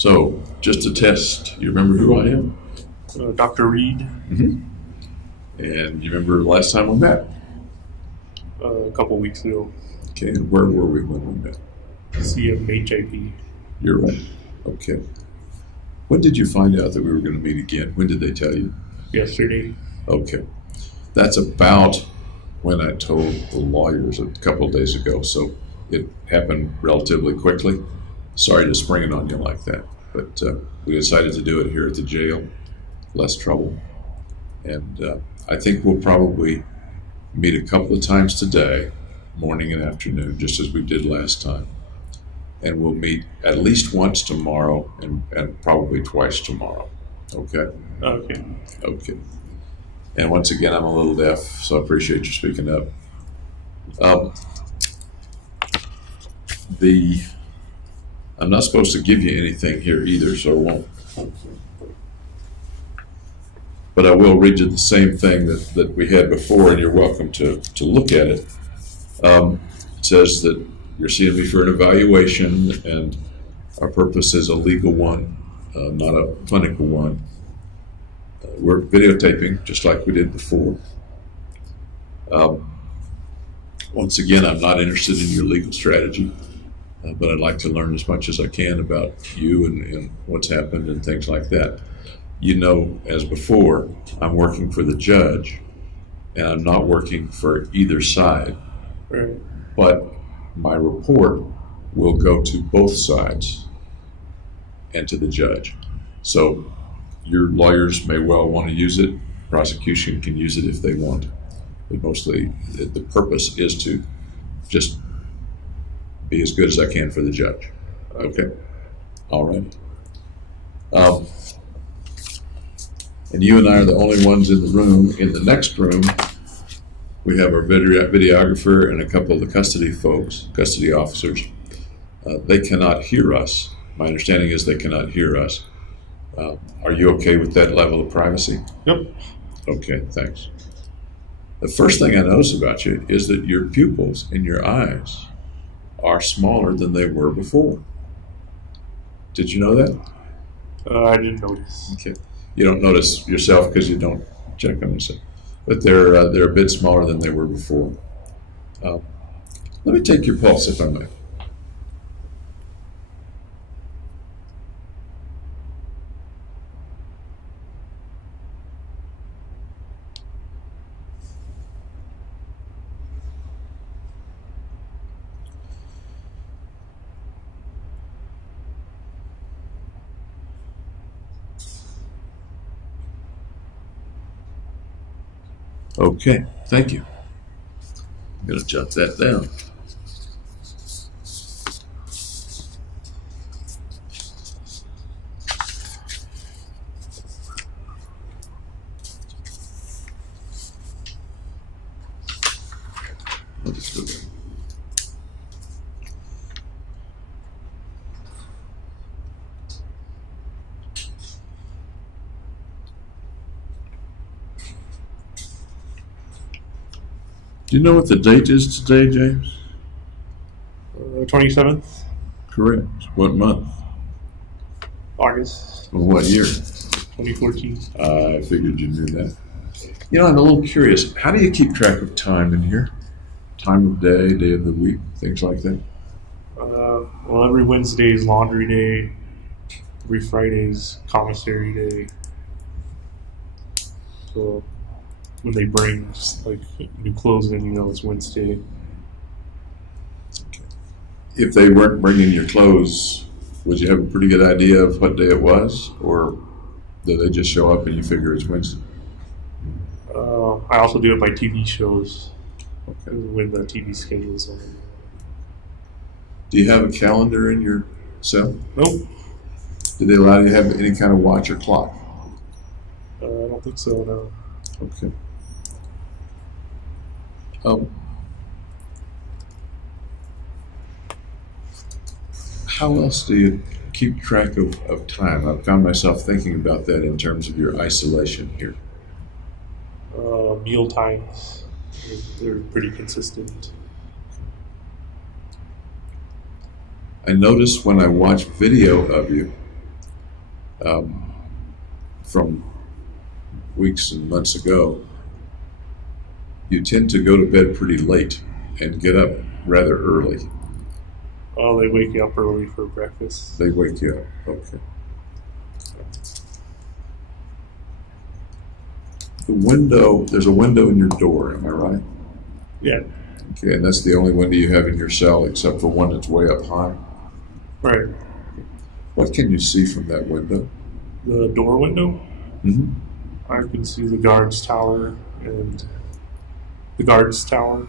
So, just a test. You remember who I am? Dr. Reed. Mm-hmm. And you remember the last time we met? A couple weeks ago. Okay, and where were we when we met? CMHIP. You're right. Okay. When did you find out that we were going to meet again? When did they tell you? Yesterday. Okay. That's about when I told the lawyers a couple of days ago, so it happened relatively quickly. Sorry to spring it on you like that, but we decided to do it here at the jail. Less trouble. And I think we'll probably meet a couple of times today, morning and afternoon, just as we did last time. And we'll meet at least once tomorrow and probably twice tomorrow. Okay? Okay. Okay. And once again, I'm a little deaf, so I appreciate you speaking up. I'm not supposed to give you anything here either, so I won't. But I will read you the same thing that we had before, and you're welcome to look at it. It says that you're seeing me for an evaluation, and our purpose is a legal one, not a clinical one. We're videotaping, just like we did before. Once again, I'm not interested in your legal strategy, but I'd like to learn as much as I can about you and what's happened and things like that. You know, as before, I'm working for the judge, and I'm not working for either side. Right. But my report will go to both sides and to the judge. So your lawyers may well want to use it. Prosecution can use it if they want. But mostly the purpose is to just be as good as I can for the judge. Okay? All right. And you and I are the only ones in the room. In the next room, we have our videographer and a couple of the custody folks, custody officers. They cannot hear us. My understanding is they cannot hear us. Are you okay with that level of privacy? Yep. Okay, thanks. The first thing I notice about you is that your pupils in your eyes are smaller than they were before. Did you know that? I didn't notice. Okay. You don't notice yourself because you don't check on yourself. But they're a bit smaller than they were before. Let me take your pulse, if I may. Okay, thank you. I'm going to jot that down. I'll just go there. Do you know what the date is today, James? 27th Correct. What month? August Or what year? 2014. I figured you knew that. You know, I'm a little curious. How do you keep track of time in here? Time of day, day of the week, things like that? Well, every Wednesday is laundry day. Every Friday is commissary day. So when they bring like new clothes in, it's Wednesday. If they weren't bringing your clothes, would you have a pretty good idea of what day it was? Or did they just show up and you figure it's Wednesday? I also do it by TV shows. Okay. When the TV schedules are. Do you have a calendar in your cell? Nope. Do they allow you to have any kind of watch or clock? I don't think so, no. Okay. How else do you keep track of time? I've found myself thinking about that in terms of your isolation here. Meal times, they're pretty consistent. I notice when I watch video of you um, from weeks and months ago, you tend to go to bed pretty late and get up rather early. Oh, they wake you up early for breakfast. They wake you up. Okay. The window, there's a window in your door, am I right? Yeah, Okay, and that's the only window you have in your cell except for one that's way up high. right. What can you see from that window? The door window, Mm-hmm. I can see the guards tower and the guards tower.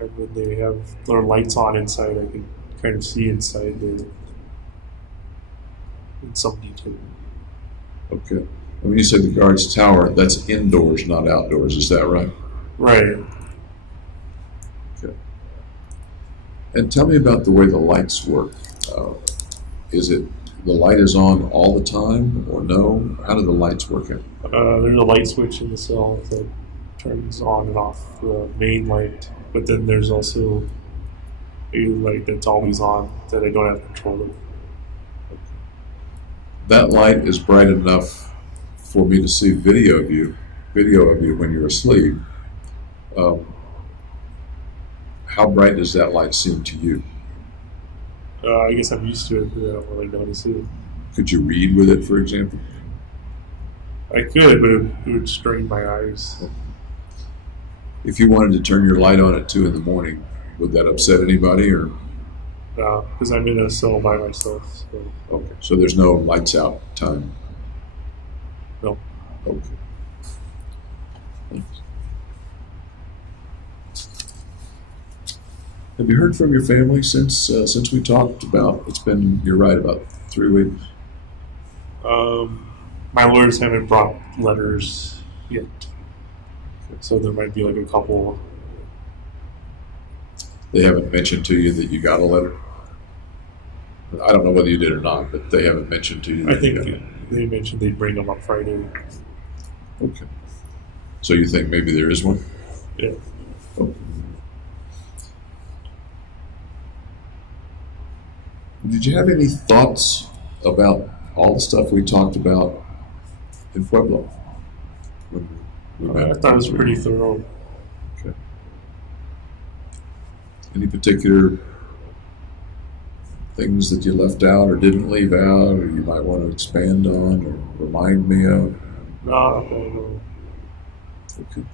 And when they have their lights on inside, I can kind of see inside there in some detail. Okay. And when you say the guard's tower, that's indoors, not outdoors. Is that right? Right. Okay. And tell me about the way the lights work. Is it the light is on all the time or no? How do the lights work out? There's a light switch in the cell that turns on and off the main light, but then there's also a light that's always on that I don't have control of. That light is bright enough for me to see video of you when you're asleep. How bright does that light seem to you? I guess I'm used to it because I don't really notice it. Could you read with it, for example? I could, but it would strain my eyes. If you wanted to turn your light on at 2 in the morning, would that upset anybody or? Because I'm in a cell by myself. So. Okay, so there's no lights out time. No. Okay. Thanks. Have you heard from your family since we talked about? It's been, you're right, about 3 weeks. My lawyers haven't brought letters yet, so there might be like a couple. They haven't mentioned to you that you got a letter. I don't know whether you did or not, but they haven't mentioned to you. I think they mentioned they'd bring them up Friday. Okay. So you think maybe there is one? Yeah. Okay. Did you have any thoughts about all the stuff we talked about in Pueblo? I thought it was pretty thorough. Okay. Any particular things that you left out or didn't leave out, or you might want to expand on or remind me of? No. Okay.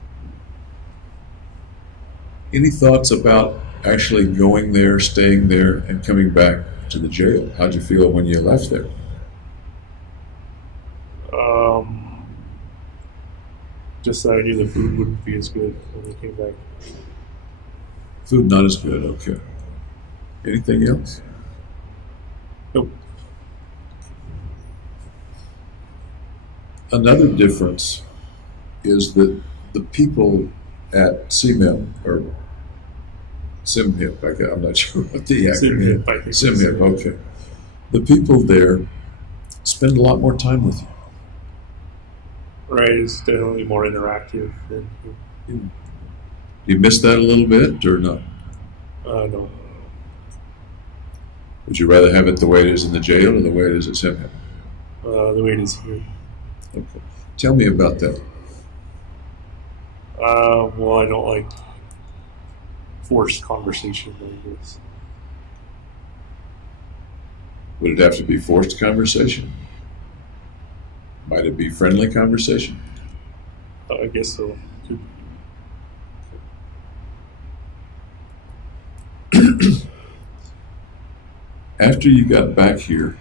Any thoughts about actually going there, staying there, and coming back to the jail? How'd you feel when you left there? Just that I knew the food wouldn't be as good when we came back. Food not as good, okay. Anything else? Nope. Another difference is that the people at CMIP, or SIMHIP, I'm not sure what the acronym SIMHIP, I think. SIMHIP, okay. The people there spend a lot more time with you. Right, it's definitely more interactive than Do you miss that a little bit or not? no. Would you rather have it the way it is in the jail or the way it is at SIMHIP? The way it is here. Okay. Tell me about that. Well, I don't like forced conversation like this. Would it have to be forced conversation? Might it be friendly conversation? I guess so. After you got back here,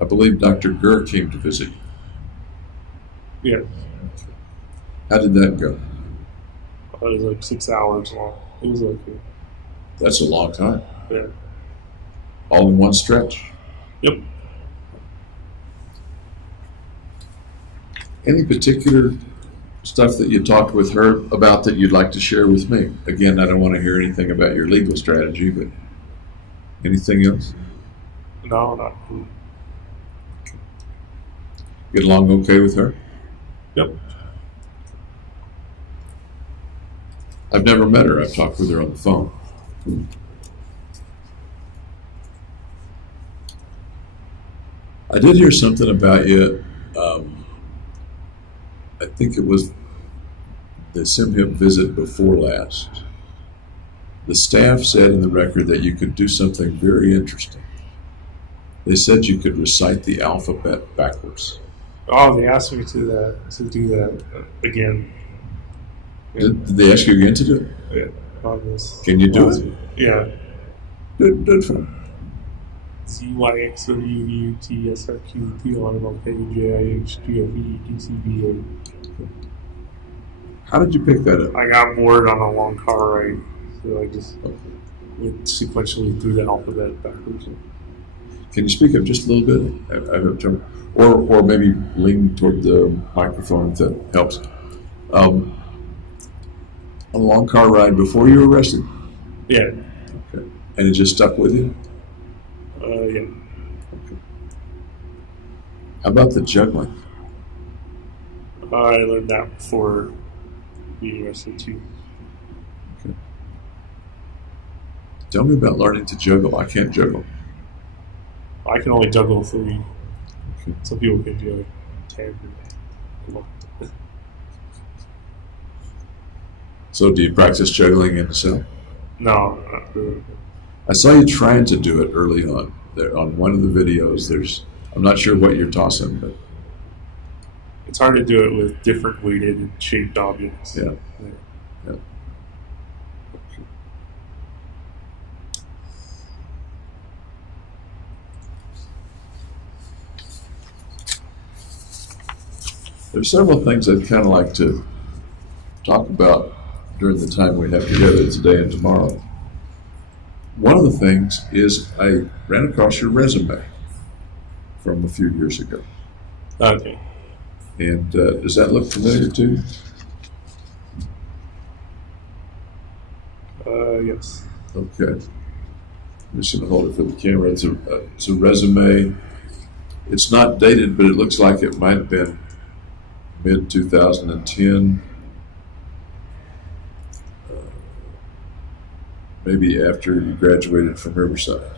I believe Dr. Gurr came to visit you. Yeah, How did that go? it was like 6 hours long. It was okay. That's a long time. Yeah. All in one stretch. Yep. Any particular stuff that you talked with her about that you'd like to share with me? Again, I don't want to hear anything about your legal strategy, but anything else? No, not cool. Get along okay with her? Yep. I've never met her. I've talked with her on the phone. I did hear something about you. I think it was the SimHip visit before last. The staff said in the record that you could do something very interesting. They said you could recite the alphabet backwards. Oh, they asked me to do that again. Did they ask you again to do it? Yeah, on this. Can you do it? Yeah. Do it for me. ZYXWUTSRQPLNMLKJIHGFEDCBA. How did you pick that up? I got bored on a long car ride, so I just went sequentially through the alphabet backwards. Can you speak up just a little bit? I have trouble. Or maybe lean toward the microphone if that helps. On a long car ride before you were arrested? Yeah. Okay. And it just stuck with you? Yeah. Okay. How about the juggling? I learned that before being arrested too. Okay. Tell me about learning to juggle. I can't juggle. I can only juggle 3. Okay. Some people can do 10. So do you practice juggling in the cell? No, not really. I saw you trying to do it early on. There, on one of the videos, I'm not sure what you're tossing, but It's hard to do it with different weighted and shaped objects. yeah. Yeah. There's several things I'd kind of like to talk about during the time we have together today and tomorrow. One of the things is I ran across your resume from a few years ago. Okay. And does that look familiar to you? Yes. Okay. I'm just going to hold it for the camera. It's a resume. It's not dated, but it looks like it might have been mid-2010. Maybe after you graduated from Riverside.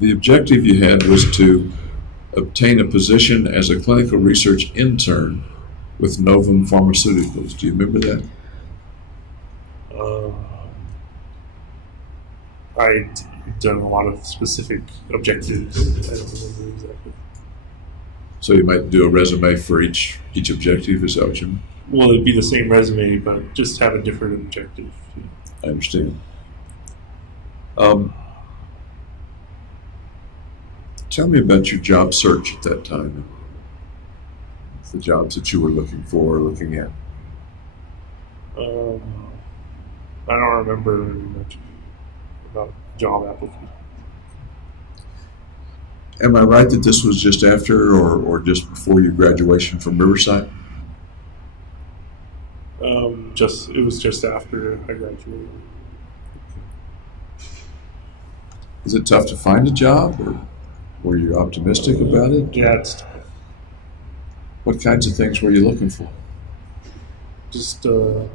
The objective you had was to obtain a position as a clinical research intern with Novum Pharmaceuticals. Do you remember that? I'd done a lot of specific objectives. I don't remember exactly. So you might do a resume for each objective, is that what you mean? Well, it'd be the same resume, but just have a different objective. I understand. Tell me about your job search at that time. The jobs that you were looking for or looking at. I don't remember very much about job application. Am I right that this was just after or just before your graduation from Riverside? It was just after I graduated. Is it tough to find a job, or were you optimistic about it? Yeah, it's What kinds of things were you looking for? just a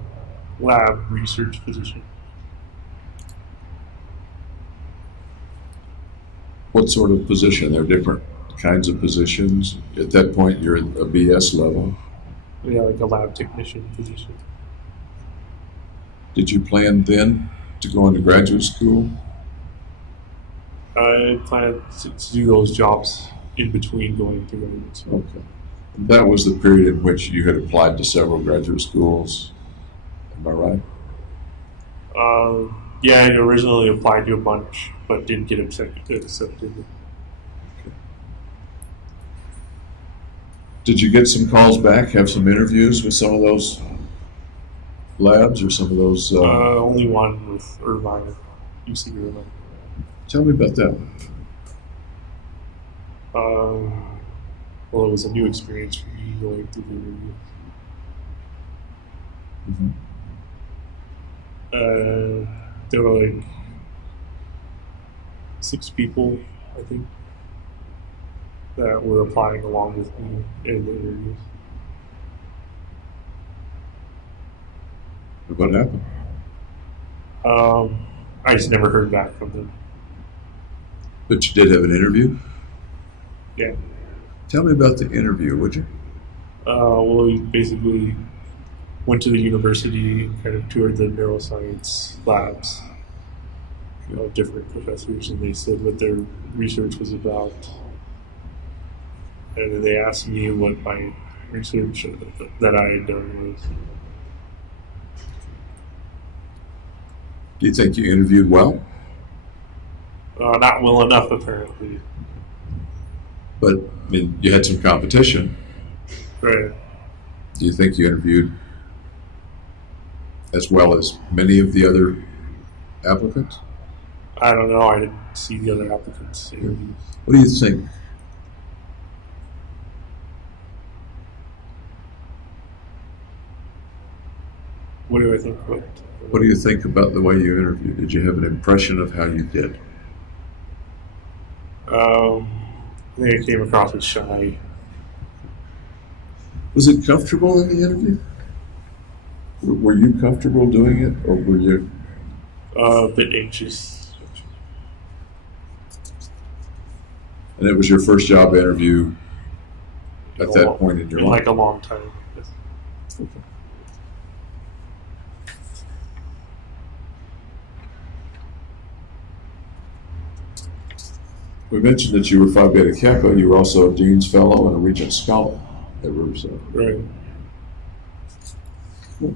lab research position. What sort of position? There are different kinds of positions. At that point, you're at a BS level. Yeah, like a lab technician position. Did you plan then to go into graduate school? I planned to do those jobs in between going to graduate school. Okay. That was the period in which you had applied to several graduate schools. Am I right? Yeah, I originally applied to a bunch, but didn't get accepted. Did you get some calls back, have some interviews with some of those labs or some of those? Only one with Irvine, UC Irvine. Tell me about that one. Well, it was a new experience for me going through the interview. There were like 6 people, I think, that were applying along with me in the interviews. What happened? I just never heard back from them. But you did have an interview? Yeah. Tell me about the interview, would you? Well, we basically went to the university, kind of toured the neuroscience labs, different professors, and they said what their research was about. And then they asked me what my research that I had done was. Do you think you interviewed well? Not well enough, apparently. But I mean, you had some competition. Right. Do you think you interviewed as well as many of the other applicants? I don't know. I didn't see the other applicants' interviews. What do you think? What do I think? What do you think about the way you interviewed? Did you have an impression of how you did? I think I came across as shy. Was it comfortable in the interview? Were you comfortable doing it, or were you? A bit anxious. And it was your first job interview at that point in your life? Like a long time. Yes. Okay. We mentioned that you were Phi Beta Kappa. You were also a Dean's Fellow and a Regent Scholar at Riverside. Right. Cool.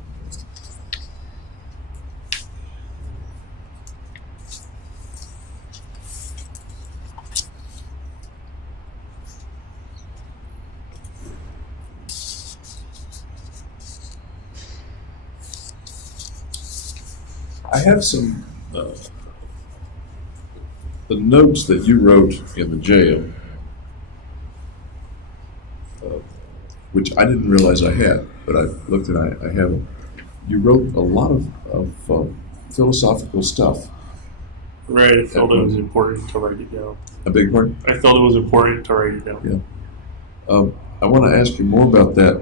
I have some the notes that you wrote in the jail, which I didn't realize I had, but I looked and I have them. You wrote a lot of philosophical stuff. Right. I felt it was important to write it down. A big part? I felt it was important to write it down. Yeah. I want to ask you more about that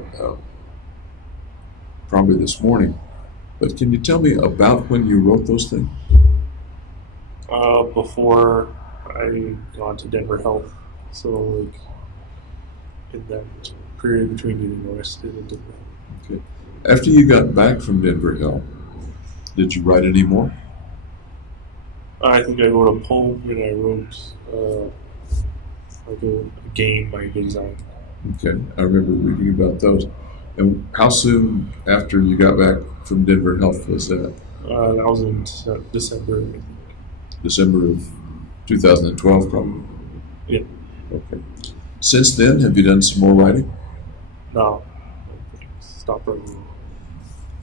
probably this morning. But can you tell me about when you wrote those things? Before I gone to Denver Health, so like in that period between getting arrested and Denver Health. Okay. After you got back from Denver Health, did you write any more? I think I wrote a poem and I wrote like a game by design. Okay, I remember reading about those. And how soon after you got back from Denver Health was that? That was in December, I think. December of 2012, probably? Yeah. Okay. Since then, have you done some more writing? No. Stop writing.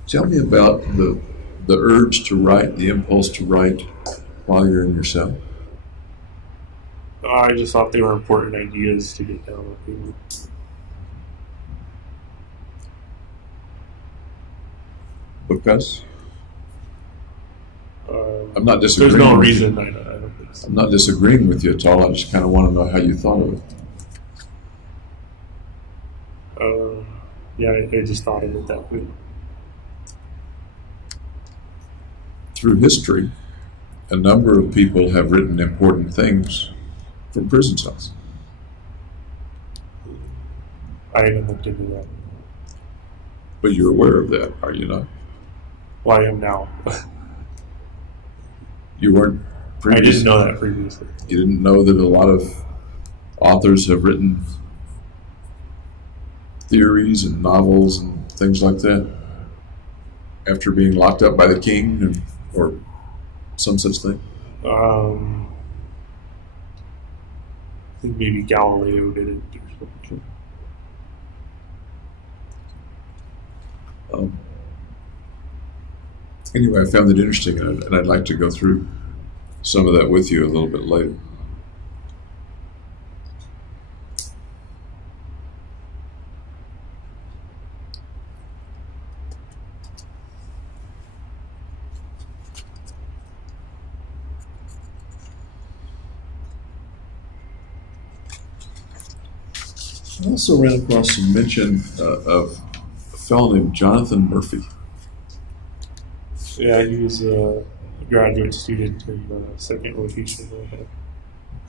Tell me about the urge to write, the impulse to write while you're in your cell. I just thought they were important ideas to get down on paper. Because? I'm not There's disagreeing. no with reason. you. I don't think so. I'm not disagreeing with you at all. I just kind of want to know how you thought of it. Yeah, I just thought of it that way. Through history, a number of people have written important things from prison cells. I haven't looked into that. But you're aware of that, are you not? Well, I am now. You weren't I previously. didn't know that previously. You didn't know that a lot of authors have written theories and novels and things like that after being locked up by the king or some such thing? I think maybe Galileo did it or something. Anyway, I found it interesting, and I'd like to go through some of that with you a little bit later. I also ran across some mention of a fellow named Jonathan Murphy. Yeah, he was graduate student in the second rotation that I had.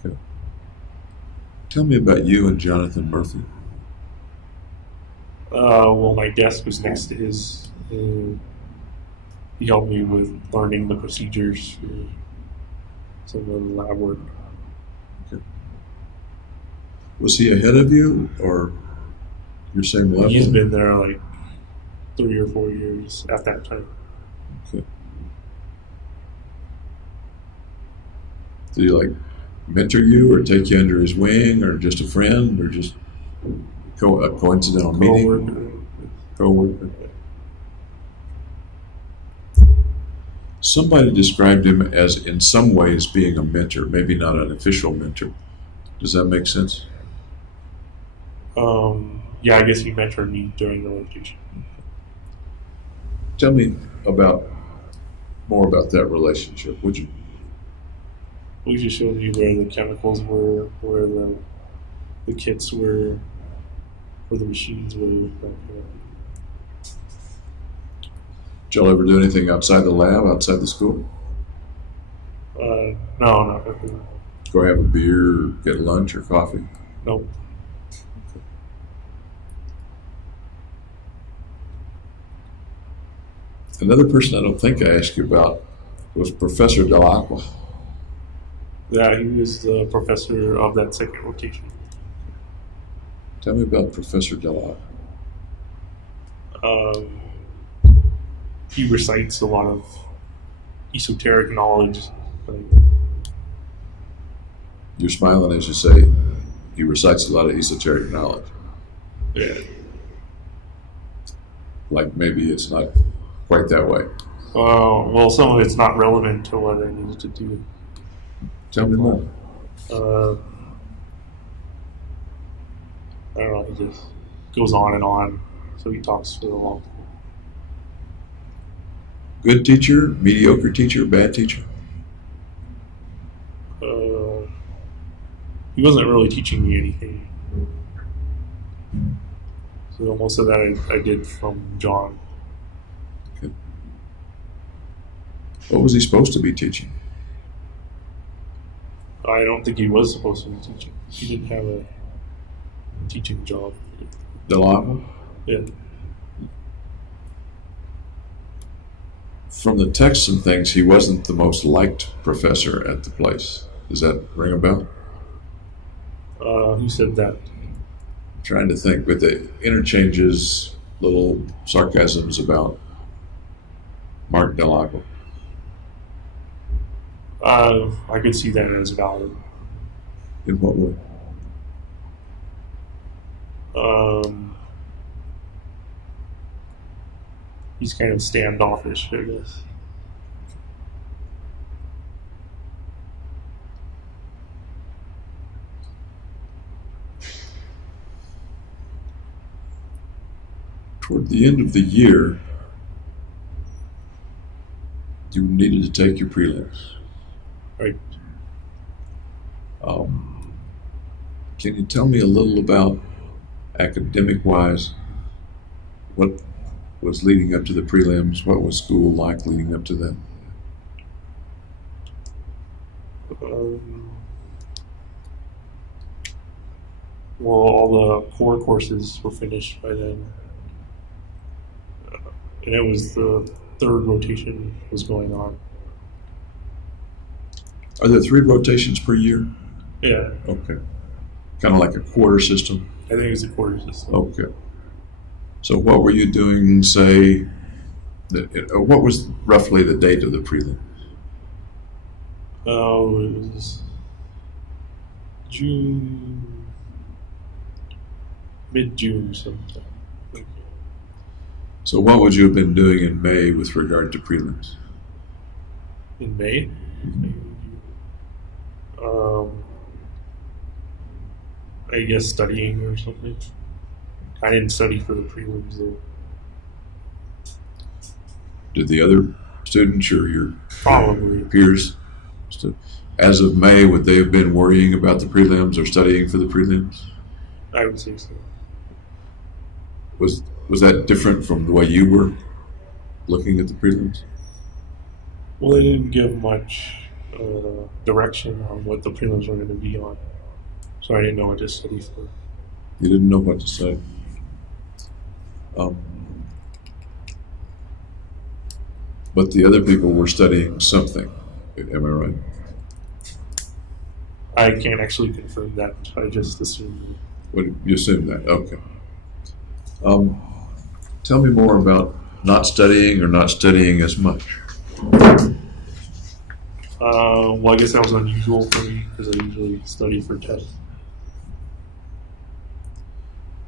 Okay. Tell me about you and Jonathan Murphy. Well, my desk was next to his. He helped me with learning the procedures for some of the lab work. Okay. Was he ahead of you or your same level? He's been there like 3 or 4 years at that time. Okay. Did he like mentor you or take you under his wing or just a friend or just a coincidental meeting? Co-worker. Somebody described him as in some ways being a mentor, maybe not an official mentor. Does that make sense? Yeah, I guess he mentored me during the rotation. Tell me more about that relationship, would you? We just showed me where the chemicals were, where the kits were, where the machines were. Did y'all ever do anything outside the lab, outside the school? No, not really. Go have a beer, or get lunch or coffee? Nope. Another person I don't think I asked you about was Professor Delacqua. Yeah, he was the professor of that second rotation. Tell me about Professor Delacqua. He recites a lot of esoteric knowledge. You're smiling as you say he recites a lot of esoteric knowledge. Yeah. Like maybe it's not quite that way. Well, some of it's not relevant to what I needed to do. Tell me more. I don't know, he just goes on and on, so he talks for a long time. Good teacher, mediocre teacher, bad teacher? He wasn't really teaching me anything. So most of that I did from John. Okay. What was he supposed to be teaching? I don't think he was supposed to be teaching. He didn't have a teaching job. Delacqua? Yeah. From the texts and things, he wasn't the most liked professor at the place. Does that ring a bell? Who said that? I'm trying to think, with the interchanges, little sarcasms about Mark Delacqua. I could see that as valid. In what way? He's kind of standoffish, I guess. Toward the end of the year, you needed to take your prelims. Right. Can you tell me a little about, academic-wise, what was leading up to the prelims? What was school like leading up to that? Well, all the core courses were finished by then. And it was the third rotation was going on. Are there 3 rotations per year? Yeah, Okay. Kind of like a quarter system? I think it was a quarter system. Okay. So what were you doing, say, what was roughly the date of the prelim? Oh, it was June, mid-June sometime. So what would you have been doing in May with regard to prelims? In May? I guess studying or something. I didn't study for the prelims though. Did the other students or your Probably. peers? As of May, would they have been worrying about the prelims or studying for the prelims? I would say so. Was that different from the way you were looking at the prelims? Well, they didn't give much direction on what the prelims were going to be on, so I didn't know what to study for. You didn't know what to say. Um, but the other people were studying something. Am I right? I can't actually confirm that. I just assumed. What, you assume that? Okay. Um, tell me more about not studying or not studying as much. Well, I guess that was unusual for me because I usually study for tests.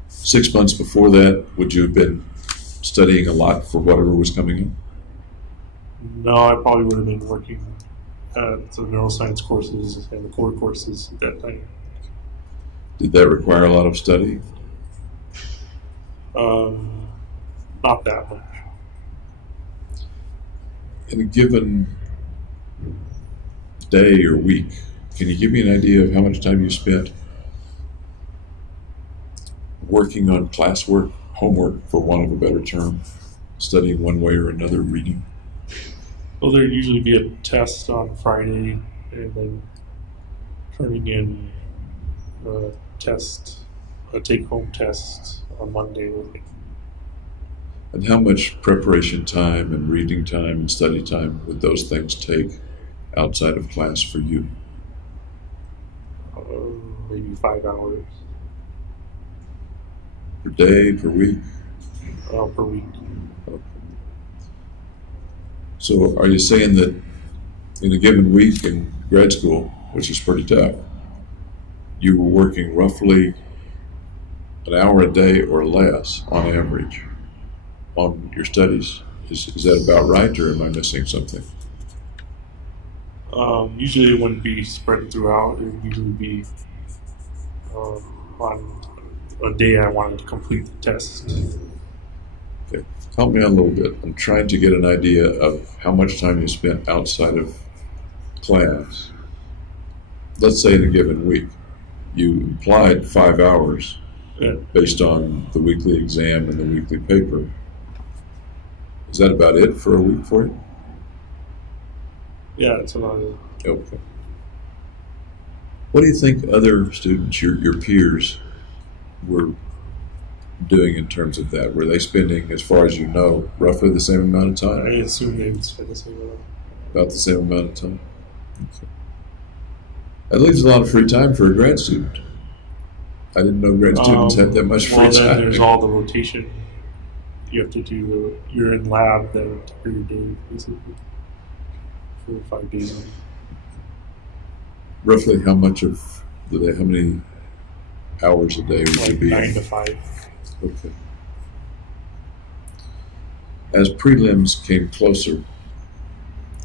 6 months before that, would you have been studying a lot for whatever was coming in? No, I probably would have been working at the neuroscience courses and the core courses at that time. Did that require a lot of study? Not that much. In a given day or week, can you give me an idea of how much time you spent working on classwork, homework, for want of a better term, studying one way or another, reading? Well, there'd usually be a test on Friday and then turning in a take-home test on Monday. And how much preparation time and reading time and study time would those things take outside of class for you? Maybe 5 hours Per day, per week? per week. So are you saying that in a given week in grad school, which is pretty tough, you were working roughly an hour a day or less on average on your studies? Is that about right, or am I missing something? Usually it wouldn't be spread throughout. It would usually be on a day I wanted to complete the test. Okay. Help me out a little bit. I'm trying to get an idea of how much time you spent outside of class. Let's say in a given week, you implied 5 hours Yeah. based on the weekly exam and the weekly paper. Is that about it for a week for you? Yeah, it's about it. Okay. What do you think other students, your peers, were doing in terms of that? Were they spending, as far as you know, roughly the same amount of I time? assume they would spend the same amount. About the same amount of time? Okay. That leaves a lot of free time for a grad student. I didn't know grad students had that much free Well, time. then there's all the rotation. You have to do. You're in lab then every day, basically, for 5 days. Roughly how much of the day, how many hours a day would you Like be 9 in? to 5. Okay. As prelims came closer,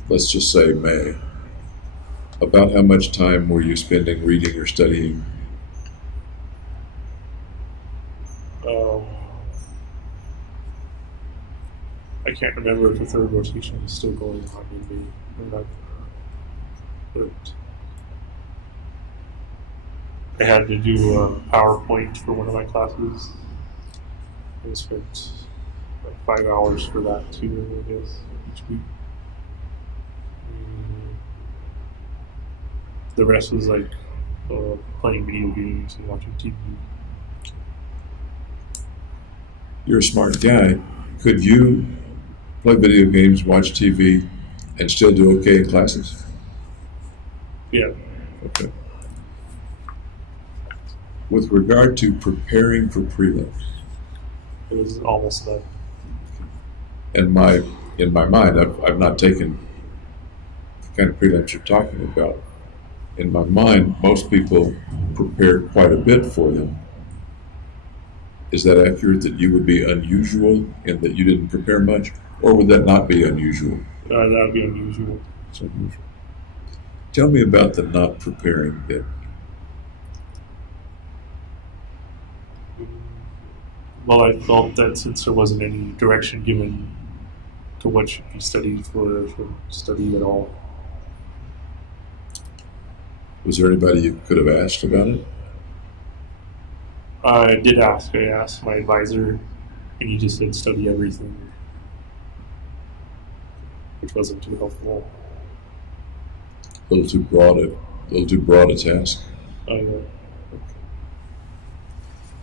let's just say May, about how much time were you spending reading or studying? I can't remember if the third rotation is still going on in May or not. But I had to do a PowerPoint for one of my classes. I spent like 5 hours for that too, I guess, each week. The rest was like playing video games and watching TV. You're a smart guy. Could you play video games, watch TV, and still do okay in classes? Yeah. Okay. With regard to preparing for prelims, It was almost done. in my mind, I've not taken the kind of prelims you're talking about. In my mind, most people prepare quite a bit for them. Is that accurate, that you would be unusual in that you didn't prepare much? Or would that not be unusual? That would be unusual. It's unusual. Tell me about the not preparing bit. Well, I felt that since there wasn't any direction given to what should be studied for, I shouldn't study at all. Was there anybody you could have asked about it? I did ask. I asked my advisor, and he just said study everything. which wasn't too helpful. A little too broad a task. Uh,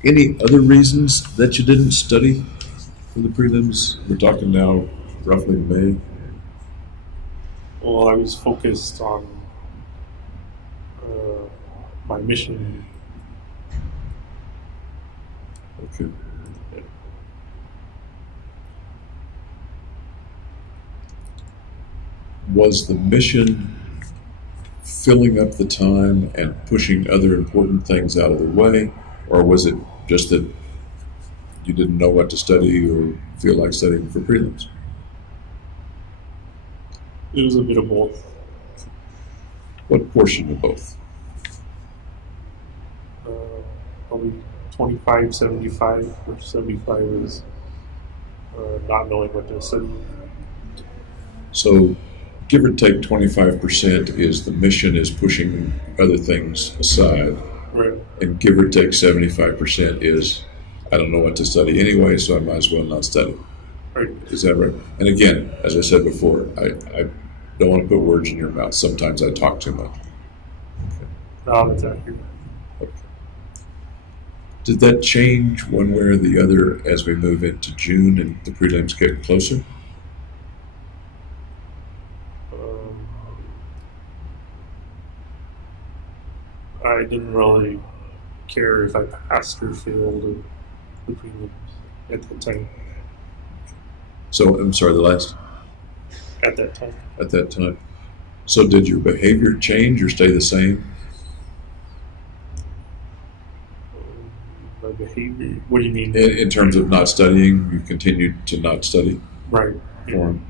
Any other reasons that you didn't study for the prelims? We're talking now roughly May. well, I was focused on my mission. Okay. Was the mission filling up the time and pushing other important things out of the way, or was it just that you didn't know what to study or feel like studying for prelims? It was a bit of both. What portion of both? Probably 25, 75, or 75 is not knowing what to study. So, give or take 25% is the mission is pushing other things aside, Right. and give or take 75% is I don't know what to study anyway, so I might as well not study. Right. Is that right? And again, as I said before, I don't want to put words in your mouth. Sometimes I talk too much. No, that's accurate. Okay. Did that change one way or the other as we move into June and the prelims get closer? I didn't really care if I passed or failed the prelims at that time. So, I'm sorry, the last, At that time. at that time. So did your behavior change or stay the same? My behavior. What do you mean? In terms of not studying, you continued to not study Right. for them.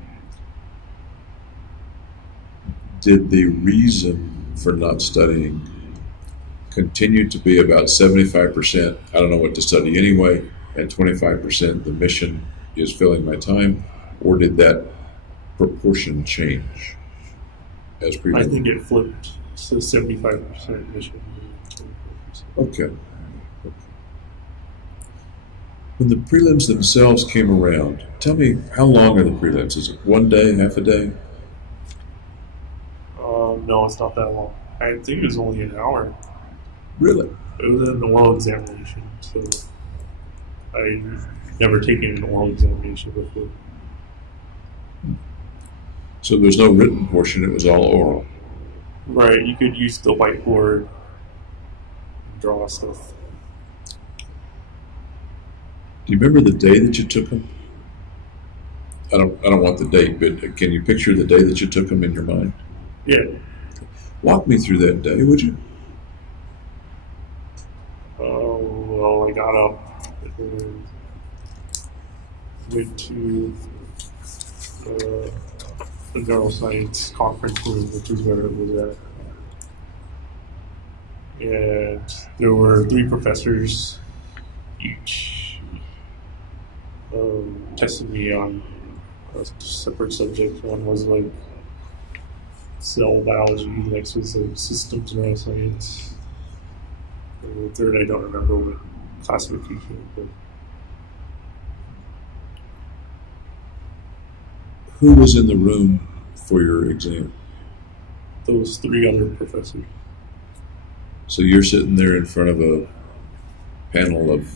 Did the reason for not studying continue to be about 75%, I don't know what to study anyway, and 25%, the mission is filling my time, or did that proportion change as I previously? think it flipped to 75% mission. 25%. Okay. When the prelims themselves came around, tell me, how long are the prelims? Is it 1 day, half a day? No, it's not that long. I think it was only an hour. Really? It was an oral examination, so I've never taken an oral examination before. So there's no written portion, it was all oral. Right, you could use the whiteboard and draw stuff. Do you remember the day that you took them? I don't want the date, but can you picture the day that you took them in your mind? Yeah. Walk me through that day, would you? Well, I got up and went to the neuroscience conference room, which is where it was at. And there were 3 professors, each tested me on a separate subject. One was like cell biology, the next was like systems neuroscience. And the third, I don't remember what classification, but Who was in the room for your exam? those 3 other professors. So you're sitting there in front of a panel of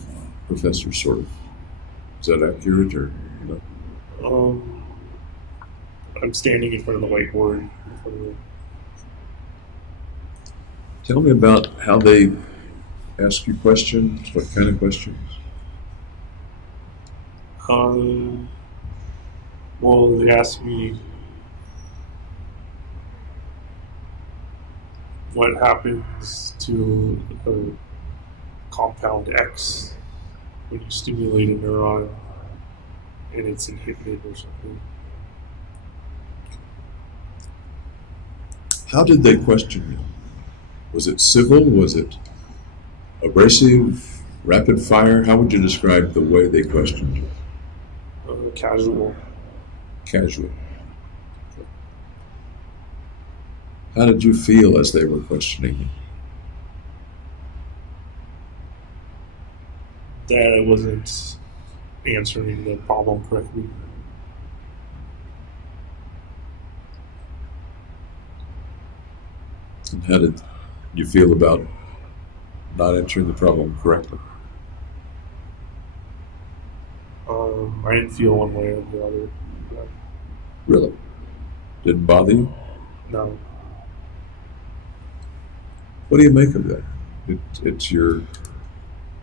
professors, sort of. Is that accurate, or you know? I'm standing in front of the whiteboard. In front of the, Tell me about how they ask you questions. What kind of questions? well, they asked me what happens to a compound X when you stimulate a neuron and it's inhibited or something. How did they question you? Was it civil? Was it abrasive? Rapid fire? How would you describe the way they questioned you? Casual. Casual. How did you feel as they were questioning you? That I wasn't answering the problem correctly. And how did you feel about not answering the problem correctly? I didn't feel one way or the other. Really? Didn't bother you? No. What do you make of that? It's your.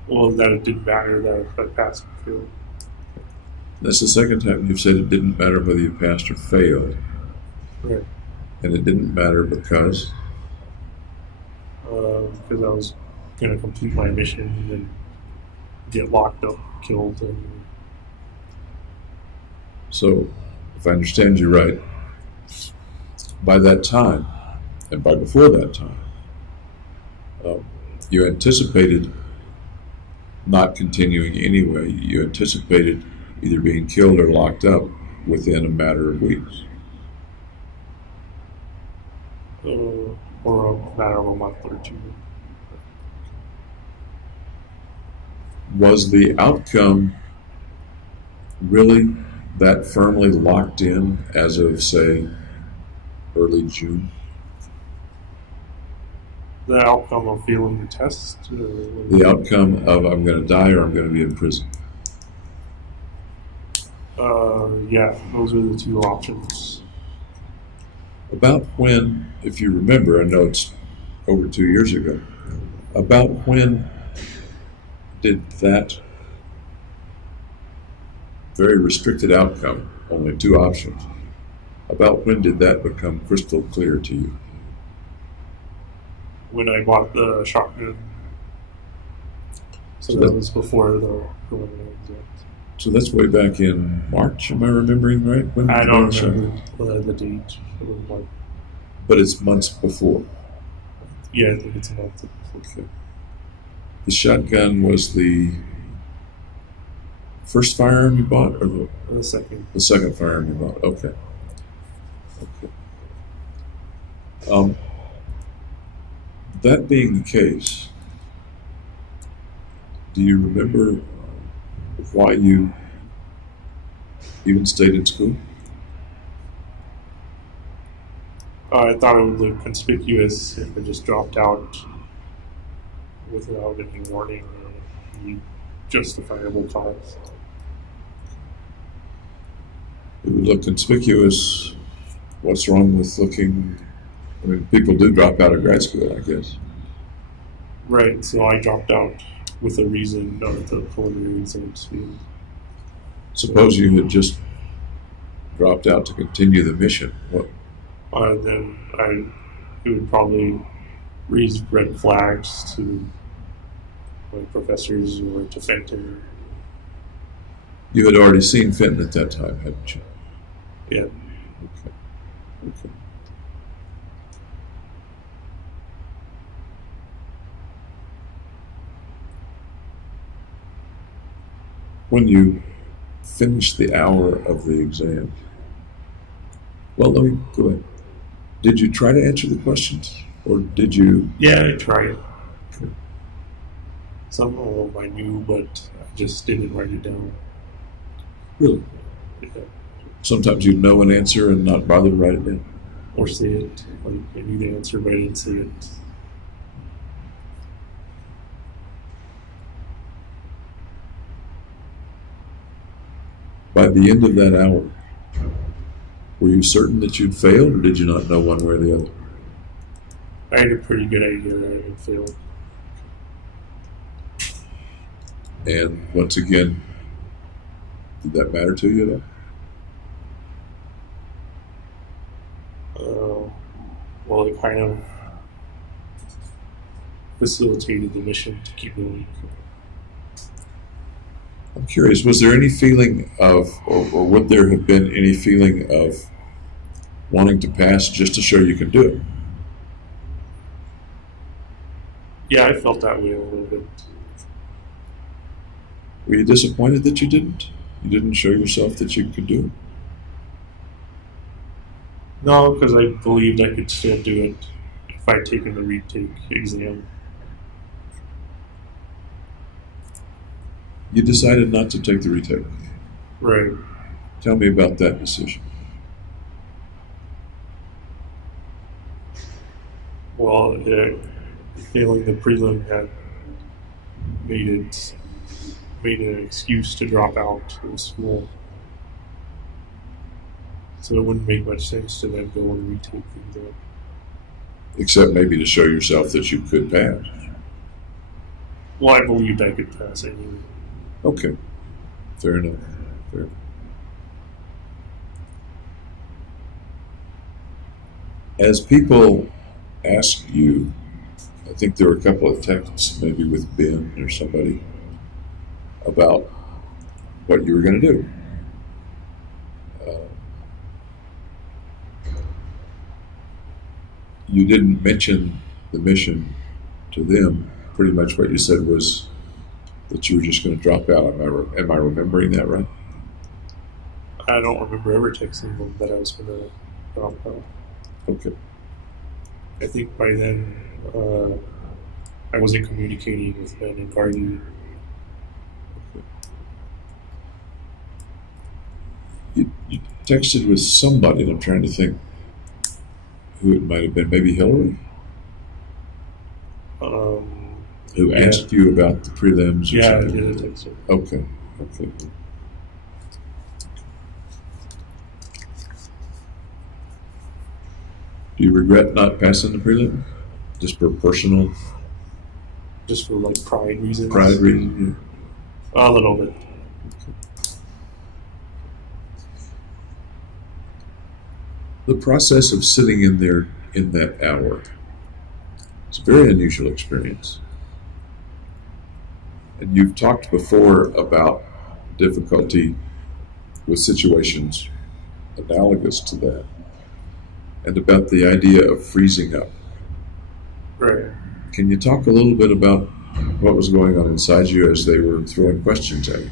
Well, that it didn't matter that I passed or failed. That's the second time you've said it didn't matter whether you passed or failed. Right. And it didn't matter because. Because I was going to complete my mission and get locked up, killed. So, if I understand you right, by that time, and by before that time, you anticipated not continuing anyway. You anticipated either being killed or locked up within a matter of weeks. Or a matter of a month or two. Was the outcome really that firmly locked in as of, say, early June? The outcome of failing the test? The outcome of I'm going to die or I'm going to be in prison? Yeah, those are the two options. About when, if you remember, I know it's over 2 years ago, about when did that very restricted outcome, only two options, about when did that become crystal clear to you? When I bought the shotgun. So that was before the preliminary exams. So that's way back in March, am I remembering right? When I did don't you buy the remember shotgun? the date. It was like, But it's months before. yeah, I think it's a month. Okay. The shotgun was the first firearm you bought, or The second. the second firearm you bought? Okay. That being the case, do you remember why you even stayed in school? I thought it would look conspicuous if I just dropped out without any warning or any justifiable cause. It would look conspicuous. What's wrong with looking? I mean, people do drop out of grad school, I guess. Right, so I dropped out with a reason of the preliminary exams field. Suppose you had just dropped out to continue the mission. What? Then it would probably raise red flags to my professors or to Fenton. You had already seen Fenton at that time, hadn't you? Yeah. Okay. When you finished the hour of the exam, well, let me go ahead. Did you try to answer the questions, or did you? Yeah, I tried. Some of them I knew, but I just didn't write it down. Really? Yeah. Sometimes you'd know an answer and not bother to write it down. Or say it. Like, I knew the answer, but I didn't say it. By the end of that hour, were you certain that you'd failed, or did you not know one way or the other? I had a pretty good idea that I had failed. And once again, did that matter to you at all? Well, it kind of facilitated the mission to keep going. I'm curious, was there any feeling of, or would there have been any feeling of wanting to pass just to show you can do it? Yeah, I felt that way a little bit. Were you disappointed that you didn't? You didn't show yourself that you could do it? No, because I believed I could still do it if I'd taken the retake exam. You decided not to take the retake. Right. Tell me about that decision. Well, failing the prelim had made made an excuse to drop out of school. So it wouldn't make much sense to then go and retake the exam. Except maybe to show yourself that you could pass. Well, I believed I could pass anyway. Okay, fair enough. Fair. As people ask you, I think there were a couple of texts, maybe with Ben or somebody, about what you were going to do. You didn't mention the mission to them. Pretty much what you said was that you were just going to drop out. Am I remembering that right? I don't remember ever texting them that I was going to drop out. Okay. I think by then I wasn't communicating with Ben and Gardy. You texted with somebody, and I'm trying to think who it might have been. Maybe Hillary? Who asked you about the prelims or Yeah, I something? did a text her. Okay. Do you regret not passing the prelim? Just for personal Just for like pride reasons. pride reason? A little bit. The process of sitting in there in that hour, it's a very unusual experience. And you've talked before about difficulty with situations analogous to that, and about the idea of freezing up. Right. Can you talk a little bit about what was going on inside you as they were throwing questions at you?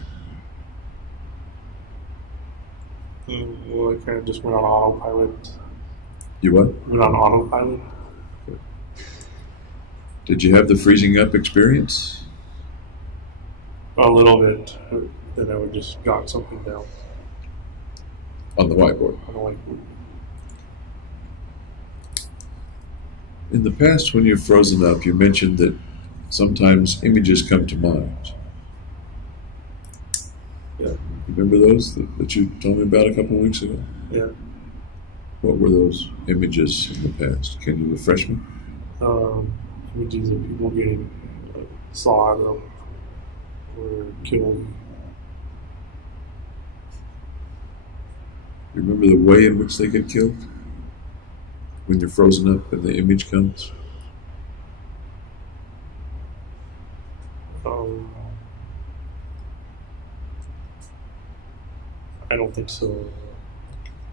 Well, I kind of just went on autopilot. You what? Went on autopilot. Did you have the freezing up experience? A little bit, but then I would just jot something down On the whiteboard. on the whiteboard. In the past, when you've frozen up, you mentioned that sometimes images come to mind. Yeah. Remember those that you told me about a couple of weeks ago? Yeah. What were those images in the past? Can you refresh me? Images of people getting sawed up or killed. You remember the way in which they get killed? When you're frozen up and the image comes? I don't think so.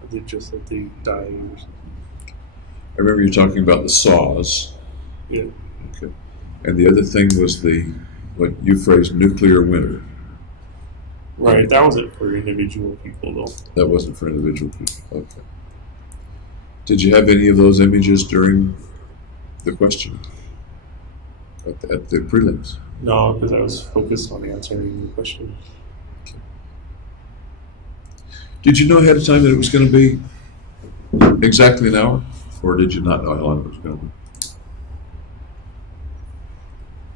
I think just that they died or something. I remember you talking about the saws. Yeah. Okay. And the other thing was what you phrased, nuclear winter. Right. That wasn't for individual people though. That wasn't for individual people. Okay. Did you have any of those images during the question at the prelims? No, because I was focused on answering the question. Did you know ahead of time that it was going to be exactly an hour? Or did you not know how long it was going to be?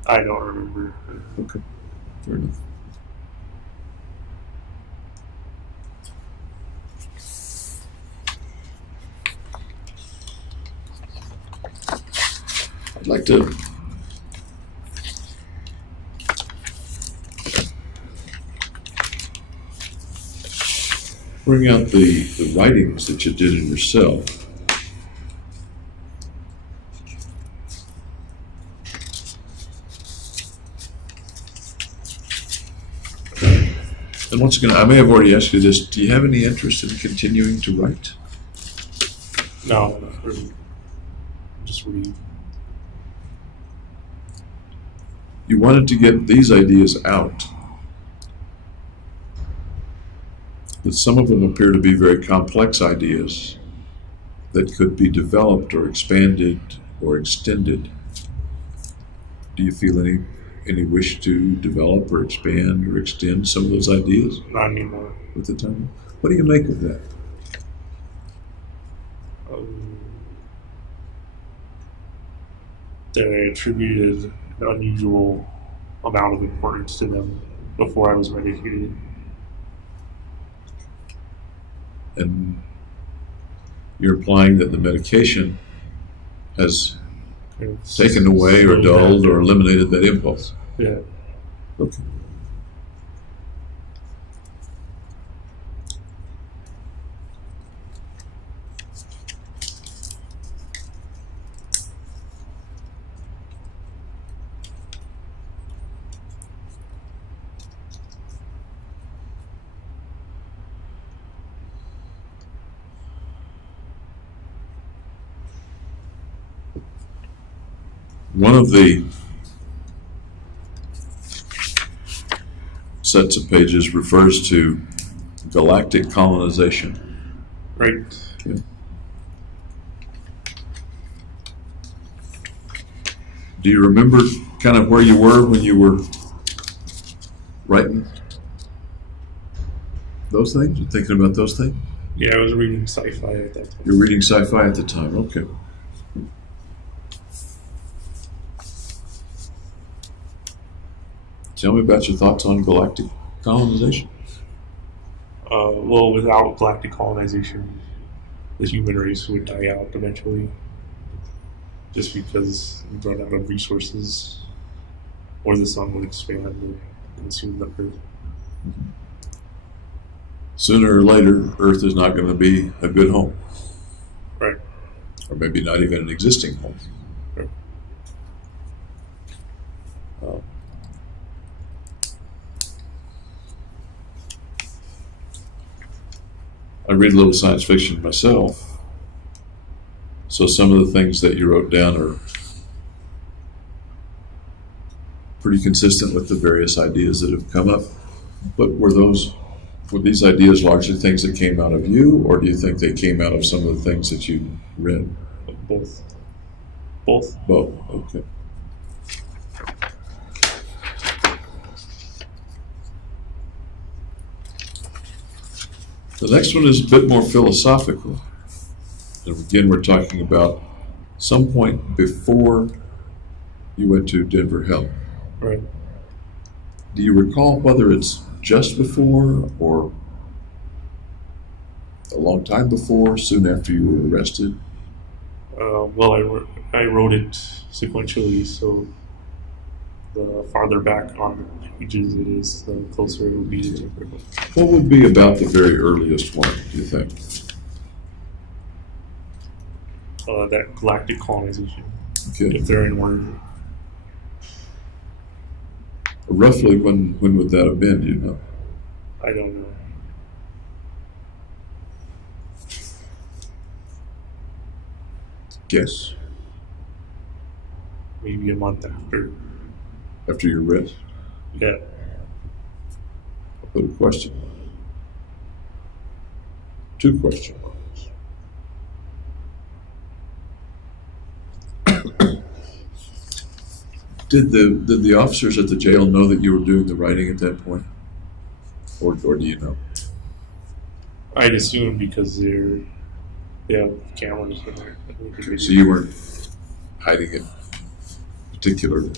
I don't remember. Okay, fair enough. I'd like to bring out the writings that you did in yourself. And once again, I may have already asked you this, do you have any interest in continuing to write? No, not really. Just read. You wanted to get these ideas out. But some of them appear to be very complex ideas that could be developed or expanded or extended. Do you feel any wish to develop or expand or extend some of those ideas Not anymore. with the time? What do you make of that? that I attributed an unusual amount of importance to them before I was medicated. And you're implying that the medication has Kind of taken away or slowed dulled down. or eliminated that impulse. Yeah. Okay. One of the sets of pages refers to galactic colonization. Right. Okay. Do you remember kind of where you were when you were writing those things? You thinking about those things? Yeah, I was reading sci-fi at that time. You're reading sci-fi at the time. Okay. Tell me about your thoughts on galactic colonization. Well, without galactic colonization, the human race would die out eventually, just because we run out of resources, or the sun would expand and consume the Earth. Sooner or later, Earth is not going to be a good home, Right. or maybe not even an existing home. Right. I read a little science fiction myself, so some of the things that you wrote down are pretty consistent with the various ideas that have come up. But were these ideas largely things that came out of you, or do you think they came out of some of the things that you read? Both. Both. Both. Okay. The next one is a bit more philosophical. And again, we're talking about some point before you went to Denver Health. Right. Do you recall whether it's just before or a long time before, soon after you were arrested? Well, I wrote it sequentially, so the farther back on the pages it is, the closer it will be to Denver. What would be about the very earliest one, do you think? That galactic colonization, Okay. if they're in order. Roughly when would that have been, do you know? I don't know. Guess. Maybe a month after. After your arrest? Yeah. I'll put a question mark. 2 question marks. Did the officers at the jail know that you were doing the writing at that point? Or do you know? I'd assume because they have cameras in there. So you weren't hiding it particularly?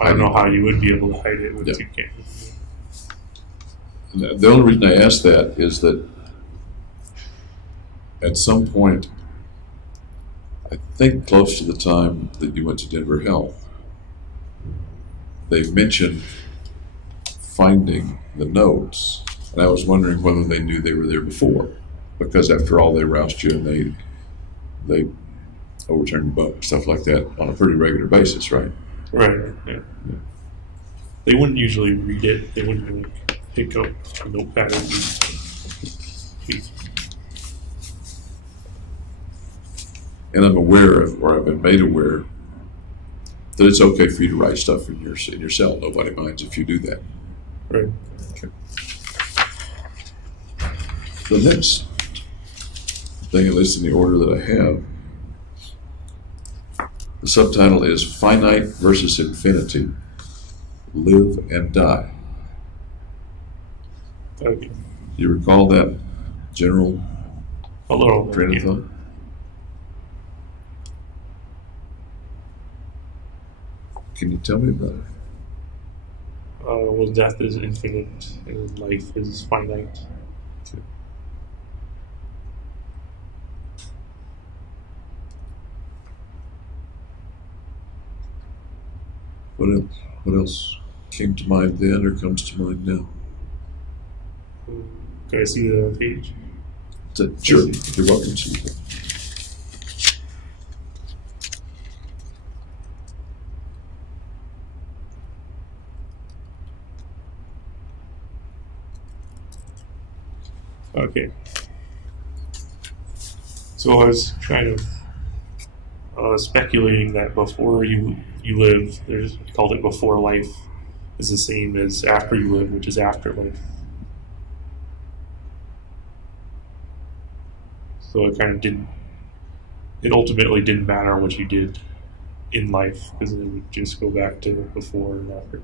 I don't know how you would be able to hide it with Yeah. 2 cameras. And the only reason I ask that is that at some point, I think close to the time that you went to Denver Health, they mentioned finding the notes, and I was wondering whether they knew they were there before, because after all, they roused you and they overturned your boat, stuff like that, on a pretty regular basis, right? Right. Yeah. They wouldn't usually read it. They wouldn't like, pick up a notepad and read. And I'm aware of, or I've been made aware, that it's okay for you to write stuff in your cell. Nobody minds if you do that. Right. Okay. The next thing, at least in the order that I have, the subtitle is Finite versus Infinity, Live and Die. Okay. Do you recall that general A little bit, train of yeah. thought? Can you tell me about it? Well, death is infinite and life is finite. Okay. What else? What else came to mind then or comes to mind now? Can I see the page? Sure, you're welcome to. Okay. So I was kind of speculating that before you live, there's I called it before life is the same as after you live, which is afterlife. So it kind of didn't. It ultimately didn't matter what you did in life because it would just go back to before and after.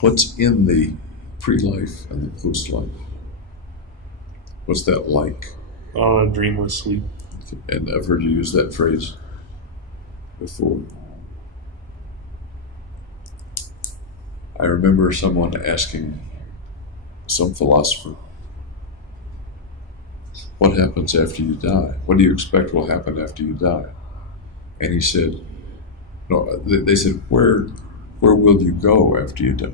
What's in the pre-life and the post-life? What's that like? Dreamless sleep. And I've heard you use that phrase before. I remember someone asking some philosopher, what happens after you die? What do you expect will happen after you die? And he said, no, they said, where will you go after you die?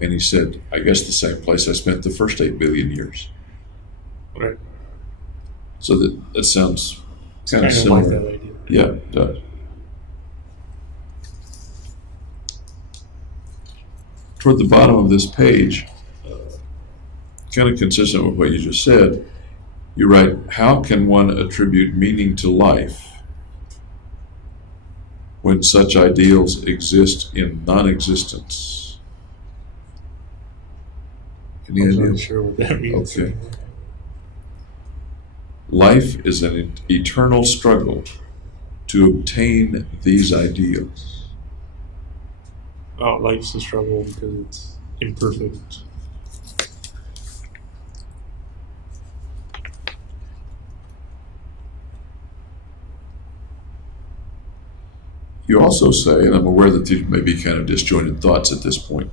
And he said, I guess the same place I spent the first 8 billion years. Right. So that sounds kind of like similar. that idea. Yeah, it does. Toward the bottom of this page, kind of consistent with what you just said, you write, how can one attribute meaning to life when such ideals exist in non-existence? Any I'm idea? not sure what that means. Okay. Life is an eternal struggle to obtain these ideals. Oh, life's a struggle because it's imperfect. You also say, and I'm aware that these may be kind of disjointed thoughts at this point,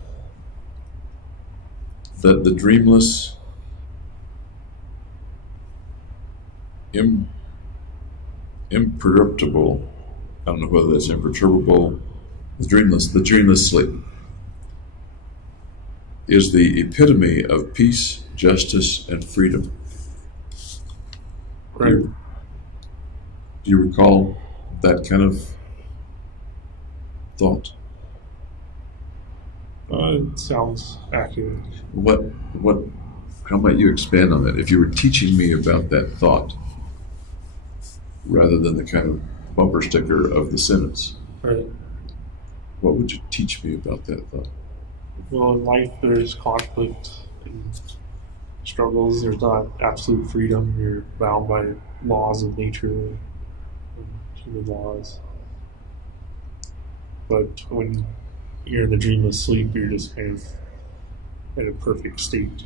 that the dreamless, imperturbable, I don't know whether that's imperturbable, the dreamless sleep is the epitome of peace, justice, and freedom. Right. Do you recall that kind of thought? It sounds accurate. How might you expand on that? If you were teaching me about that thought, rather than the kind of bumper sticker of the sentence, Right. what would you teach me about that thought? Well, in life there's conflict and struggles. There's not absolute freedom. You're bound by laws of nature and human laws. But when you're in the dreamless sleep, you're just kind of in a perfect state.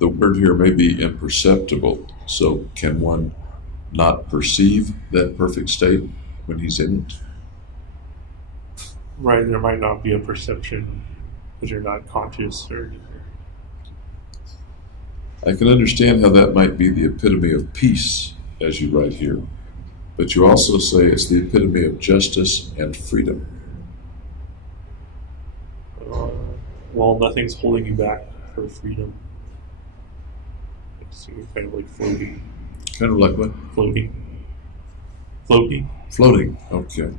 The word here may be imperceptible, so can one not perceive that perfect state when he's in it? Right, there might not be a perception because you're not conscious or anything. I can understand how that might be the epitome of peace, as you write here, but you also say it's the epitome of justice and freedom. Well, nothing's holding you back for freedom. So you're kind of like floating. Kind of like what? Floating. Floating, okay.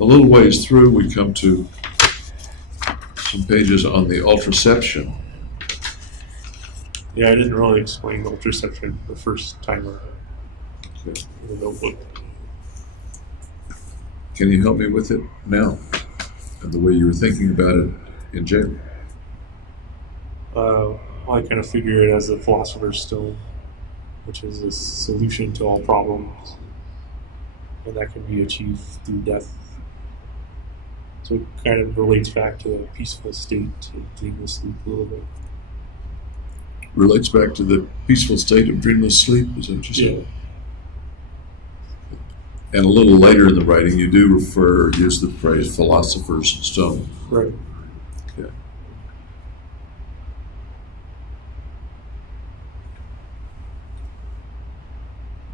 A little ways through, we come to some pages on the ultraception. Yeah, I didn't really explain ultraception the first time around Okay. in the notebook. Can you help me with it now? and the way you were thinking about it in jail? I kind of figure it as the philosopher's stone, which is a solution to all problems, and that can be achieved through death. So it kind of relates back to a peaceful state, to dreamless sleep a little bit. Relates back to the peaceful state of dreamless sleep, is that what you said? Yeah. And a little later in the writing, you do use the phrase philosopher's stone. Right. Yeah.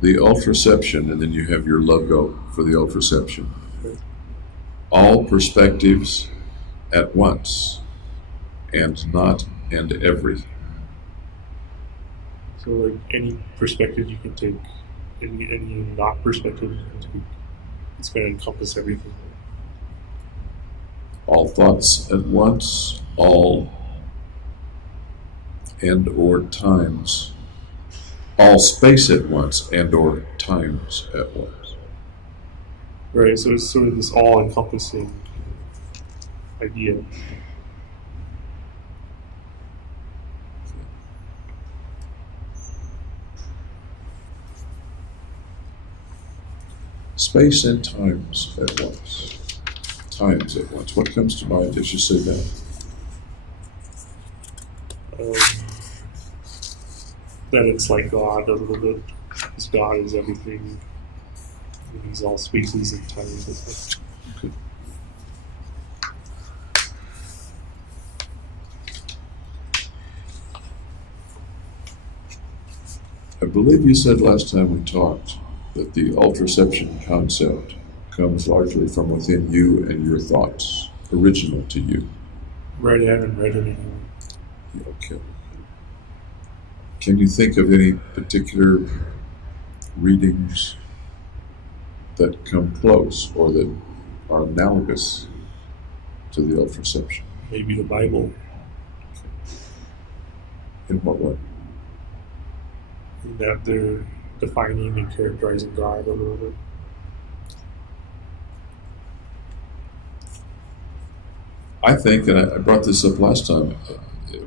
The ultraception, and then you have your logo for the ultraception. Right. All perspectives at once, and not and every. So like any perspective you can take, any not perspective you can take, it's going to encompass everything. All thoughts at once, all and or times. All space at once and or times at once. Right, so it's sort of this all-encompassing idea. Space and times at once. Times at once. What comes to mind as you say that? That it's like God a little bit, because God is everything, and He's all spaces and times. Okay. I believe you said last time we talked that the ultraception concept comes largely from within you and your thoughts, original to you. Right, I haven't read it anymore. Okay. Can you think of any particular readings that come close or that are analogous to the ultraception? Maybe the Bible, In what way? in that they're defining and characterizing God a little bit. I think, and I brought this up last time,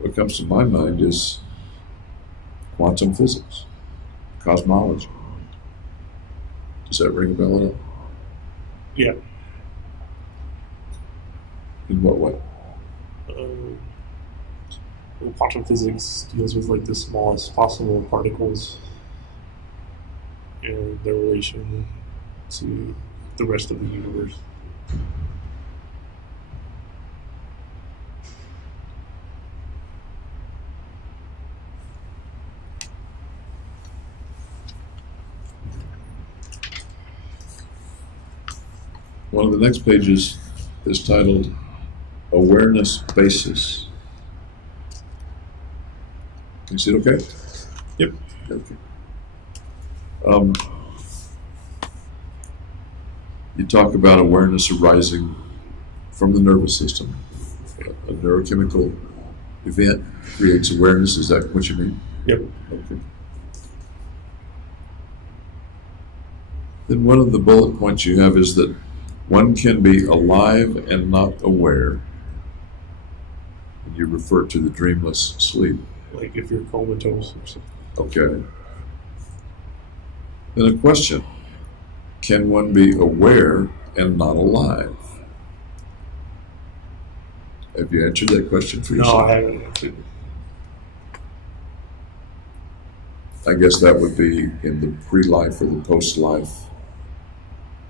what comes to my mind is quantum physics, cosmology. Does that ring a bell at all? Yeah. In what way? Well, quantum physics deals with like the smallest possible particles and their relation to the rest of the universe. One of the next pages is titled Awareness Basis. Can you see it okay? Yep. Okay. You talk about awareness arising from the nervous system. A neurochemical event creates awareness. Is that what you mean? Yep. Okay. Then one of the bullet points you have is that one can be alive and not aware. And you refer to the dreamless sleep. Like if you're comatose or something. Okay. Then a question. Can one be aware and not alive? Have you answered that question for No, yourself? I haven't answered it. I guess that would be in the pre-life or the post-life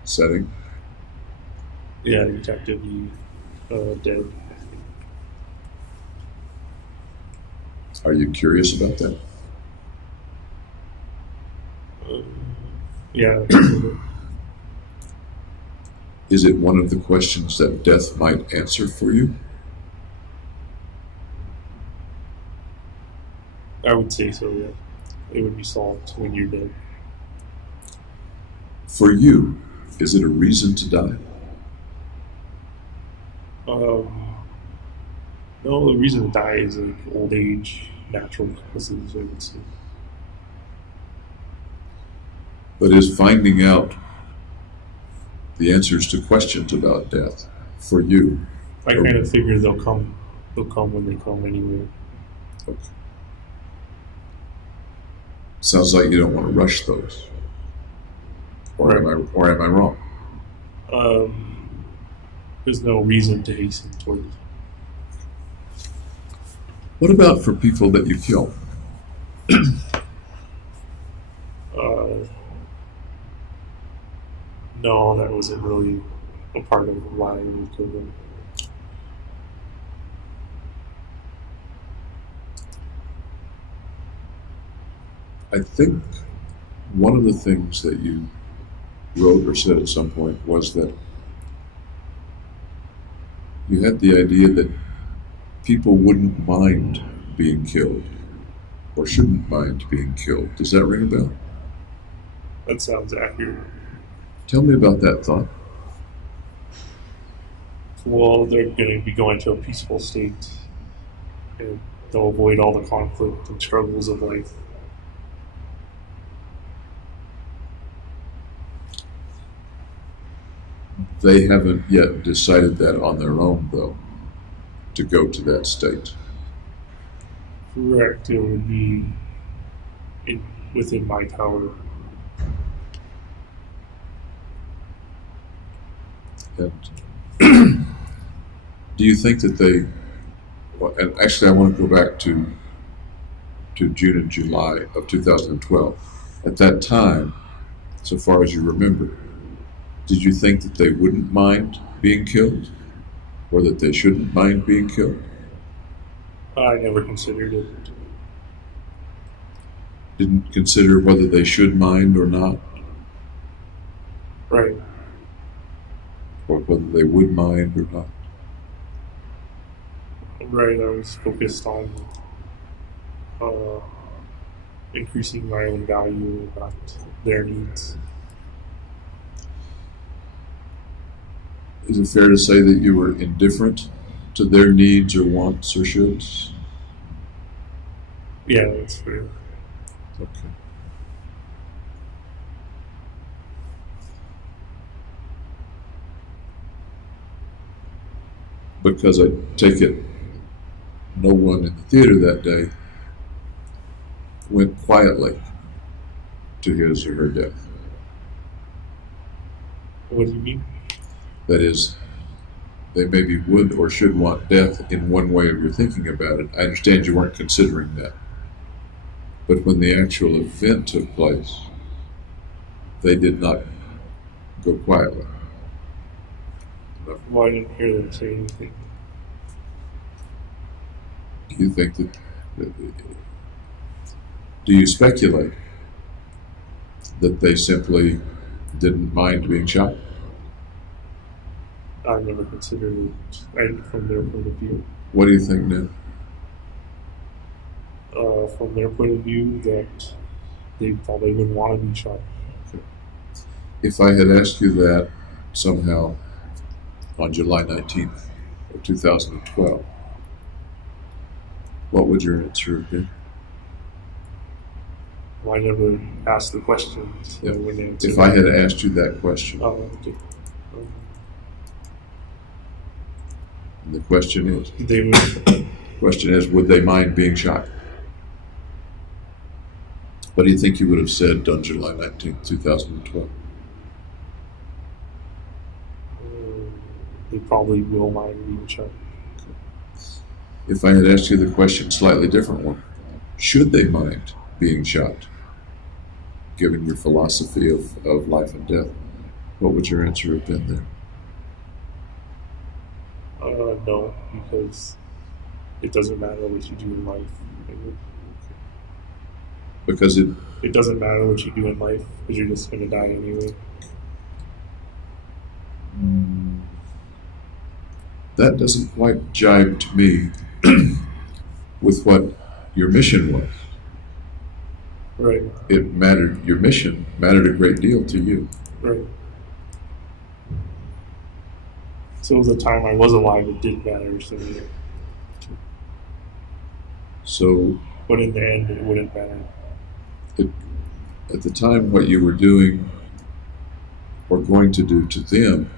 setting. Yeah, you're technically dead. Are you curious about that? Yeah. Is it one of the questions that death might answer for you? I would say so, yeah. It would be solved when you're dead. For you, is it a reason to die? No, the reason to die is like old age, natural causes, I would say. But is finding out the answers to questions about death for you I kind of figure they'll come. They'll come when they come anyway. Okay. Sounds like you don't want to rush those. Or am I wrong? There's no reason to hasten toward it. What about for people that you kill? No, that wasn't really a part of why we killed them. I think one of the things that you wrote or said at some point was that you had the idea that people wouldn't mind being killed or shouldn't mind being killed. Does that ring a bell? That sounds accurate. Tell me about that thought. Well, they're going to be going to a peaceful state, and they'll avoid all the conflict and struggles of life. They haven't yet decided that on their own, though, to go to that state. Correct. It would be within my power. And do you think that they, well, and actually I want to go back to June and July of 2012. At that time, so far as you remember, did you think that they wouldn't mind being killed? Or that they shouldn't mind being killed? I never considered it. Didn't consider whether they should mind or not? Right. Or whether they would mind or not? Right, I was focused on increasing my own value, not their needs. Is it fair to say that you were indifferent to their needs or wants or shoulds? Yeah, that's fair. Okay. Because I take it no one in the theater that day went quietly to his or her death. What do you mean? That is, they maybe would or should want death in one way of your thinking about it. I understand you weren't considering that. But when the actual event took place, they did not go quietly. Well, I didn't hear them say anything. Do you think that, do you speculate that they simply didn't mind being shot? I never considered it from their point of view. What do you think now? From their point of view, that they probably wouldn't want to be shot. If I had asked you that somehow on July 19th of 2012, what would your answer have been? Well, I never asked the question. So Yeah. I wouldn't answer If I that. had asked you that question, Okay. the question is, would they mind being shot? What do you think you would have said on July 19th, 2012? They probably will mind being shot. If I had asked you the question, slightly different one, should they mind being shot? Given your philosophy of life and death, what would your answer have been there? No, because it doesn't matter what you do in life. Because it It doesn't matter what you do in life, because you're just going to die anyway. that doesn't quite jibe to me with what your mission was. Right, It mattered, your mission mattered a great deal to you. right. So the time I was alive, it did matter to me. So But in the end, it wouldn't matter. at the time, what you were doing or going to do to them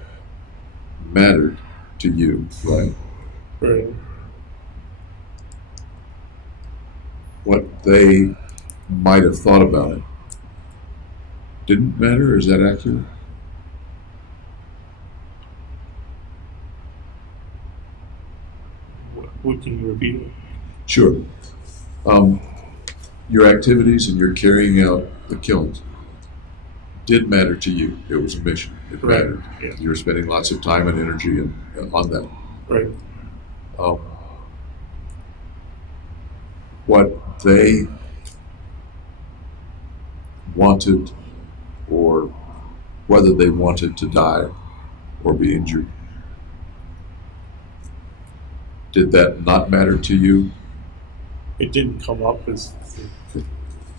mattered, to you, right? Right. What they might have thought about it didn't matter. Is that accurate? What can you repeat it? Sure. Um, your activities and your carrying out the killings did matter to you. It was a mission. It Right. mattered. Yeah. You were spending lots of time and energy on that. Right. Um, what they wanted, or whether they wanted to die or be injured, did that not matter to you? It didn't come up as.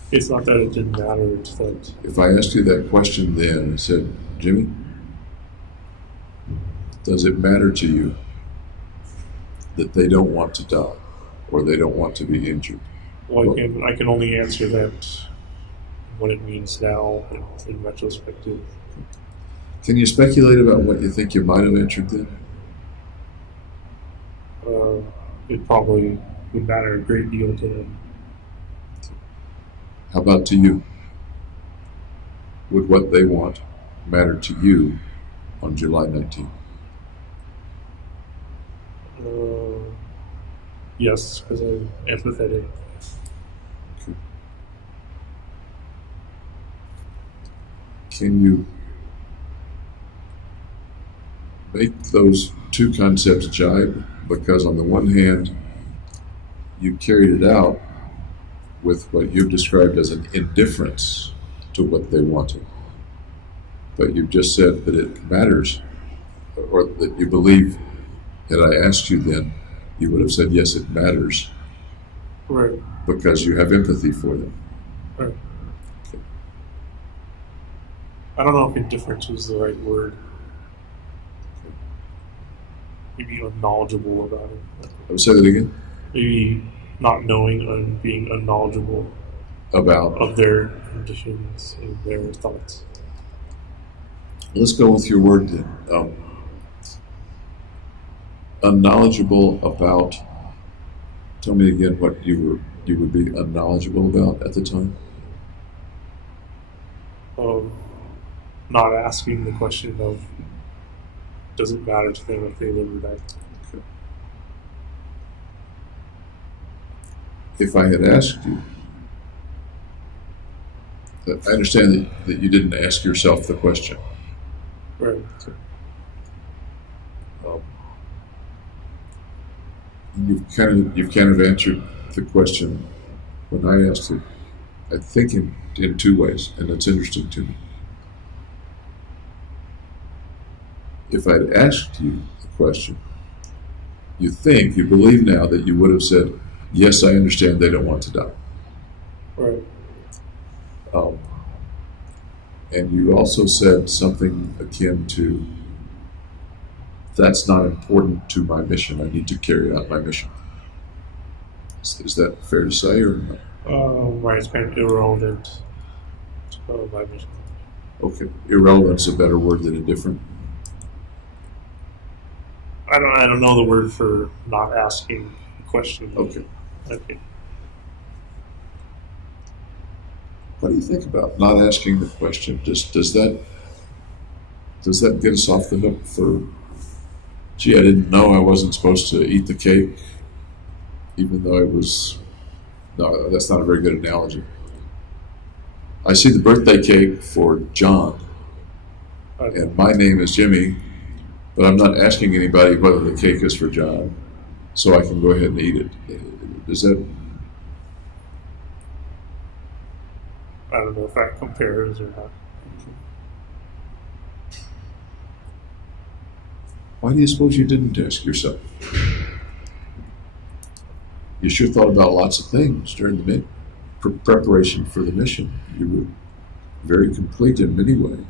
It's not that it didn't matter. It's that. If I asked you that question then and said, Jimmy, does it matter to you that they don't want to die or they don't want to be injured? Well, I can only answer that what it means now in retrospective. Can you speculate about what you think you might have answered then? It probably would matter a great deal to them. How about to you? Would what they want matter to you on July 19th? Yes, because I'm empathetic. Okay. Can you make those two concepts jibe? Because on the one hand, you carried it out with what you've described as an indifference to what they wanted. But you've just said that it matters, or that you believe, had I asked you then, you would have said, yes, it matters, Right. because you have empathy for them. Right. Okay. I don't know if indifference is the right word. Maybe unknowledgeable about it. I would say that again. Maybe not knowing and being unknowledgeable About, of their conditions and their thoughts. let's go with your word then. Unknowledgeable about, tell me again what you would be unknowledgeable about at the time. Of not asking the question of, does it matter to them if they live or die? Okay. If I had asked you, I understand that you didn't ask yourself the question. Right. Um, you've kind of answered the question when I asked it, I think in two ways, and it's interesting to me. If I'd asked you the question, you believe now that you would have said, yes, I understand they don't want to die. Right. And you also said something akin to, that's not important to my mission. I need to carry out my mission. Is that fair to say or not? Right. It's kind of irrelevant to my mission. Okay. Irrelevant's a better word than indifferent. I don't know the word for not asking the question. Okay. Okay. What do you think about not asking the question? Does that get us off the hook for, gee, I didn't know I wasn't supposed to eat the cake, even though it was, no, that's not a very good analogy. I see the birthday cake for John, Okay. and my name is Jimmy, but I'm not asking anybody whether the cake is for John, so I can go ahead and eat it. Is that, I don't know if that compares or not. why do you suppose you didn't ask yourself? You sure thought about lots of things during the preparation for the mission. You were very complete in many ways.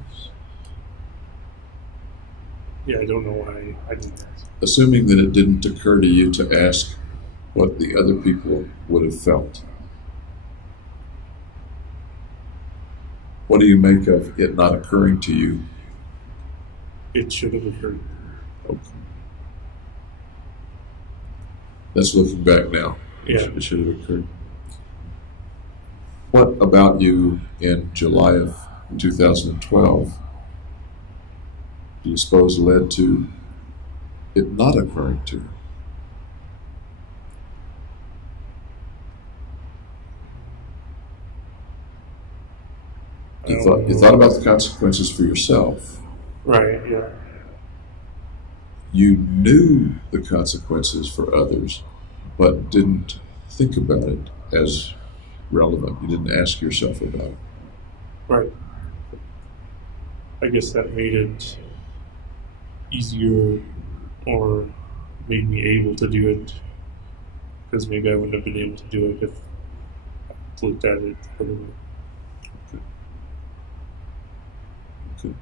Yeah, I don't know why I didn't ask. Assuming that it didn't occur to you to ask what the other people would have felt. What do you make of it not occurring to you? It should have occurred. Okay. That's looking back now. Yeah. It should have occurred. What about you in July of 2012 do you suppose led to it not occurring to you? You thought about the consequences for yourself. Right, yeah. You knew the consequences for others, but didn't think about it as relevant. You didn't ask yourself about it. Right. I guess that made it easier or made me able to do it, because maybe I wouldn't have been able to do it if I looked at it further. Okay.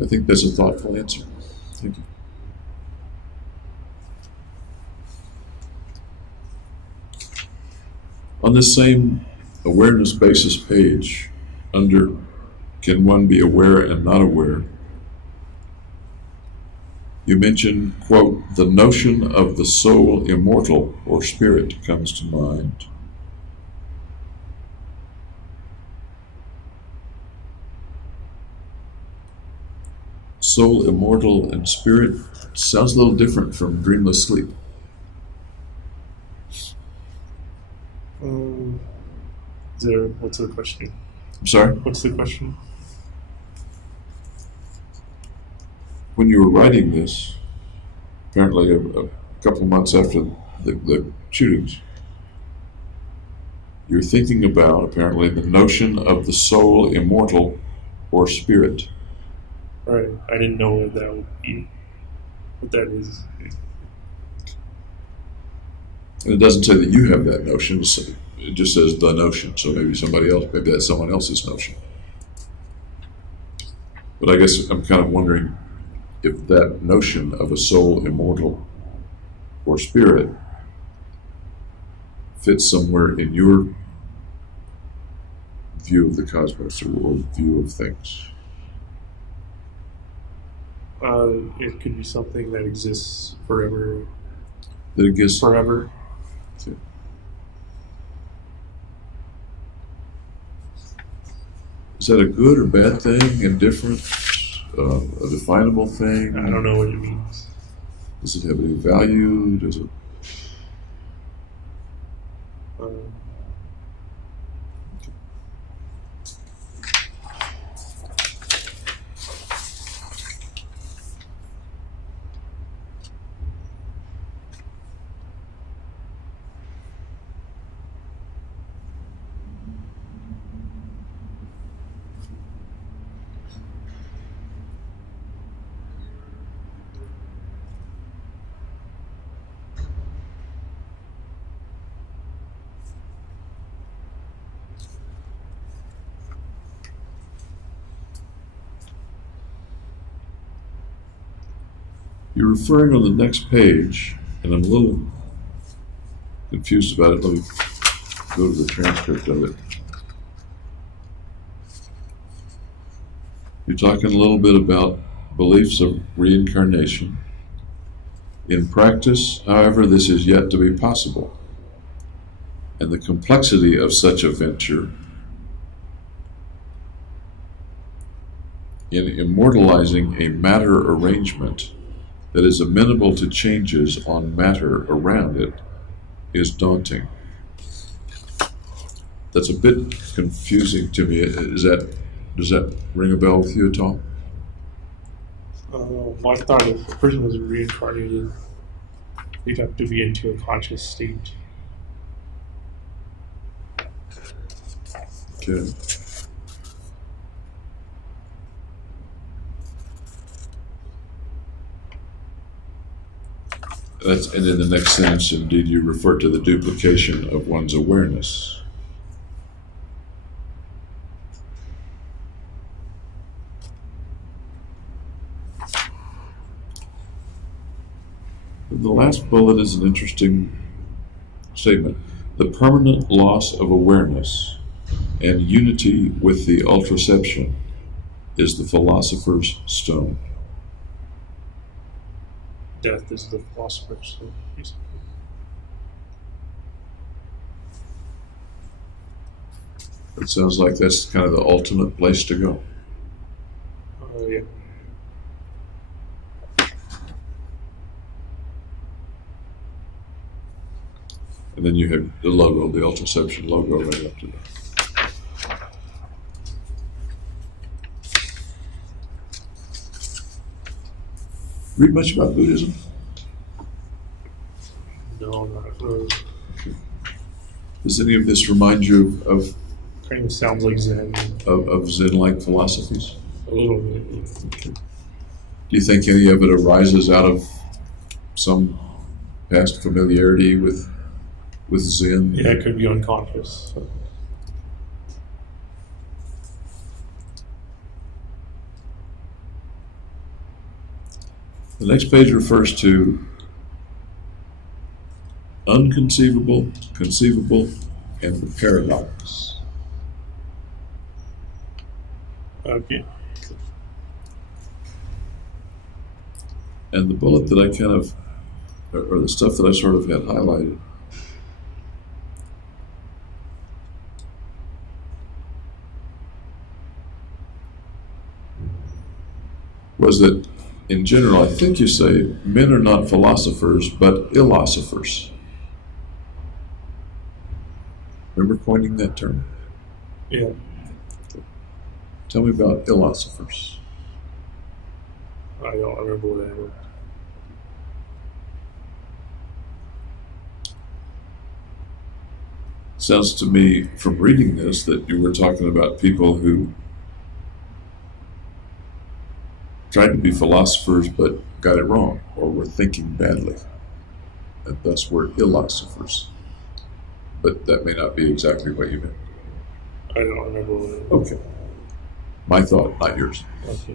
I think that's a thoughtful answer. Thank you. On this same awareness basis page, under Can One Be Aware and Not Aware, you mention, quote, the notion of the soul immortal or spirit comes to mind. Soul immortal and spirit sounds a little different from dreamless sleep. What's the question? I'm sorry? What's the question? When you were writing this, apparently a couple of months after the shootings, you're thinking about, apparently, the notion of the soul immortal or spirit. Right. I didn't know what that would be. What that is. And it doesn't say that you have that notion, it just says the notion. So maybe maybe that's someone else's notion. But I guess I'm kind of wondering if that notion of a soul immortal or spirit fits somewhere in your view of the cosmos or view of things. It could be something that exists forever. That it gives Forever. Is that a good or bad thing? Indifferent? A definable thing? I don't know what it means. Does it have any value? Does it? You're referring on the next page, and I'm a little confused about it. Let me go to the transcript of it. You're talking a little bit about beliefs of reincarnation. In practice, however, this is yet to be possible, and the complexity of such a venture in immortalizing a matter arrangement that is amenable to changes on matter around it is daunting. That's a bit confusing to me. Does that ring a bell with you at all? Well, I thought if a person was reincarnated, they'd have to be into a conscious state. Okay. And in the next sentence, indeed, you refer to the duplication of one's awareness. And the last bullet is an interesting statement. The permanent loss of awareness and unity with the ultraception is the philosopher's stone. death is the philosopher. So basically, It sounds like that's kind of the ultimate place to go. yeah. And then you have the logo, the ultraception logo right up to that. Read much about Buddhism? No, not really. Does any of this remind you of Kind of sounds like Zen Zen-like philosophies? a little bit. Do you think any of it arises out of some past familiarity with Zen? Yeah, it could be unconscious. So. The next page refers to unconceivable, conceivable, and the paradox. Okay. And the bullet that I kind of, or the stuff that I sort of had highlighted, was that in general, I think you say, men are not philosophers, but illosophers. Remember coining that term? Yeah. Tell me about illosophers. I don't remember what that was. Sounds to me, from reading this, that you were talking about people who tried to be philosophers but got it wrong, or were thinking badly, and thus were illosophers. But that may not be exactly what you meant. I don't remember what it was. Okay. My thought, not yours. Okay.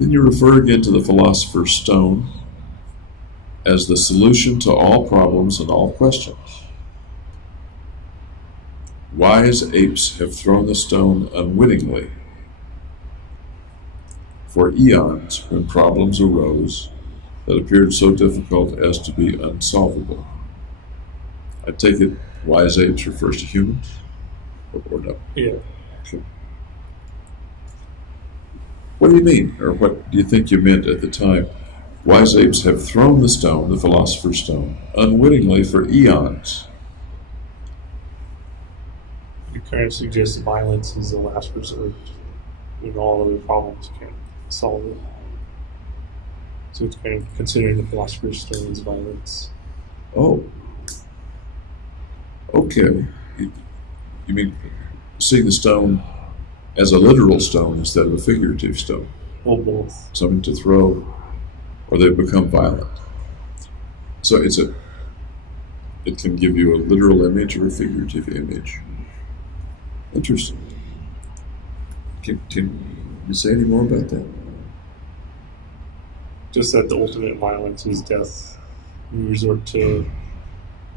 Then you refer again to the philosopher's stone as the solution to all problems and all questions. Wise apes have thrown the stone unwittingly. For eons, when problems arose that appeared so difficult as to be unsolvable. I take it wise apes refers to humans? Or no? Yeah. Okay. What do you mean, or what do you think you meant at the time? Wise apes have thrown the stone, the philosopher's stone, unwittingly for eons. It kind of suggests violence is the last resort when all other problems can't solve it. So it's kind of considering the philosopher's stone as violence. Oh. Okay. You mean seeing the stone as a literal stone instead of a figurative stone? Well, both. Something to throw, or they become violent. So it can give you a literal image or a figurative image. Interesting. Can you say any more about that? Just that the ultimate violence is death. We resort to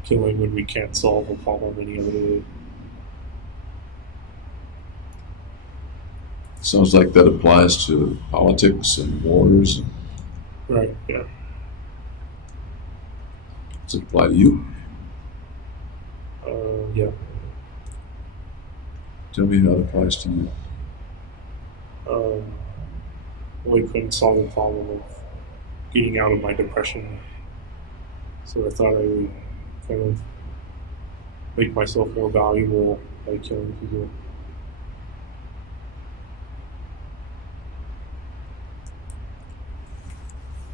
killing when we can't solve a problem any other way. Sounds like that applies to politics and wars. Right, yeah. Does it apply to you? Yeah. Tell me how it applies to you. Well, I couldn't solve the problem of getting out of my depression. So I thought I would kind of make myself more valuable by killing people.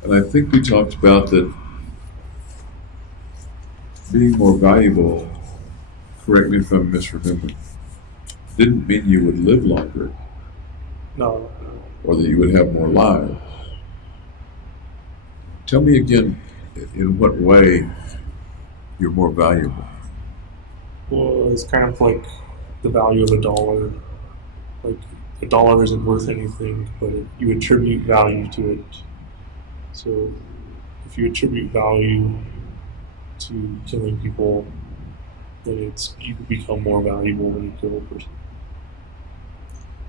And I think we talked about that being more valuable, correct me if I'm misremembering, didn't mean you would live longer No. or that you would have more lives. Tell me again, in what way you're more valuable? Well, it's kind of like the value of a dollar. Like, a dollar isn't worth anything, but you attribute value to it. So, if you attribute value to killing people, then you become more valuable when you kill a person.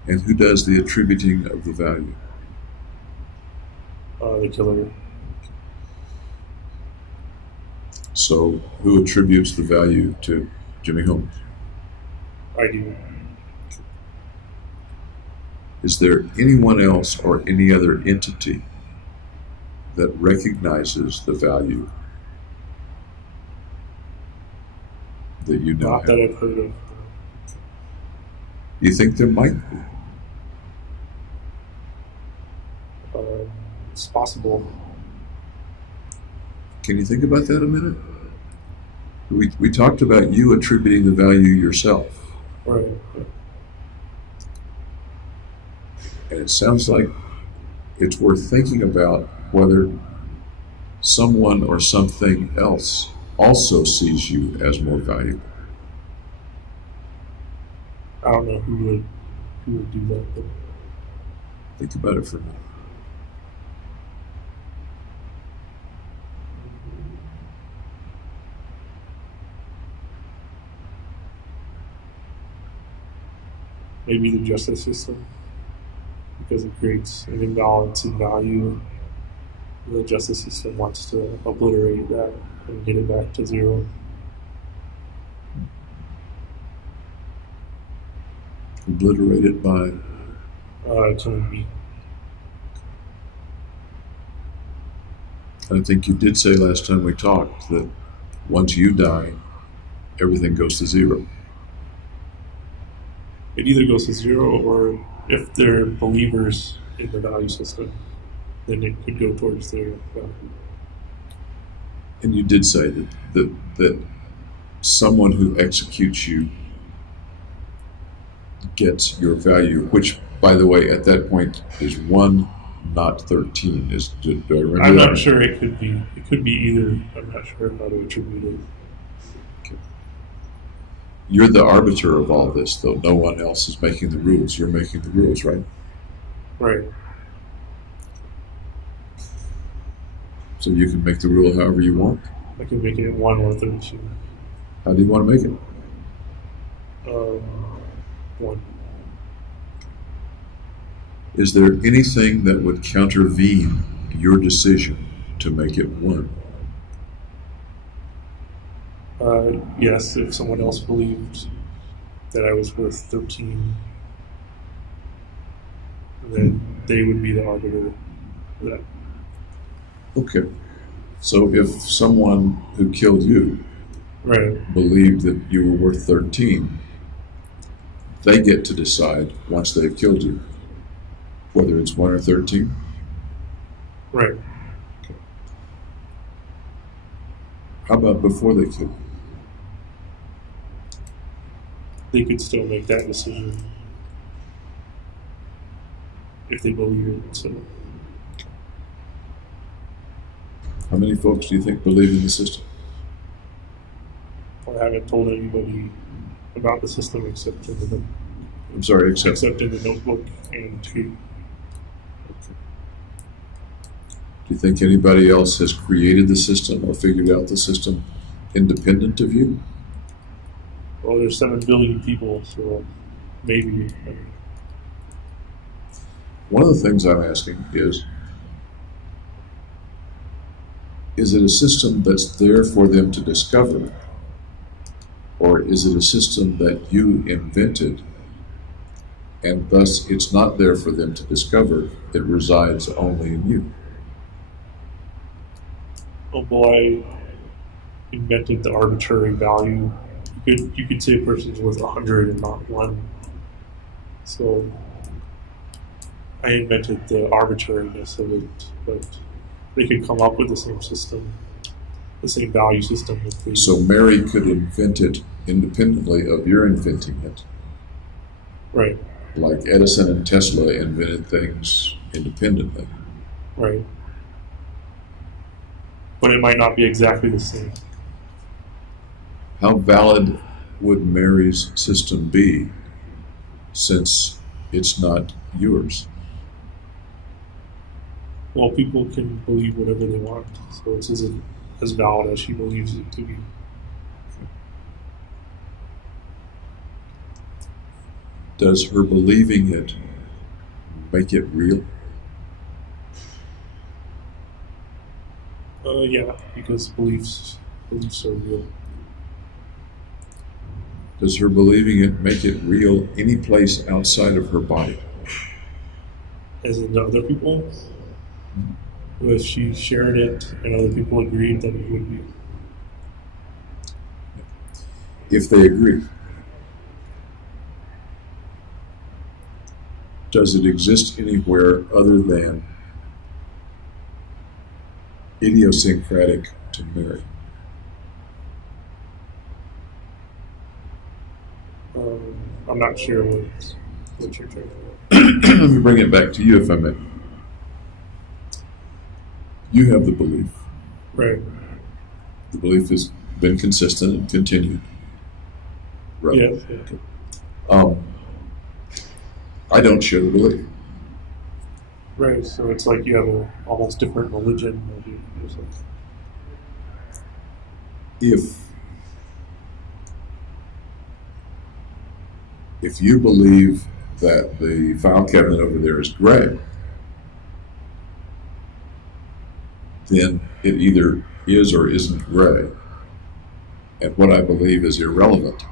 And who does the attributing of the value? The killer. So who attributes the value to Jimmy Holmes? I do. Is there anyone else or any other entity that recognizes the value that you know Not that I've heard of. You think there might be? It's possible. Can you think about that a minute? We talked about you attributing the value yourself. Right. And it sounds like it's worth thinking about whether someone or something else also sees you as more valuable. I don't know who would do that. But Think about it for a minute. maybe the justice system, because it creates an imbalance in value. The justice system wants to obliterate that and get it back to zero. Obliterate it by Killing me. I think you did say last time we talked that once you die, everything goes to zero. It either goes to zero, or if they're believers in the value system, then it could go towards their value. And you did say that someone who executes you gets your value, which, by the way, at that point is 1, not 13. Do I remember I'm that? not sure. It could be either. I'm not sure how to attribute it. Okay. You're the arbiter of all this, though. No one else is making the rules. You're making the rules, right? Right. So you can make the rule however you want. I could make it 1 or 13. How do you want to make it? 1. Is there anything that would countervene your decision to make it 1? Yes, if someone else believed that I was worth 13, then they would be the arbiter of that. Okay. So if someone who killed you Right. believed that you were worth 13, they get to decide once they've killed you whether it's 1 or 13. Right. How about before they kill you? They could still make that decision if they believe it. So How many folks do you think believe in the system? I haven't told anybody about the system except in the I'm sorry, except in the notebook and to do you think anybody else has created the system or figured out the system independent of you? well, there's 7 billion people, so maybe. One of the things I'm asking is it a system that's there for them to discover? Or is it a system that you invented and thus it's not there for them to discover, it resides only in you? Oh boy, I invented the arbitrary value. You could say a person's worth 100 and not 1. So I invented the arbitrariness of it, but they could come up with the same system, the same value system. If they, So Mary could invent it independently of your inventing it, right, like Edison and Tesla invented things independently. right. But it might not be exactly the same. How valid would Mary's system be since it's not yours? Well, people can believe whatever they want, so it's as valid as she believes it to be. Does her believing it make it real? Yeah, because beliefs are real. Does her believing it make it real any place outside of her body? As in other people, if she shared it and other people agreed, then it would be. If they agree, does it exist anywhere other than idiosyncratic to Mary? I'm not sure what you're trying to. Let me bring it back to you, if I may. You have the belief. Right. The belief has been consistent and continued. Right. Yeah. I don't share the belief. Right. So it's like you have a almost different religion. Maybe, or something. If you believe that the file cabinet over there is gray, then it either is or isn't gray. And what I believe is irrelevant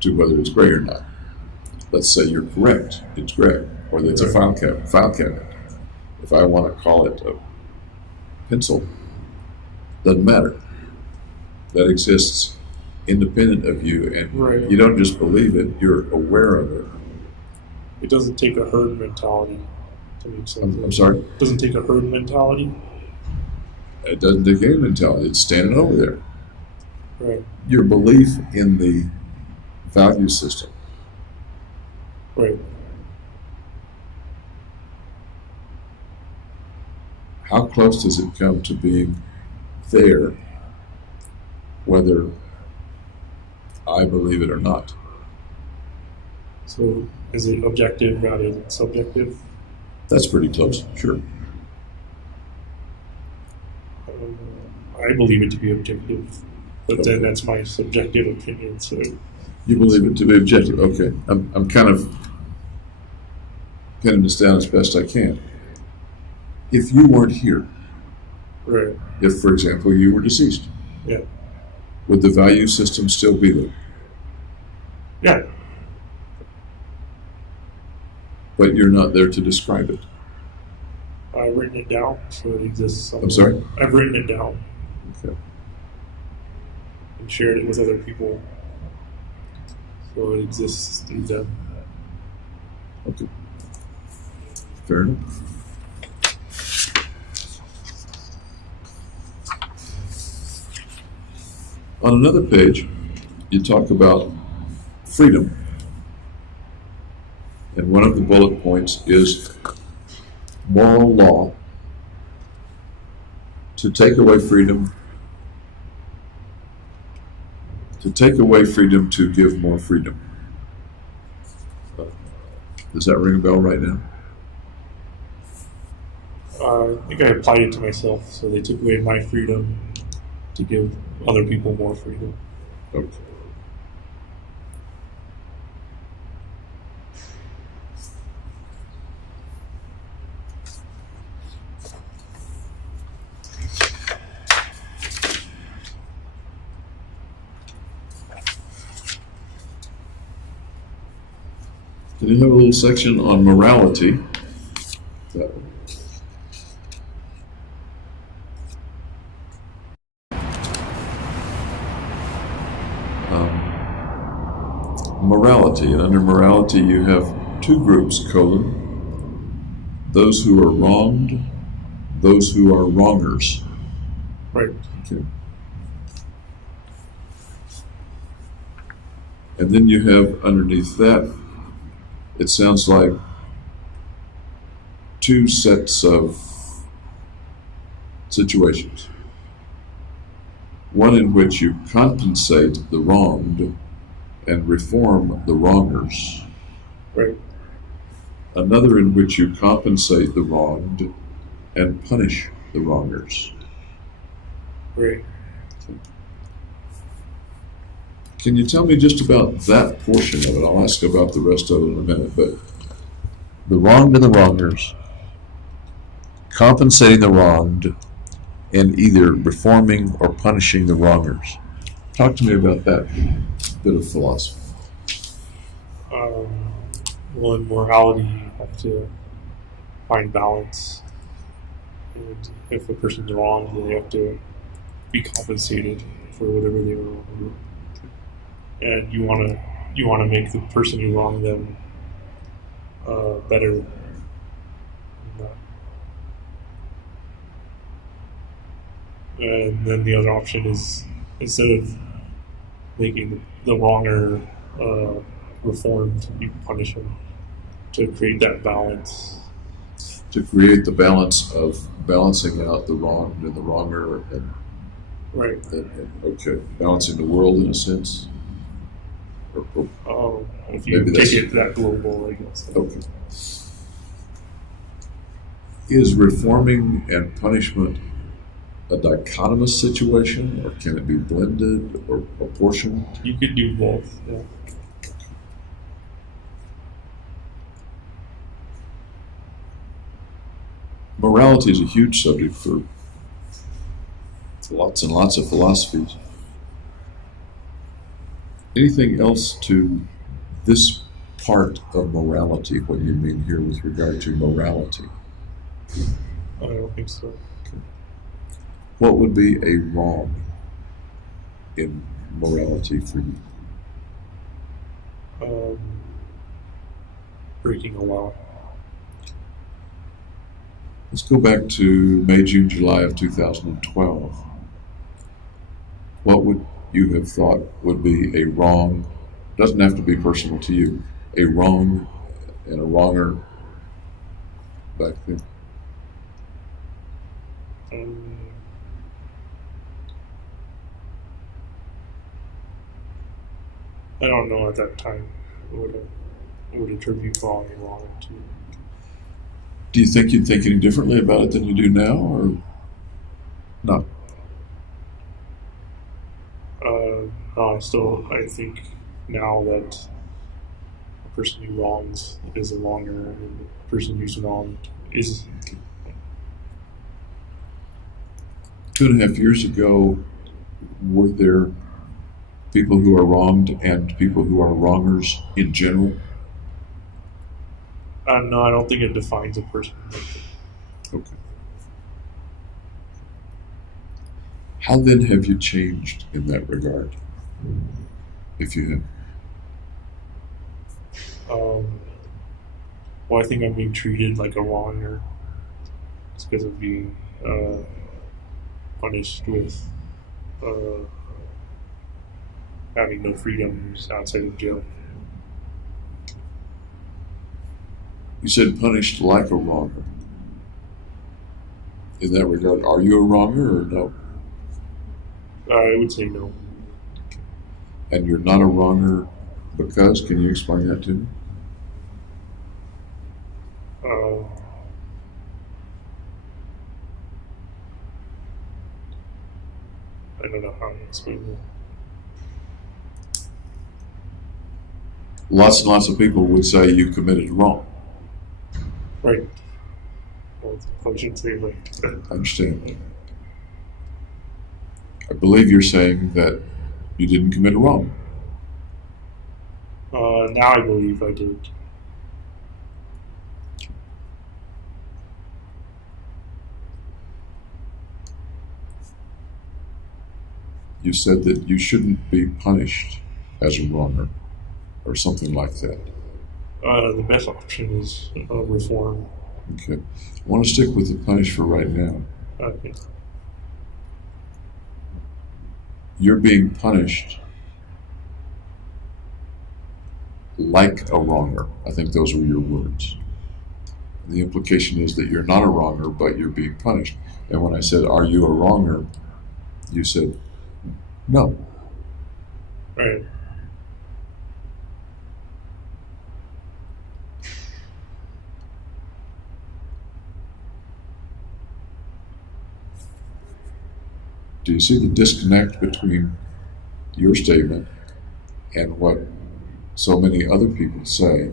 to whether it's gray or not. Let's say you're correct, it's gray, or that it's a file cabinet. If I want to call it a pencil, doesn't matter. That exists independent of you, and you don't just believe it, you're aware of it. It doesn't take a herd mentality to make sense. I'm sorry? It doesn't take a herd mentality. It doesn't take any mentality, it's standing over there. Right. Your belief in the value system. Right. How close does it come to being there, whether I believe it or not? So is it objective rather than subjective? That's pretty close, sure. I believe it to be objective, but then that's my subjective opinion. So you believe it to be objective? Okay, I'm kind of pinning this down as best I can. If you weren't here, right? If, for example, you were deceased, Yeah. would the value system still be there? Yeah. But you're not there to describe it. I've written it down, so it exists somewhere. I'm sorry? I've written it down. Okay. And shared it with other people, so it exists through them. Okay. Fair enough. On another page, you talk about freedom. And one of the bullet points is moral law to take away freedom, to give more freedom. Does that ring a bell right now? I think I applied it to myself, so they took away my freedom to give other people more freedom. Okay. Then you have a little section on morality. That one. Morality, and under morality you have two groups, those who are wronged, those who are wrongers. Right. Okay. And then you have underneath that, it sounds like two sets of situations. One in which you compensate the wronged and reform the wrongers. Right. Another in which you compensate the wronged and punish the wrongers. Right. Can you tell me just about that portion of it? I'll ask about the rest of it in a minute, but the wrong to the wrongers, compensating the wronged, and either reforming or punishing the wrongers. Talk to me about that bit of philosophy. Um, well, in morality, you have to find balance. And if a person's wrong, then they have to be compensated for whatever they were wrong. And you wanna make the person who wronged them better. And then the other option is, instead of making the wronger reformed, you punish him to create that balance. To create the balance of balancing out the wronged and the wronger, and, Right. okay, balancing the world in a sense. If you Maybe take it that global, I guess. Okay. Is reforming and punishment a dichotomous situation, or can it be blended or apportioned? You could do both. Yeah. Morality is a huge subject for lots and lots of philosophies. Anything else to this part of morality, what you mean here with regard to morality? I don't think so. What would be a wrong in morality for you? Breaking a law. Let's go back to May, June, July of 2012. What would you have thought would be a wrong, doesn't have to be personal to you, a wrong and a wronger back then? I don't know at that time what would attribute wrong and wrong to. Do you think you'd think any differently about it than you do now, or not? No, I think now that a person who wrongs is a wronger, and the person who's wronged is. 2.5 years ago, were there people who are wronged and people who are wrongers in general? No, I don't think it defines a person. Okay. How then have you changed in that regard, if you have? Well, I think I'm being treated like a wronger. It's because of being punished with having no freedoms outside of jail. You said punished like a wronger. In that regard, are you a wronger or no? I would say no. And you're not a wronger because? Can you explain that to me? I don't know how to explain that. Lots and lots of people would say you committed wrong. Right. Well, I shouldn't say right. I understand. I believe you're saying that you didn't commit a wrong. Now I believe I did. You said that you shouldn't be punished as a wronger, or something like that. The best option is reform. Okay. I want to stick with the punish for right now. Okay. You're being punished like a wronger. I think those were your words. The implication is that you're not a wronger, but you're being punished. And when I said, are you a wronger? You said, no. Right. Do you see the disconnect between your statement and what so many other people say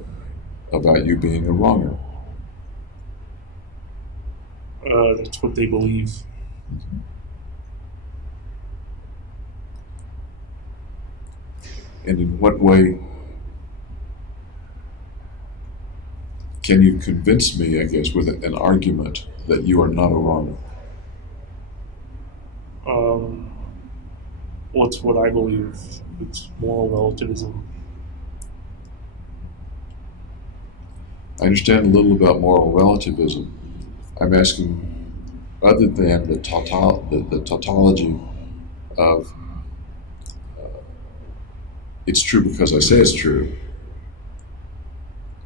about you being a wronger. That's what they believe. And in what way can you convince me, I guess, with an argument that you are not a wronger? Well, it's what I believe. It's moral relativism. I understand a little about moral relativism. I'm asking, other than the tautology of it's true because I say it's true,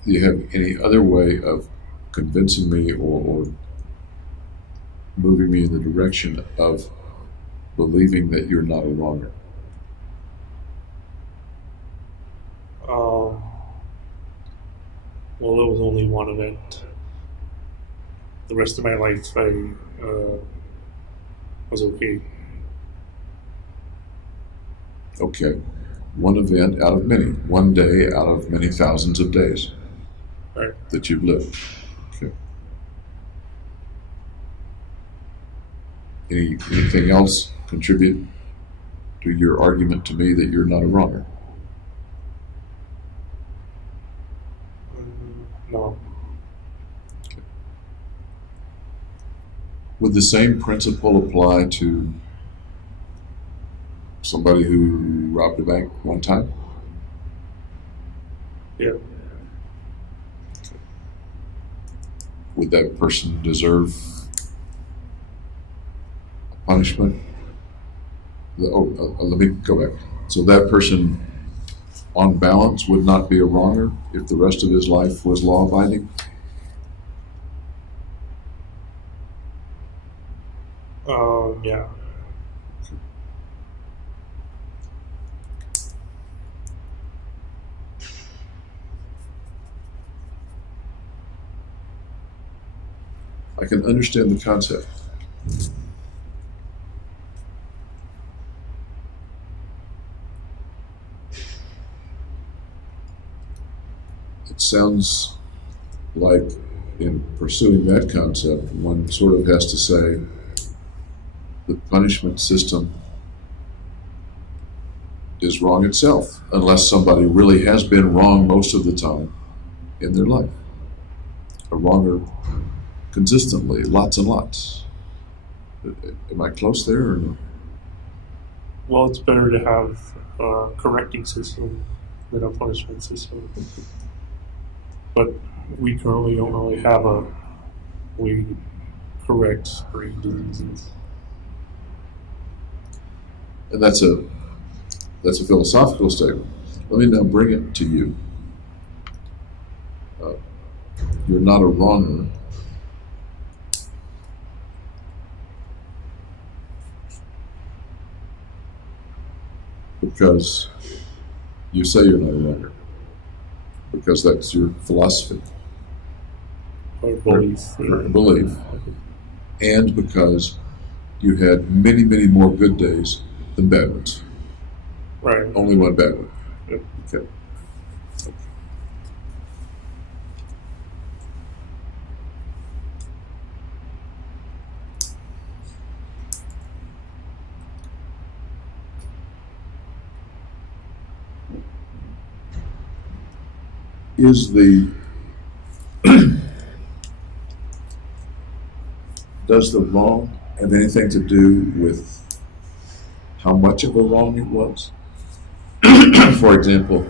do you have any other way of convincing me or moving me in the direction of believing that you're not a wronger? Well, it was only one event. The rest of my life, I was okay. Okay. One event out of many. One day out of many thousands of days Right. that you've lived. Okay. Anything else contribute to your argument to me that you're not a wronger? No. Okay. Would the same principle apply to somebody who robbed a bank one time? Yeah. Would that person deserve a punishment? Let me go back. So that person, on balance, would not be a wronger if the rest of his life was law-abiding? Yeah. I can understand the concept. It sounds like in pursuing that concept, one sort of has to say the punishment system is wrong itself, unless somebody really has been wrong most of the time in their life. A wronger consistently, lots and lots. Am I close there or no? Well, it's better to have a correcting system than a punishment system. But we currently don't really have a way to correct brain diseases. And that's a philosophical statement. Let me now bring it to you. You're not a wronger because you say you're not a wronger, because that's your philosophy Or belief. or belief, and because you had many, many more good days than bad ones. Right. Only one bad one. Yep. Okay. Is the does the wrong have anything to do with how much of a wrong it was? For example,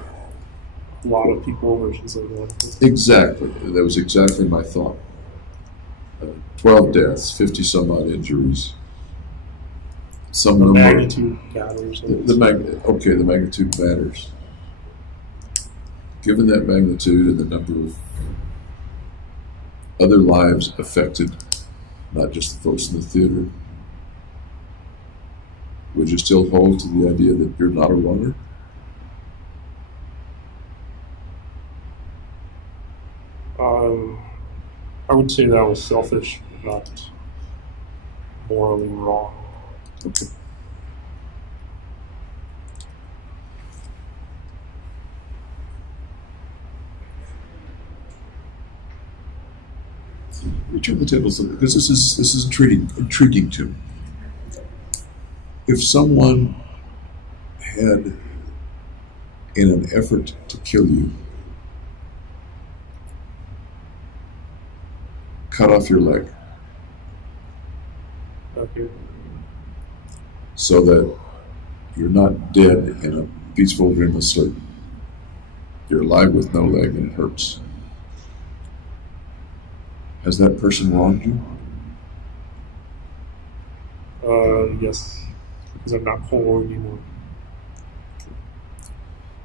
A lot of people versus like one. exactly. That was exactly my thought. 12 deaths, 50 some odd injuries. Some The number. magnitude matters. The magnitude matters. Given that magnitude and the number of other lives affected, not just the folks in the theater, would you still hold to the idea that you're not a wronger? I would say that was selfish, not morally wrong. Okay. Return the tables because this is intriguing to me. If someone had, in an effort to kill you, cut off your leg Okay. so that you're not dead in a peaceful dreamless sleep, you're alive with no leg and it hurts. Has that person wronged you? Yes, because I'm not whole anymore.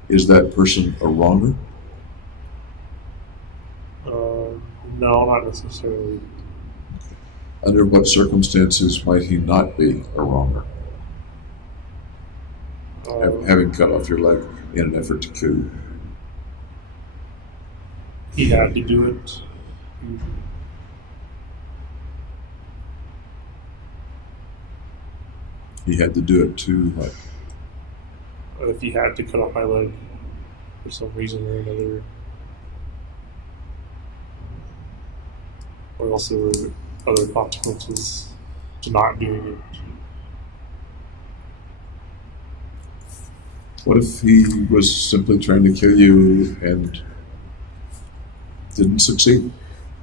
Is that person a wronger? No, not necessarily. Under what circumstances might he not be a wronger? Having cut off your leg in an effort to kill you. He had to do it. He had to do it to what? If he had to cut off my leg for some reason or another, or else there were other consequences to not doing it. What if he was simply trying to kill you and didn't succeed?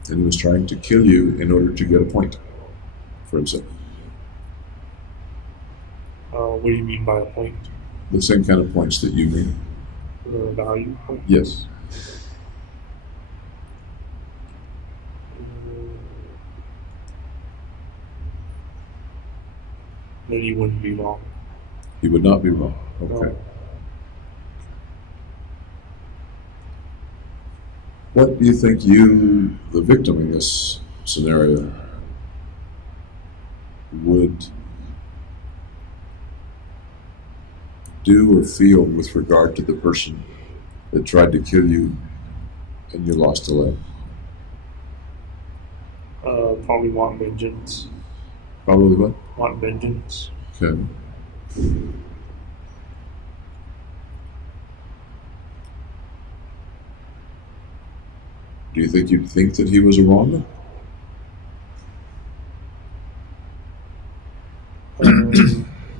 And he was trying to kill you in order to get a point for himself. What do you mean by a point? The same kind of points that you mean. A value point? Yes. Then you wouldn't be wrong. He would not be wrong. Okay. No. What do you think you, the victim in this scenario, would do or feel with regard to the person that tried to kill you and you lost a leg? Probably want vengeance. Probably what? Want vengeance. Okay. Do you think you'd think that he was a wronger?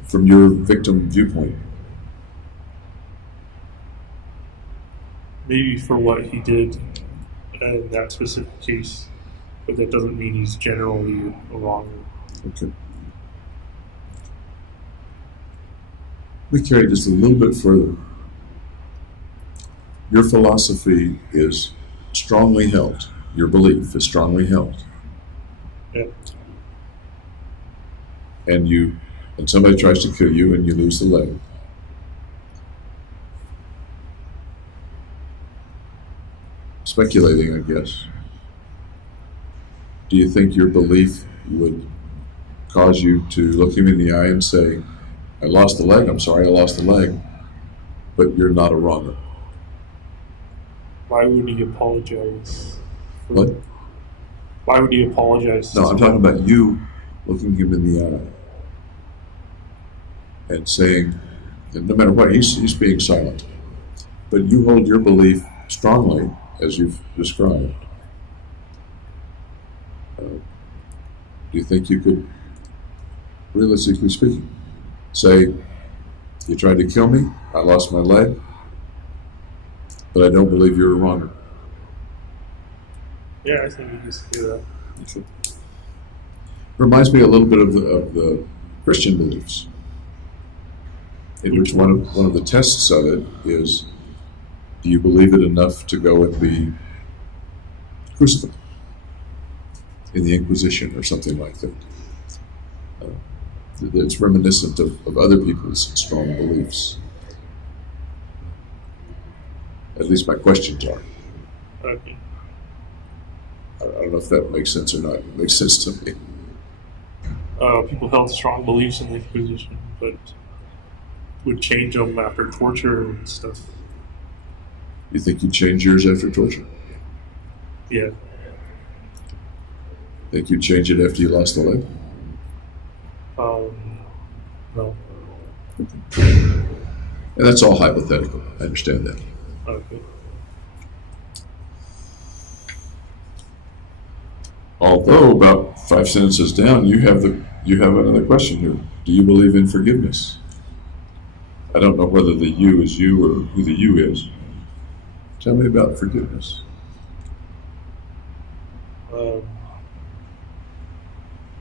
From your victim viewpoint? Maybe for what he did in that specific case, but that doesn't mean he's generally a wronger. Okay. We carry this a little bit further. Your philosophy is strongly held. Your belief is strongly held. Yeah. And somebody tries to kill you and you lose the leg. Speculating, I guess. Do you think your belief would cause you to look him in the eye and say, I lost the leg, I'm sorry I lost the leg, but you're not a wronger? Why would he apologize? What? Why would he apologize? No, I'm talking about you looking him in the eye and saying, and no matter what, he's being silent. But you hold your belief strongly, as you've described. Do you think you could, realistically speaking, say, you tried to kill me, I lost my leg, but I don't believe you're a wronger? Yeah, I think you can say that. Okay. Reminds me a little bit of the Christian beliefs, in which one of the tests of it is, do you believe it enough to go and be crucified in the Inquisition or something like that? It's reminiscent of other people's strong beliefs. At least my questions are. Okay. I don't know if that makes sense or not. It makes sense to me. People held strong beliefs in the Inquisition, but would change them after torture and stuff. You think you'd change yours after torture? Yeah. Think you'd change it after you lost the leg? No. And that's all hypothetical. I understand that. Okay. Although about 5 sentences down, you have another question here. Do you believe in forgiveness? I don't know whether the you is you or who the you is. Tell me about forgiveness. Um,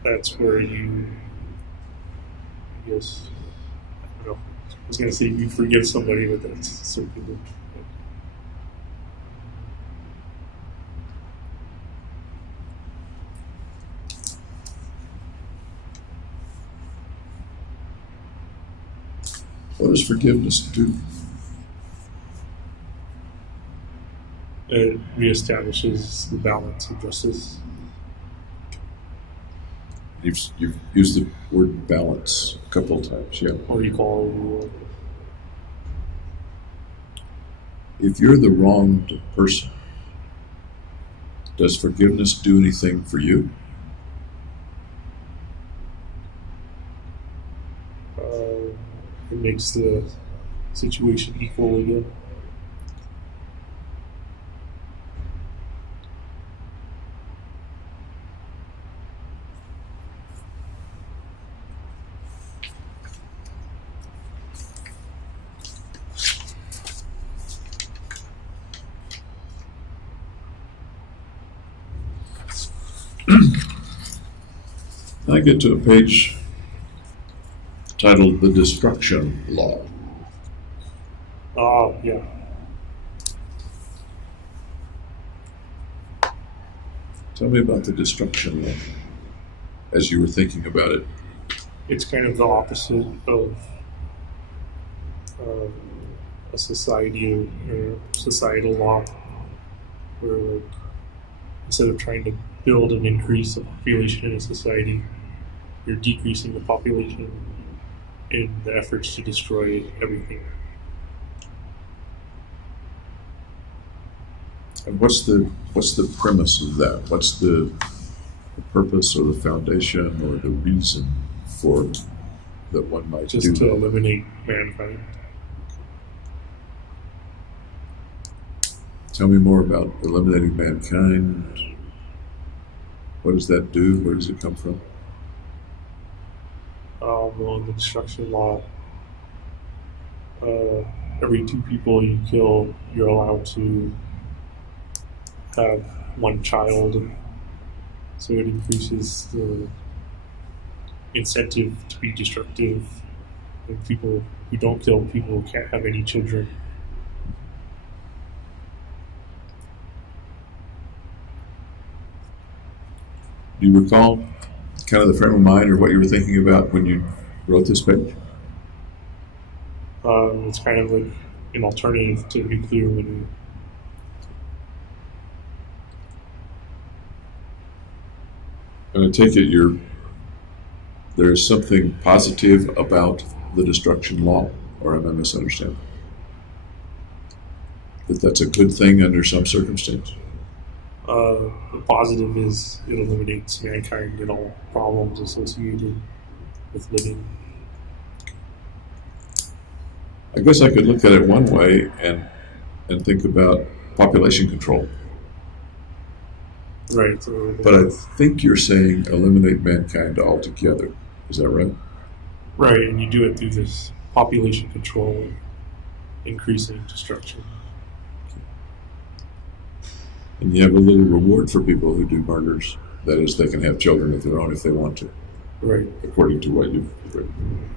that's where you, I guess, I don't know. I was going to say you forgive somebody, but that's circular. What does forgiveness do? It reestablishes the balance of justice. You've used the word balance a couple of times, yeah. Or equality. If you're the wronged person, does forgiveness do anything for you? It makes the situation equal again. I get to a page titled The Destruction Law. Oh, yeah. Tell me about the destruction law as you were thinking about it. It's kind of the opposite of a society or societal law, where like instead of trying to build and increase the population in a society, you're decreasing the population in the efforts to destroy everything. And what's the premise of that? What's the purpose or the foundation or the reason for that one might do Just to that? eliminate mankind. Tell me more about eliminating mankind. What does that do? Where does it come from? Well, in the destruction law, every 2 people you kill, you're allowed to have 1 child. So it increases the incentive to be destructive. And people who don't kill people can't have any children. Do you recall kind of the frame of mind or what you were thinking about when you wrote this page? It's kind of like an alternative to nuclear winter. And I take it there is something positive about the destruction law, or am I misunderstanding? That's a good thing under some circumstance. The positive is it eliminates mankind and all problems associated with living. I guess I could look at it one way and think about population control. Right. So, But I think you're saying eliminate mankind altogether. Is that right? right, and you do it through this population control and increasing destruction. And you have a little reward for people who do murders. That is, they can have children of their own if they want to, Right. according to what you've written.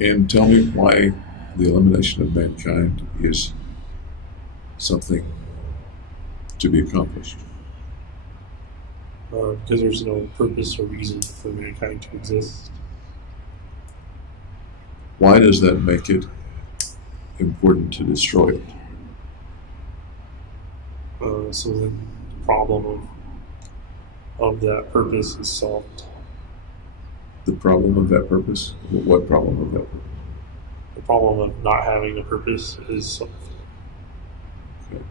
And tell me why the elimination of mankind is something to be accomplished. Because there's no purpose or reason for mankind to exist. Why does that make it important to destroy it? So then the problem of that purpose is solved. The problem of that purpose? What problem of that purpose? The problem of not having a purpose is solved. Okay.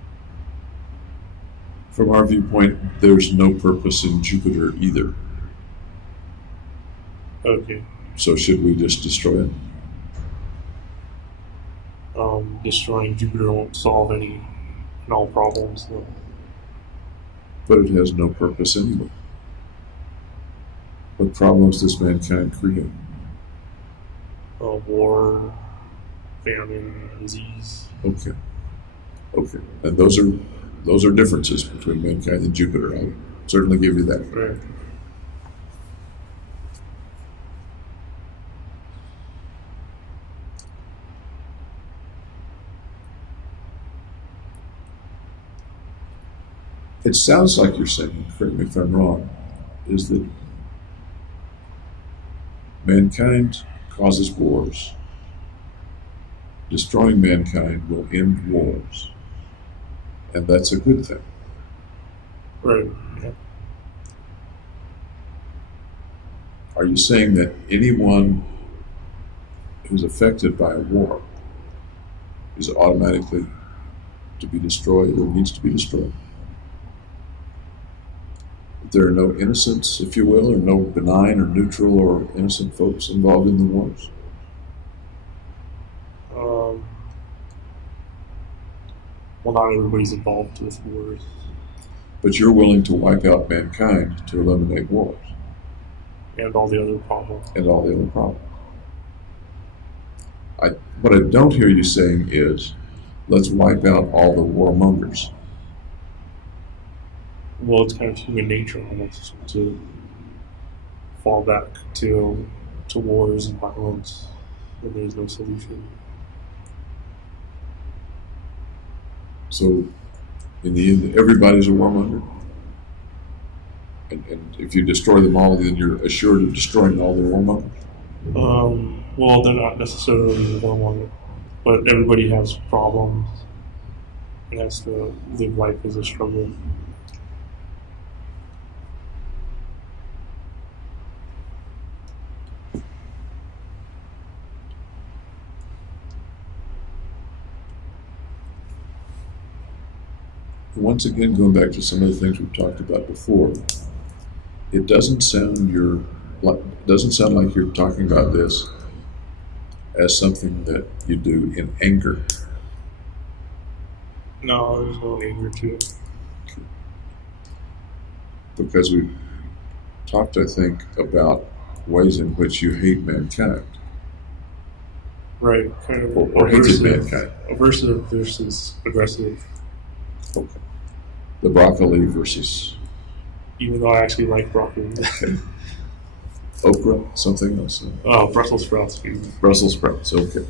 From our viewpoint, there's no purpose in Jupiter either. Okay. So should we just destroy it? Destroying Jupiter won't solve any and all problems. So, But it has no purpose anyway. What problems does mankind create? war, famine, disease. Okay. Okay. And those are differences between mankind and Jupiter. I'll certainly give you that. Right. It sounds like you're saying, correct me if I'm wrong, is that mankind causes wars. Destroying mankind will end wars. And that's a good thing. Right. Yeah. Are you saying that anyone who's affected by a war is automatically to be destroyed or needs to be destroyed? There are no innocents, if you will, or no benign or neutral or innocent folks involved in the wars? Well, not everybody's involved with wars. But you're willing to wipe out mankind to eliminate wars And all the other problems. and all the other problems. What I don't hear you saying is, let's wipe out all the warmongers. Well, it's kind of human nature almost to fall back to wars and violence when there's no solution. So, in the end, everybody's a warmonger. And if you destroy them all, then you're assured of destroying all the warmongers. Well, they're not necessarily warmonger, but everybody has problems and has to live life as a struggle. Once again, going back to some of the things we've talked about before, it doesn't sound like you're talking about this as something that you do in anger. No, there's no anger to it. Because we've talked, I think, about ways in which you hate mankind. Right, kind of Or hated mankind. aversive versus aggressive. Okay. The broccoli versus Even though I actually like broccoli. okra, something else. Oh, Brussels sprouts. Brussels sprouts, okay.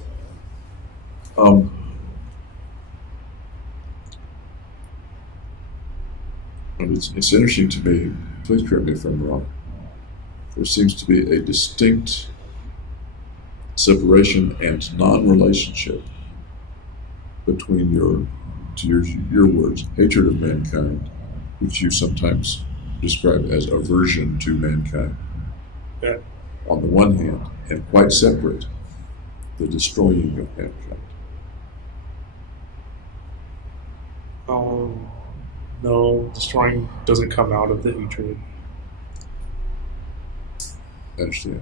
And it's interesting to me, please correct me if I'm wrong, there seems to be a distinct separation and non-relationship between your words, hatred of mankind, which you sometimes describe as aversion to mankind, Yeah. on the one hand, and quite separate, the destroying of mankind. No, destroying doesn't come out of the hatred. I understand.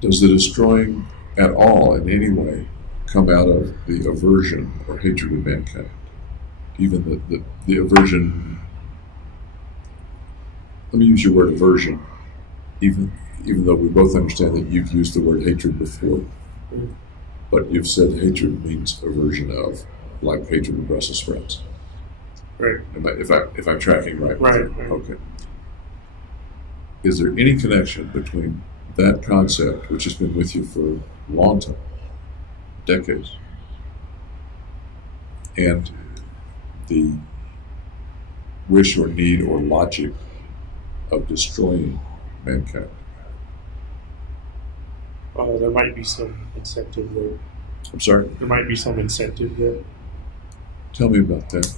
Does the destroying at all, in any way, come out of the aversion or hatred of mankind? Even the aversion, let me use your word aversion, even though we both understand that you've used the word hatred before, but you've said hatred means aversion of, like hatred of Brussels sprouts. Right. If I'm tracking right? Right. Okay. Is there any connection between that concept, which has been with you for a long time, decades, and the wish or need or logic of destroying mankind? There might be some incentive there. I'm sorry? There might be some incentive there. Tell me about that.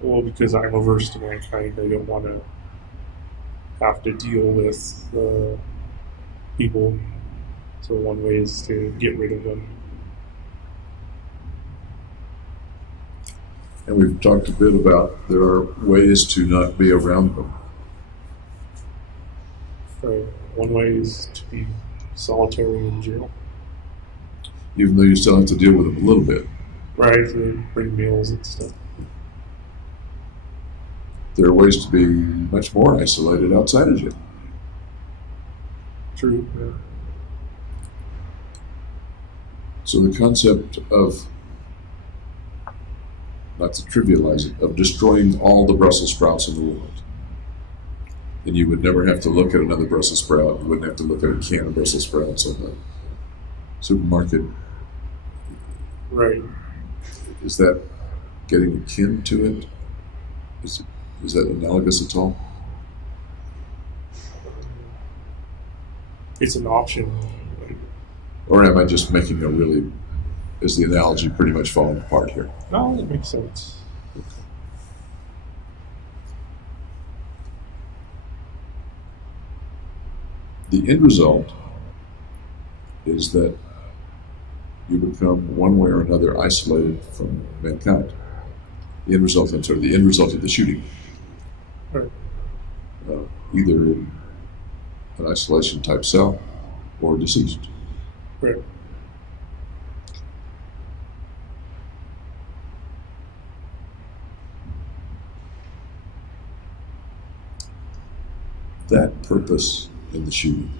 Well, because I'm averse to mankind, I don't want to have to deal with people. So one way is to get rid of them. And we've talked a bit about there are ways to not be around them. One way is to be solitary in jail. Even though you still have to deal with them a little bit. Right, they bring meals and stuff. There are ways to be much more isolated outside of jail. True. Yeah. So the concept of, not to trivialize it, of destroying all the Brussels sprouts in the world. And you would never have to look at another Brussels sprout. You wouldn't have to look at a can of Brussels sprouts on the supermarket. Right. Is that getting akin to it? Is that analogous at all? It's an option. Or am I just making a really, is the analogy pretty much falling apart here? No, it makes sense. The end result is that you become one way or another isolated from mankind. The end result, I'm sorry, the end result of the shooting. Right. Either in an isolation type cell or deceased. Right. That purpose in the shooting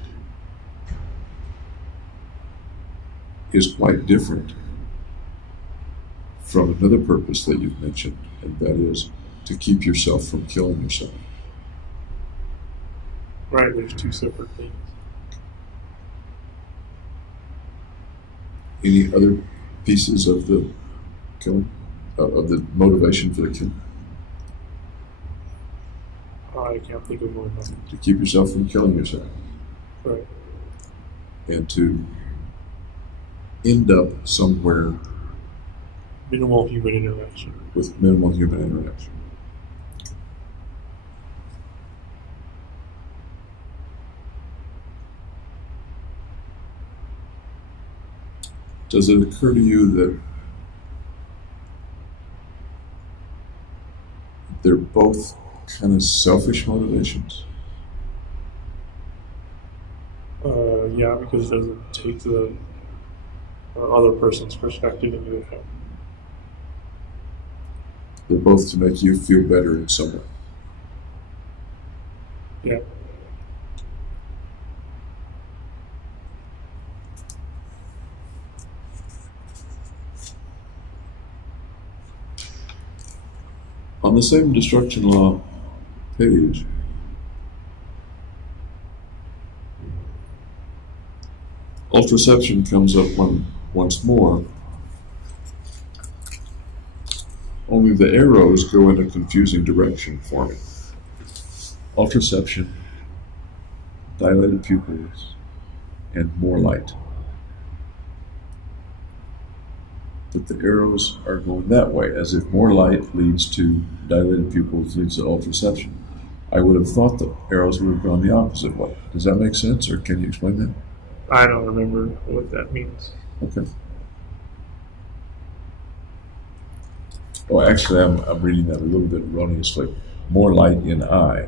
is quite different from another purpose that you've mentioned, and that is to keep yourself from killing yourself. Right, there's two separate things. Any other pieces of the killing, of the motivation for the killing? I can't think of one. To keep yourself from killing yourself. Right. And to end up somewhere Minimal human interaction. with minimal human interaction. Does it occur to you that they're both kind of selfish motivations? Yeah, because it doesn't take the other person's perspective into account. They're both to make you feel better in some way. Yeah. On the same destruction law page, ultraception comes up once more, only the arrows go in a confusing direction for me. Ultraception, dilated pupils, and more light. But the arrows are going that way, as if more light leads to dilated pupils, leads to ultraception. I would have thought the arrows would have gone the opposite way. Does that make sense, or can you explain that? I don't remember what that means. Okay. Well, actually, I'm reading that a little bit erroneously. More light in eye.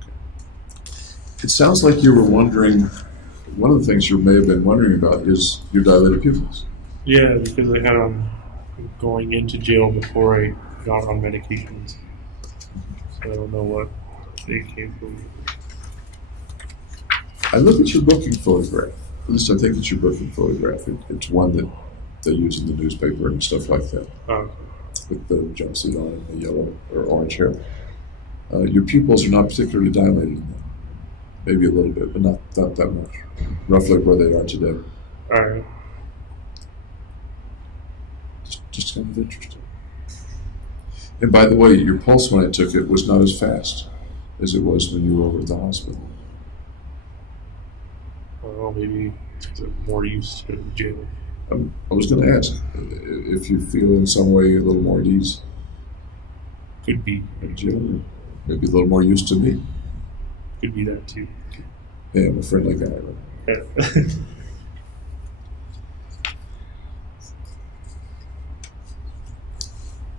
Okay. It sounds like you were wondering, one of the things you may have been wondering about is your dilated pupils. Yeah, because I had them going into jail before I got on medications. So I don't know what they came from. I look at your booking photograph. At least I think it's your booking photograph. It's one that they use in the newspaper and stuff like that, with the jumpsuit on and the yellow or orange hair. Your pupils are not particularly dilated. Maybe a little bit, but not that much. Roughly where they are today. All right. Just kind of interesting. And by the way, your pulse when I took it was not as fast as it was when you were over at the hospital. Well, maybe I'm more used to jail. I was going to ask if you feel in some way a little more at ease Could be. in jail, or maybe a little more used to me. Could be that too. Yeah, I'm a friendly guy. Right? Yeah.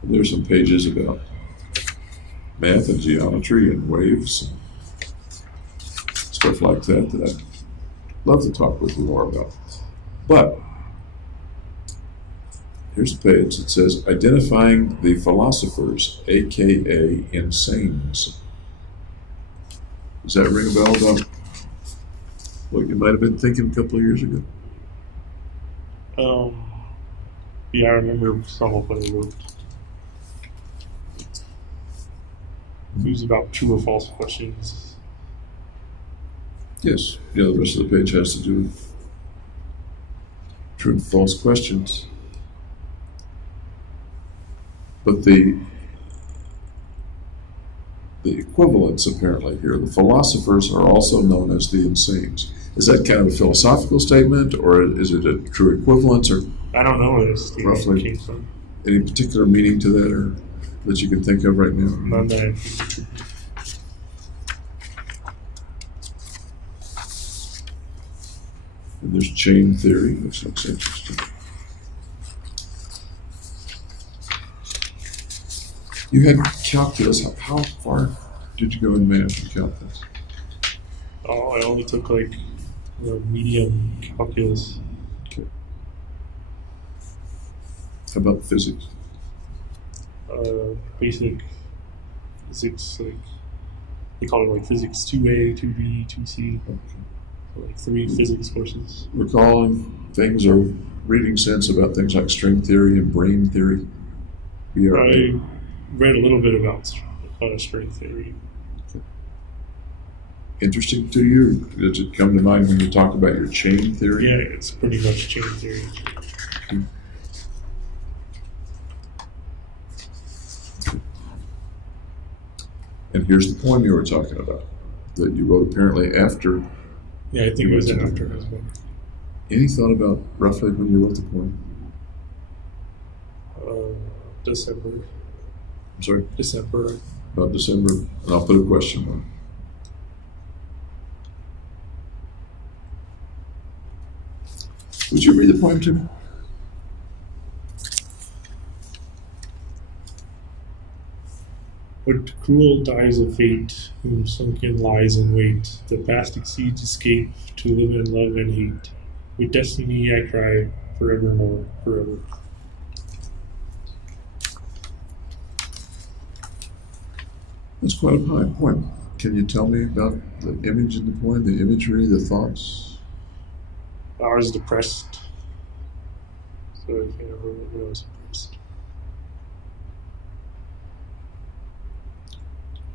There's some pages about math and geometry and waves. stuff like that I'd love to talk with you more about. But here's the page. It says, identifying the philosophers, aka insanes. Does that ring a bell about what you might have been thinking a couple of years ago? Yeah, I remember some of what I wrote. It was about true or false questions. Yes. Yeah, the rest of the page has to do with true and false questions. But the equivalents apparently here, the philosophers are also known as the insanes. Is that kind of a philosophical statement, or is it a true equivalence, or I don't know where this roughly came from. any particular meaning to that, or that you can think of right now? None that And there's chain theory, which looks interesting. You had calculus. How far did you go in math and calculus? I only took like medium calculus. Okay. How about physics? Basic physics, like they call it like physics 2A, 2B, 2C. Okay. So like 3 physics courses. Recalling things or reading sense about things like string theory and brain theory? I read a little bit about string theory. Interesting to you? Does it come to mind when you talk about your chain theory? Yeah, it's pretty much chain theory. And here's the poem you were talking about that you wrote apparently after. Yeah, I think it was after as well. Any thought about roughly when you wrote the poem? December. I'm sorry? December. About December, and I'll put a question mark. Would you read the poem to me? What cruel dies of fate, whom sunken lies in wait, the past exceeds escape, to live in love and hate. With destiny I cry, forevermore, forever. That's quite a poem. Can you tell me about the image in the poem, the imagery, the thoughts? I was depressed, so I can't remember when I was depressed.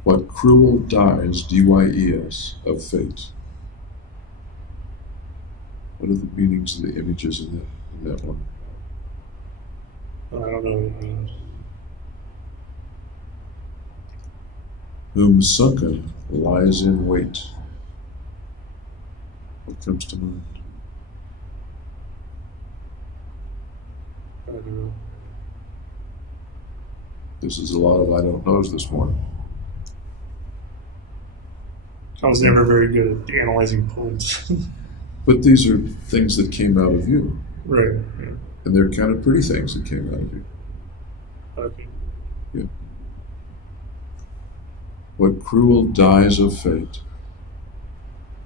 What cruel dies, D-Y-E-S, of fate? What are the meanings of the images in that one? I don't know what it means. Whom sunken lies in wait. What comes to mind? I don't know. This is a lot of I don't knows this morning. I was never very good at analyzing poems. But these are things that came out of you. Right. Yeah. And they're kind of pretty things that came out of you. Okay. Yeah. What cruel dies of fate?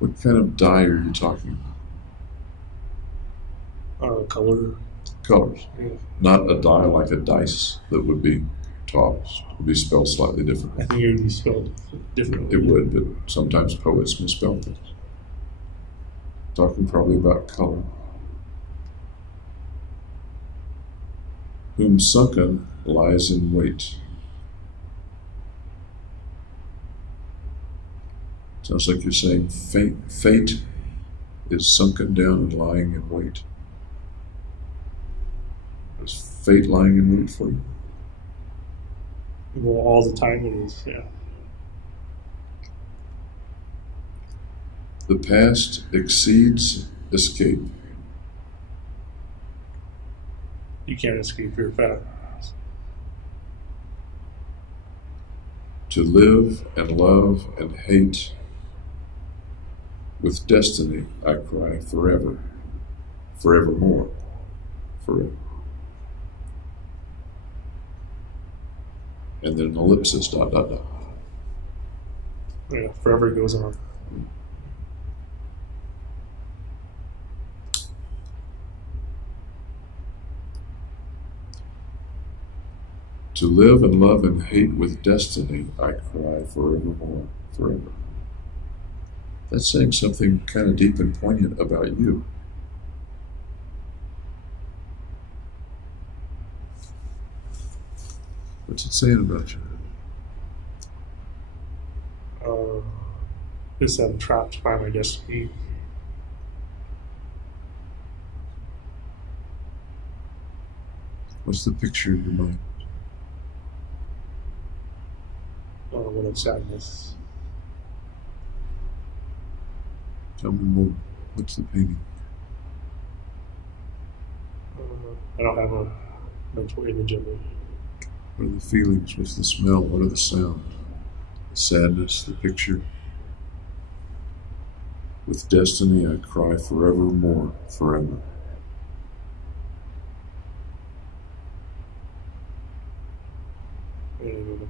What kind of die are you talking about? Color. Colors. Yeah. Not a die like a dice that would be tossed. It would be spelled slightly differently. I think it would be spelled differently. It would, but sometimes poets misspell things. Talking probably about color. Whom sunken lies in wait. Sounds like you're saying fate is sunken down and lying in wait. Is fate lying in wait for you? Well, all the time it is, yeah. The past exceeds escape. You can't escape your past. To live and love and hate. With destiny I cry forever, forevermore, forever. And then an ellipsis, dot, dot, dot. Yeah, forever goes on. To live and love and hate with destiny, I cry forevermore, forever. That's saying something kind of deep and poignant about you. What's it saying about you? Is I'm trapped by my destiny. What's the picture in your mind? One of sadness. Tell me more. What's the painting? I don't have a mental image of it. What are the feelings? What's the smell? What are the sounds? The sadness, the picture. With destiny, I cry forevermore, forever. And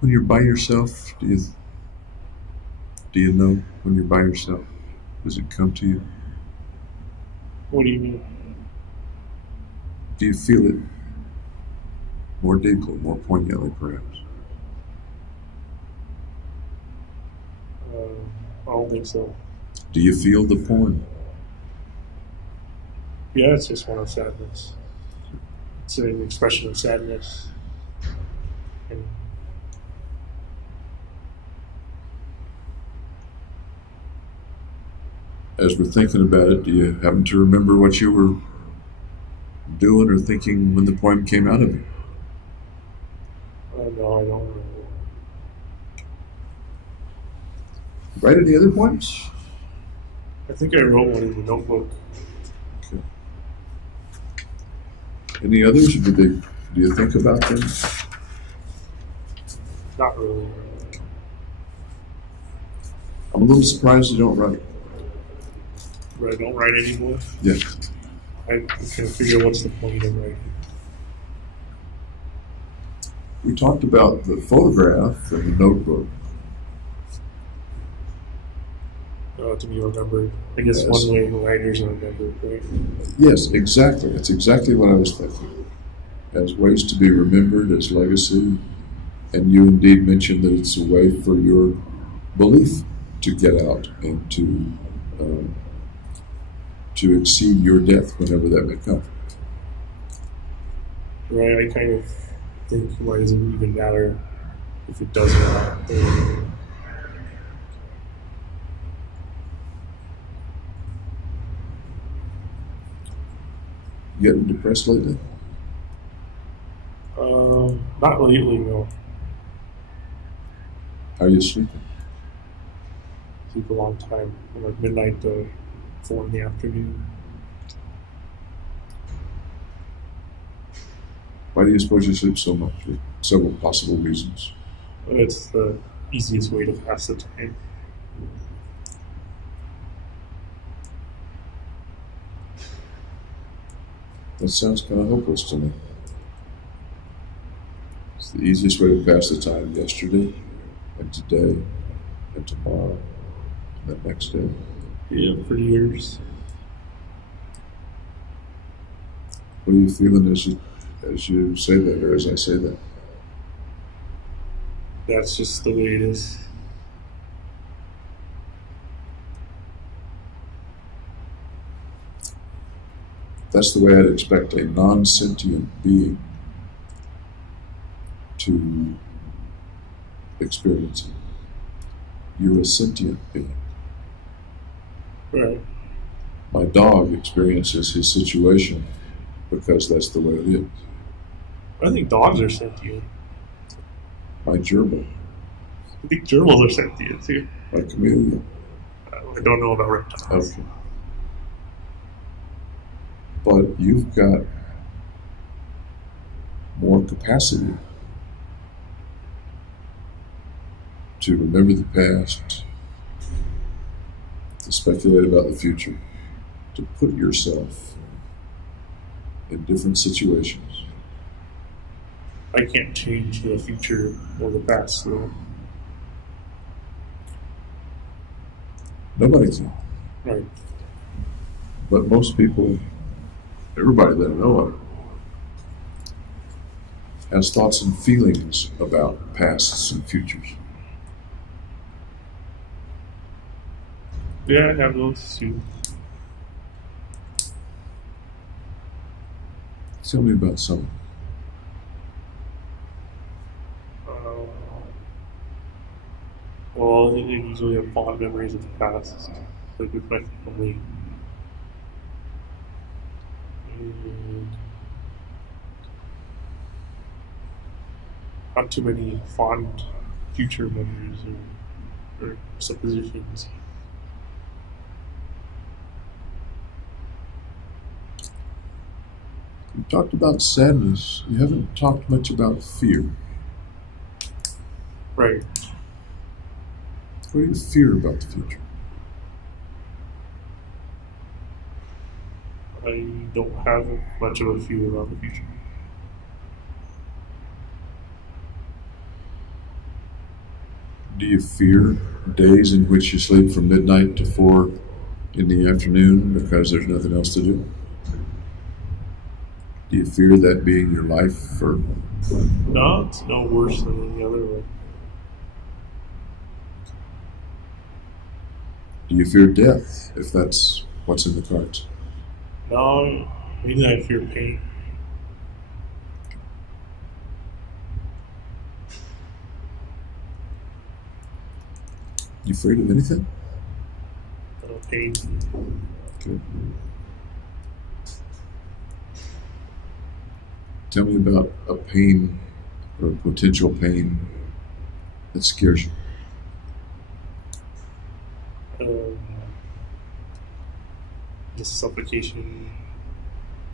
When you're by yourself, do you know when you're by yourself? Does it come to you? what do you mean? Do you feel it more deeply, more poignantly, perhaps? I don't think so. Do you feel the poem? Yeah, it's just one of sadness. It's an expression of sadness. And As we're thinking about it, do you happen to remember what you were doing or thinking when the poem came out of you? no, I don't remember. Write any other poems? I think I wrote one in the notebook. Okay. Any others? Do you think about them? Not really. I'm a little surprised you don't write. But I don't write anymore. Yeah. I can't figure out what's the point of writing. We talked about the photograph and the notebook. To be remembered. I guess Yes. one way writers are remembered, right? Yes, exactly. That's exactly what I was thinking. As ways to be remembered, as legacy. And you indeed mentioned that it's a way for your belief to get out and to exceed your death whenever that may come. Right, I kind of think, why does it even matter if it does or not? You getting depressed lately? Not lately, no. How are you sleeping? Sleep a long time, from like midnight to 4 in the afternoon. Why do you suppose you sleep so much? For several possible reasons. It's the easiest way to pass the time. That sounds kind of hopeless to me. It's the easiest way to pass the time yesterday, and today, and tomorrow, and the next day. Yeah, for years. What are you feeling as you say that, or as I say that? That's just the way it is. That's the way I'd expect a non-sentient being to experience it. You're a sentient being. Right. My dog experiences his situation because that's the way it is. I think dogs are sentient. My gerbil, I think gerbils are sentient too. my chameleon. I don't know about reptiles. Okay. But you've got more capacity to remember the past, to speculate about the future, to put yourself in different situations. I can't change the future or the past, though. Nobody can. Right. But most people, everybody that I know of, has thoughts and feelings about pasts and futures. Yeah, I have those too. Tell me about some. Um, well, I usually have fond memories of the past, like with my family. And not too many fond future memories or suppositions. You talked about sadness. You haven't talked much about fear. Right. What do you fear about the future? I don't have much of a fear about the future. Do you fear days in which you sleep from midnight to 4 in the afternoon because there's nothing else to do? Do you fear that being your life? Or No, it's no worse than any other one. do you fear death, if that's what's in the cards? No, mainly I fear pain. You afraid of anything? Pain. Okay. Tell me about a pain or a potential pain that scares you. Um, just suffocation,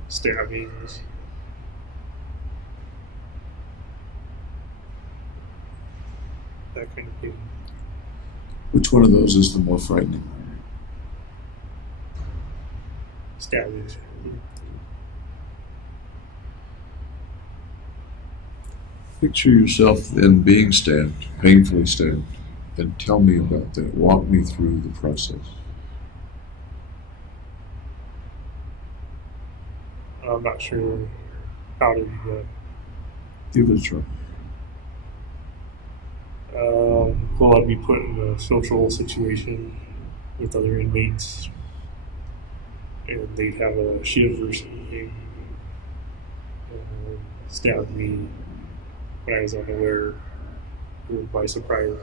stabbings. That kind of thing. Which one of those is the more frightening? Stabbings. Picture yourself then being stabbed, painfully stabbed, and tell me about that. Walk me through the process. I'm not sure how to do that. Give it a try. Well, I'd be put in a social situation with other inmates, and they'd have a shiv or something, and stab me when I was unaware, or by surprise.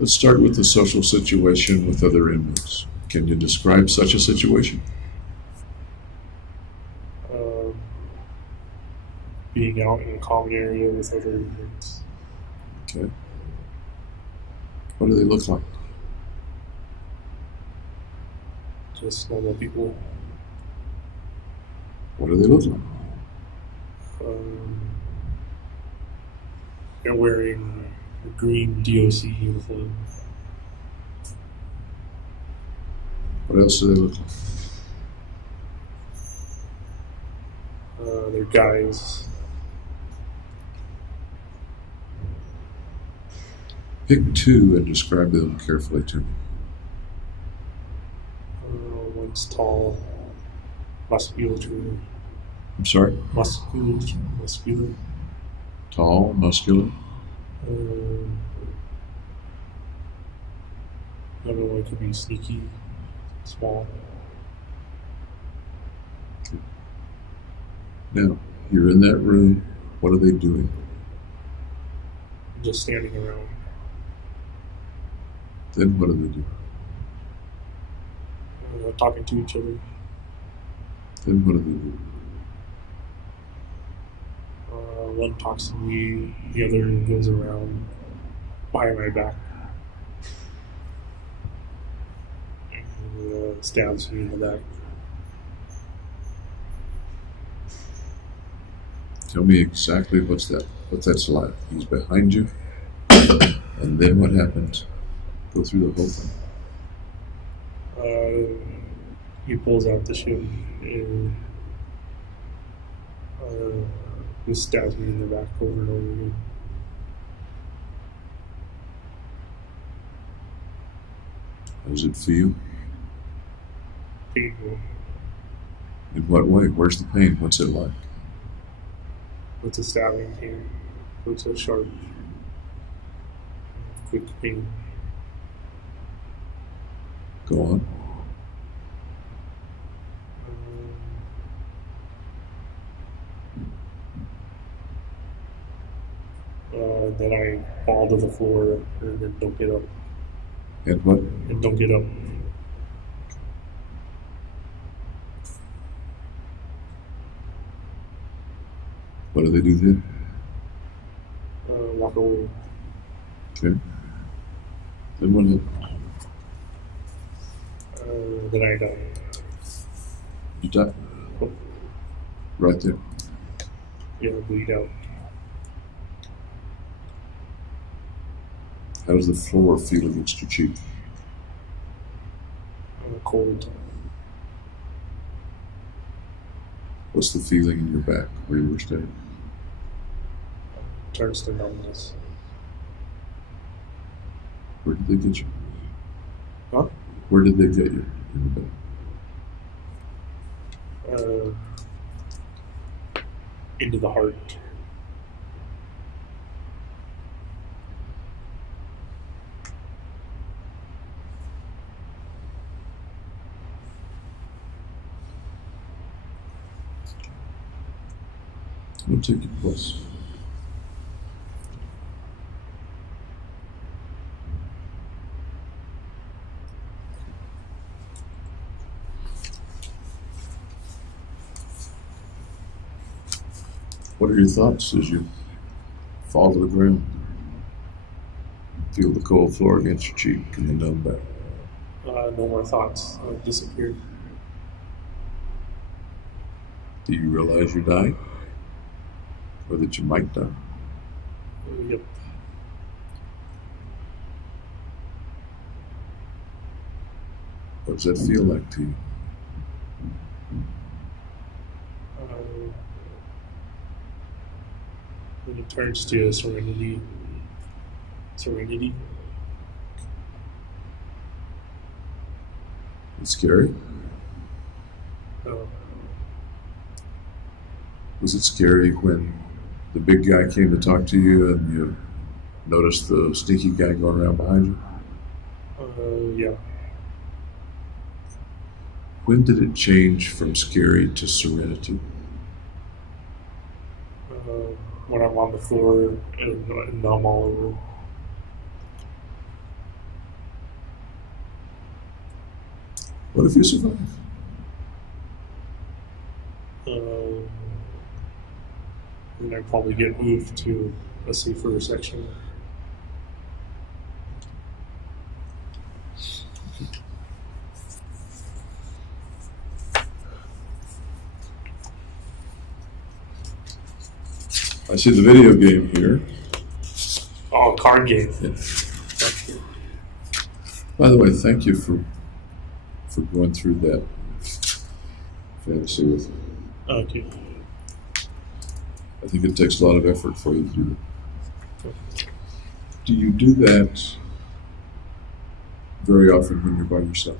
Let's start with the social situation with other inmates. Can you describe such a situation? Being out in a common area with other inmates. Okay. What do they look like? Just normal people. What do they look like? They're wearing a green DOC uniform. What else do they look like? They're guys. Pick two and describe them carefully to me. One's tall, muscular, I'm sorry? muscular. Tall, muscular. Another one could be sneaky, small. Now, you're in that room. What are they doing? Just standing around. Then what do they do? Talking to each other. Then what do they do? One talks to me, the other goes around behind my back and stabs me in the back. Tell me exactly what that's like. He's behind you, and then what happens? Go through the whole thing. He pulls out the shiv and he stabs me in the back over and over again. How does it feel? painful. In what way? Where's the pain? What's it like? It's a stabbing pain. So it's a sharp, quick pain. Go on. Then I fall to the floor and then don't get up. And what? And don't get up. What do they do then? Walk away. Okay. Then what happens? Then I die. You die. Oh, Right there. yeah, bleed out. How does the floor feel against your cheek? Cold. What's the feeling in your back where you were standing? Turns to numbness. Where did they get you? Huh? Where did they get you in the back? Into the heart. We'll take your pulse. What are your thoughts as you fall to the ground? Feel the cold floor against your cheek and the numb back. No more thoughts. Disappeared. Do you realize you're dying? Or that you might die? Yep. What does that feel like to you? When it turns to serenity. Serenity. It's scary? Was it scary when the big guy came to talk to you and you noticed the sneaky guy going around behind you? Yeah. When did it change from scary to serenity? When I'm on the floor and numb all over. What if you survive? And I'd probably get moved to a safer section. I see the video game here. Oh, card game. Yeah. By the way, thank you for going through that fantasy with me. Okay. I think it takes a lot of effort for you to do that. Do you do that very often when you're by yourself?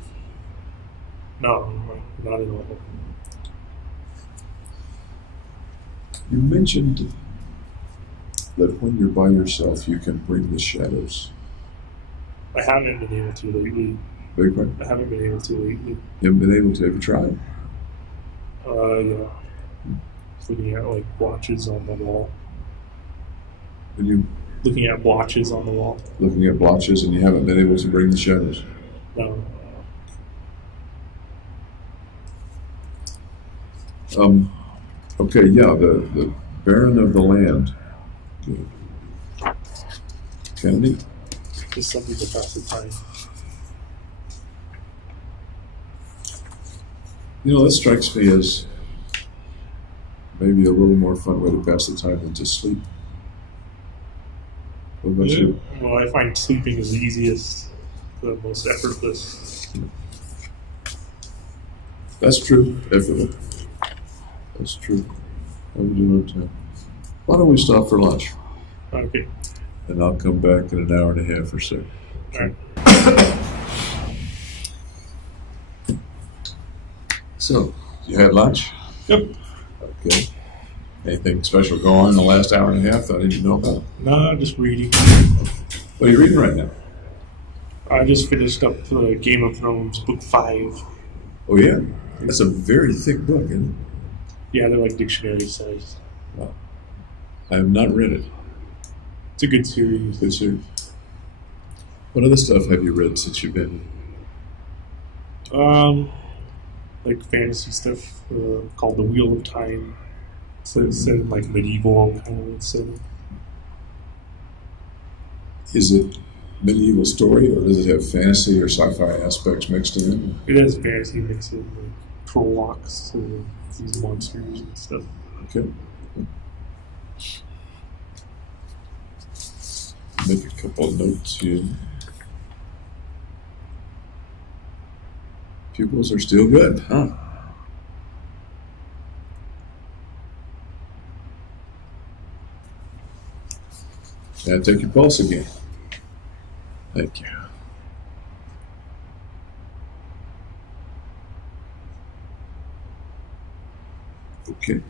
No, not at all. You mentioned that when you're by yourself, you can bring the shadows. I haven't been able to lately. Beg your pardon? I haven't been able to lately. You haven't been able to ever try it? Yeah. Looking at like blotches on the wall. When you Looking at blotches on the wall. looking at blotches and you haven't been able to bring the shadows? No. Okay, yeah, the Baron of the Land. Good. Kennedy? Just something to pass the time. You know, that strikes me as maybe a little more fun way to pass the time than to sleep. What about you? Well, I find sleeping is the easiest, the most effortless. That's true, definitely. That's true. How we do on time? Why don't we stop for lunch? Okay. And I'll come back in an hour and a half or so. All right. So, you had lunch? Yep. Okay. Anything special going on in the last hour and a half that I didn't know about? No, just reading. What are you reading right now? I just finished up Game of Thrones book 5. Oh, yeah? That's a very thick book, isn't it? Yeah, they're like dictionary size. Wow. I have not read it. It's a good series. Good series. What other stuff have you read since you've been? Like fantasy stuff called The Wheel of Time. So it's set in like medieval kind of setting. Is it medieval story, or does it have fantasy or sci-fi aspects mixed in? It has fantasy mixed in, like troll walks and these monsters and stuff. Okay. Make a couple of notes here. Pupils are still good, huh? Now take your pulse again. Thank you. Okay.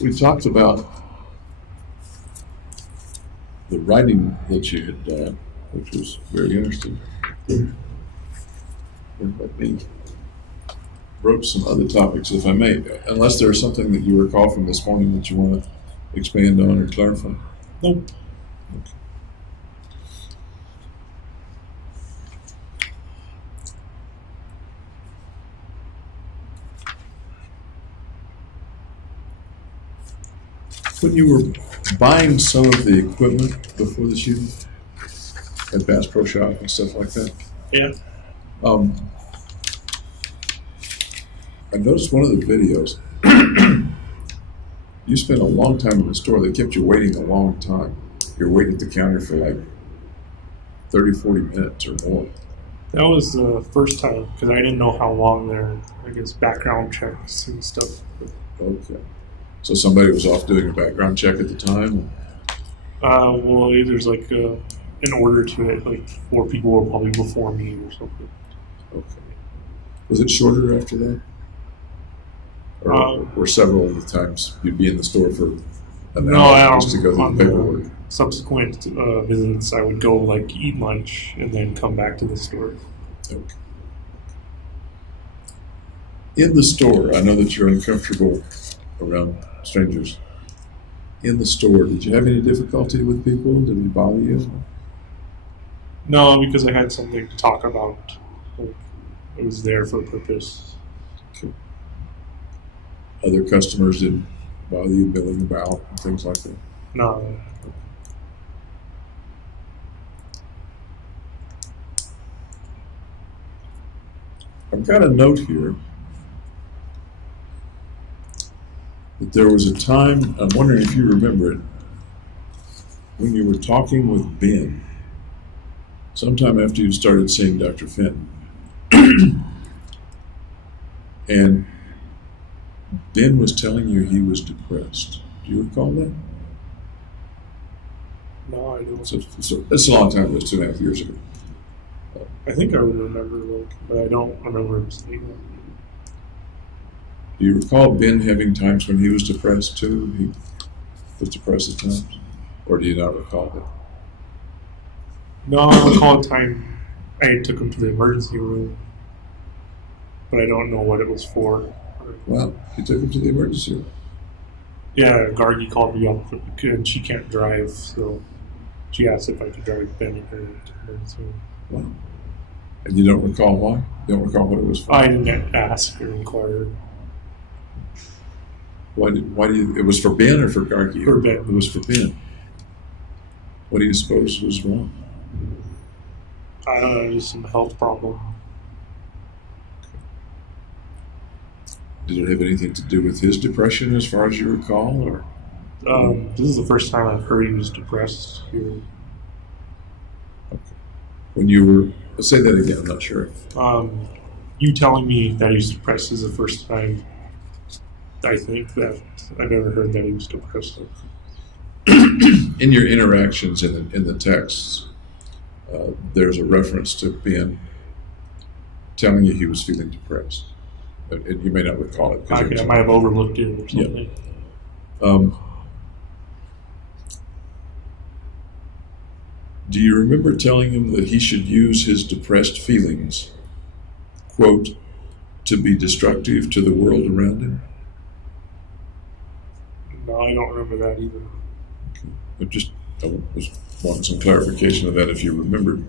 We talked about the writing that you had done, which was very interesting. And let me broach some other topics, if I may, unless there's something that you recall from this morning that you want to expand on or clarify. Nope. Okay. When you were buying some of the equipment before the shooting at Bass Pro Shop and stuff like that, Yeah. I noticed one of the videos, you spent a long time in the store. They kept you waiting a long time. You're waiting at the counter for like 30, 40 minutes or more. That was the first time because I didn't know how long their, I guess, background checks and stuff. Okay. So somebody was off doing a background check at the time? Well, there's like an order to it. Like 4 people were probably before me or something. Okay. Was it shorter after that? Or several of the times you'd be in the store for an hour just to go through the paperwork? Subsequent visits, I would go like eat lunch and then come back to the store. Okay. In the store, I know that you're uncomfortable around strangers. In the store, did you have any difficulty with people? Did it bother you? No, because I had something to talk about. Like, it was there for a purpose. Okay. Other customers didn't bother you milling about and things like that? No. I've got a note here that there was a time, I'm wondering if you remember it, when you were talking with Ben, sometime after you started seeing Dr. Fenton. And Ben was telling you he was depressed. Do you recall that? No, I don't. So it's a long time ago, 2.5 years ago. I think I would remember, like, but I don't remember him saying that. Do you recall Ben having times when he was depressed too? He was depressed at times? Or do you not recall that? No, I recall a time I took him to the emergency room, but I don't know what it was for. Well, you took him to the emergency room. Yeah, Gargi called me up, and she can't drive, so she asked if I could drive Ben and her to the emergency room. Wow. And you don't recall why? You don't recall what it was for? I didn't ask or inquire. Why do you, it was for Ben or for Gargi? For Ben. It was for Ben. What do you suppose was wrong? I don't know, just some health problem. Did it have anything to do with his depression as far as you recall? Or This is the first time I've heard he was depressed here. okay. When you were, let's say that again, I'm not sure. you telling me that he's depressed is the first time I think that I've ever heard that he was depressed. In your interactions in the texts, there's a reference to Ben telling you he was feeling depressed. You may not recall it. I might have overlooked it or something. Yeah. Do you remember telling him that he should use his depressed feelings, quote, to be destructive to the world around him? No, I don't remember that either. Okay. I was wanting some clarification of that if you remembered.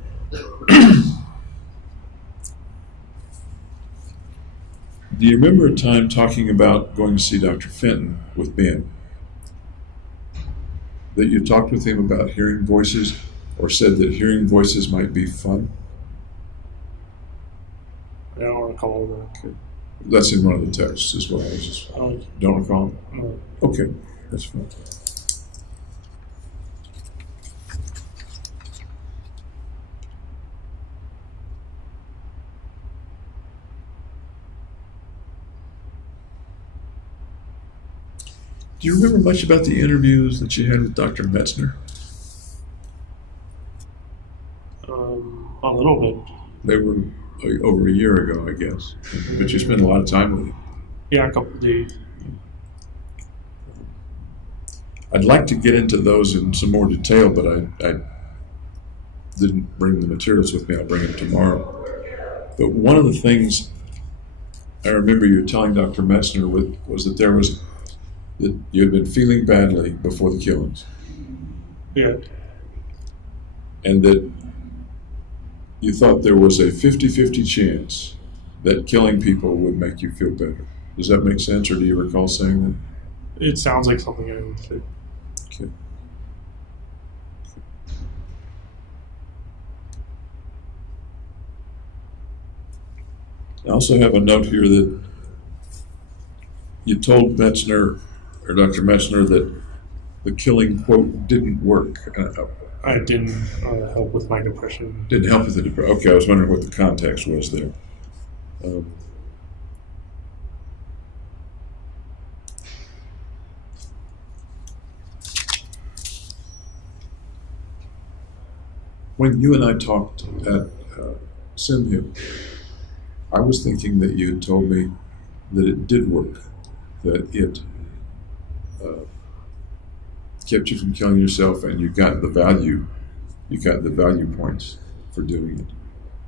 Do you remember a time talking about going to see Dr. Fenton with Ben? That you talked with him about hearing voices, or said that hearing voices might be fun? I don't recall that. Okay. That's in one of the texts as well. I just don't recall. No. Okay, that's fine. Do you remember much about the interviews that you had with Dr. Metzner? A little bit. They were over a year ago, I guess. But you spent a lot of time with him. Yeah, a couple of days. I'd like to get into those in some more detail, but I didn't bring the materials with me. I'll bring them tomorrow. But one of the things I remember you telling Dr. Metzner was that that you had been feeling badly before the killings. Yeah. And that you thought there was a 50-50 chance that killing people would make you feel better. Does that make sense, or do you recall saying that? It sounds like something I would say. Okay. I also have a note here that you told Metzner, or Dr. Metzner, that the killing, quote, didn't work. I didn't help with my depression. Didn't help with the depression. Okay, I was wondering what the context was there. When you and I talked at Simhill, I was thinking that you had told me that it did work, that it kept you from killing yourself, and you got the value points for doing it.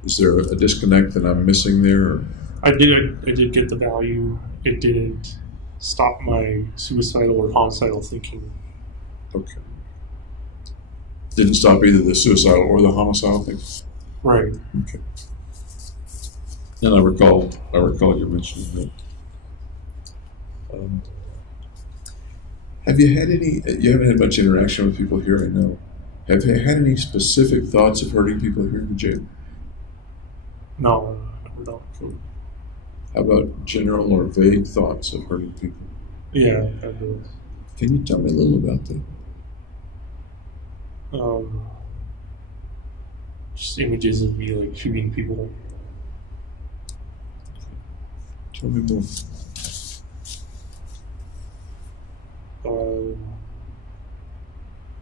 Is there a disconnect that I'm missing there? Or? I did get the value. It didn't stop my suicidal or homicidal thinking. Okay. Didn't stop either the suicidal or the homicidal thing? Right. Okay. And I recall you mentioning that. Have you had you haven't had much interaction with people here, I know. Have you had any specific thoughts of hurting people here in the jail? No, I don't. How about general or vague thoughts of hurting people? Yeah, I do. Can you tell me a little about that? Just images of me like shooting people. Tell me more.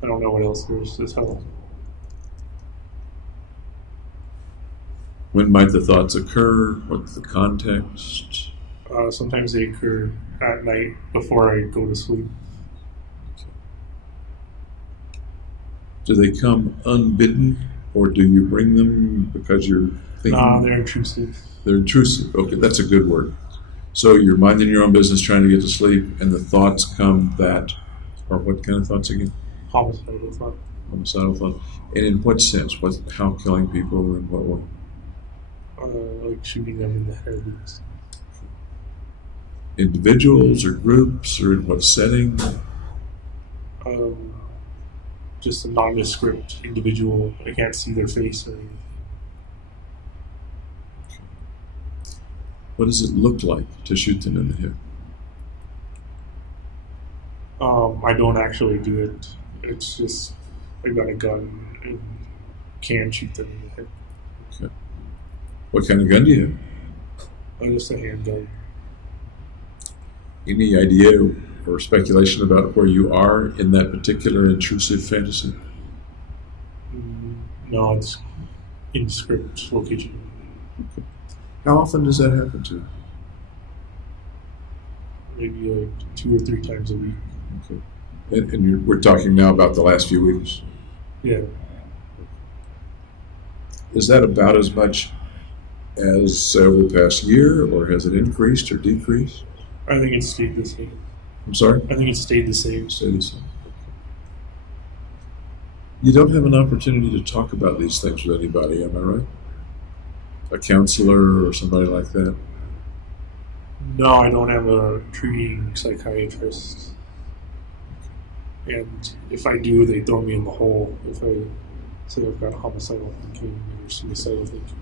I don't know what else there's to tell. When might the thoughts occur? What's the context? Sometimes they occur at night before I go to sleep. Do they come unbidden, or do you bring them because you're thinking? Nah, they're intrusive. They're intrusive. Okay, that's a good word. So you're minding your own business, trying to get to sleep, and the thoughts come that, or what kind of thoughts again? Homicidal thought. Homicidal thought. And in what sense? How killing people, in what way? Like shooting them in the head. Individuals or groups, or in what setting? Just a nondescript individual. I can't see their face or anything. What does it look like to shoot them in the head? I don't actually do it. It's just I got a gun and can shoot them in the head. Okay. What kind of gun do you have? Just a handgun. Any idea or speculation about where you are in that particular intrusive fantasy? No, it's in script location. How often does that happen to you? Maybe like 2 or 3 times a week. Okay. And we're talking now about the last few weeks. Yeah. Is that about as much as over the past year, or has it increased or decreased? I think it's stayed the same. I'm sorry? I think it's stayed the same. Stayed the same. You don't have an opportunity to talk about these things with anybody, am I right? A counselor or somebody like that? No, I don't have a treating psychiatrist. And if I do, they throw me in the hole if I say I've got homicidal thinking or suicidal thinking.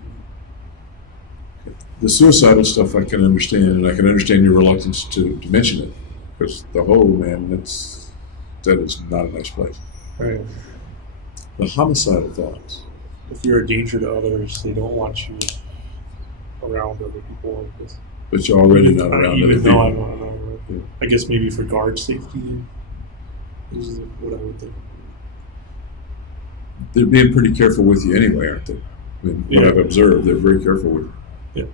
The suicidal stuff I can understand, and I can understand your reluctance to mention it, because the whole, man, that is not a nice place. Right. The homicidal thoughts. If you're a danger to others, they don't want you around other people like this. But you're already not around other Even though people. I'm not around. Yeah. I guess maybe for guard safety, is what I would think. They're being pretty careful with you anyway, aren't they? I mean, what Yeah. I've observed, they're very careful with you. Yeah.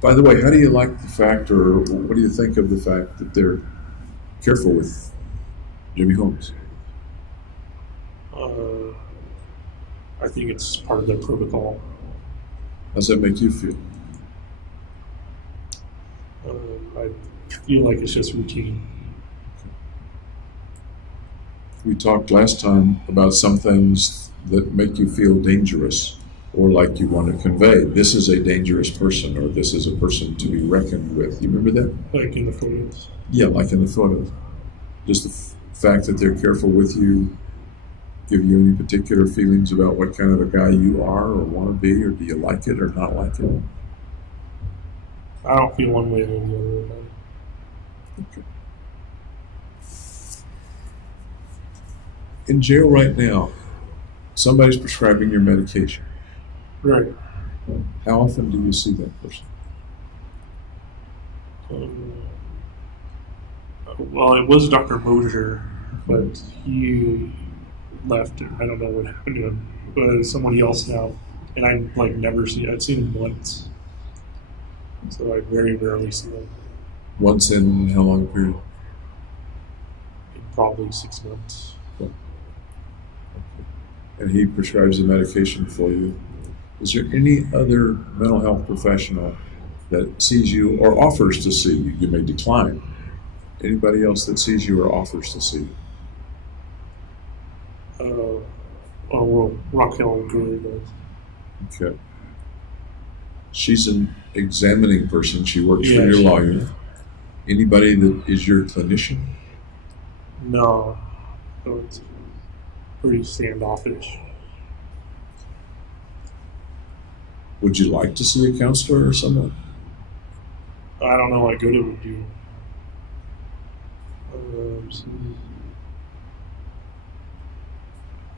By the way, how do you like the fact, or what do you think of the fact that they're careful with Jimmy Holmes? I think it's part of their protocol. How's that make you feel? I feel like it's just routine. We talked last time about some things that make you feel dangerous, or like you want to convey, this is a dangerous person, or this is a person to be reckoned with. You remember that? Like in the photos. Yeah, like in the photos. Does the fact that they're careful with you give you any particular feelings about what kind of a guy you are or want to be, or do you like it or not like it? I don't feel one way or the other about it. Okay. In jail right now, somebody's prescribing your medication. Right. How often do you see that person? Well, it was Dr. Mosier, but he left. And I don't know what happened to him. But somebody else now, and I like never see. I'd seen him once, so I very rarely see him. Once in how long a period? In probably 6 months. And he prescribes the medication for you. Is there any other mental health professional that sees you or offers to see you? You may decline. Anybody else that sees you or offers to see you? Well, Raquel Gurley does. Okay. She's an examining person. She works for Yeah, your she- lawyer. Anybody that is your clinician? No, it's pretty standoffish. Would you like to see a counselor or someone? I don't know what good it would do.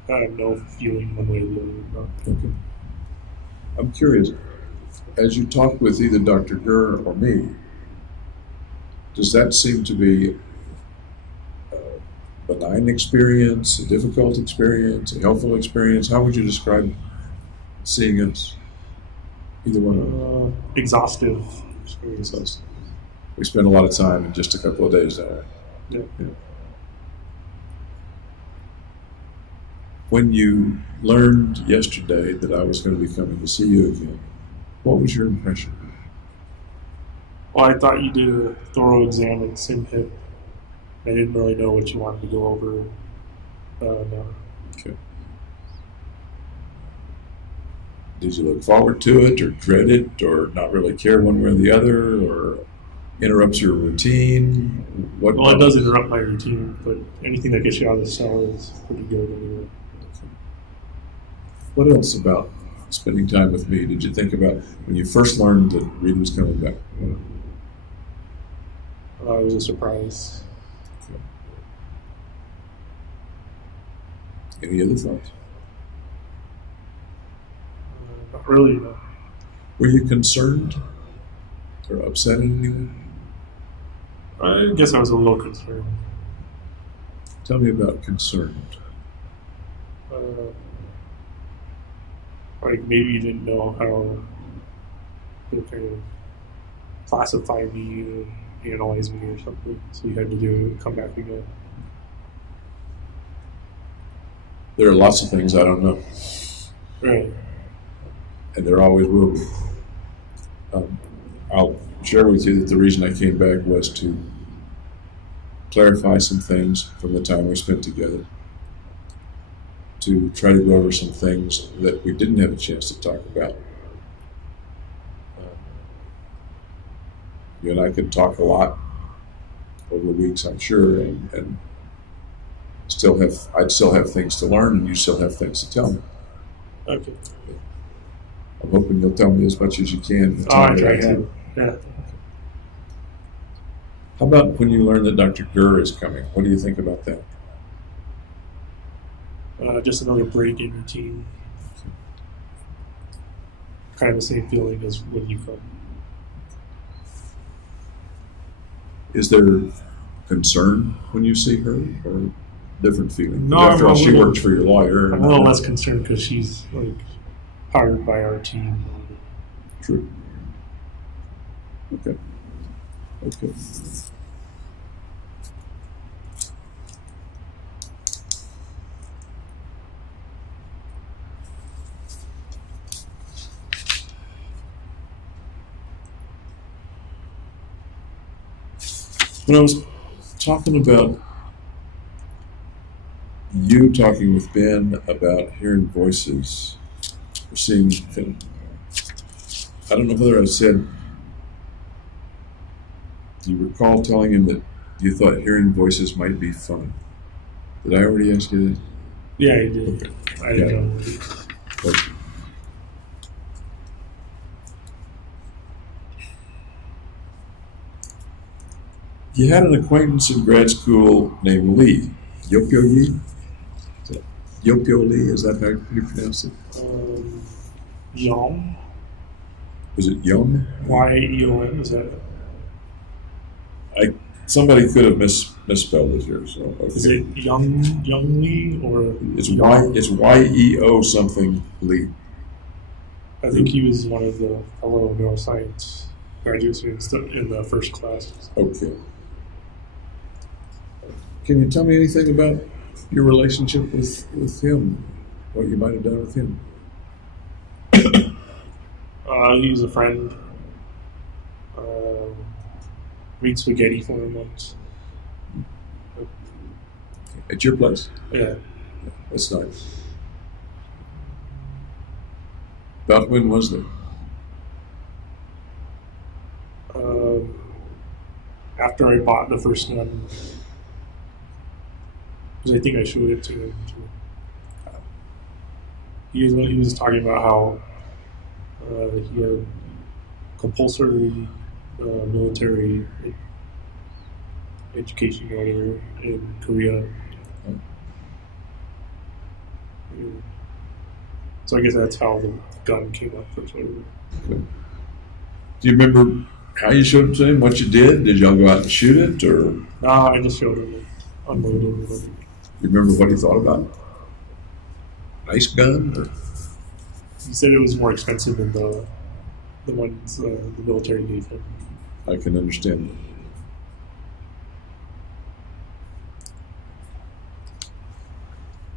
I have no feeling one way or the other about it. Okay. I'm curious, as you talk with either Dr. Gurr or me, does that seem to be a benign experience, a difficult experience, a helpful experience? How would you describe seeing us? Either one of us. Exhaustive experience. We spend a lot of time in just a couple of days now. Yeah. When you learned yesterday that I was going to be coming to see you again, what was your impression? Well, I thought you did a thorough exam at SimHip. I didn't really know what you wanted to go over. No. Okay. Did you look forward to it, or dread it, or not really care one way or the other, or interrupts your routine? Well, it does interrupt my routine, but anything that gets you out of the cell is pretty good anyway. What else about spending time with me did you think about when you first learned that Reed was coming back? It was a surprise. Any other thoughts? Not really, no. Were you concerned or upset in any way? I guess I was a little concerned. Tell me about concerned. Uh, like maybe you didn't know how to kind of classify me and analyze me or something, so you had to come back again. There are lots of things I don't know, Right. and there always will be. I'll share with you that the reason I came back was to clarify some things from the time we spent together, to try to go over some things that we didn't have a chance to talk about. You and I could talk a lot over the weeks, I'm sure, and I'd still have things to learn, and you still have things to tell me. Okay. I'm hoping you'll tell me as much as you can. In the Oh, I time that try have. to. Yeah. How about when you learn that Dr. Gurr is coming? What do you think about that? Just another break in routine. Kind of the same feeling as when you come. Is there concern when you see her, or different feeling? No, After all, I'm a she little- works for your lawyer. I'm a little less concerned because she's like hired by our team. True. Okay. Okay. When I was talking about you talking with Ben about hearing voices or seeing things, I don't know whether I said, do you recall telling him that you thought hearing voices might be fun? Did I already ask you that? Yeah, you did. Okay. I didn't Yeah. know. Okay. You had an acquaintance in grad school named Lee. Yopio Lee? Yopio Lee, is that how you pronounce it? Yom? Was it Yum? Y-E-O-M, is that? Somebody could have misspelled it here. So okay. Is it Young Lee or? It's Y-E-O something Lee. I think he was one of the fellow neuroscience graduate students in the first class. Okay. Can you tell me anything about your relationship with him? What you might have done with him? He was a friend. Made spaghetti for him once. At your place? Yeah. That's nice. About when was that? After I bought the first gun, because I think I showed it to him too. He was talking about how he had compulsory military education or whatever in Korea. So I guess that's how the gun came up first. Whatever. Okay. Do you remember how you showed it to him? What you did? Did y'all go out and shoot it, or you I just showed him it, unloaded or whatever. remember what he thought about it? Nice gun, or He said it was more expensive than the ones the military gave him. I can understand that.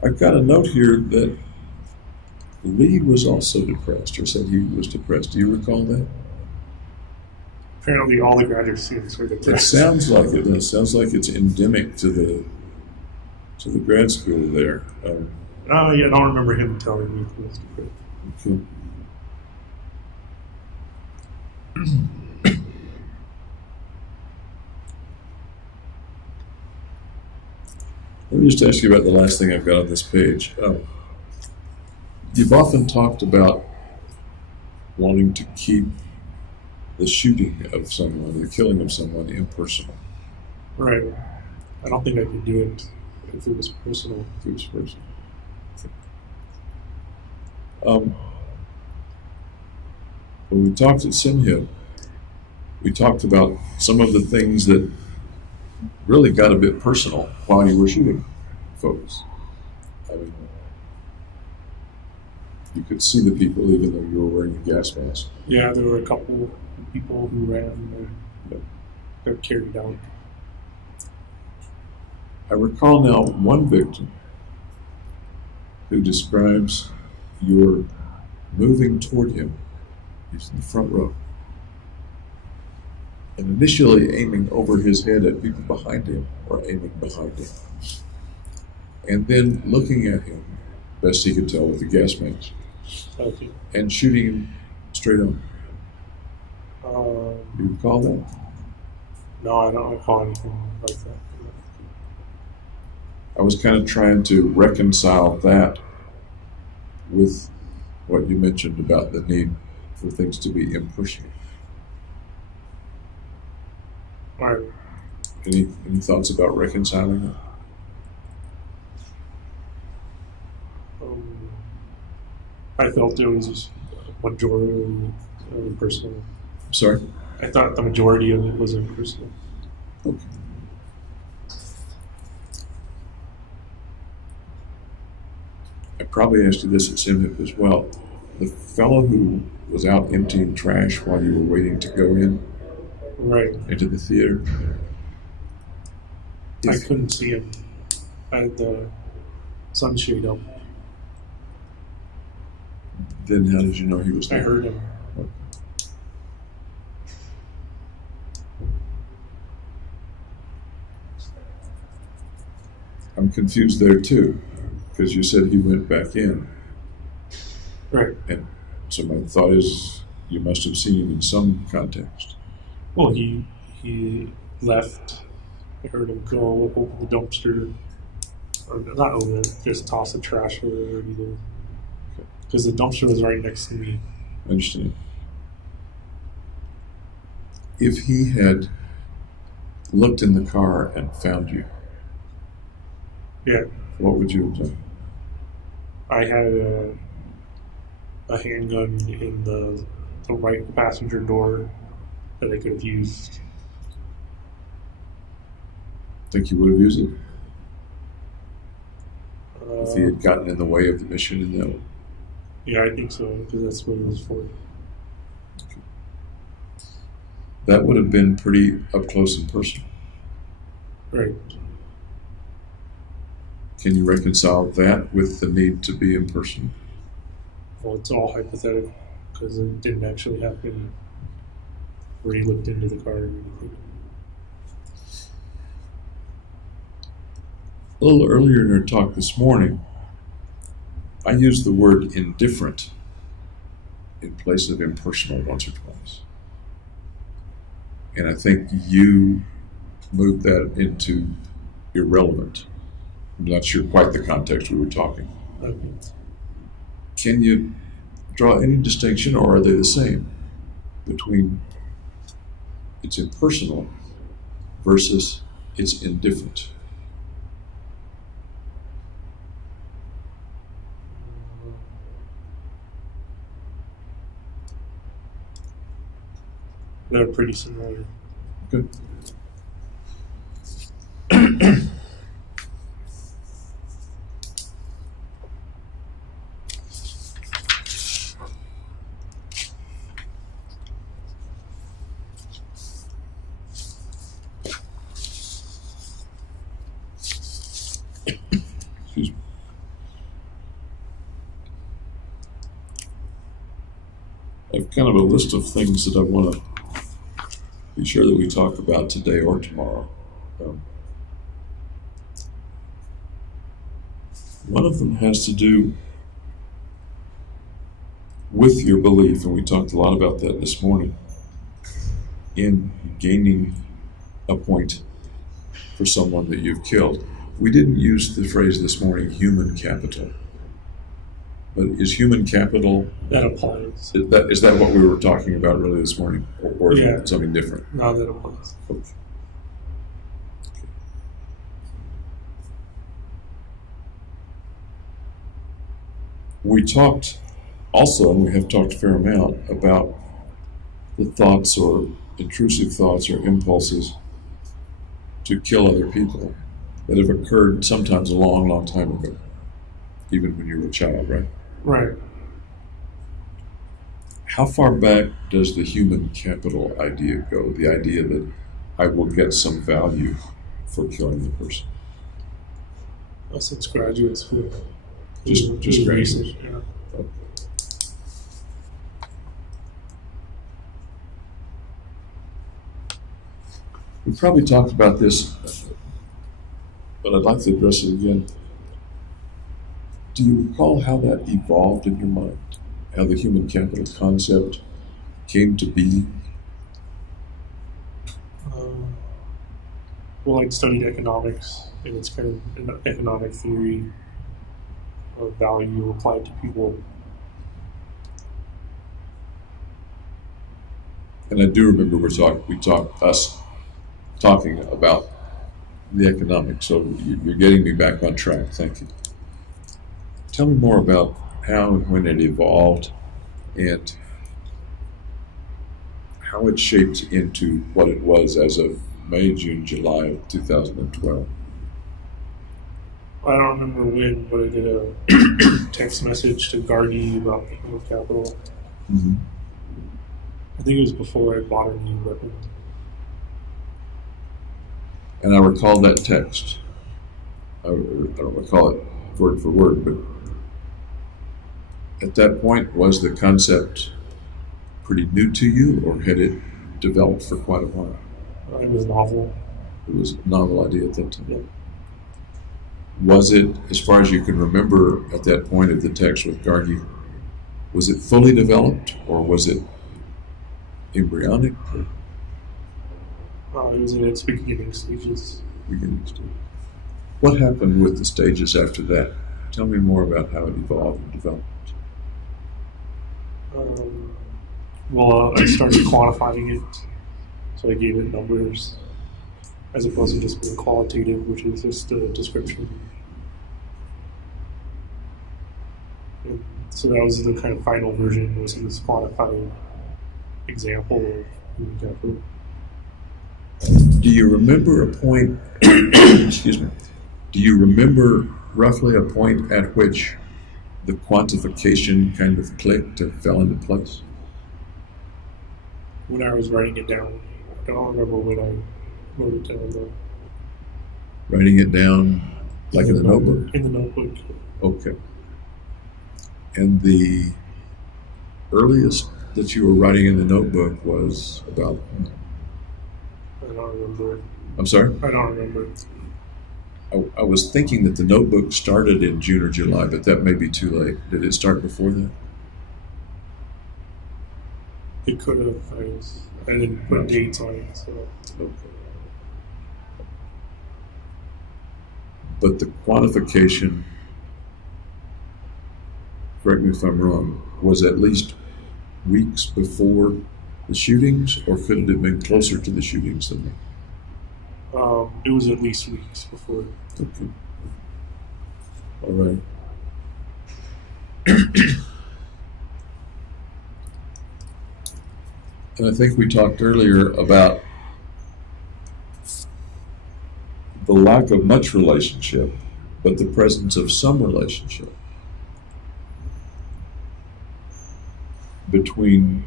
I've got a note here that Lee was also depressed, or said he was depressed. Do you recall that? Apparently, all the graduate students were It depressed. sounds like it. It sounds like it's endemic to the grad school there. Yeah, I don't remember him telling me he was depressed. Okay. Let me just ask you about the last thing I've got on this page. You've often talked about wanting to keep the shooting of someone, the killing of someone, impersonal. Right. I don't think I could do it if it was personal. If it was personal. When we talked at Simhip, we talked about some of the things that really got a bit personal while you were shooting folks. I mean, you could see the people even though you were wearing a gas mask. Yeah, there were a couple of people who ran and got carried out. I recall now one victim who describes your moving toward him. He's in the front row. And initially aiming over his head at people behind him or aiming behind him. And then looking at him, best he could tell with the gas mask, Okay. and shooting him straight on. Do you recall that? No, I don't recall anything like that. I was kind of trying to reconcile that with what you mentioned about the need for things to be impersonal. All right. Any thoughts about reconciling that? I felt it was majority impersonal. Sorry? I thought the majority of it was impersonal. Okay. I probably asked you this at SimHip as well. The fellow who was out emptying trash while you were waiting to go in Right. into the theater. I couldn't see him. I had the sunshade up. Then how did you know he was I there? heard him. I'm confused there too, because you said he went back in. Right. And so my thought is you must have seen him in some context. Well, he left. I heard him go open the dumpster, or not open it, just toss the trash over there either. Because the dumpster was right next to me. I understand. If he had looked in the car and found you, Yeah. what would you have done? I had a handgun in the right passenger door that I could have used. Think you would have used it if he Uh, had gotten in the way of the mission in that one? yeah, I think so, because that's what it was for. That would have been pretty up close and personal. Right. Can you reconcile that with the need to be impersonal? Well, it's all hypothetical, because it didn't actually happen where he looked into the car or anything. A little earlier in our talk this morning, I used the word indifferent in place of impersonal once or twice. And I think you moved that into irrelevant. I'm not sure quite the context we were talking. Okay. Can you draw any distinction, or are they the same, between it's impersonal versus it's indifferent? They're pretty similar. Good. Excuse me. I have kind of a list of things that I want to be sure that we talk about today or tomorrow. One of them has to do with your belief, and we talked a lot about that this morning, in gaining a point for someone that you've killed. We didn't use the phrase this morning, human capital. But is human capital, That applies. is that what we were talking about really this morning? Or is Yeah. it something different? No, that applies. Okay. We talked also, and we have talked a fair amount, about the thoughts or intrusive thoughts or impulses to kill other people that have occurred sometimes a long, long time ago, even when you were a child, right? Right. How far back does the human capital idea go? The idea that I will get some value for killing the person. Since graduate school. Just graduate. Recent, yeah. Okay. We probably talked about this, but I'd like to address it again. Do you recall how that evolved in your mind? How the human capital concept came to be? Well, I studied economics, and it's kind of an economic theory of value applied to people. And I do remember us talking about the economics, so you're getting me back on track. Thank you. Tell me more about how and when it evolved and how it shaped into what it was as of May, June, July of 2012. I don't remember when, but I did a text message to Gargi about the human capital. Mm-hmm. I think it was before I bought a new weapon. And I recall that text. I don't recall it word for word, but at that point, was the concept pretty new to you, or had it developed for quite a while? It was novel. It was a novel idea at that time. Yeah. Was it, as far as you can remember at that point of the text with Gargi, was it fully developed, or was it embryonic? It was in its beginning stages. Beginning stage. What happened with the stages after that? Tell me more about how it evolved and developed. I started quantifying it, so I gave it numbers, as opposed to just being qualitative, which is just a description. And so that was the kind of final version, was this quantified example of human capital. Do you remember a point, excuse me, do you remember roughly a point at which the quantification kind of clicked and fell into place? When I was writing it down, I don't remember when I wrote it down though. Writing it down like in the notebook? In the notebook. Okay. And the earliest that you were writing in the notebook was about? I don't remember. I'm sorry? I don't remember. I was thinking that the notebook started in June or July, but that may be too late. Did it start before that? It could have. I didn't put dates on it, so. Okay. But the quantification, correct me if I'm wrong, was at least weeks before the shootings, or could it have been closer to the shootings than that? It was at least weeks before. Okay. All right. And I think we talked earlier about the lack of much relationship, but the presence of some relationship between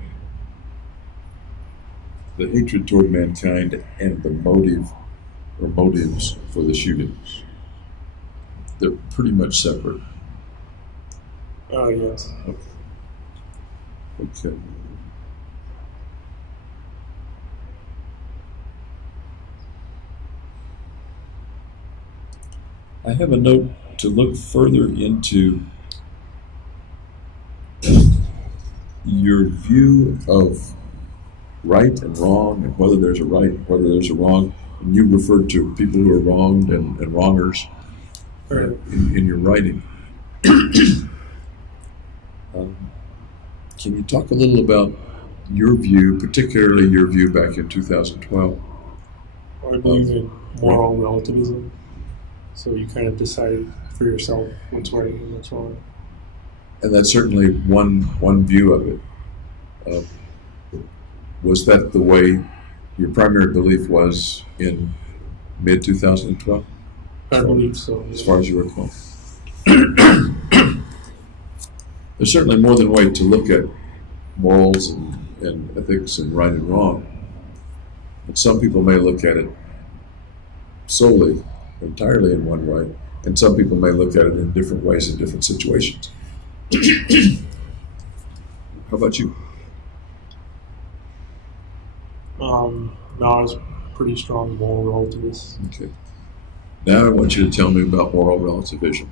the hatred toward mankind and the motive or motives for the shootings. They're pretty much separate. Yes. Okay. I have a note to look further into your view of right and wrong, and whether there's a right, whether there's a wrong. And you referred to people who are wronged and wrongers in your writing. Can you talk a little about your view, particularly your view back in 2012? I believe in moral relativism. So you kind of decide for yourself what's right and what's wrong. And that's certainly one view of it. Was that the way your primary belief was in mid-2012, I believe so. as far as you recall? There's certainly more than one way to look at morals and ethics and right and wrong. But some people may look at it solely, entirely in one way, and some people may look at it in different ways in different situations. How about you? No, I was pretty strong moral relativist. Okay. Now I want you to tell me about moral relativism.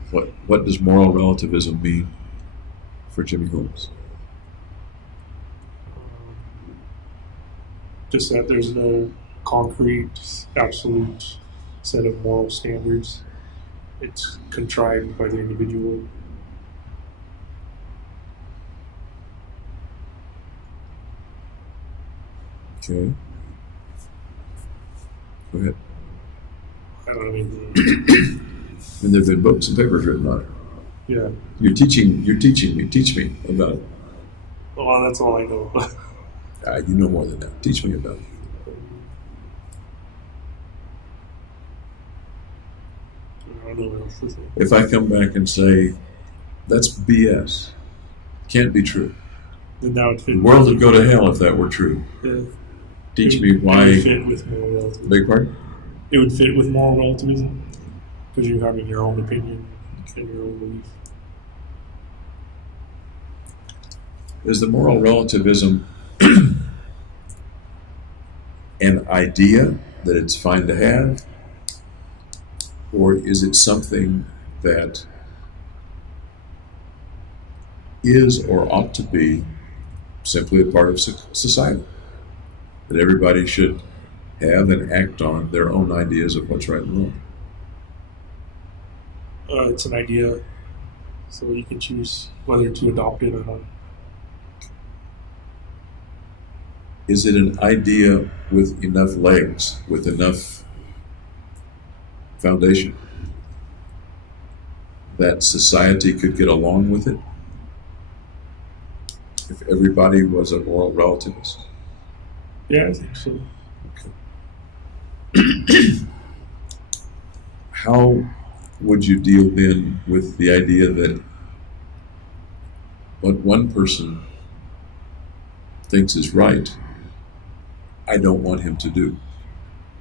What does moral relativism mean for Jimmy Holmes? Just that there's no concrete, absolute set of moral standards. It's contrived by the individual. Okay. Go ahead. I don't know anything. And there have been books and papers written on it. Yeah. You're teaching me. Teach me about it. Well, that's all I know. You know more than that. Teach me about it. I don't know what else to say. If I come back and say, that's BS, can't be true. Then that would fit. The world would go to hell if that were true. Yeah. Teach me It why. would fit with moral relativism. Beg pardon? It would fit with moral relativism because you're having your own opinion and your own belief. Is the moral relativism an idea that it's fine to have? Or is it something that is or ought to be simply a part of society? That everybody should have and act on their own ideas of what's right and wrong? It's an idea, so you can choose whether to adopt it or not. Is it an idea with enough legs, with enough foundation, that society could get along with it if everybody was a moral relativist? Yeah, I think so. How would you deal then with the idea that what one person thinks is right, I don't want him to do?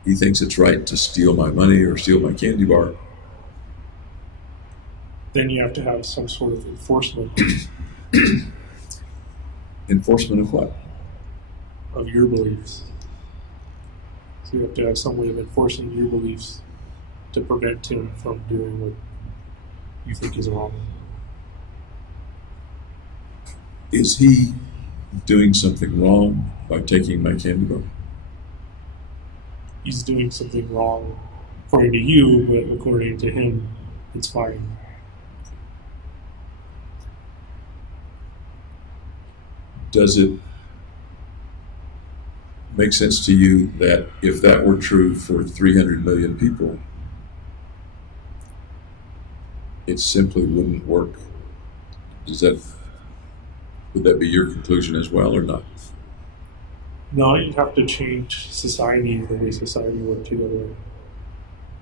He thinks it's right to steal my money or steal my candy bar. Then you have to have some sort of enforcement Enforcement of what? of your beliefs. So you have to have some way of enforcing your beliefs to prevent him from doing what you think is wrong. Is he doing something wrong by taking my candy bar? He's doing something wrong according to you, but according to him, it's fine. Does it make sense to you that if that were true for 300 million people, it simply wouldn't work? Would that be your conclusion as well, or not? No, you have to change society the way society work together.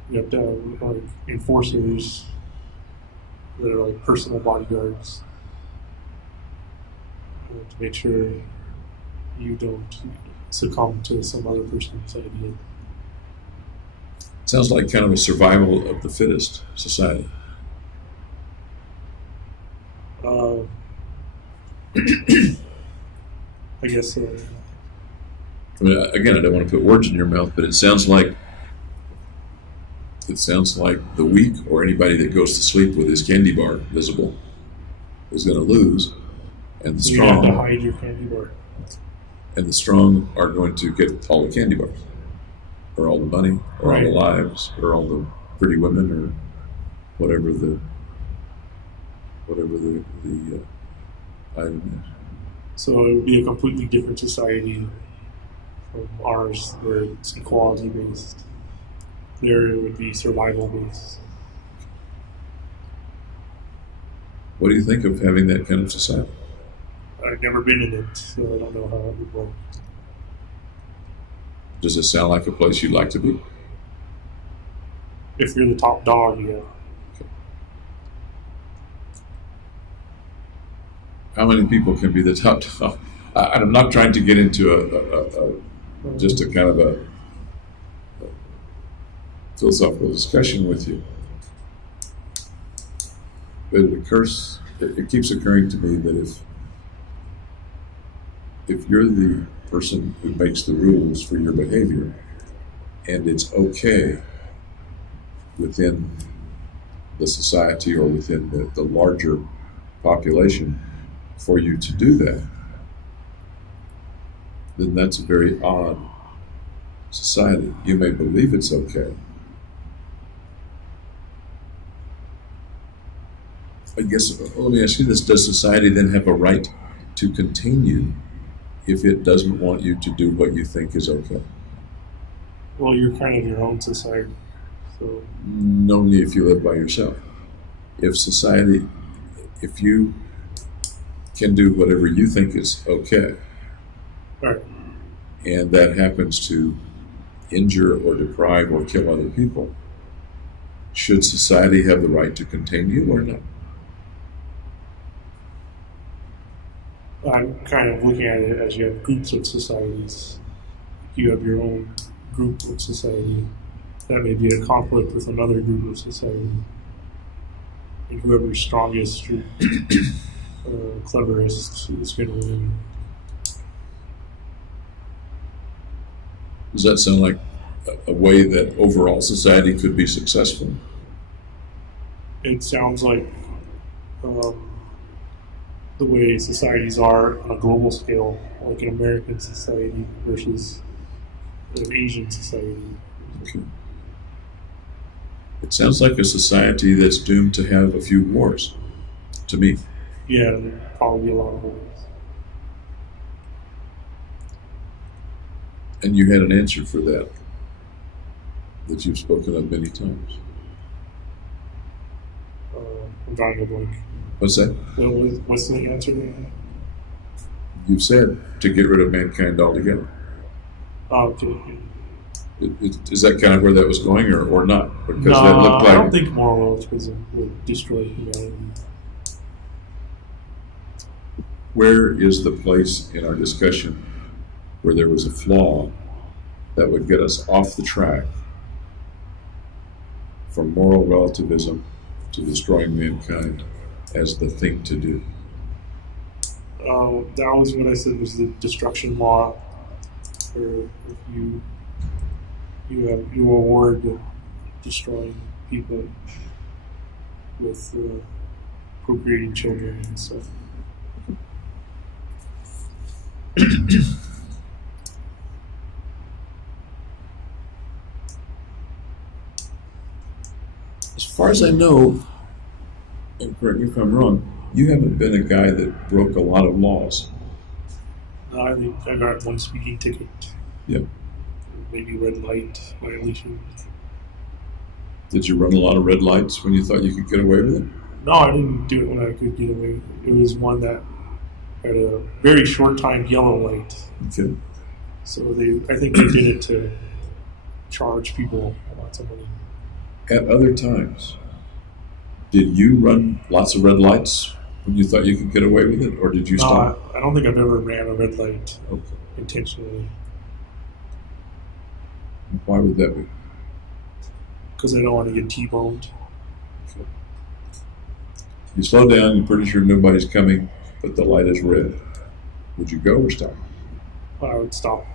You have to have like enforcers that are like personal bodyguards to make sure you don't succumb to some other person's idea. Sounds like kind of a survival of the fittest society. I guess I mean, again, I don't want to put words in your mouth, but it sounds like the weak or anybody that goes to sleep with his candy bar visible is going to lose, and the you have to strong hide your candy bar. are going to get all the candy bars, or all the money, or all the lives, or all the pretty women, or whatever the item is. So it would be a completely different society from ours, where it's equality based. There it would be survival based. What do you think of having that kind of society? I've never been in it, so I don't know how it would work. Does it sound like a place you'd like to be? If you're the top dog, yeah. How many people can be the top dog? I'm not trying to get into just a kind of a philosophical discussion with you, but it keeps occurring to me that if you're the person who makes the rules for your behavior, and it's okay within the society or within the larger population for you to do that, then that's a very odd society. You may believe it's okay. I guess, let me ask you this, does society then have a right to contain you if it doesn't want you to do what you think is okay? Well, you're kind of your own society, so Only if you live by yourself. If you can do whatever you think is okay, right. and that happens to injure or deprive or kill other people, should society have the right to contain you or not? I'm kind of looking at it as you have groups of societies. You have your own group of society. That may be a conflict with another group of society. And whoever's strongest or cleverest is going to win. Does that sound like a way that overall society could be successful? It sounds like the way societies are on a global scale, like an American society versus an Asian society. Okay. It sounds like a society that's doomed to have a few wars, to me. Yeah, there'd probably be a lot of wars. And you had an answer for that you've spoken of many times. I'm drawing a blank. What's that? What's the answer to that? You've said to get rid of mankind altogether. Oh, okay. Is that kind of where that was going, or not? Because No, that looked like, I don't think moral relativism would destroy humanity. where is the place in our discussion where there was a flaw that would get us off the track from moral relativism to destroying mankind as the thing to do? That was what I said was the destruction law, where if you reward destroying people with procreating children and stuff. As far as I know, and correct me if I'm wrong, you haven't been a guy that broke a lot of laws. I think I got one speeding ticket. Yep. Maybe red light violation. Did you run a lot of red lights when you thought you could get away with it? No, I didn't do it when I could get away with it. It was one that had a very short timed yellow light. Okay. So I think they did it to charge people lots of money. At other times, did you run lots of red lights when you thought you could get away with it, or did you stop? I don't think I've ever ran a red light Okay. intentionally. Why would that be? Because I don't want to get T-boned. Okay. You slow down, you're pretty sure nobody's coming, but the light is red. Would you go or stop? I would stop.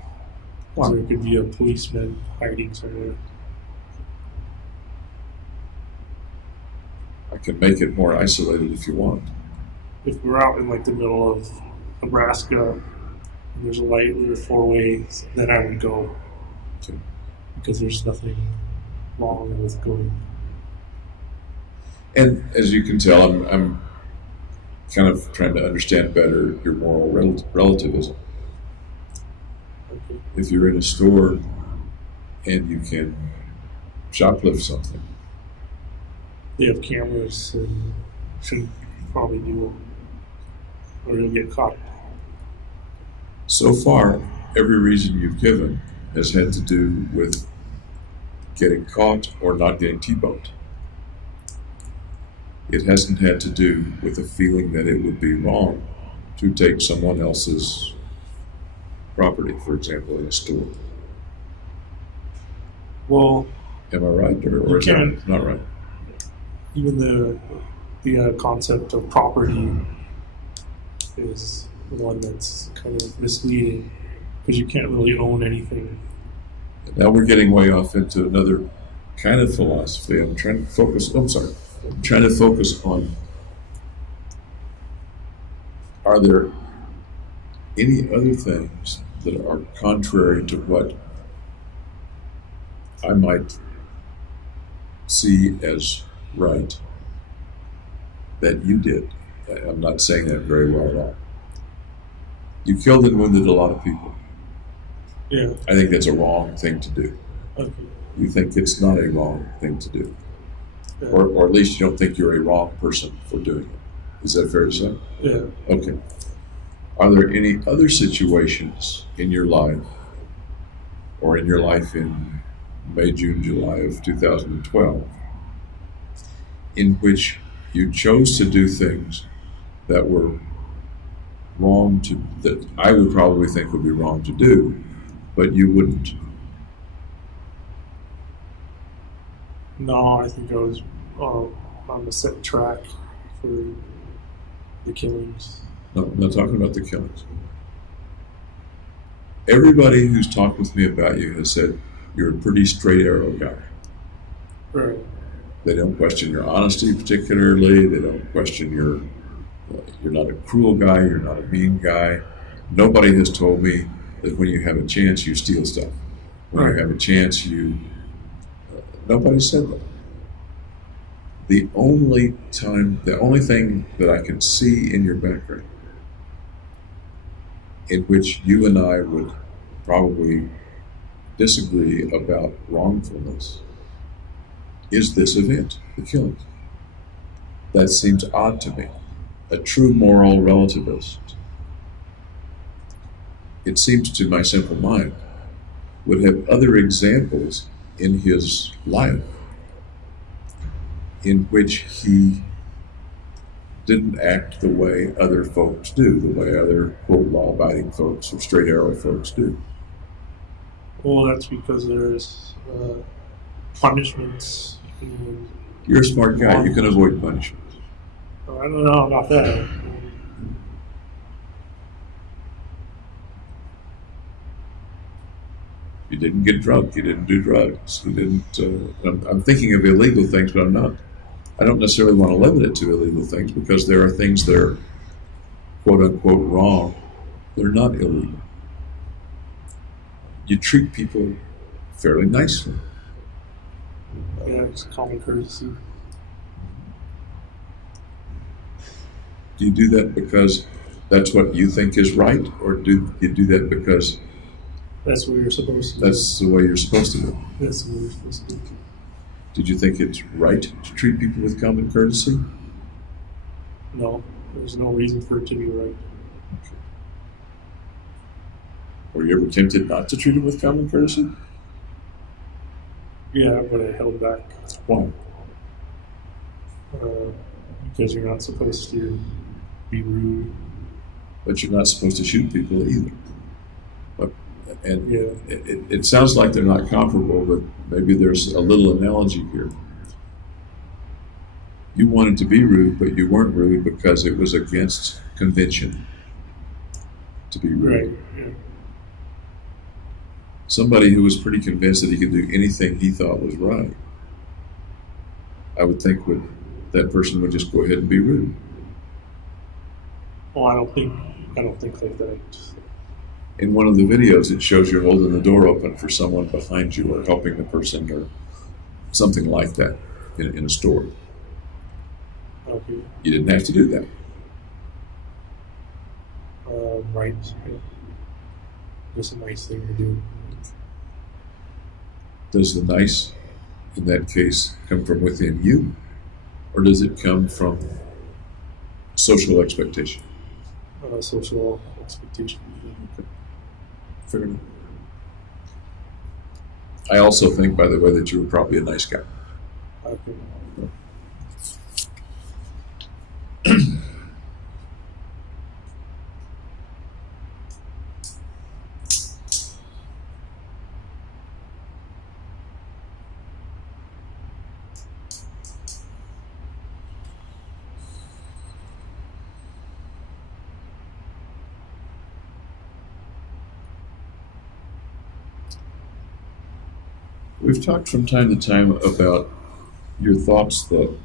Why? So there could be a policeman hiding somewhere. I can make it more isolated if you want. If we're out in like the middle of Nebraska and there's a light or 4 ways, then I would go. Okay. Because there's nothing wrong with going. And as you can tell, I'm kind of trying to understand better your moral relativism. Okay. If you're in a store and you can shoplift something, They have cameras and shouldn't probably do it, or you'll get caught. so far, every reason you've given has had to do with getting caught or not getting T-boned. It hasn't had to do with a feeling that it would be wrong to take someone else's property, for example, in a store. Well, Am I right, or is that not right? even the concept of property is one that's kind of misleading because you can't really own anything. Now we're getting way off into another kind of philosophy. I'm trying to focus. I'm sorry. I'm trying to focus on: are there any other things that are contrary to what I might see as right that you did? I'm not saying that very well at all. You killed and wounded a lot of people. Yeah. I think that's a wrong thing to do. Okay. You think it's not a wrong thing to do. Yeah. Or at least you don't think you're a wrong person for doing it. Is that fair to say? Yeah. Okay. Are there any other situations in your life, or in your life in May, June, July of 2012, in which you chose to do things that were wrong to, that I would probably think would be wrong to do, but you wouldn't? No, I think I was on the set track for the killings. No, I'm not talking about the killings. Everybody who's talked with me about you has said you're a pretty straight arrow guy. Right. They don't question your honesty particularly. They don't question you're not a cruel guy, you're not a mean guy. Nobody has told me that when you have a chance, you steal stuff. When Right. you have a chance, nobody said that. The only thing that I can see in your background in which you and I would probably disagree about wrongfulness is this event, the killing. That seems odd to me. A true moral relativist, it seems to my simple mind, would have other examples in his life in which he didn't act the way other folks do, the way other, quote, law-abiding folks or straight arrow folks do. Well, that's because there's punishments. You're a smart guy. You can avoid punishment. I don't know about that. You didn't get drunk. You didn't do drugs. You didn't. I'm thinking of illegal things, but I'm not. I don't necessarily want to limit it to illegal things because there are things that are, quote unquote, wrong. They're not illegal. You treat people fairly nicely. Yeah, it's common courtesy. Do you do that because that's what you think is right, or do you do that because That's what you're supposed to do. that's the way you're supposed to do? That's what you're supposed to do. Did you think it's right to treat people with common courtesy? No, there's no reason for it to be right. Were you ever tempted not to treat them with common courtesy? Yeah, but I held back Why? because you're not supposed to be rude. But you're not supposed to shoot people either. And Yeah. it sounds like they're not comparable, but maybe there's a little analogy here. You wanted to be rude, but you weren't rude because it was against convention to be rude. Right. Yeah. Somebody who was pretty convinced that he could do anything he thought was right, I would think that person would just go ahead and be rude. Well, I don't think like that. In one of the videos, it shows you're holding the door open for someone behind you or helping the person or something like that in a store. Okay. You didn't have to do that. Right. Yeah. Just a nice thing to do. Does the nice, in that case, come from within you, or does it come from social expectation? Social expectation. Fair enough. I also think, by the way, that you were probably a nice guy. Okay. We've talked from time to time about your thoughts that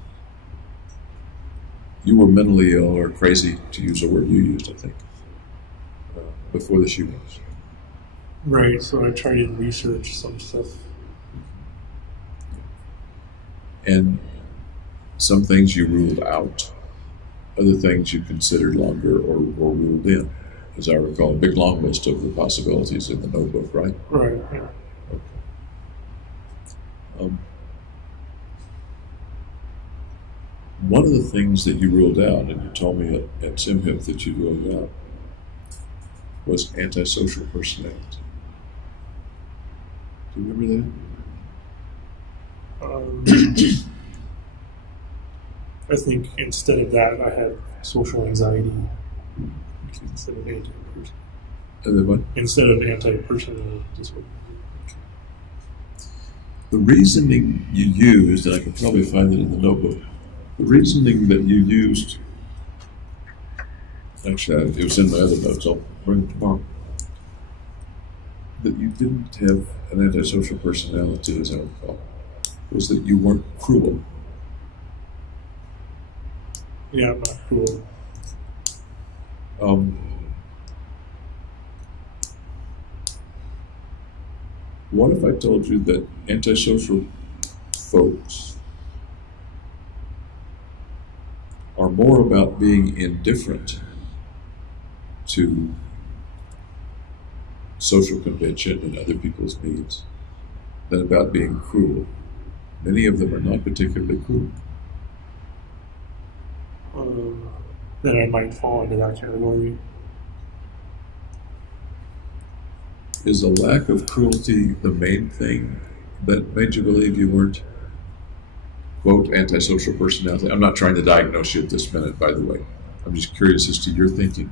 you were mentally ill or crazy, to use a word you used, I think, before the shootings. Right, so I tried to research some stuff. And some things you ruled out, other things you considered longer or ruled in. As I recall, a big long list of the possibilities in the notebook, right? Right, yeah. Okay. One of the things that you ruled out, and you told me at SimHip that you ruled out, was antisocial personality. Do you remember that? I think instead of that, I had social anxiety instead of anti-personal disorder. The reasoning you used, and I can probably find it in the notebook, the reasoning that you used, actually, it was in my other notes, I'll bring it tomorrow, that you didn't have an antisocial personality, as I recall, was that you weren't cruel. Yeah, I'm not cruel. What if I told you that antisocial folks are more about being indifferent to social convention and other people's needs than about being cruel? Many of them are not particularly cruel. Then I might fall into that category. Is a lack of cruelty the main thing that made you believe you weren't, quote, antisocial personality? I'm not trying to diagnose you at this minute, by the way. I'm just curious as to your thinking.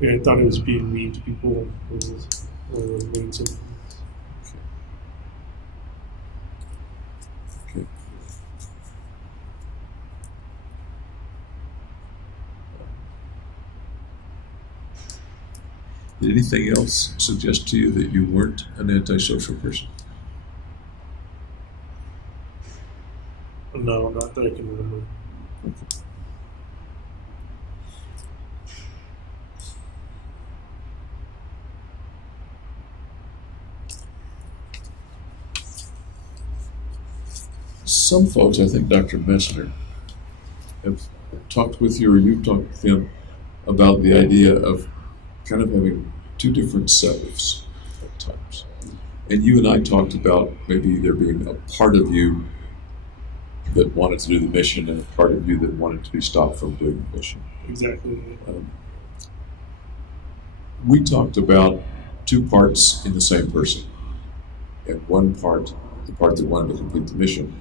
Yeah, I thought it was being mean to people was one of the main symptoms. Okay. Did anything else suggest to you that you weren't an antisocial person? No, not that I can remember. Okay. Some folks, I think Dr. Messner, have talked with you, or you've talked with him about the idea of kind of having two different selves at times. And you and I talked about maybe there being a part of you that wanted to do the mission and a part of you that wanted to be stopped from doing the mission. Exactly. We talked about two parts in the same person, and one part, the part that wanted to complete the mission,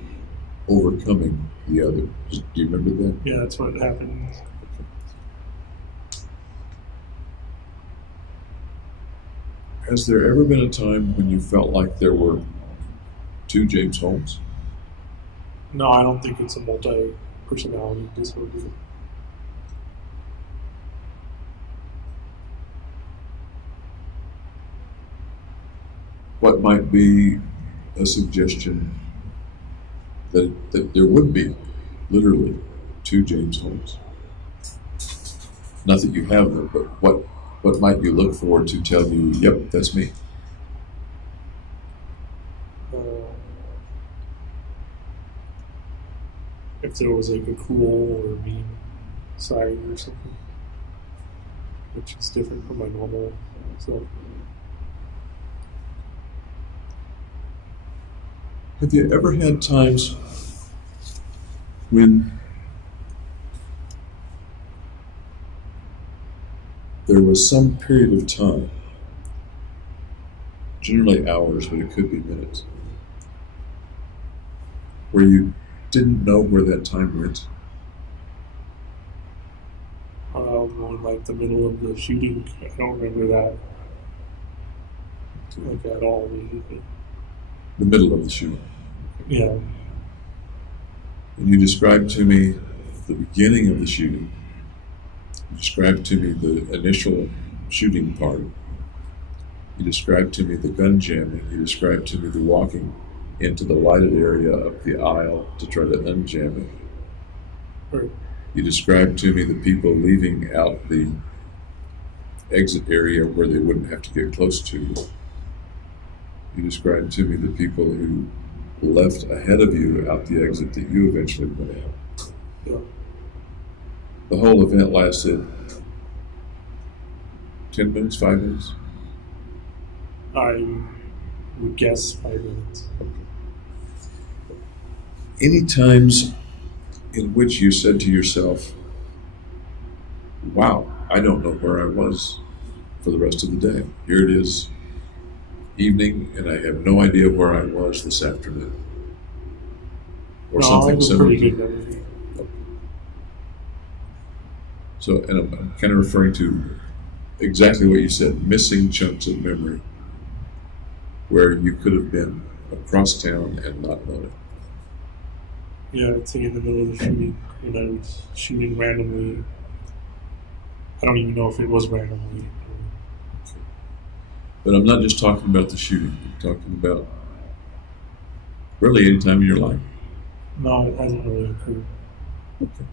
overcoming the other. Do you remember that? Yeah, that's what happened. Has there ever been a time when you felt like there were two James Holmes? No, I don't think it's a multi-personality disorder. What might be a suggestion that there would be literally two James Holmes? Not that you have them, but what might you look for to tell you, yep, that's me? If there was like a cruel or mean side or something, which is different from my normal self. Have you ever had times when there was some period of time, generally hours, but it could be minutes, where you didn't know where that time went? In like the middle of the shooting, I don't remember that like at all. Basically. The middle of the shooting. Yeah. And you described to me the beginning of the shooting. You described to me the initial shooting part. You described to me the gun jamming. You described to me the walking into the lighted area up the aisle to try to unjam it. Right. You described to me the people leaving out the exit area where they wouldn't have to get close to you. You described to me the people who left ahead of you out the exit that you eventually went out. Yeah. The whole event lasted 10 minutes, 5 minutes? I would guess 5 minutes. Any times in which you said to yourself, wow, I don't know where I was for the rest of the day. Here it is, evening, and I have no idea where I was this afternoon. Or No, I something have a similar. pretty good memory. So, and I'm kind of referring to exactly what you said, missing chunks of memory, where you could have been across town and not known it. Yeah, I'd say in the middle of the shooting, when I was shooting randomly. I don't even know if it was randomly. But I'm not just talking about the shooting. I'm talking about really any time in your life. No, it hasn't really occurred. Okay.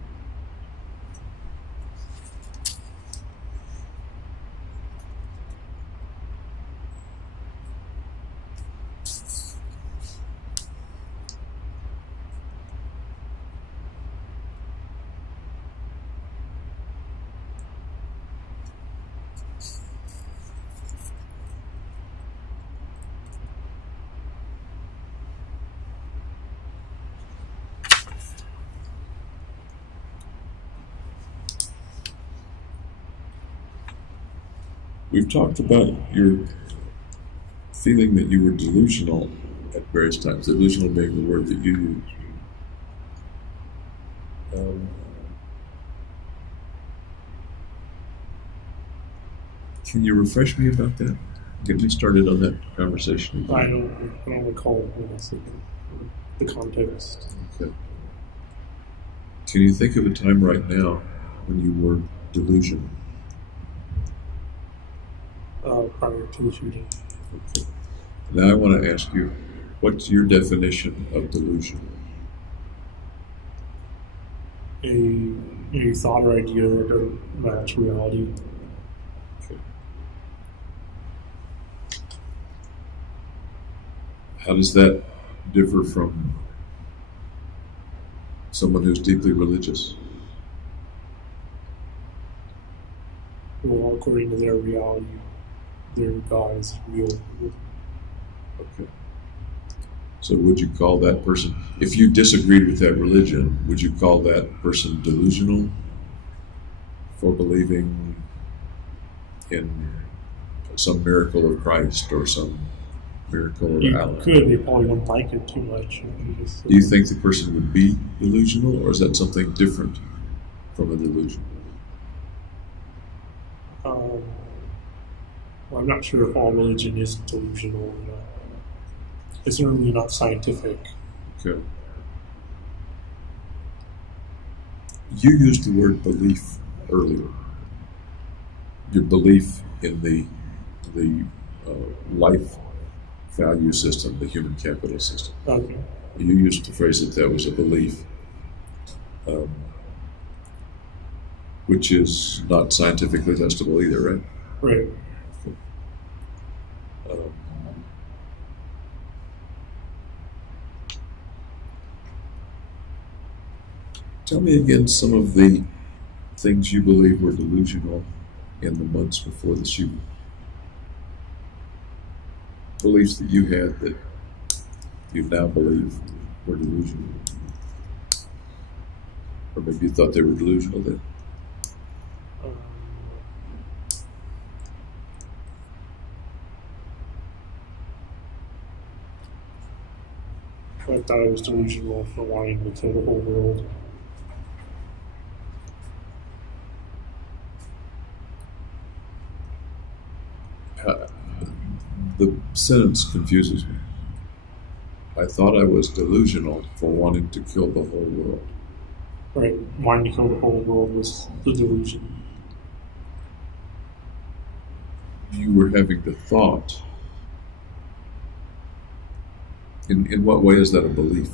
We've talked about your feeling that you were delusional at various times, delusional being the word that you use. Can you refresh me about that? Get me started on that conversation again. I don't recall when I said the context. Okay. Can you think of a time right now when you were delusional? Prior to the shooting. Okay. Now I want to ask you, what's your definition of delusion? A thought or idea that doesn't match reality. Okay. How does that differ from someone who's deeply religious? Well, according to their reality, their God is real. Okay. So would you call that person, if you disagreed with that religion, would you call that person delusional for believing in some miracle of Christ or some miracle of You Allah? could, they probably wouldn't like it too much. Do you think the person would be delusional, or is that something different from a delusion? Well, I'm not sure if all religion is delusional or not. It's certainly not scientific. Okay. You used the word belief earlier. Your belief in the life value system, the human capital system. Okay. You used the phrase that was a belief, which is not scientifically testable either, right? Right. Tell me again some of the things you believe were delusional in the months before the shooting. Beliefs that you had that you now believe were delusional. Or maybe you thought they were delusional then. I thought I was delusional for wanting to kill the whole world. Uh, the sentence confuses me. I thought I was delusional for wanting to kill the whole world. Right, wanting to kill the whole world was the delusion. You were having the thought. In what way is that a belief?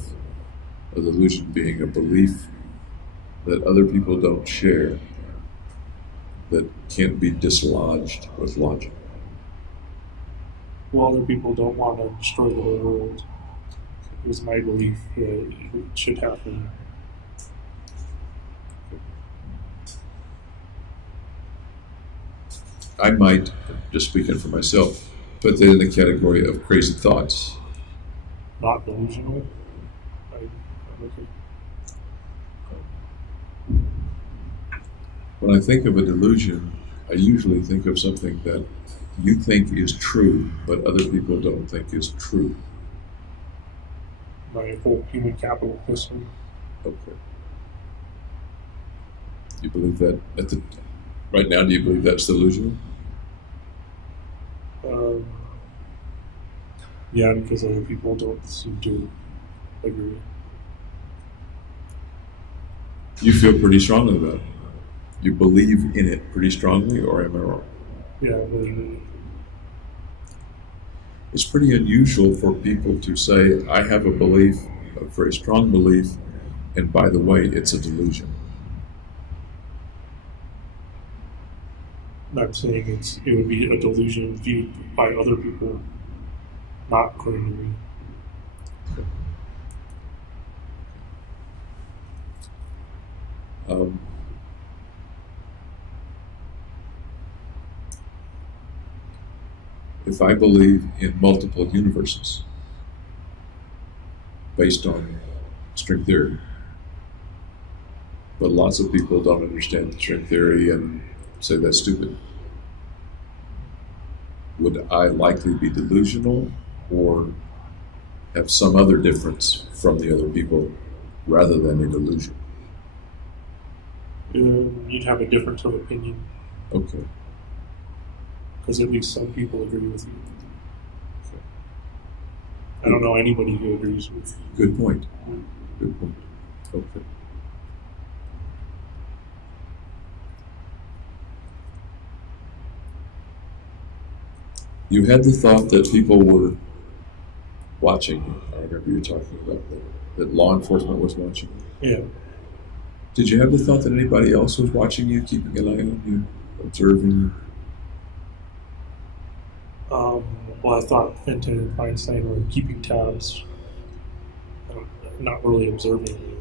A delusion being a belief that other people don't share, that can't be dislodged with logic. Well, other people don't want to destroy the whole world. It was my belief that it should happen. I might, just speaking for myself, put that in the category of crazy thoughts. Not delusional. I'm okay. When I think of a delusion, I usually think of something that you think is true, but other people don't think is true. My whole human capital system. Okay. You believe that right now? Do you believe that's delusional? Yeah, because other people don't seem to agree. You feel pretty strongly about it. You believe in it pretty strongly, or am I wrong? Yeah, I believe in it. It's pretty unusual for people to say, I have a belief, a very strong belief, and by the way, it's a delusion. I'm saying it would be a delusion viewed by other people, not according to me. If I believe in multiple universes based on string theory, but lots of people don't understand string theory and say that's stupid, would I likely be delusional or have some other difference from the other people rather than a delusion? You'd have a difference of opinion, Okay. because at least some people agree with you. I don't know anybody who agrees with you. Good point. Good point. Okay. You had the thought that people were watching you. I remember you talking about that law enforcement was watching you. Yeah. Did you have the thought that anybody else was watching you, keeping an eye on you, observing you? Well, I thought Fenton and Feinstein were keeping tabs, not really observing me.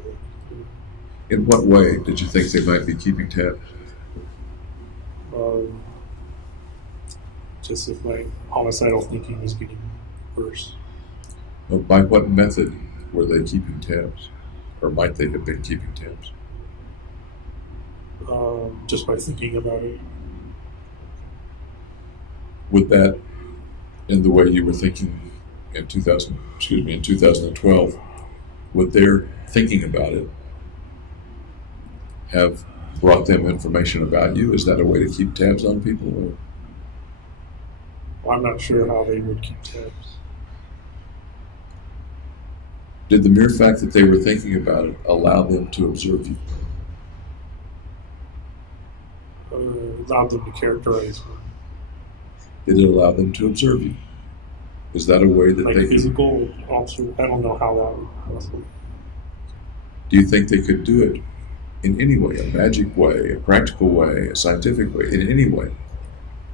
In what way did you think they might be keeping tabs? Just if my homicidal thinking was getting worse. Well, by what method were they keeping tabs? Or might they have been keeping tabs? Just by thinking about it. Would that, in the way you were thinking in 2012, would their thinking about it have brought them information about you? Is that a way to keep tabs on people? Or? Well, I'm not sure how they would keep tabs. Did the mere fact that they were thinking about it allow them to observe you? Allowed them to characterize me. Did it allow them to observe you? Is that a way that Like they physical officer, I don't know how that would possibly. do you think they could do it in any way, a magic way, a practical way, a scientific way, in any way?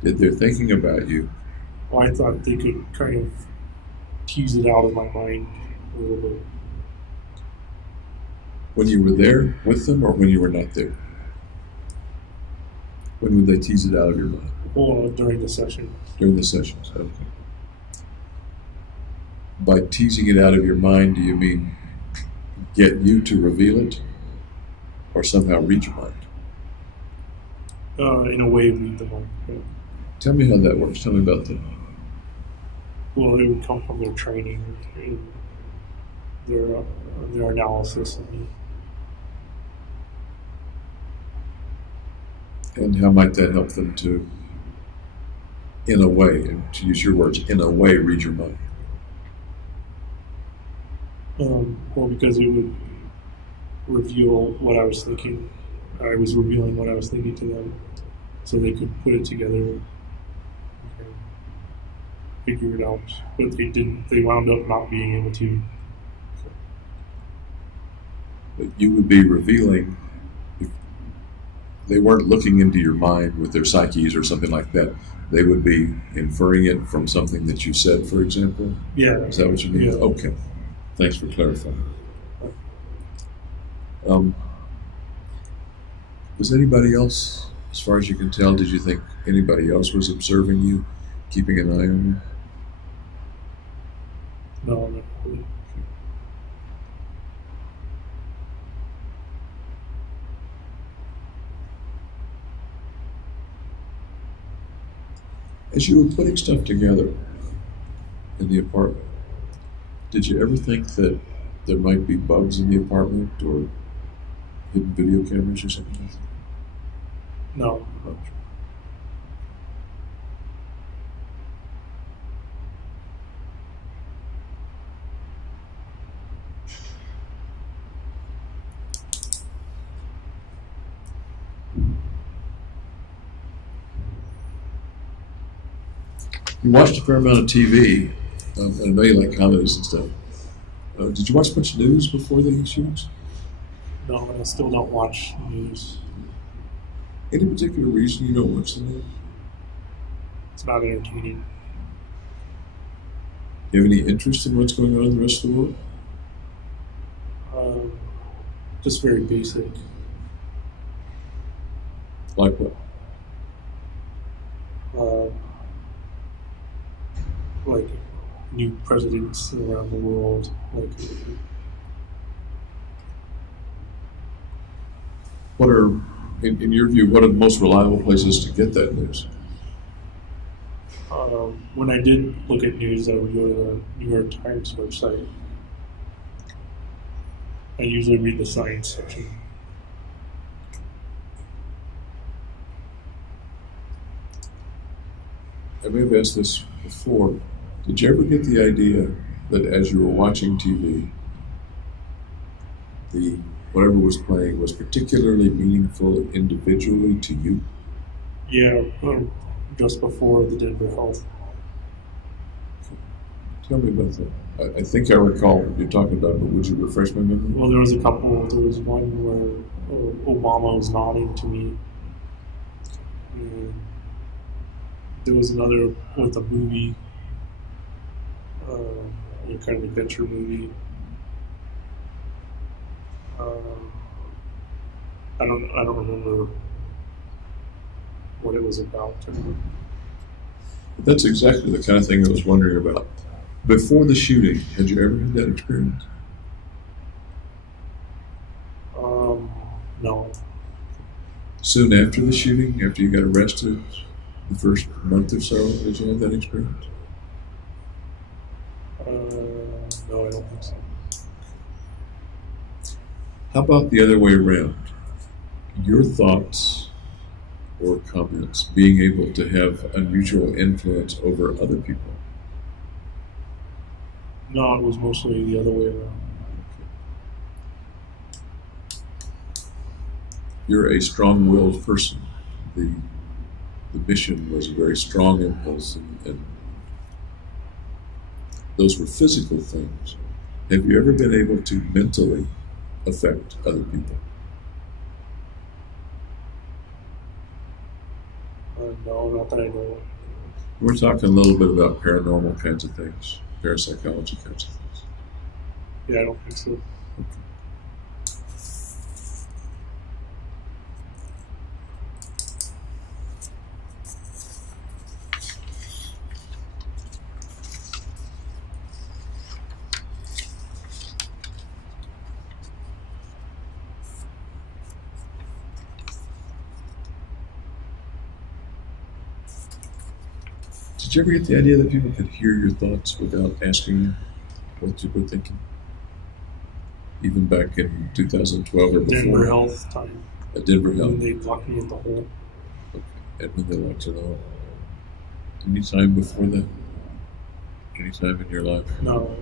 Did their thinking about you? Well, I thought they could kind of tease it out of my mind a little bit. When you were there with them or when you were not there? When would they tease it out of your mind? Well, during the session. During the sessions, okay. By teasing it out of your mind, do you mean get you to reveal it or somehow read your mind? In a way, read the mind. Yeah. Tell me how that works. Tell me about that. Well, it would come from their training. their their analysis of me. And how might that help them to, in a way, and to use your words, in a way, read your mind? Well, because it would reveal what I was thinking. I was revealing what I was thinking to them, so they could put it together and figure it out. But they didn't. They wound up not being able to. But you would be revealing, if they weren't looking into your mind with their psyches or something like that, they would be inferring it from something that you said, for example? Yeah. Is that what you mean? Yeah. Okay. Thanks for clarifying. Was anybody else, as far as you can tell, did you think anybody else was observing you, keeping an eye on you? No, not really. As you were putting stuff together in the apartment, did you ever think that there might be bugs in the apartment or hidden video cameras or something like that? No. You watched a fair amount of TV. I know you like comedies and stuff. Did you watch much news before the shootings? No, I still don't watch news. Any particular reason you don't watch the news? It's not entertaining. Do you have any interest in what's going on in the rest of the world? Just very basic. Like what? Like new presidents around the world. Like What are, in your view, what are the most reliable places to get that news? when I did look at news, I would go to the New York Times website. I usually read the science section. I may have asked this before. Did you ever get the idea that as you were watching TV, the whatever was playing was particularly meaningful individually to you? Yeah, just before the Denver Health. Tell me about that. I think I recall what you're talking about, but would you refresh my memory? Well, there was a couple. There was one where Obama was nodding to me. And there was another with a movie, kind of adventure movie. I don't remember what it was about. That's exactly the kind of thing I was wondering about. Before the shooting, had you ever had that experience? No. Soon after the shooting, after you got arrested, the first month or so, did you have that experience? No, I don't think so. How about the other way around? Your thoughts or comments being able to have unusual influence over other people? No, it was mostly the other way around. You're a strong-willed person. The mission was a very strong impulse, and those were physical things. Have you ever been able to mentally affect other people? No, not that I know of. We're talking a little bit about paranormal kinds of things, parapsychology kinds of things. Yeah, I don't think so. Did you ever get the idea that people could hear your thoughts without asking you what you were thinking? even back in 2012 or before? Denver Health time. At Denver And Health. they locked me in the hole. And when they locked you in the hole. Any time before that? Any time in your life? No.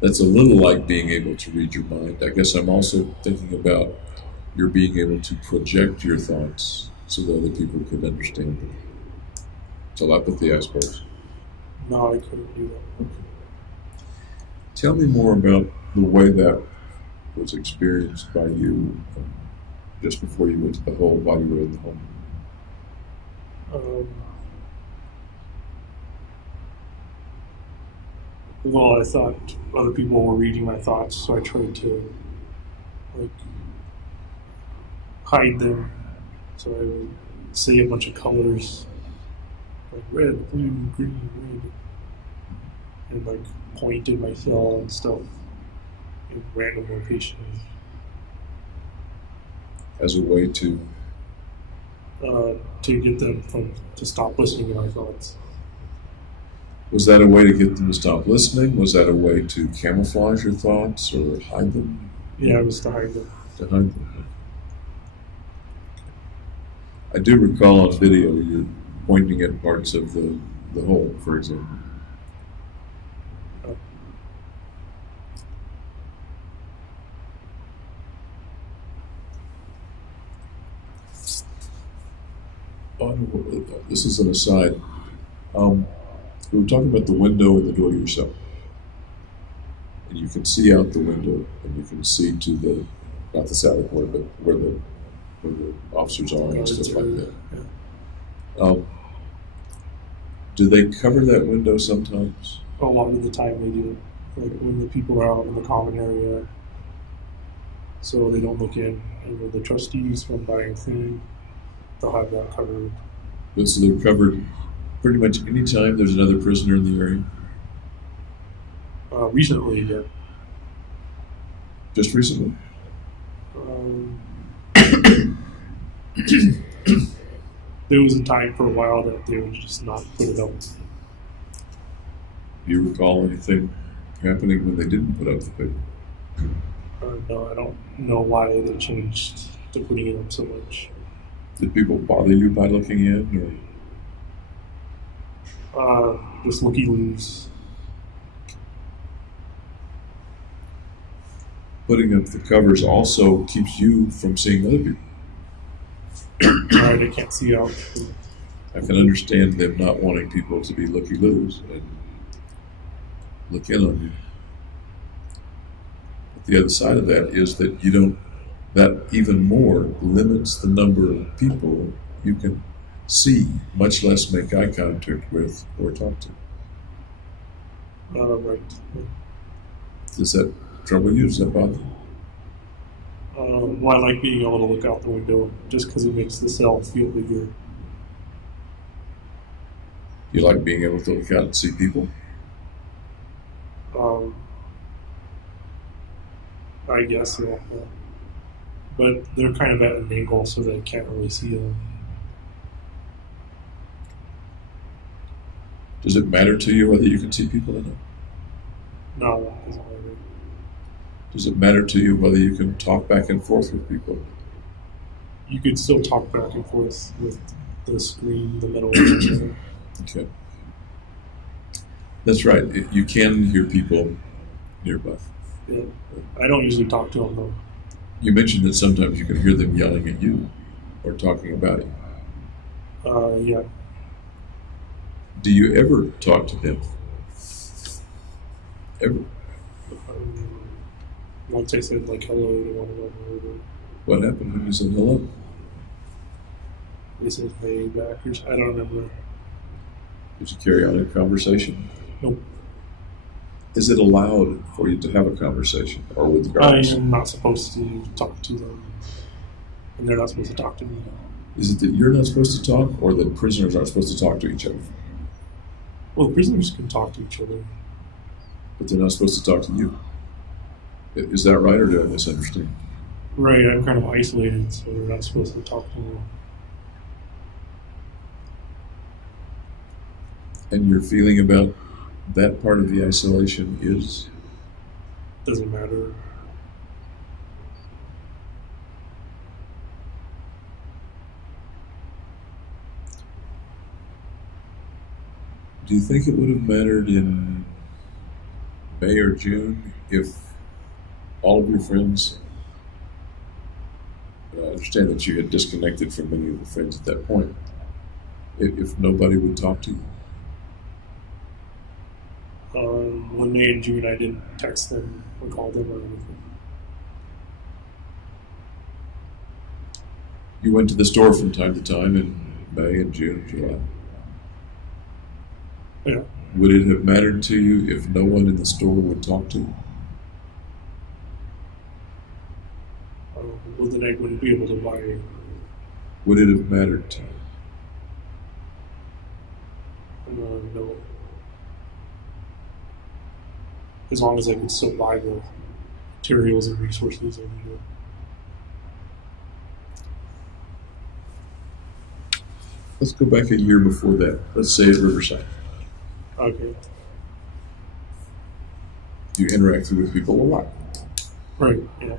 That's a little like being able to read your mind. I guess I'm also thinking about your being able to project your thoughts so that other people can understand them. Telepathy, I suppose. No, I couldn't do that. Tell me more about the way that was experienced by you just before you went to the hole, while you were in the hole. Well, I thought other people were reading my thoughts, so I tried to like hide them. So I would say a bunch of colors, like red, blue, green, red, and like point in my cell and stuff in random locations. As a way to Get them to stop listening to my thoughts. Was that a way to get them to stop listening? Was that a way to camouflage your thoughts or hide them? Yeah, it was to hide them. To hide them. I do recall on video you pointing at parts of the hole, for example. This is an aside. We were talking about the window and the door to your cell. And you can see out the window, and you can see to the, not the side corner, but where the officers are and stuff like that. Yeah. Do they cover that window sometimes? A lot of the time they do. Like when the people are out in the common area, so they don't look in. And when the trustees come by and clean, they'll have that covered. So they're covered pretty much any time there's another prisoner in the area? Recently, yeah. Just recently? There was a time for a while that they would just not put it up. Do you recall anything happening when they didn't put up the paper? No, I don't know why they changed to putting it up so much. Did people bother you by looking in, or? Just looky-loos. Putting up the covers also keeps you from seeing other people. They can't see out. I can understand them not wanting people to be looky-loos and look in on you. But the other side of that is that you don't, that even more limits the number of people you can see, much less make eye contact with or talk to. Right. Does that trouble you? Does that bother you? Well, I like being able to look out the window just because it makes the cell feel bigger. You like being able to look out and see people? I guess so. Yeah. But they're kind of at an angle so that I can't really see them. Does it matter to you whether you can see people or not? No, it doesn't matter. Does it matter to you whether you can talk back and forth with people? You could still talk back and forth with the screen, the metal. Okay. That's right. You can hear people nearby. Yeah. I don't usually talk to them though. You mentioned that sometimes you can hear them yelling at you or talking about you. Yeah. Do you ever talk to them? Ever? Once I said like hello to one of them. What happened when you said hello? They said hey back or I don't remember. Did you carry on a conversation? Nope. Is it allowed for you to have a conversation or with the I guards? am not supposed to talk to them. And they're not supposed to talk to me. Is it that you're not supposed to talk or that prisoners aren't supposed to talk to each other? Well, prisoners can talk to each other. But they're not supposed to talk to you. Is that right or do I misunderstand? Right, I'm kind of isolated, so they're not supposed to talk to me. And your feeling about that part of the isolation is? doesn't matter. Do you think it would have mattered in May or June if all of your friends, I understand that you had disconnected from many of the friends at that point, if nobody would talk to you? One May and June, I didn't text them or call them or anything. You went to the store from time to time in May and June, July. Yeah. Would it have mattered to you if no one in the store would talk to you? Well, then I wouldn't be able to buy. Would it have mattered to you? No. As long as I could still buy the materials and resources I needed. Let's go back a year before that. Let's say at Riverside. Okay. You interacted with people a lot. Right, yeah.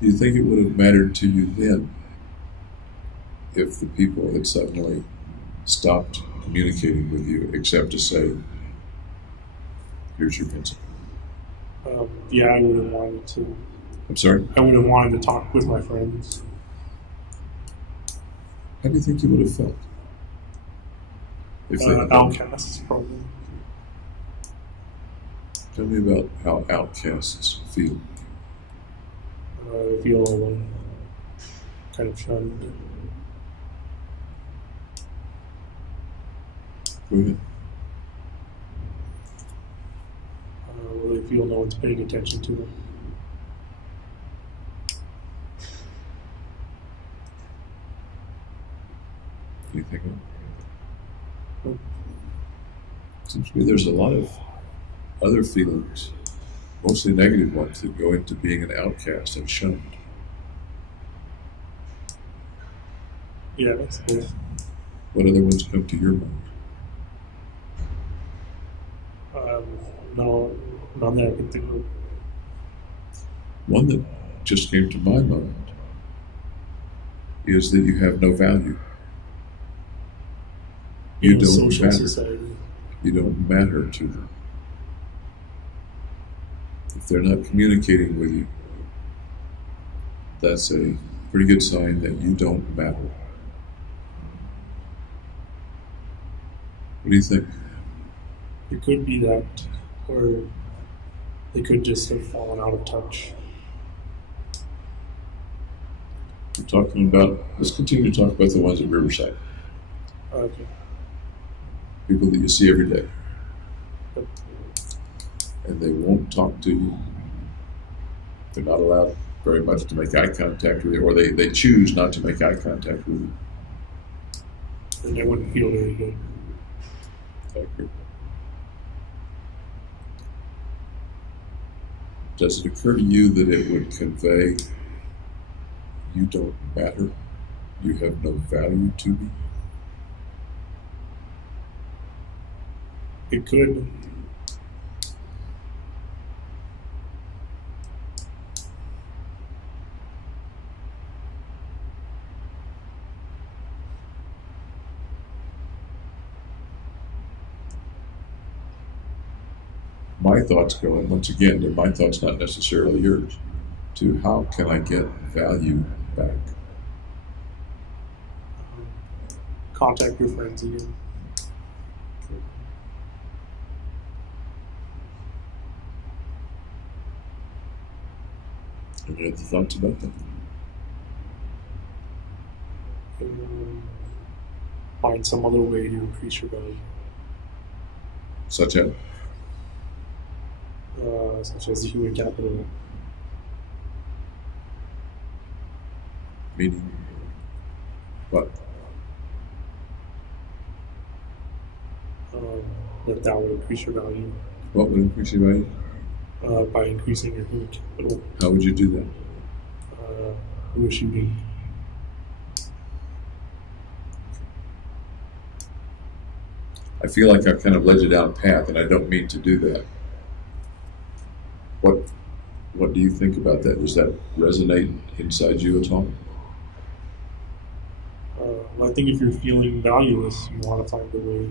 Do you think it would have mattered to you then if the people had suddenly stopped communicating with you except to say, here's your pencil? Yeah, I would have wanted to. I'm sorry? I would have wanted to talk with my friends. How do you think you would have felt? If they had Outcasts, probably. Tell me about how outcasts feel. I feel alone, kind of shunned. Go ahead. Really feel no one's paying attention to them. Anything else? Seems to me there's a lot of other feelings, mostly negative ones, that go into being an outcast and shunned. Yeah, that's cool. What other ones come to your mind? No, none that I can think of. One that just came to my mind is that you have no value. You In don't social matter. society. You don't matter to them. If they're not communicating with you, that's a pretty good sign that you don't matter. What do you think? It could be that, or they could just have fallen out of touch. We're talking about, let's continue to talk about the ones at Riverside. Okay. People that you see every day. Yep. And they won't talk to you. They're not allowed very much to make eye contact with you, or they choose not to make eye contact with you. And I wouldn't feel very good. I agree. Does it occur to you that it would convey, you don't matter, you have no value to me? It could. My thoughts go, and once again, they're my thoughts, not necessarily yours, to how can I get value back? Contact your friends again. Any other thoughts about that? And find some other way to increase your value. Such as? Such as the human capital. Meaning what? That would increase your value What would increase your value? by increasing your human capital. How would you do that? Through shooting. I feel like I've kind of led you down a path, and I don't mean to do that. What do you think about that? Does that resonate inside you at all? I think if you're feeling valueless, you want to find a way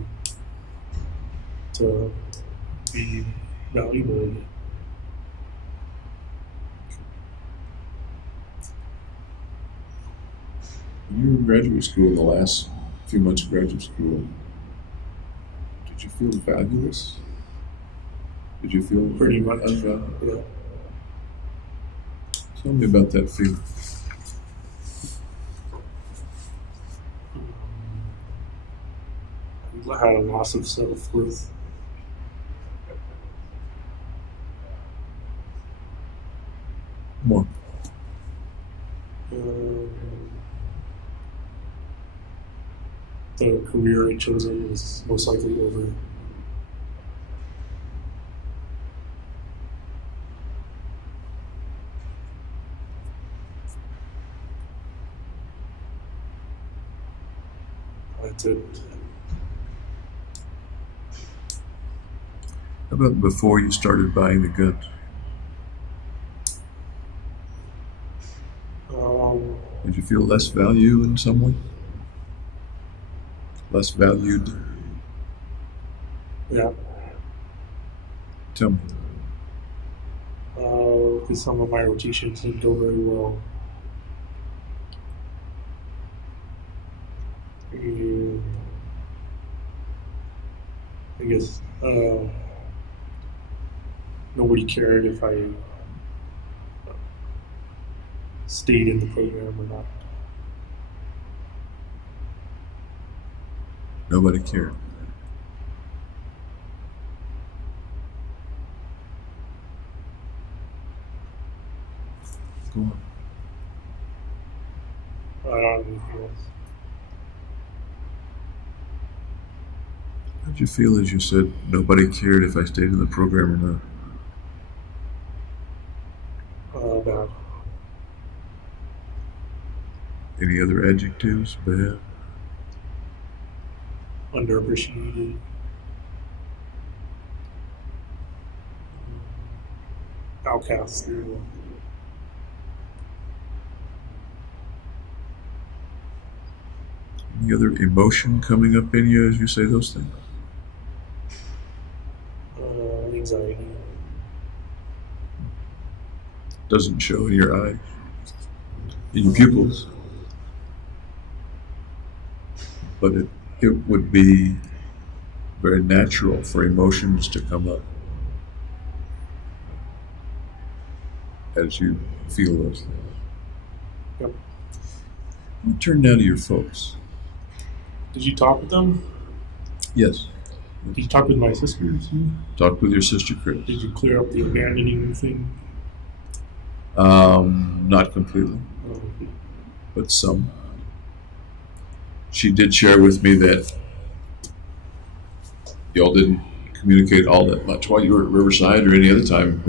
to be valuable. When you were in graduate school, the last few months of graduate school, did you feel valueless? Did you feel Pretty much. unvalued? Yeah. Tell me about that feeling. I had a loss of self-worth. More. The career I'd chosen was most likely over. That's it. How about before you started buying the guns? Did you feel less value in some way? Less valued? Yeah. Tell me. Because some of my rotations didn't go very well. And I guess nobody cared if I stayed in the program or not. Nobody cared. Go on. I don't have anything else. How did you feel as you said nobody cared if I stayed in the program or not? Bad. Any other adjectives? Bad? Underappreciated. Outcast. Any other emotion coming up in you as you say those things? Anxiety. Doesn't show in your eyes, in your pupils, but it would be very natural for emotions to come up as you feel those things. Yep. You turn now to your folks. Did you talk with them? Yes. Did you talk with my sisters? Talk with your sister, Chris. Did you clear up the abandoning thing? Not completely, but some. She did share with me that y'all didn't communicate all that much while you were at Riverside or any other time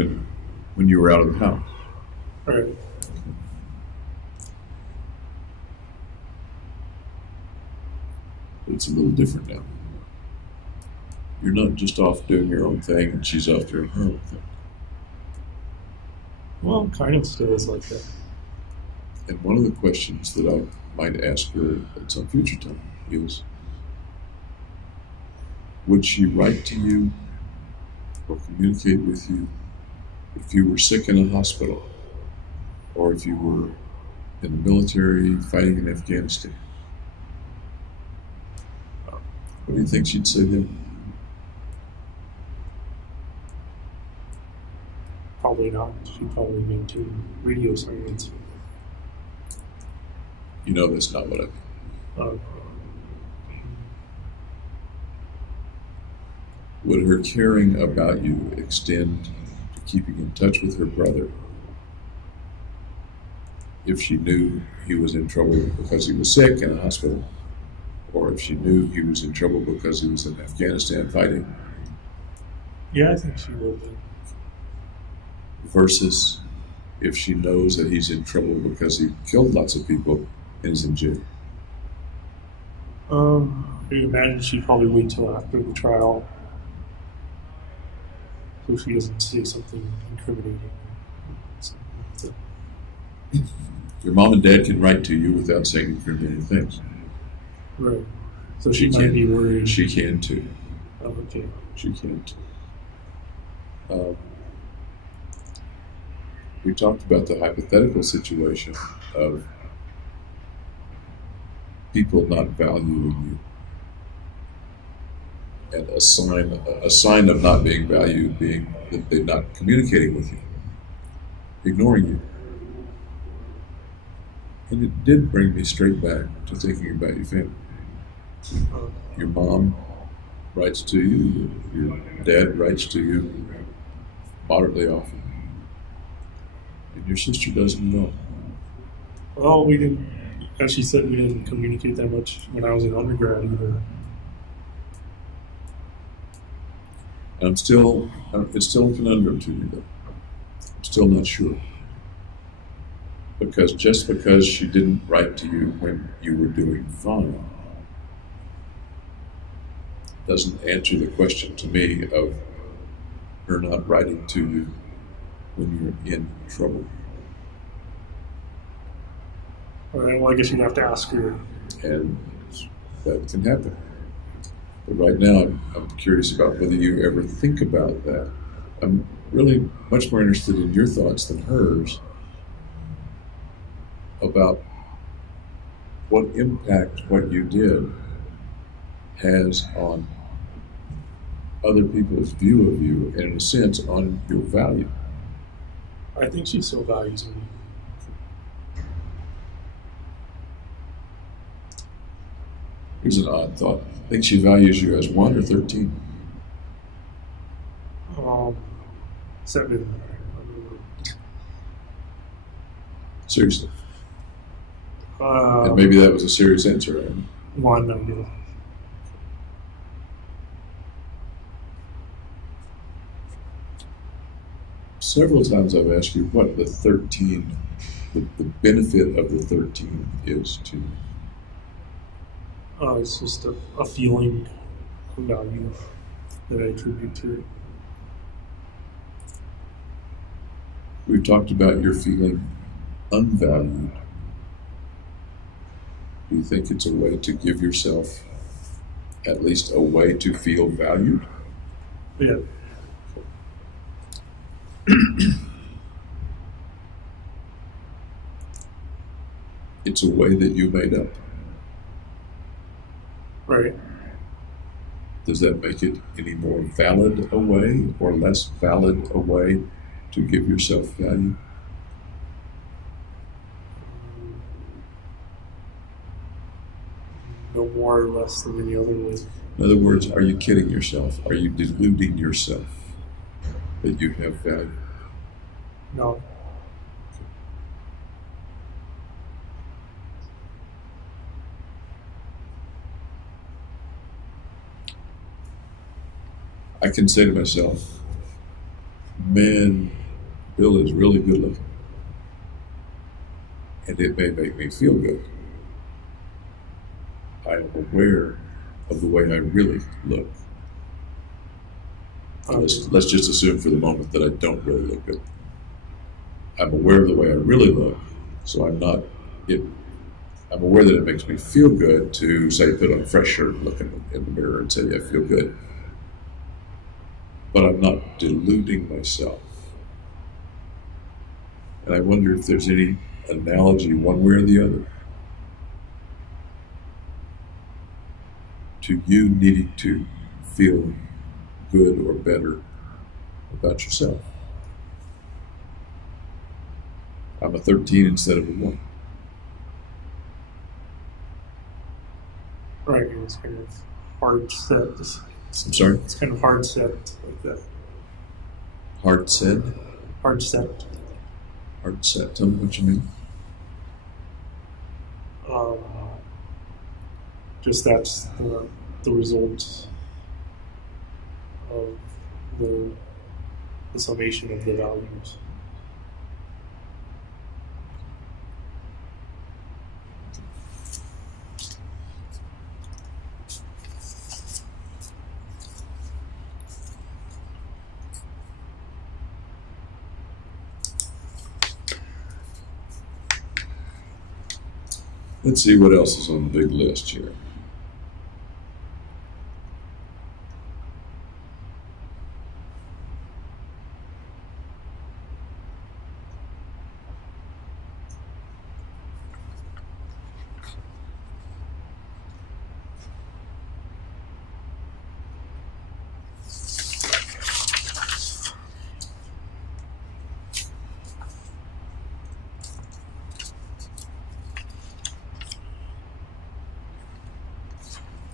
when you were out of the house. All right. But it's a little different now. You're not just off doing your own thing and she's off doing her own thing. Well, kind of still is like that. And one of the questions that I might ask her at some future time is, would she write to you or communicate with you if you were sick in a hospital or if you were in the military fighting in Afghanistan? What do you think she'd say then? Probably not. She'd probably maintain radio silence. You know that's not what I mean. Uh, Would her caring about you extend to keeping in touch with her brother if she knew he was in trouble because he was sick in a hospital, or if she knew he was in trouble because he was in Afghanistan fighting, yeah, I think she would. versus if she knows that he's in trouble because he killed lots of people and is in jail? I imagine she'd probably wait till after the trial so she doesn't say something incriminating. Something like that. Your mom and dad can write to you without saying incriminating things. Right. So she might be worried. She can too. Oh, okay. She can too. We talked about the hypothetical situation of people not valuing you, and a sign of not being valued being that they're not communicating with you, ignoring you. And it did bring me straight back to thinking about your family. Your mom writes to you, your dad writes to you moderately often, and your sister doesn't know. Well, we didn't, as she said, we didn't communicate that much when I was in undergrad either. And it's still a conundrum to me though. I'm still not sure. Because just because she didn't write to you when you were doing fine doesn't answer the question to me of her not writing to you when you're in trouble. All right, well, I guess you'd have to ask her. And that can happen. But right now, I'm curious about whether you ever think about that. I'm really much more interested in your thoughts than hers about what impact what you did has on other people's view of you, and in a sense, on your value. I think she still values me. Here's an odd thought. I think she values you as 1 or 13. 7. Seriously. And Um, maybe that was a serious answer. Right? 1, I guess. Several times I've asked you what the 13, the benefit of the 13 is to you. It's just a feeling of value that I attribute to it. We've talked about your feeling unvalued. Do you think it's a way to give yourself at least a way to feel valued? Yeah. It's a way that you made up. Right. Does that make it any more valid a way or less valid a way to give yourself value? No more or less than any other way. In other words, are you kidding yourself? Are you deluding yourself that you have value? No. I can say to myself, man, Bill is really good looking. And it may make me feel good. I am aware of the way I really look. And let's just assume for the moment that I don't really look good. I'm aware of the way I really look, so I'm aware that it makes me feel good to, say, put on a fresh shirt and look in the mirror and say, I feel good. But I'm not deluding myself. And I wonder if there's any analogy one way or the other to you needing to feel good or better about yourself. I'm a 13 instead of a 1. Right. It's kind of hard set. I'm sorry? It's kind of hard set like that. Hard said? Hard set. Hard set. Tell me what you mean. Just that's the result of the summation of the values. Let's see what else is on the big list here.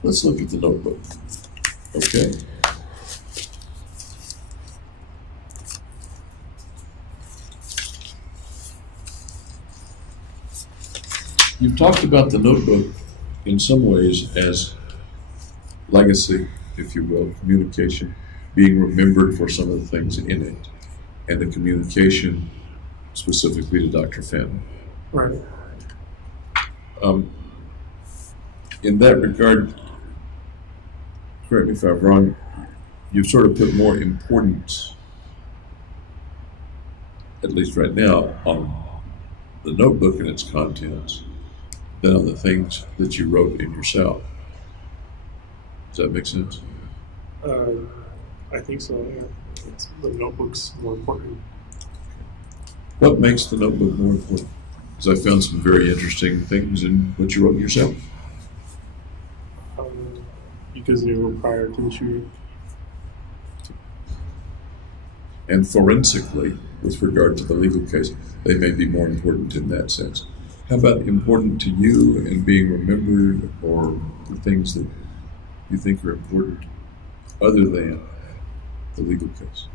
Let's look at the notebook. Okay. You've talked about the notebook in some ways as legacy, if you will, communication, being remembered for some of the things in it, and the communication specifically to Dr. Fenn. Right. In that regard, correct me if I'm wrong, you've sort of put more importance, at least right now, on the notebook and its contents than on the things that you wrote in yourself. Does that make sense? I think so, yeah. The notebook's more important. What makes the notebook more important? Because I found some very interesting things in what you wrote yourself. Because they were prior to the shooting. And forensically, with regard to the legal case, they may be more important in that sense. How about important to you and being remembered, or the things that you think are important other than the legal case?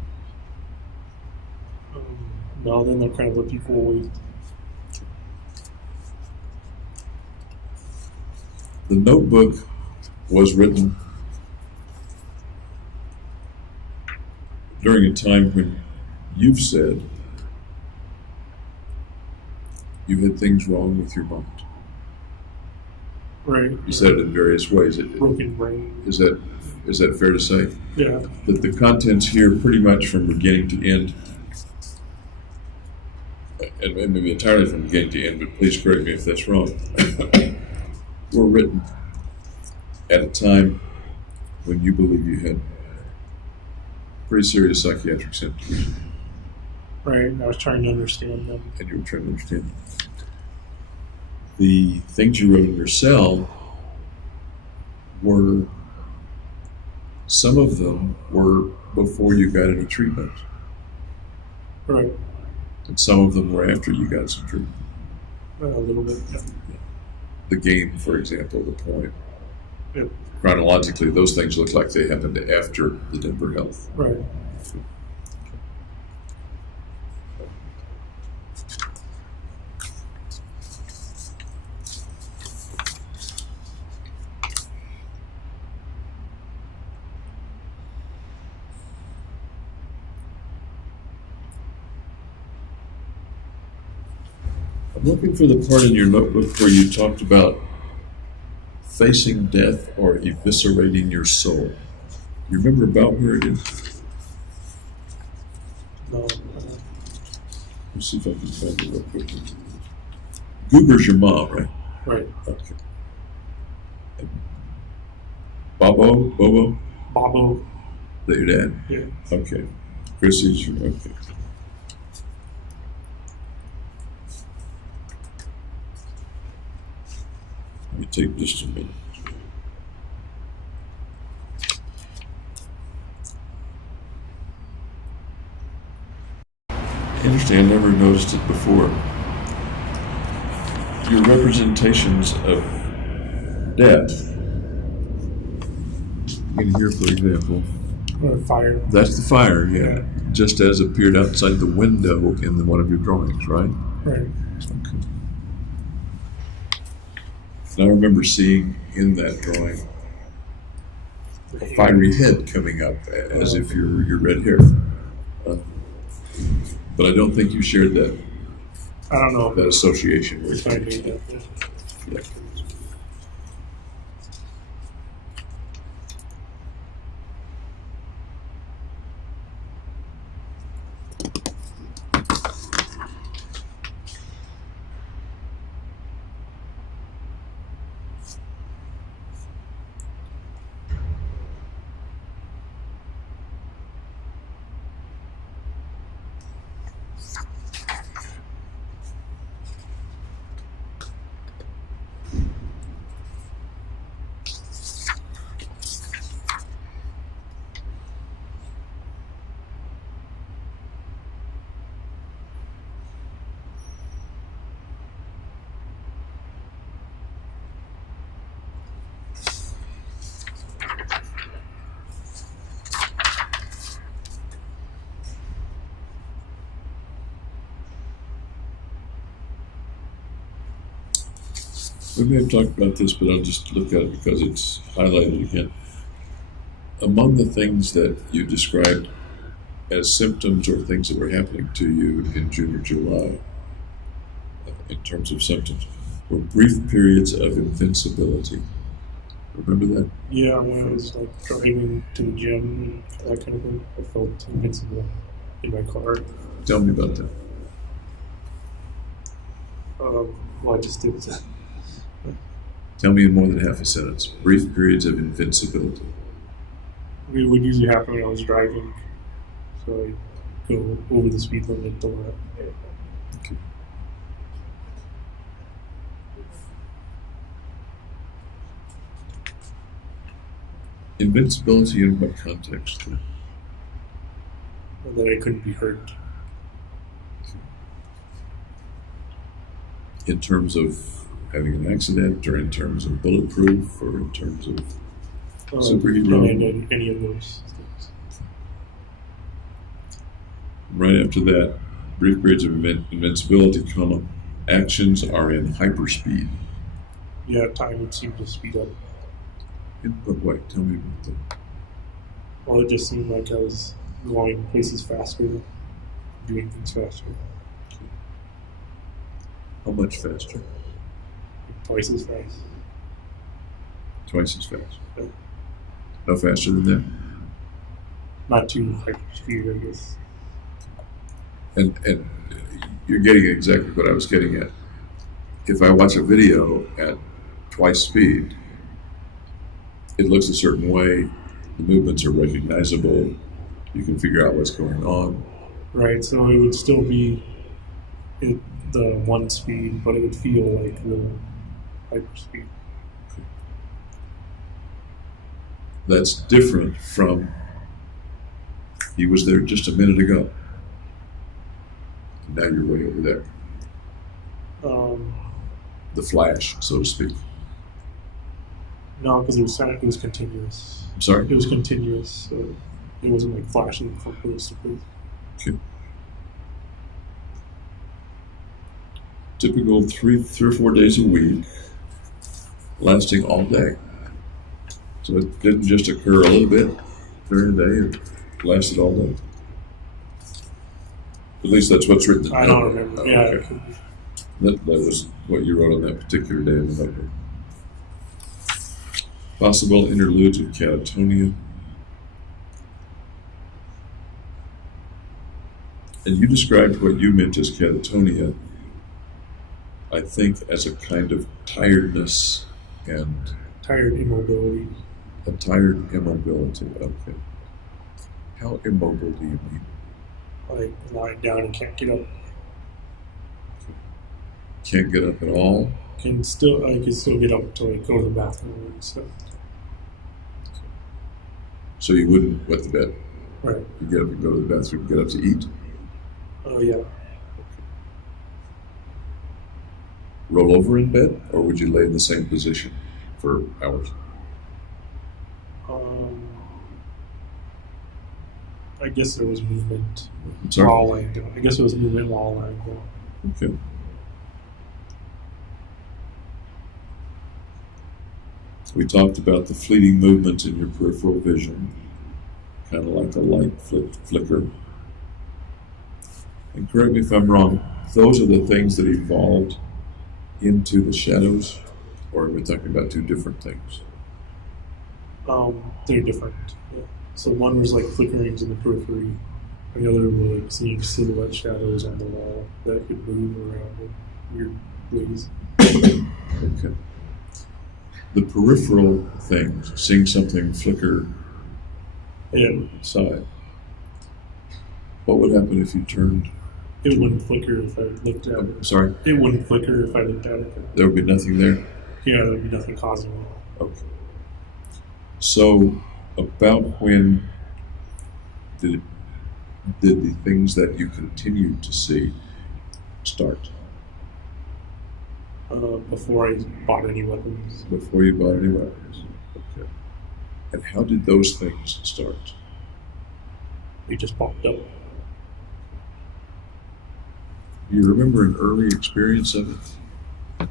No, then they're kind of the equal weight. The notebook was written during a time when you've said you had things wrong with your mind. Right. You said it in various ways. Broken brain. Is that fair to say? Yeah. That the contents here, pretty much from beginning to end, and maybe entirely from beginning to end, but please correct me if that's wrong, were written at a time when you believe you had pretty serious psychiatric symptoms. Right, and I was trying to understand them. And you were trying to understand them. The things you wrote in your cell were, some of them were before you got any treatment. Right. And some of them were after you got some treatment. A little bit, yeah. The game, for example, the point. Yep. Chronologically, those things look like they happened after the Denver Health. Right. I'm looking for the part in your notebook where you talked about facing death or eviscerating your soul. You remember about where it is? No. Let's see if I can find it real quickly. Goober's your mom, right? Right. Okay. And Bobo? Bobo. That your dad? Yeah. Okay. Chrissy's your, okay. Let me take just a minute. Interesting, I never noticed it before. Your representations of death. In here, for example, Fire. that's the fire, yeah. Just as appeared outside the window in one of your drawings, right? Right. Okay. And I remember seeing in that drawing a fiery head coming up as if your red hair. But I don't think you shared that I don't know that association with if I made that. yeah. We may have talked about this, but I'll just look at it because it's highlighted again. Among the things that you described as symptoms or things that were happening to you in June or July, in terms of symptoms, were brief periods of invincibility. Remember that? Yeah, when I was like driving to the gym and that kind of thing, I felt invincible in my car. Tell me about that. Well, I just did that. Tell me in more than half a sentence. Brief periods of invincibility. It would usually happen when I was driving, so I'd go over the speed limit a lot. Okay. Invincibility in what context then? And that I couldn't be hurt. In terms of having an accident, or in terms of bulletproof, or in terms of superhero? Any of those things. Right after that, brief periods of invincibility, actions are in hyperspeed. Yeah, time would seem to speed up. In what way? Tell me about that. Well, it just seemed like I was going places faster, doing things faster. How much faster? Twice as fast. Twice as fast. Yeah. No faster than that? Not too hyper speed, I guess. And you're getting exactly what I was getting at. If I watch a video at twice speed, it looks a certain way, the movements are recognizable, you can figure out what's going on. Right, so it would still be at the one speed, but it would feel like the hyper speed. That's different from, he was there just a minute ago. Now you're way over there. The flash, so to speak. No, because it was continuous. I'm sorry? It was continuous, so it wasn't like flashing from place to place. Okay. Typical three or 4 days a week, lasting all day. So it didn't just occur a little bit during the day, it lasted all day. At least that's what's written in the I don't notebook. remember. Oh, Yeah, okay. it could be. That was what you wrote on that particular day in the notebook. Possible interludes of catatonia. And you described what you meant as catatonia, I think, as a kind of tiredness and Tired immobility. a tired immobility. Okay. How immobile do you mean? Like lying down and can't get up. Can't get up at all? I can still get up to like go to the bathroom and stuff. So you wouldn't wet the bed? Right. You get up and go to the bathroom, get up to eat? Oh yeah. Roll over in bed, or would you lay in the same position for hours? I guess there was movement I'm sorry? while lying down. I guess it was movement while lying down. Okay. We talked about the fleeting movements in your peripheral vision, kind of like a light flicker. And correct me if I'm wrong, those are the things that evolved into the shadows, or are we talking about two different things? They're different. Yeah. So one was like flickerings in the periphery, and the other were like seeing silhouette shadows on the wall that could move around in weird ways. Okay. The peripheral things, seeing something flicker inside. What would happen if you turned? It wouldn't flicker if I looked at it. I'm sorry? It wouldn't flicker if I looked at it. There would be nothing there? Yeah, there would be nothing causing it. Okay. So, about when did the things that you continued to see start? Before I bought any weapons. Before you bought any weapons? Okay. And how did those things start? They just popped up. Do you remember an early experience of it?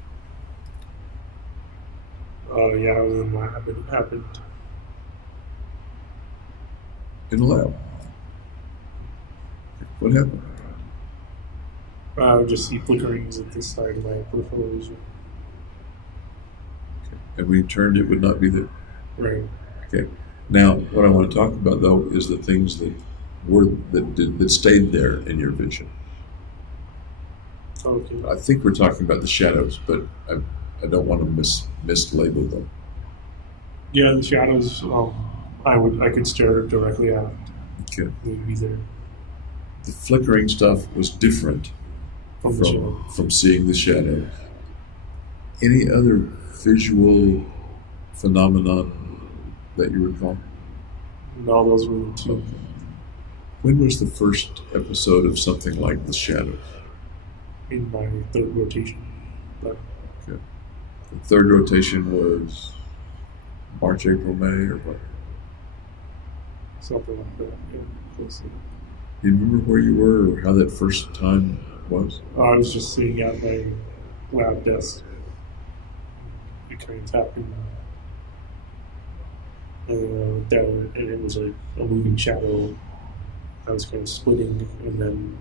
Yeah, I was in the lab and it happened. In the lab. What happened? I would just see flickerings at this side of my peripheral vision. And when you turned, it would not be there. Right. Okay. Now, what I want to talk about though is the things that stayed there in your vision. Okay. I think we're talking about the shadows, but I don't want to mislabel them. Yeah, the shadows. I could stare directly at. Okay. They'd be there. The flickering stuff was different From the shadow. from seeing the shadow. Any other visual phenomenon that you recall? No, those were the two. Okay. When was the first episode of something like the shadows? In my third rotation. But Okay. The third rotation was March, April, May, or what? something like that. Yeah, closely. Do you remember where you were or how that first time was? I was just sitting at my lab desk. It kind of happened. And it was like a moving shadow. I was kind of splitting and then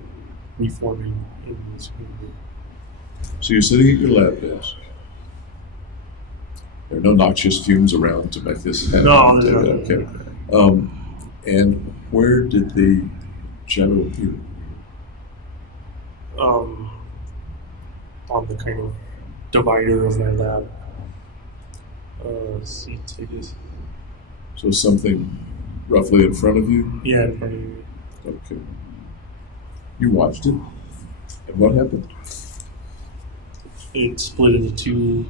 reforming in the screen. So you're sitting at your lab desk. There are no noxious fumes around to make this happen. No, there's not. Okay. And where did the shadow appear? On the kind of divider of my lab seat, I guess. So something roughly in front of you? Yeah, in front of me. Okay. You watched it? And what happened? It split into two.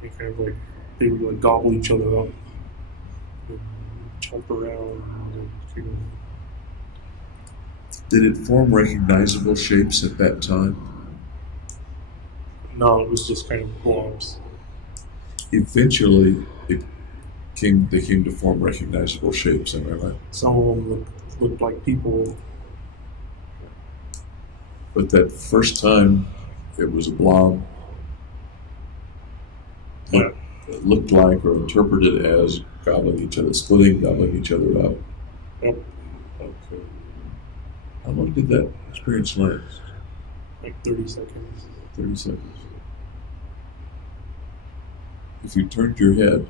They kind of like they would like gobble each other up, and jump around, and kind of. Did it form recognizable shapes at that time? No, it was just kind of blobs. Eventually, they came to form recognizable shapes, am I right? Some of them looked like people. But that first time, it was a blob. Yeah. It looked like or interpreted as gobbling each other, gobbling each other up. Yep. Okay. How long did that experience last? Like 30 seconds. 30 seconds. If you turned your head,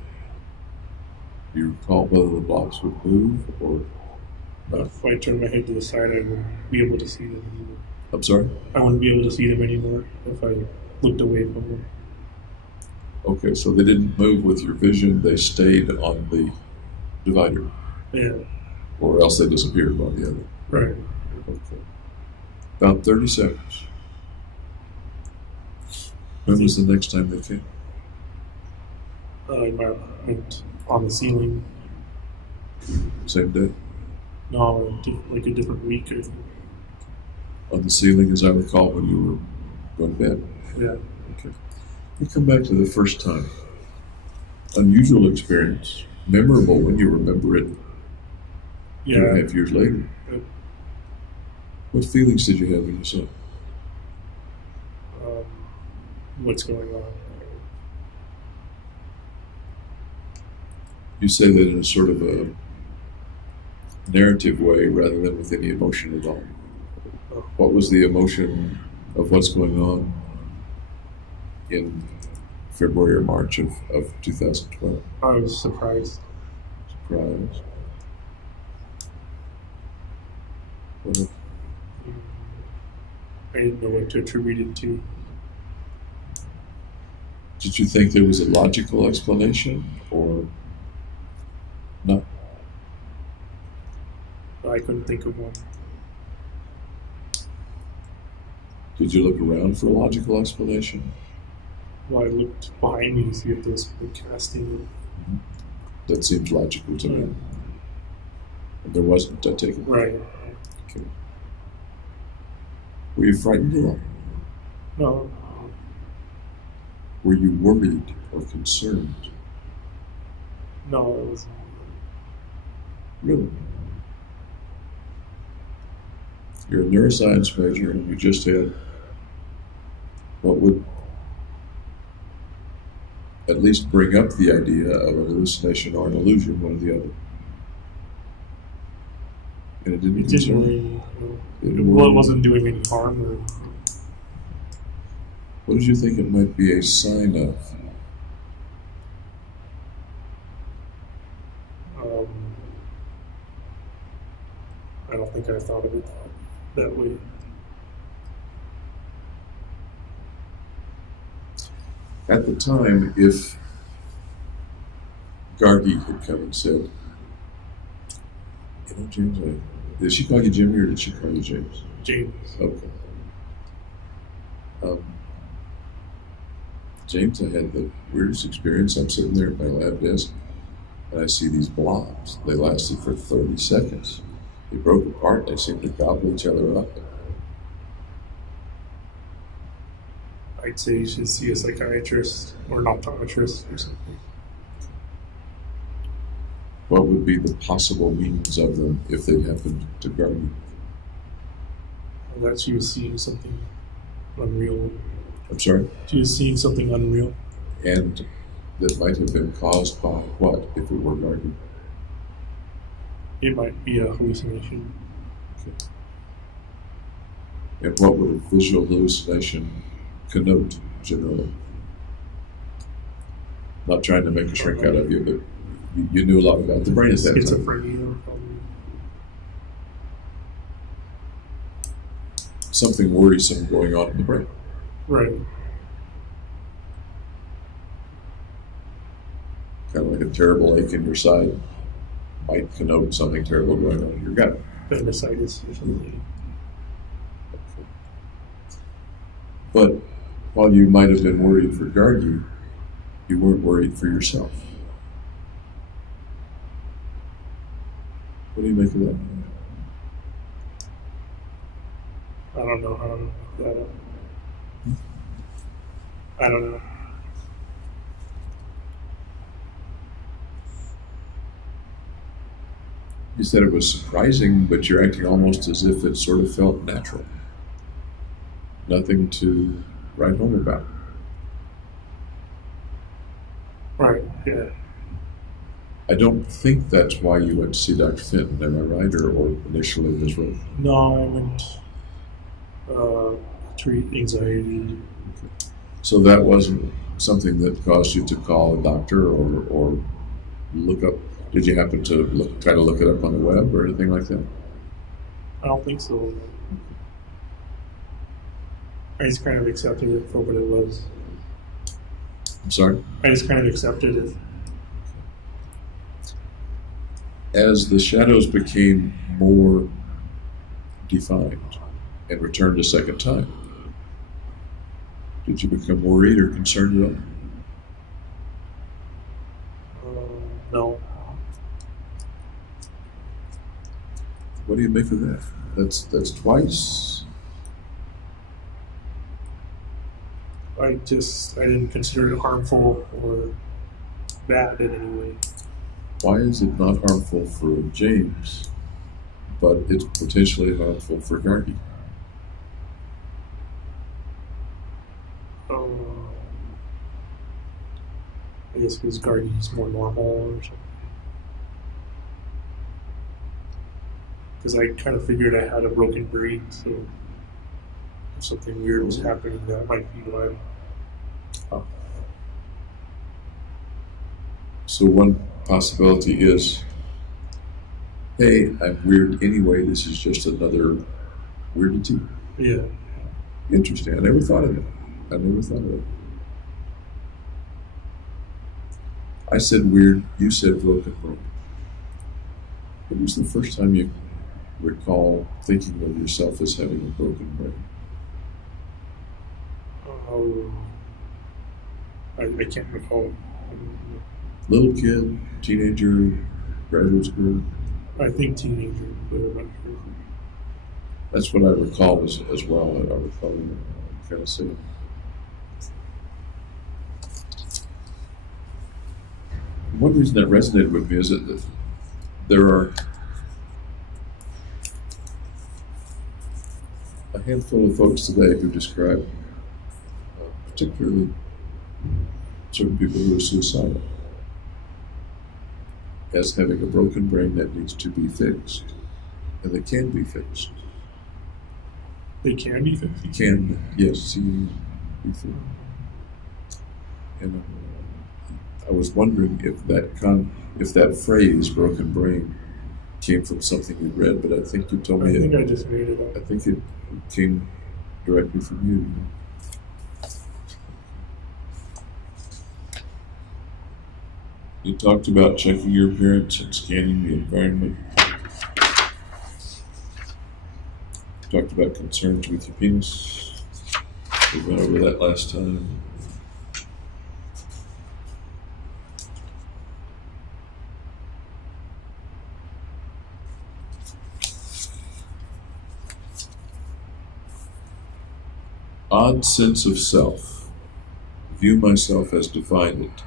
do you recall whether the blobs would move or not? If I turned my head to the side, I wouldn't be able to see them anymore. I'm sorry? I wouldn't be able to see them anymore if I looked away from them. Okay, so they didn't move with your vision, they stayed on the divider, Yeah. or else they disappeared on the other. Right. Okay. About 30 seconds. When was the next time they came? I went on the ceiling. Same day? No, like a different week. I think. On the ceiling, as I recall, when you were going to bed? Yeah. Okay. We come back to the first time. Unusual experience. Memorable when you remember it 2.5 years later. Yeah. What feelings did you have when you saw it? What's going on? You say that in a sort of a narrative way rather than with any emotion at all. What was the emotion of what's going on in February or March of 2012? I was surprised. Surprise. Well, I didn't know what to attribute it to. did you think there was a logical explanation or not? I couldn't think of one. Did you look around for a logical explanation? Well, I looked behind me to see if there's a casting. That seems logical to me. And there wasn't, I take it. Right. Okay. Were you frightened at all? No. Were you worried or concerned? No, it wasn't. Really? You're a neuroscience major and you just had what would at least bring up the idea of an hallucination or an illusion, one or the other. And it didn't It didn't concern really, you. well, it wasn't doing any harm. Or, What did you think it might be a sign of? um, I don't think I thought of it that way. At the time, if Gargi had come and said, James, did she call you Jimmy or did she call you James? James. Okay. James, I had the weirdest experience. I'm sitting there at my lab desk and I see these blobs. They lasted for 30 seconds. They broke apart. They seemed to gobble each other up. I'd say you should see a psychiatrist or an optometrist or something. What would be the possible meanings of them if they happened to Gargi? That she was seeing something unreal. I'm sorry? She was seeing something unreal. And that might have been caused by what if it were Gargi? It might be a hallucination. Okay. And what would a visual hallucination connote generally? Not trying to make a shrink out of you, but you knew a lot about the brain at that time. Schizophrenia, probably. Something worrisome going on in the brain. Right. Kind of like a terrible ache in your side might connote something terrible going on in your gut. Appendicitis or something. But while you might have been worried for Gargi, you weren't worried for yourself. What do you make of that? I don't know how to make that up. I don't know. You said it was surprising, but you're acting almost as if it sort of felt natural. Nothing to write home about. Right, yeah. I don't think that's why you went to see Dr. Fenton, am I right? Or initially this way? No, I went treat anxiety. So that wasn't something that caused you to call a doctor or look up. Did you happen to try to look it up on the web or anything like that? I don't think so. I just kind of accepted it for what it was. I'm sorry? I just kind of accepted it. As the shadows became more defined and returned a second time, did you become worried or concerned at all? No. What do you make of that? That's twice. I didn't consider it harmful or bad in any way. Why is it not harmful for James, but it's potentially harmful for Gargi? I guess because Gardy's more normal or something. Because I kind of figured I had a broken brain, so if something weird was happening, that might be why. So one possibility is, hey, I'm weird anyway, this is just another weirdity. Yeah. Interesting. I never thought of it. I said weird, you said broken brain. When was the first time you recall thinking of yourself as having a broken brain? I can't recall. Little kid, teenager, graduate school? I think teenager, but I'm not sure. That's what I recall as well. I recall kind of saying. One reason that resonated with me is that there are a handful of folks today who describe particularly certain people who are suicidal as having a broken brain that needs to be fixed, and they can be fixed. They can be fixed. You can, yes, you be fixed. And I was wondering if that phrase "broken brain" came from something you read, but I think you told me. I think I just made it up. I think it came directly from you. You talked about checking your appearance and scanning the environment. You talked about concerns with your penis. We went over that last time. Odd sense of self. View myself as defined it.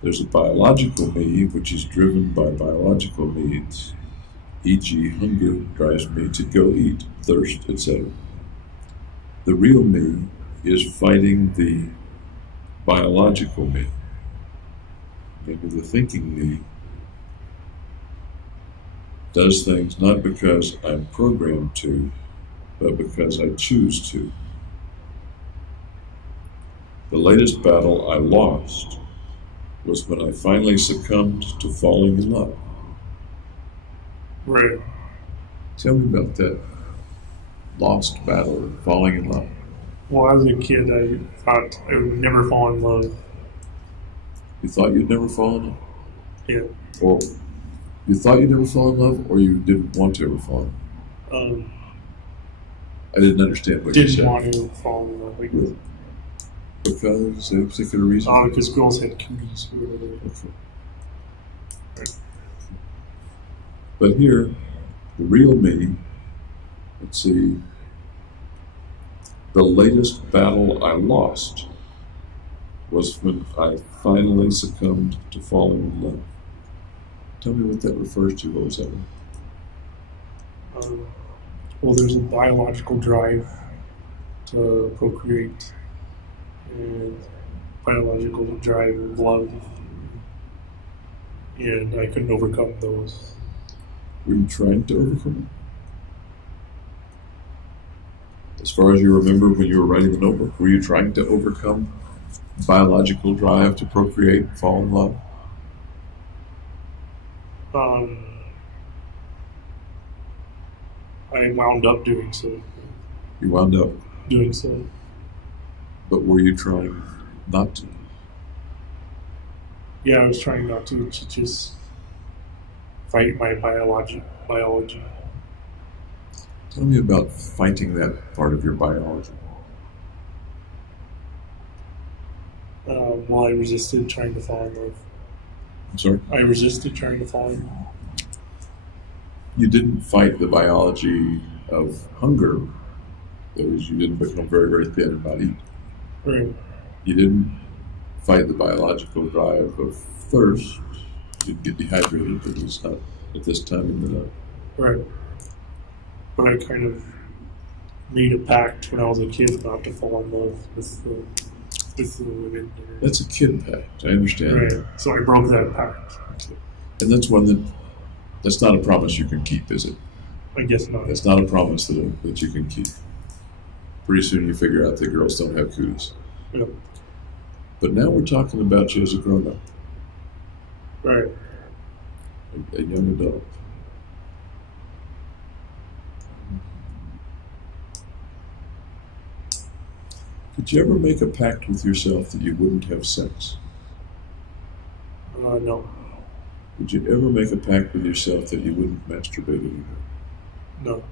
There's a biological me, which is driven by biological needs, e.g. hunger drives me to go eat, thirst, etc. The real me is fighting the biological me. Maybe the thinking me does things not because I'm programmed to, but because I choose to. The latest battle I lost was when I finally succumbed to falling in love. Right. Tell me about that lost battle of falling in love. Well, as a kid, I thought I would never fall in love. You thought you'd never fall in love? Yeah. Or you thought you'd never fall in love, or you didn't want to ever fall in love? I didn't understand what you said. Didn't want to fall in love. Like, because of a particular reason? because girls had cooties or whatever. Okay. Right. But here, the real me, let's see, the latest battle I lost was when I finally succumbed to falling in love. Tell me what that refers to. What was that? Well, there's a biological drive to procreate and biological drive of love, and I couldn't overcome those. Were you trying to overcome it? As far as you remember when you were writing the notebook, were you trying to overcome biological drive to procreate and fall in love? I wound up doing so. You wound up doing so. But were you trying not to? Yeah, I was trying not to just fight my biology. Tell me about fighting that part of your biology. Well, I resisted trying to fall in love. I'm sorry? I resisted trying to fall in love. You didn't fight the biology of hunger. That is, you didn't become very, very thin and not eat. Right. You didn't fight the biological drive of thirst. You'd get dehydrated, but it's not at this time in your life. Right. But I kind of made a pact when I was a kid not to fall in love with the women. That's a kid pact. I understand. Right. So I broke that pact. And that's one that's not a promise you can keep, is it? I guess not. That's not a promise that you can keep. Pretty soon you figure out that girls don't have cooties. Yep. But now we're talking about you as a grown-up. Right. A young adult. Did you ever make a pact with yourself that you wouldn't have sex? No. Did you ever make a pact with yourself that you wouldn't masturbate anymore? No.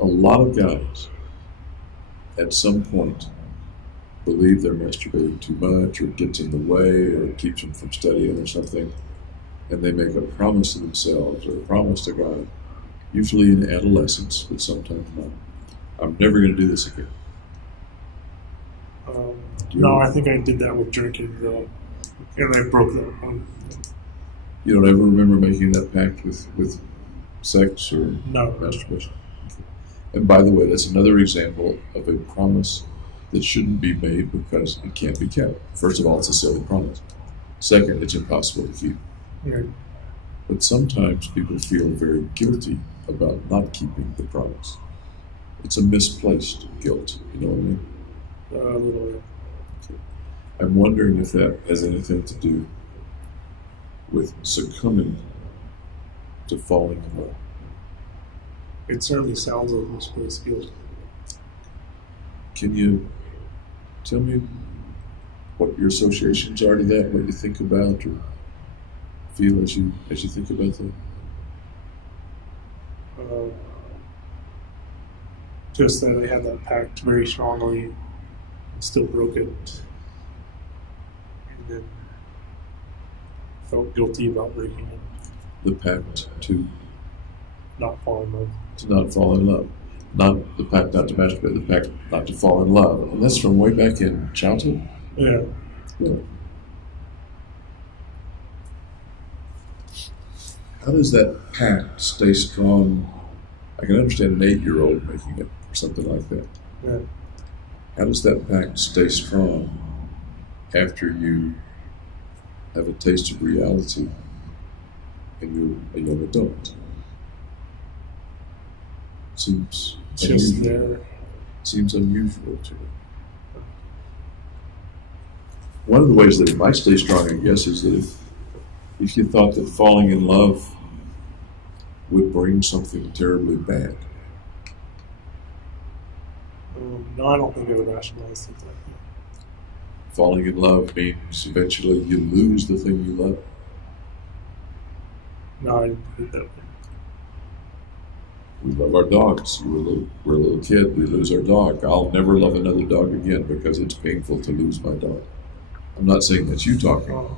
A lot of guys, at some point, believe they're masturbating too much, or it gets in the way, or it keeps them from studying or something, and they make a promise to themselves or a promise to God, usually in adolescence, but sometimes not. I'm never going to do this again. No, I think I did that with drinking, though, and I broke that one. You don't ever remember making that pact with sex or no. masturbation? Okay. And by the way, that's another example of a promise that shouldn't be made because it can't be kept. First of all, it's a silly promise. Second, it's impossible to keep. Yeah. But sometimes people feel very guilty about not keeping the promise. It's a misplaced guilt, you know what I mean? A little. I'm wondering if that has anything to do with succumbing to falling in love. It certainly sounds like misplaced guilt. Can you tell me what your associations are to that, what you think about or feel as you think about that? Just that I had that pact very strongly, and still broke it, and then felt guilty about breaking it. The pact to Not fall in love. not fall in love. Not the pact not to masturbate, the pact not to fall in love. And that's from way back in childhood? Yeah. Really? How does that pact stay strong? I can understand an 8-year-old making it or something like that. Yeah. How does that pact stay strong after you have a taste of reality and you're a young adult? Seems It's just unusual. there. Seems unusual to me. One of the ways that it might stay strong, I guess, is that if you thought that falling in love would bring something terribly bad. No, I don't think I would rationalize things like that. Falling in love means eventually you lose the thing you love. No, I didn't think that way. We love our dogs. We're a little kid, we lose our dog. I'll never love another dog again because it's painful to lose my dog. I'm not saying that's you talking, Oh,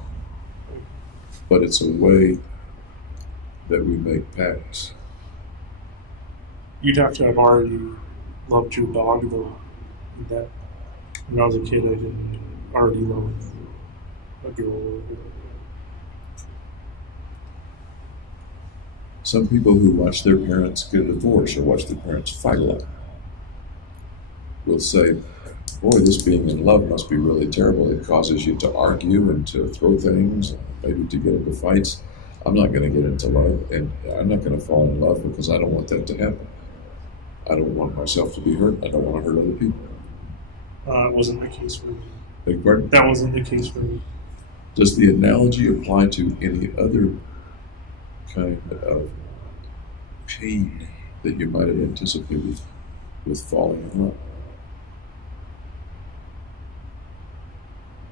but it's a way that we make pacts. you'd have to have already loved your dog, though. That when I was a kid, I didn't already love a girl. Some people who watch their parents get a divorce or watch their parents fight a lot will say, boy, this being in love must be really terrible. It causes you to argue and to throw things, and maybe to get into fights. I'm not going to get into love, and I'm not going to fall in love because I don't want that to happen. I don't want myself to be hurt. I don't want to hurt other people. It wasn't the case for me. Beg pardon? That wasn't the case for me. Does the analogy apply to any other kind of pain that you might have anticipated with falling in love?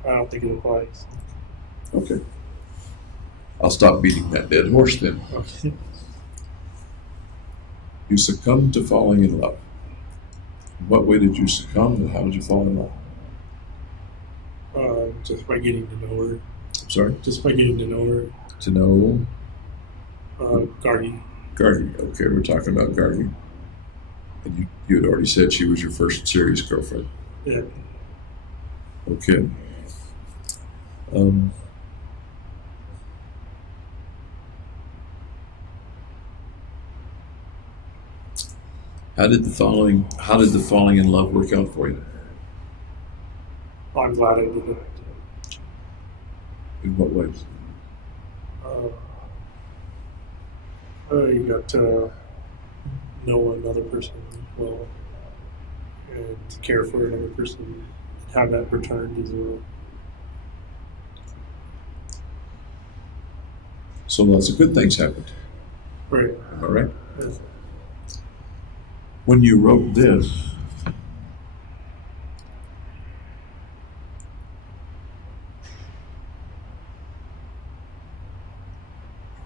I don't think it applies. Okay. I'll stop beating that dead horse then. Okay. You succumbed to falling in love. In what way did you succumb and how did you fall in love? Just by getting to know her. I'm sorry? Just by getting to know her. To know Gargi. Gargi. Okay, we're talking about Gargi. And you had already said she was your first serious girlfriend. Yeah. Okay. How did the falling in love work out for you? I'm glad I did it. In what ways? You got to know another person well and care for another person, have that returned as well. So lots of good things happened. Right. Am I right? Yes. When you wrote this,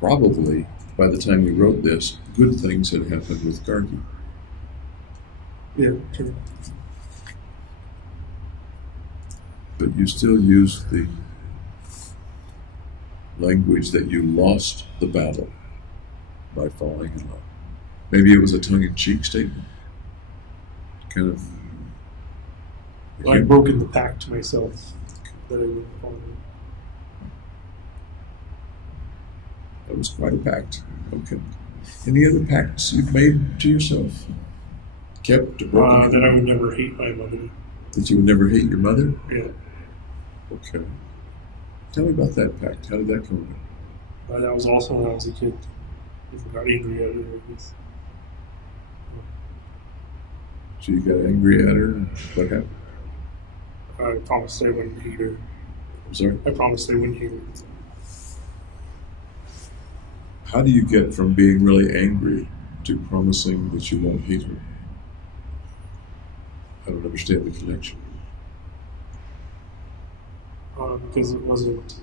probably by the time you wrote this, good things had happened with Gargi. Yeah, true. But you still use the language that you lost the battle by falling in love. Maybe it was a tongue-in-cheek statement. Kind of. I'd broken the pact to myself that I wouldn't fall in love. That was quite a pact. Okay. Any other pacts you've made to yourself? Kept or broken? That I would never hate my mother. That you would never hate your mother? Yeah. Okay. Tell me about that pact. How did that come about? That was also when I was a kid. I got angry at her, I guess. So you got angry at her, and what happened? I promised I wouldn't hate her. I'm sorry? I promised I wouldn't hate her. How do you get from being really angry to promising that you won't hate her? I don't understand the connection. Because it wasn't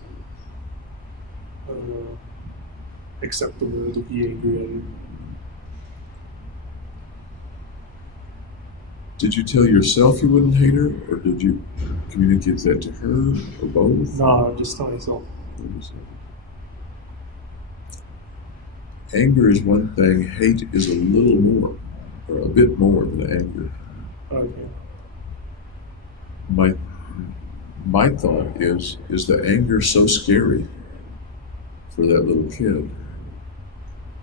acceptable to be angry at her. Did you tell yourself you wouldn't hate her, or did you communicate that to her, or both? No, just to myself. Anger is one thing, hate is a little more, or a bit more than anger. Okay. My thought is the anger so scary for that little kid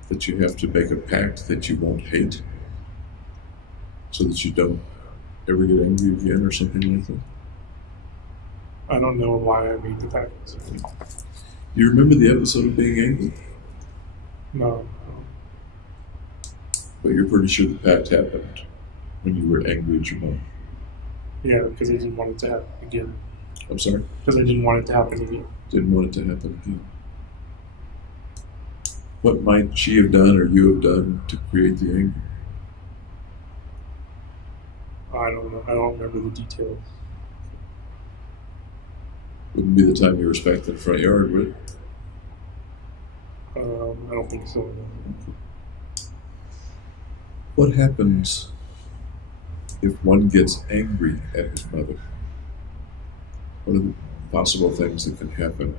that you have to make a pact that you won't hate so that you don't ever get angry again or something like that? I don't know why I made the pact. You remember the episode of being angry? No. But you're pretty sure the pact happened when you were angry at your mom. Yeah, because I didn't want it to happen again. I'm sorry? Because I didn't want it to happen again. Didn't want it to happen again. What might she have done or you have done to create the anger? I don't know. I don't remember the details. Wouldn't be the time you were spanking the front yard, would it? I don't think so. What happens if one gets angry at his mother? What are the possible things that can happen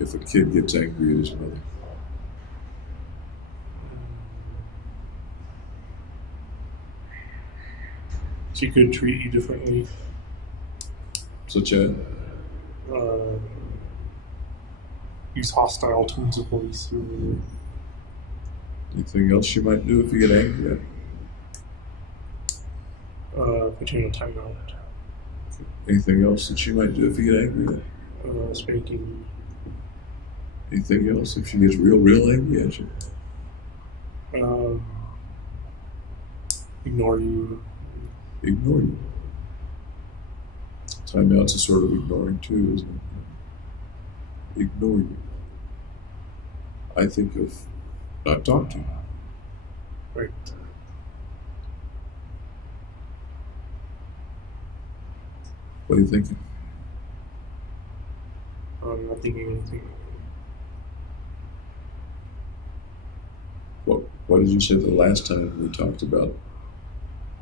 if a kid gets angry at his mother? She could treat you differently. Such as? Use hostile tones of voice. Anything else you might do if you get angry at her? Put you in a timeout. Anything else that she might do if you get angry at her? Spanking. Anything else if she gets real angry at you? Ignore you. Ignore you. Timeout's a sort of ignoring too, isn't it? Ignore you. I think of not talk to you. Right. What are you thinking? I'm not thinking anything. What did you say the last time we talked about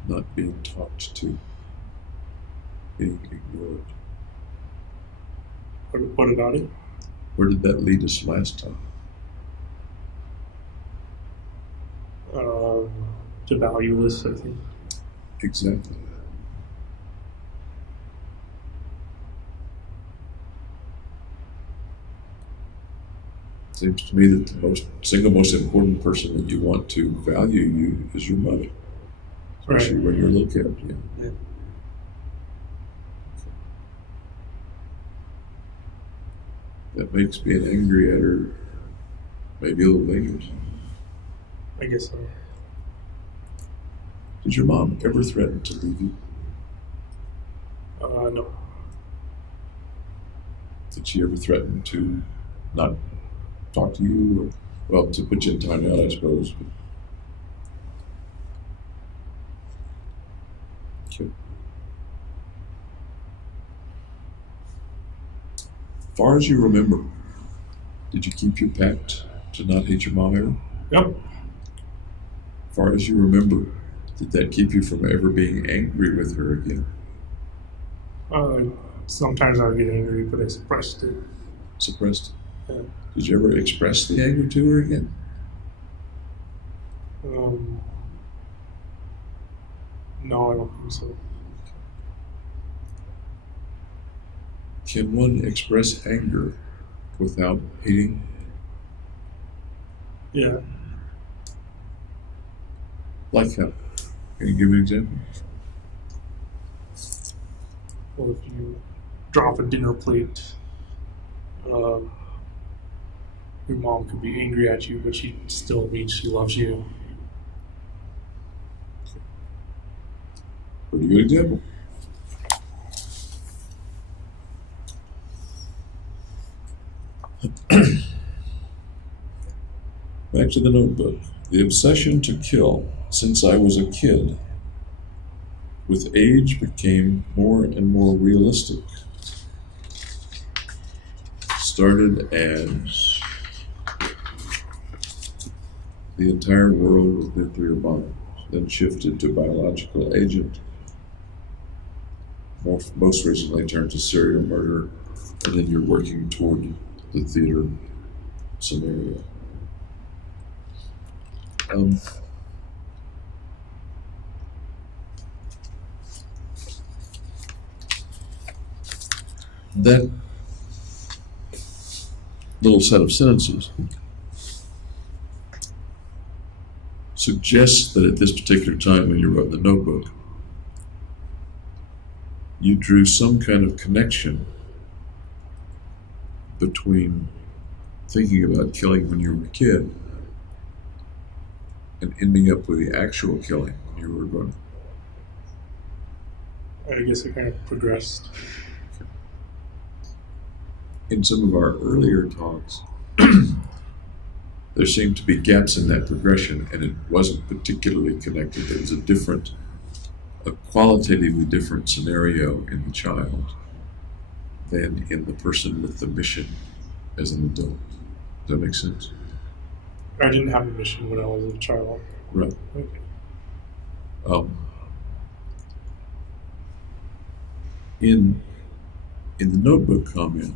not being talked to, being ignored? What about it? Where did that lead us last time? To valueless, I think. Exactly. Seems to me that the single most important person that you want to value you is your mother, especially when you're a little kid. Yeah. That makes being angry at her maybe a little dangerous. I guess so. Did your mom ever threaten to leave you? No. Did she ever threaten to not talk to you, or, well, to put you in timeout, I suppose? Okay. As far as you remember, did you keep your pact to not hate your mom ever? Yep. As far as you remember, did that keep you from ever being angry with her again? Sometimes I would get angry, but I suppressed it. Suppressed it? Yeah. Did you ever express the anger to her again? No, I don't think so. Can one express anger without hating? Yeah. Like how? Can you give an example? or if you drop a dinner plate, your mom could be angry at you, but she still means she loves you. Pretty good example. Back to the notebook. The obsession to kill since I was a kid, with age, became more and more realistic. Started as the entire world with nuclear bombs, then shifted to biological agent, most recently turned to serial murder, and then you're working toward the theater scenario. That little set of sentences suggests that at this particular time when you wrote the notebook, you drew some kind of connection between thinking about killing when you were a kid and ending up with the actual killing when you were grown up. I guess it kind of progressed. In some of our earlier talks, there seemed to be gaps in that progression, and it wasn't particularly connected. There was a qualitatively different scenario in the child than in the person with the mission as an adult. Does that make sense? I didn't have a mission when I was a child. Right. Okay. In the notebook comment,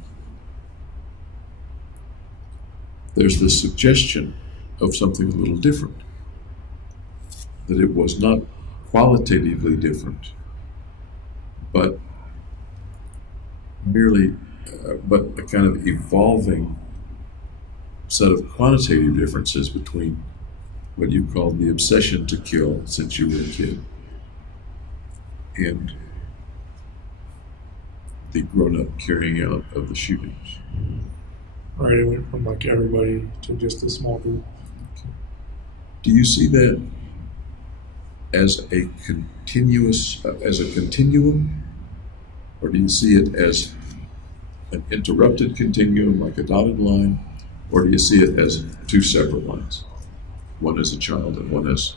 there's the suggestion of something a little different, that it was not qualitatively different, but merely but a kind of evolving set of quantitative differences between what you called the obsession to kill since you were a kid and the grown-up carrying out of the shootings. Right, it went from like everybody to just a small group. Do you see that as a continuum, or do you see it as an interrupted continuum, like a dotted line, or do you see it as two separate lines, one as a child and one as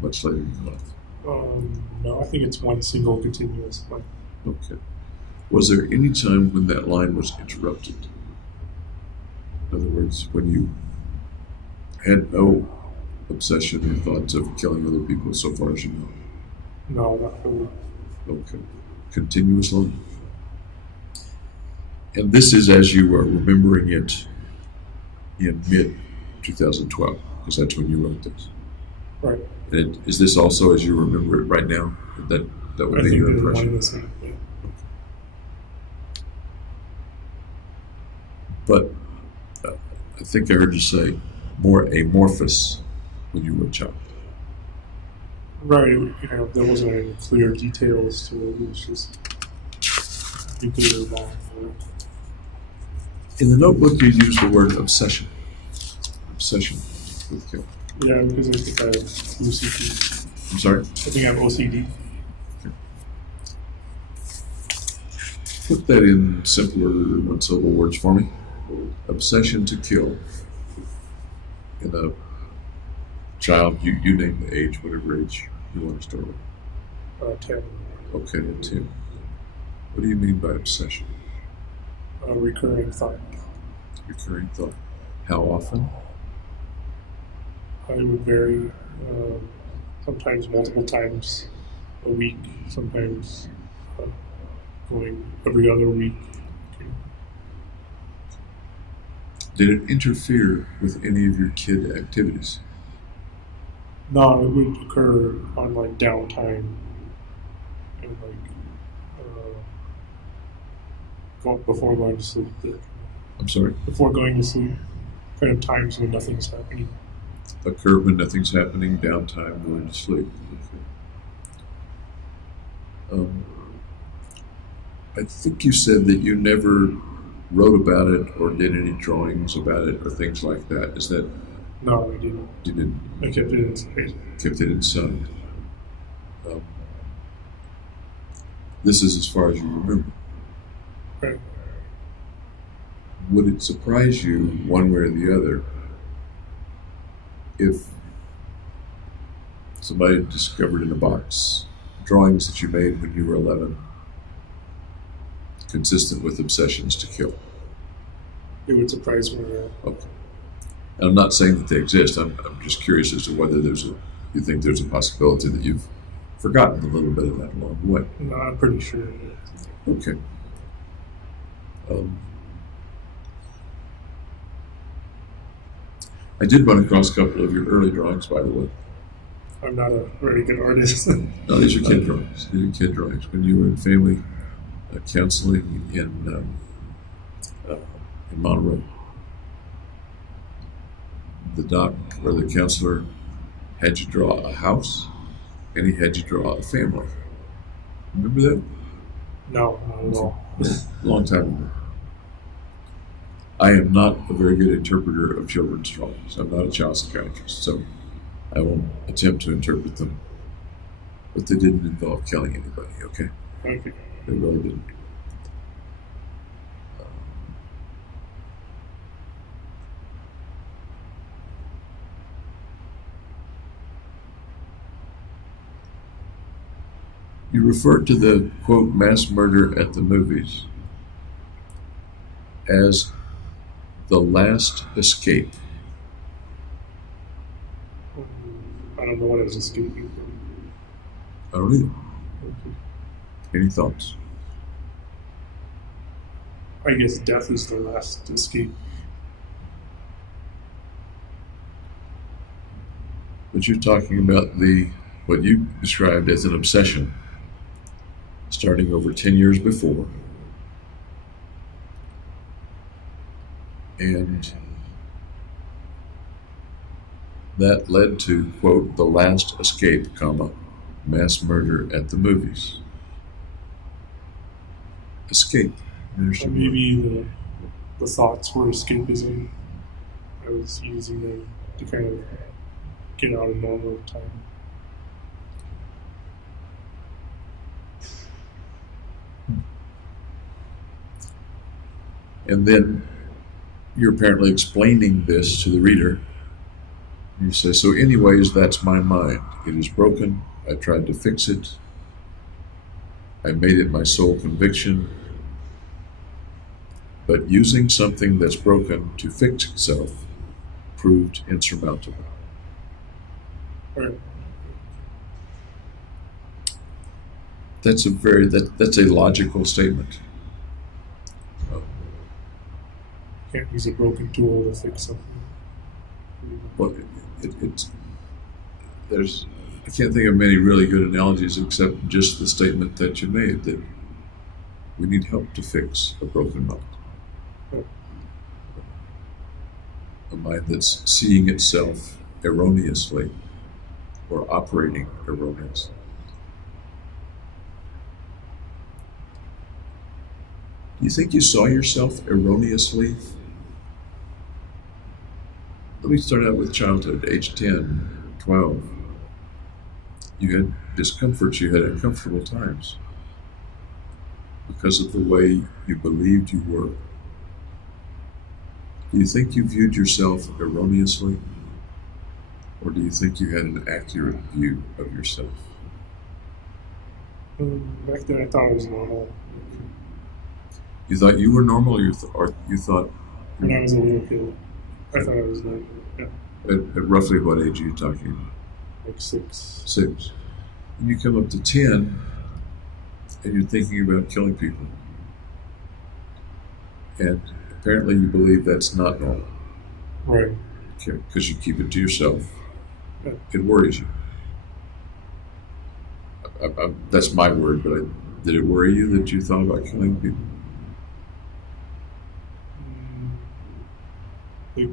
much later in life? No, I think it's one single continuous line. Okay. Was there any time when that line was interrupted? In other words, when you had no obsession or thoughts of killing other people, so far as you know? No, not really. Okay. Continuous line. And this is as you were remembering it in mid-2012, because that's when you wrote this. Right. And is this also as you remember it right now? That would be your impression? One and the same, yeah. But I think I heard you say more amorphous when you were a child. Right, there wasn't any clear details to it. It was just nuclear bomb. In the notebook, you used the word obsession. Obsession with killing. Yeah, because I think I have OCD. I'm sorry? I think I have OCD. Okay. Put that in simpler one-syllable words for me. Obsession to kill. In a child, you name the age, whatever age you want to start with. 10. Okay, 10. What do you mean by obsession? Recurring thought. Recurring thought. How often? It would vary. Sometimes multiple times a week. Sometimes going every other week. Did it interfere with any of your kid activities? No, it would occur on like downtime and before going to sleep. I'm sorry? Before going to sleep, kind of times when nothing's happening. Occur when nothing's happening, downtime, going to sleep. Okay. I think you said that you never wrote about it or did any drawings about it or things like that. Is that No, I didn't. you didn't I kept it inside. kept it inside? Um, this is as far as you remember. Right. Would it surprise you one way or the other if somebody discovered in a box drawings that you made when you were 11 consistent with obsessions to kill? It would surprise me. Okay. And I'm not saying that they exist. I'm just curious as to whether you think there's a possibility that you've forgotten a little bit of that along the way. No, I'm pretty sure. Okay. I did run across a couple of your early drawings, by the way. I'm not a very good artist. No, these are kid drawings. These are kid drawings. When you were in family counseling in Monterey, the doc or the counselor had you draw a house, and he had you draw a family. Remember that? No, not at all. Long time ago. I am not a very good interpreter of children's drawings. I'm not a child psychiatrist, so I won't attempt to interpret them. But they didn't involve killing anybody, okay? Okay. They really didn't. You referred to the, quote, mass murder at the movies as the last escape. I don't know what I was escaping from. I don't either. Okay. Any thoughts? I guess death is the last escape. But you're talking about what you described as an obsession starting over 10 years before. And that led to, quote, the last escape, comma, mass murder at the movies. Escape. There's Or your word. maybe the thoughts were escapism. I was using them to kind of get out of normal time. And then you're apparently explaining this to the reader. You say, so anyways, that's my mind. It is broken. I tried to fix it. I made it my sole conviction. But using something that's broken to fix itself proved insurmountable. Right. That's a logical statement. Can't use a broken tool to fix something. Well, I can't think of many really good analogies except just the statement that you made that we need help to fix a broken mind. Right. A mind that's seeing itself erroneously or operating erroneously. Do you think you saw yourself erroneously? Let me start out with childhood, age 10, 12. You had discomforts, you had uncomfortable times because of the way you believed you were. Do you think you viewed yourself erroneously? Or do you think you had an accurate view of yourself? Back then I thought it was normal. You thought you were normal, or you thought... When I was a little kid, I thought I was normal. Yeah. At roughly what age are you talking about? Like 6. 6. And you come up to 10, and you're thinking about killing people. And apparently you believe that's not normal. Right. Okay, because you keep it to yourself. Yeah. It worries you. That's my word, but did it worry you that you thought about killing people? It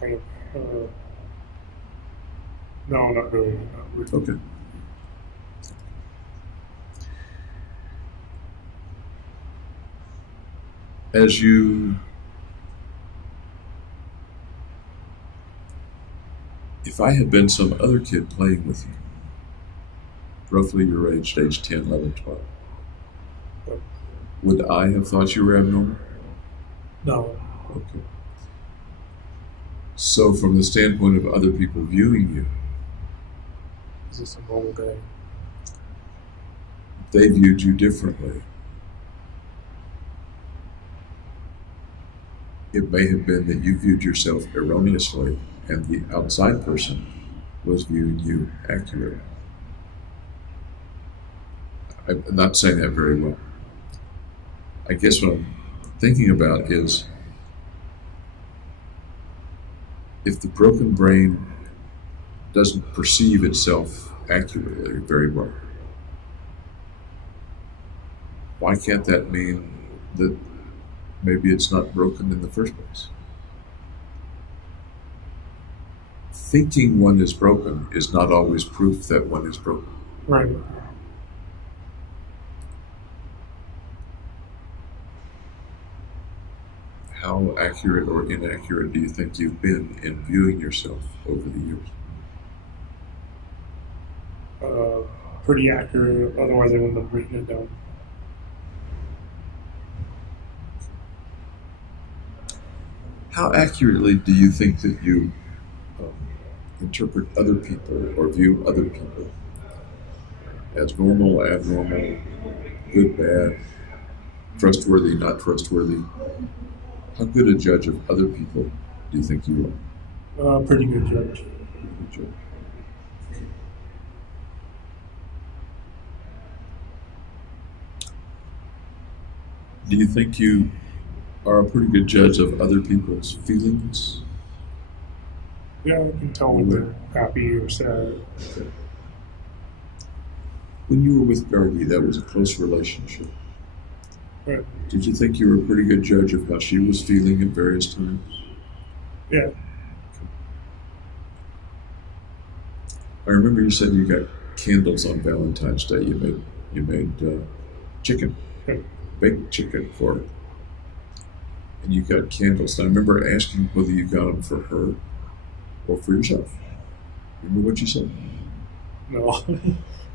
kind of, no, not really. Not really. Okay. As you, if I had been some other kid playing with you, roughly your age 10, 11, 12, would I have thought you were abnormal? No. Okay. So, from the standpoint of other people viewing you, Is this a normal guy? they viewed you differently. It may have been that you viewed yourself erroneously and the outside person was viewing you accurately. I'm not saying that very well. I guess what I'm thinking about is if the broken brain doesn't perceive itself accurately very well, why can't that mean that maybe it's not broken in the first place? Thinking one is broken is not always proof that one is broken. Right. How accurate or inaccurate do you think you've been in viewing yourself over the years? Pretty accurate, otherwise I wouldn't have written it down. How accurately do you think that you interpret other people or view other people as normal, abnormal, good, bad, trustworthy, not trustworthy? How good a judge of other people do you think you are? Pretty good judge. Good judge. Do you think you are a pretty good judge of other people's feelings? Yeah, I can tell when they're happy or sad. When you were with Gargi, that was a close relationship. Right. Did you think you were a pretty good judge of how she was feeling at various times? Yeah. I remember you said you got candles on Valentine's Day. You made chicken, Right. baked chicken for her, and you got candles. And I remember asking whether you got them for her or for yourself. Remember what you said? No.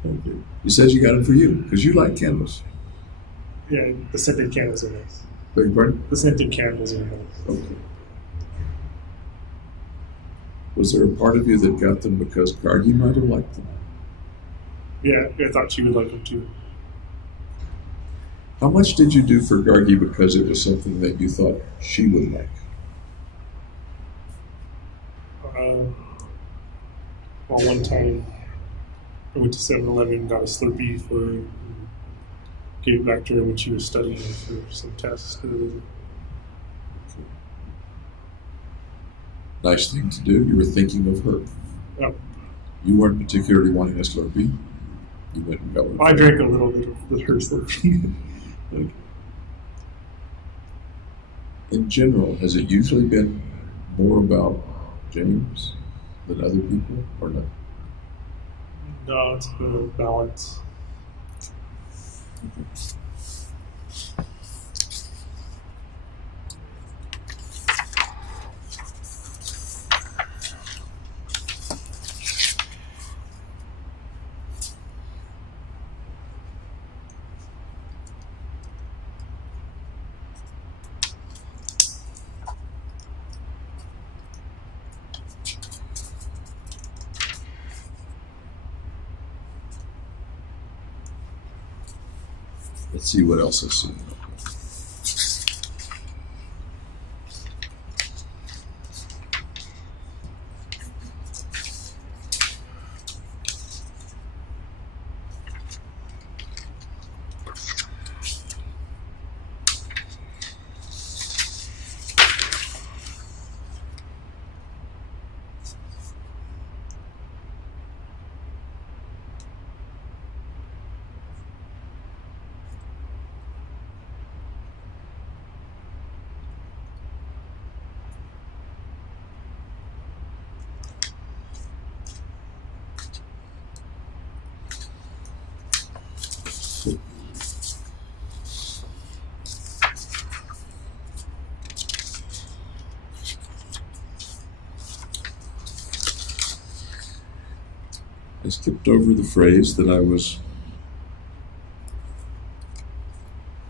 Okay. You said you got them for you because you like candles. Yeah, the scented candles are nice. Beg your pardon? The scented candles are nice. Okay. Was there a part of you that got them because Gargi might have liked them? Yeah, I thought she would like them too. How much did you do for Gargi because it was something that you thought she would like? Well, one time I went to 7-Eleven, got a Slurpee for her, and gave it back to her when she was studying for some tests. Nice thing to do. You were thinking of her. Yeah. You weren't particularly wanting a Slurpee. You went and got one. I drank a little bit of her Slurpee. In general, has it usually been more about James than other people, or not? No, it's been a balance. Let's see what else I see. I skipped over the phrase that I was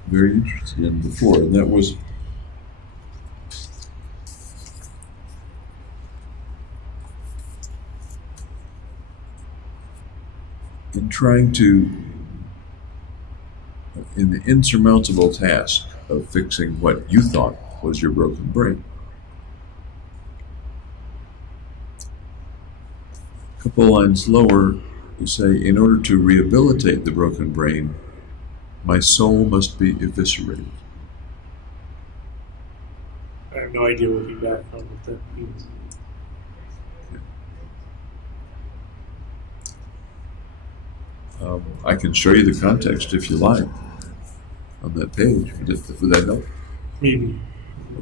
very interested in before, and that was in trying to, in the insurmountable task of fixing what you thought was your broken brain. A couple lines lower, you say, in order to rehabilitate the broken brain, my soul must be eviscerated. I have no idea looking back on what that means. I can show you the context if you like on that page. Would that help? Maybe.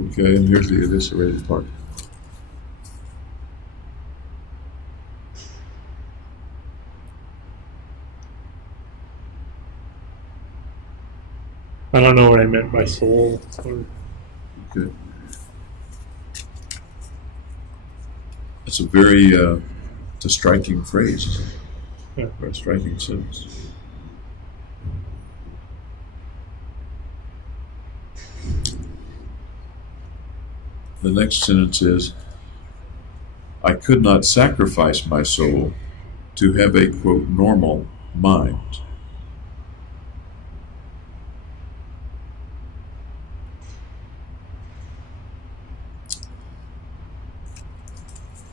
Okay, and here's the eviscerated part. I don't know what I meant by soul. Or, Okay. It's a very, it's a striking phrase, yeah. or a striking sentence. The next sentence is, I could not sacrifice my soul to have a, quote, normal mind.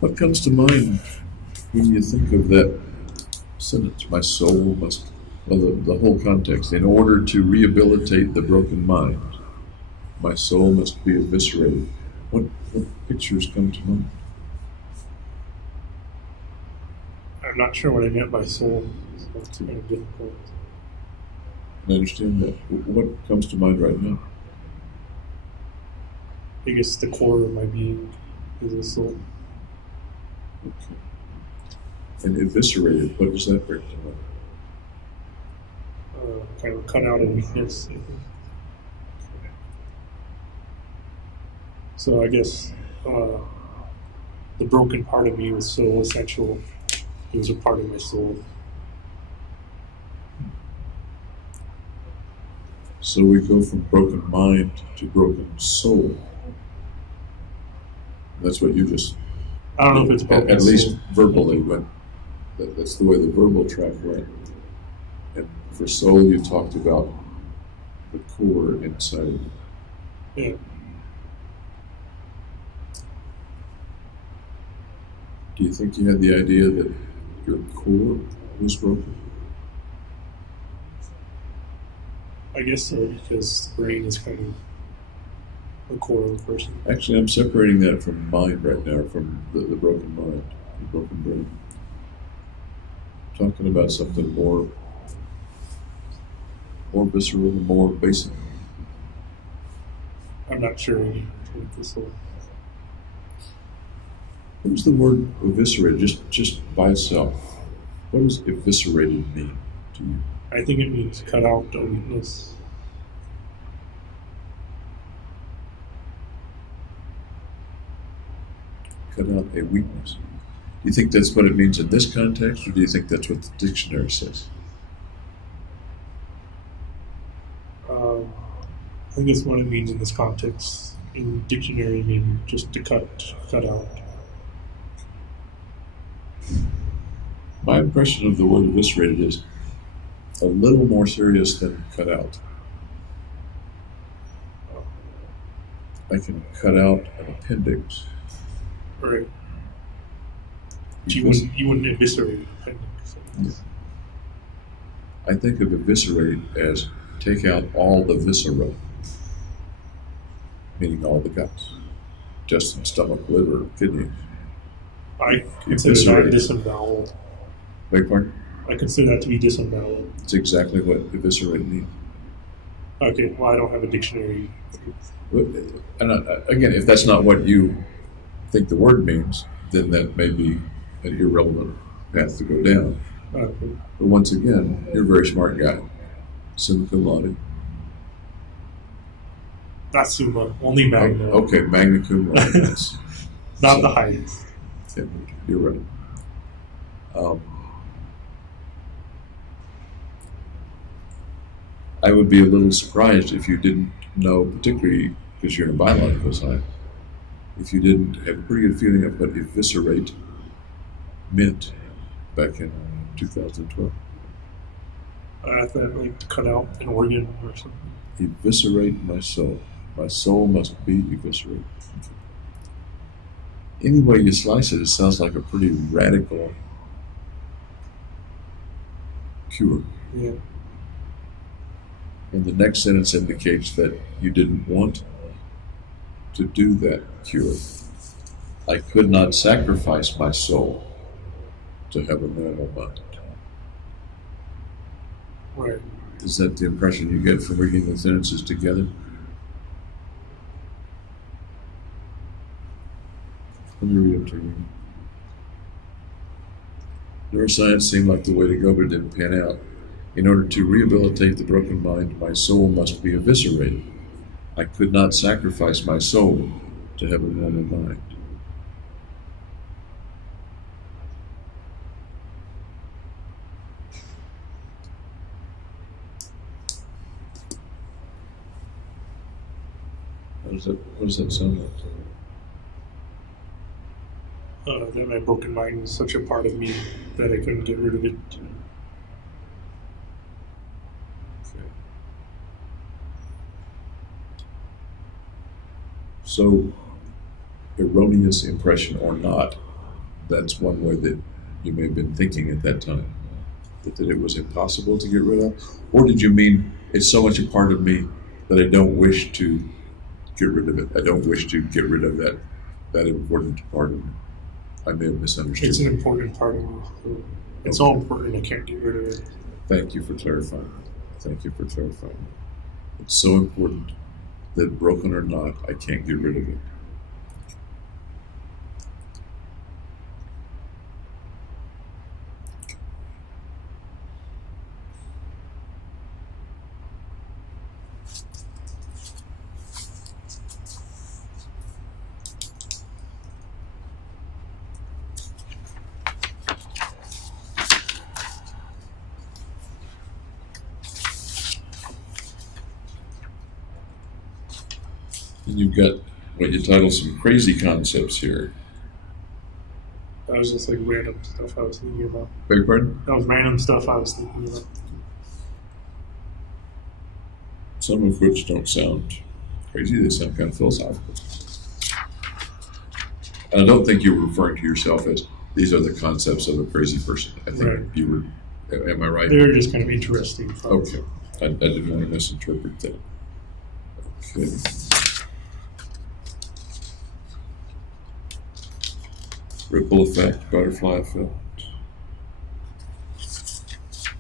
What comes to mind when you think of that sentence? My soul must, well, the whole context. In order to rehabilitate the broken mind, my soul must be eviscerated. What pictures come to mind? I'm not sure what I meant by soul. So it's kind of difficult. I understand that. What comes to mind right now? I guess the core of my being is a soul. Okay. And eviscerated, what does that bring to mind? Kind of cut out a weakness. I think. So I guess the broken part of me was so essential. It was a part of my soul. So we go from broken mind to broken soul. That's what you just, I don't know if it's broken at soul. least verbally, went. That's the way the verbal track went. And for soul, you talked about the core inside of it. Yeah. Do you think you had the idea that your core was broken? I guess so, because the brain is kind of the core of the person. Actually, I'm separating that from mind right now, from the broken mind, the broken brain. I'm talking about something more visceral, more basic. I'm not sure what the soul. What does the word eviscerated, just by itself, what does eviscerated mean to you? I think it means cut out a weakness. Cut out a weakness. Do you think that's what it means in this context, or do you think that's what the dictionary says? I think that's what it means in this context. In dictionary, maybe just to cut out. My impression of the word eviscerated is a little more serious than cut out. I can cut out an appendix. Right. You wouldn't eviscerate the appendix. Yeah. I think of eviscerate as take out all the viscera, meaning all the guts, intestine, stomach, liver, kidneys. I consider that disembowel. Beg your pardon? I consider that to be disembowel. It's exactly what eviscerate means. Okay, well, I don't have a dictionary. And again, if that's not what you think the word means, then that may be an irrelevant path to go down. Okay. But once again, you're a very smart guy. Summa cum laude. Not summa, only magna. Okay, magna cum laude. Not the highest. Yeah, you're right. I would be a little surprised if you didn't know, particularly because you're in a biological science, if you didn't have a pretty good feeling of what eviscerate meant back in 2012. I thought like to cut out an organ or something. Eviscerate my soul. My soul must be eviscerated. Any way you slice it, it sounds like a pretty radical cure. Yeah. And the next sentence indicates that you didn't want to do that cure. I could not sacrifice my soul to have a normal mind. Right. Is that the impression you get from reading the sentences together? Let me read them to you. Neuroscience seemed like the way to go, but it didn't pan out. In order to rehabilitate the broken mind, my soul must be eviscerated. I could not sacrifice my soul to have a normal mind. What does that sound like? That my broken mind was such a part of me that I couldn't get rid of it. Okay. So, erroneous impression or not, that's one way that you may have been thinking at that time. That it was impossible to get rid of? Or did you mean it's so much a part of me that I don't wish to get rid of it? I don't wish to get rid of that important part of me. I may have misunderstood. It's an important part of me. So it's so important I can't get rid of it. Thank you for clarifying. Thank you for clarifying. It's so important that broken or not, I can't get rid of it. And you've got what you title some crazy concepts here. That was just like random stuff I was thinking about. Beg your pardon? That was random stuff I was thinking about. Some of which don't sound crazy, they sound kind of philosophical. And I don't think you were referring to yourself as, these are the concepts of a crazy person. I think Right. you were, am I right? They were just kind of interesting. Okay, I didn't want to misinterpret that. Okay. Ripple effect, butterfly effect.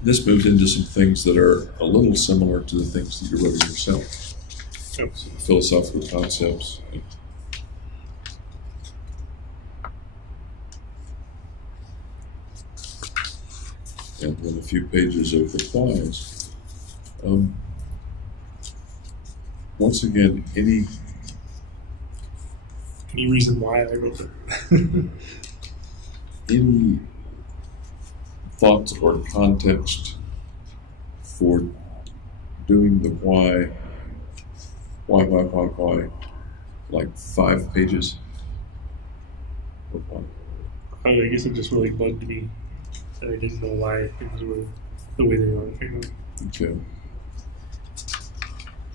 This moves into some things that are a little similar to the things that you wrote yourself. Yep. Some philosophical concepts. And then a few pages of replies. Once again, any reason why I wrote that? any thought or context for doing the why, like 5 pages of why? I guess it just really bugged me that I didn't know why things were the way they are right now. Okay.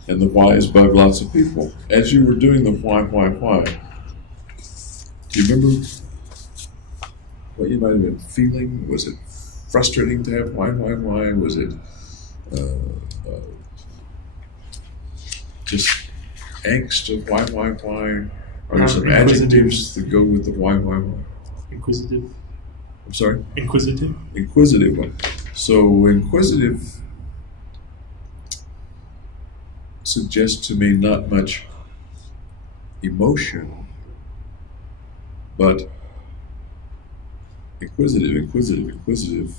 And the whys bug lots of people. As you were doing the why, do you remember what you might have been feeling? Was it frustrating to have why? Was it just angst of why? Are there some adjectives that go with the why? Inquisitive. I'm sorry? Inquisitive. Inquisitive one. So inquisitive suggests to me not much emotion, but inquisitive,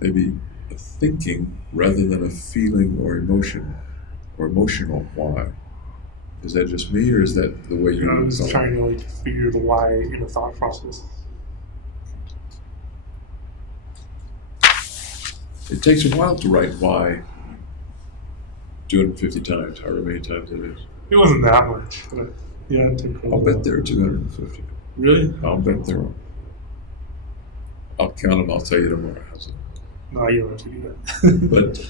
maybe a thinking rather than a feeling or emotion or emotional why. Is that just me, or is that the way you're I was trying to like figure the why in a thought process. It takes a while to write why 250 times, however many times it is. It wasn't that much, but yeah, it took a I'll while. bet there are 250. Really? I'll bet there are. I'll count them, I'll tell you tomorrow. How's it? No, you don't have to do that. But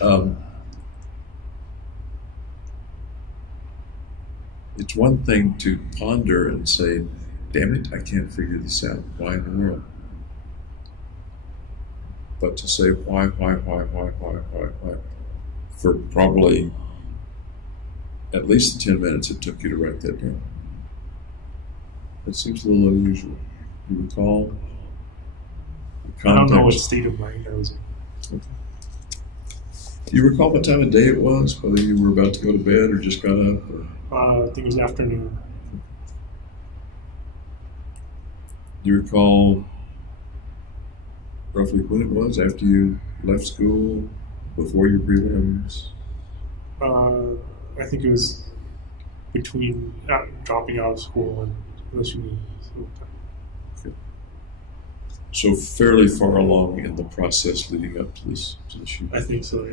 it's one thing to ponder and say, damn it, I can't figure this out. Why in the world? But to say why, for probably at least the 10 minutes it took you to write that down. It seems a little unusual. You recall the I don't know what context? state of mind I was in. Do you recall what time of day it was? Whether you were about to go to bed or just got up? Or... I think it was afternoon. Do you recall roughly when it was? After you left school? Before your prelims? I think it was between dropping out of school and listening. Okay. So fairly far along in the process leading up to this shoot. I think so, yeah.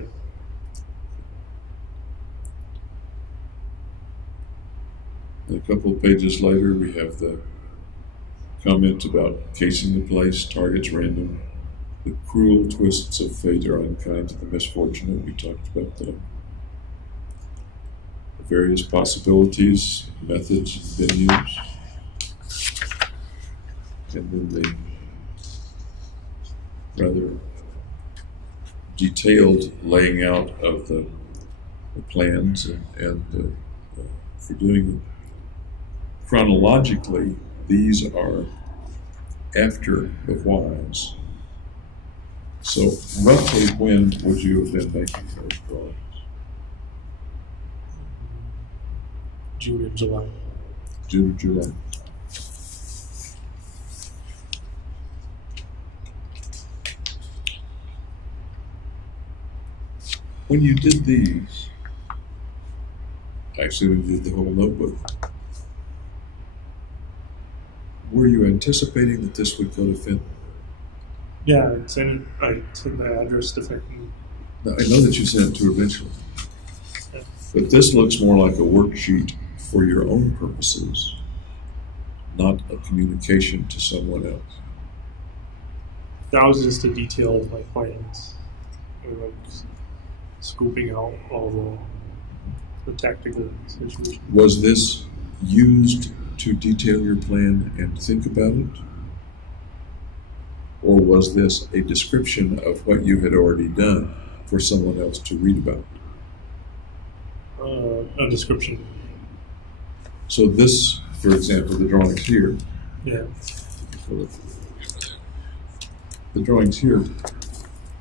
And a couple of pages later, we have the comment about casing the place, targets random. The cruel twists of fate are unkind to the misfortunate. We talked about that. The various possibilities, methods, and venues. And then the rather detailed laying out of the plans and for doing it. Chronologically, these are after the whys. So roughly when would you have been making those drawings? June and July. June or July? When you did these, I assume you did the whole notebook, were you anticipating that this would go to Fenton? Yeah, I sent the address to Fenton. Now, I know that you sent it to her eventually, but this looks more like a worksheet for your own purposes, not a communication to someone else. That was just a detail of my plans. Like scooping out all the tactical situations. Was this used to detail your plan and think about it? Or was this a description of what you had already done for someone else to read about? A description. So this, for example, the drawings here, Yeah. the drawings here,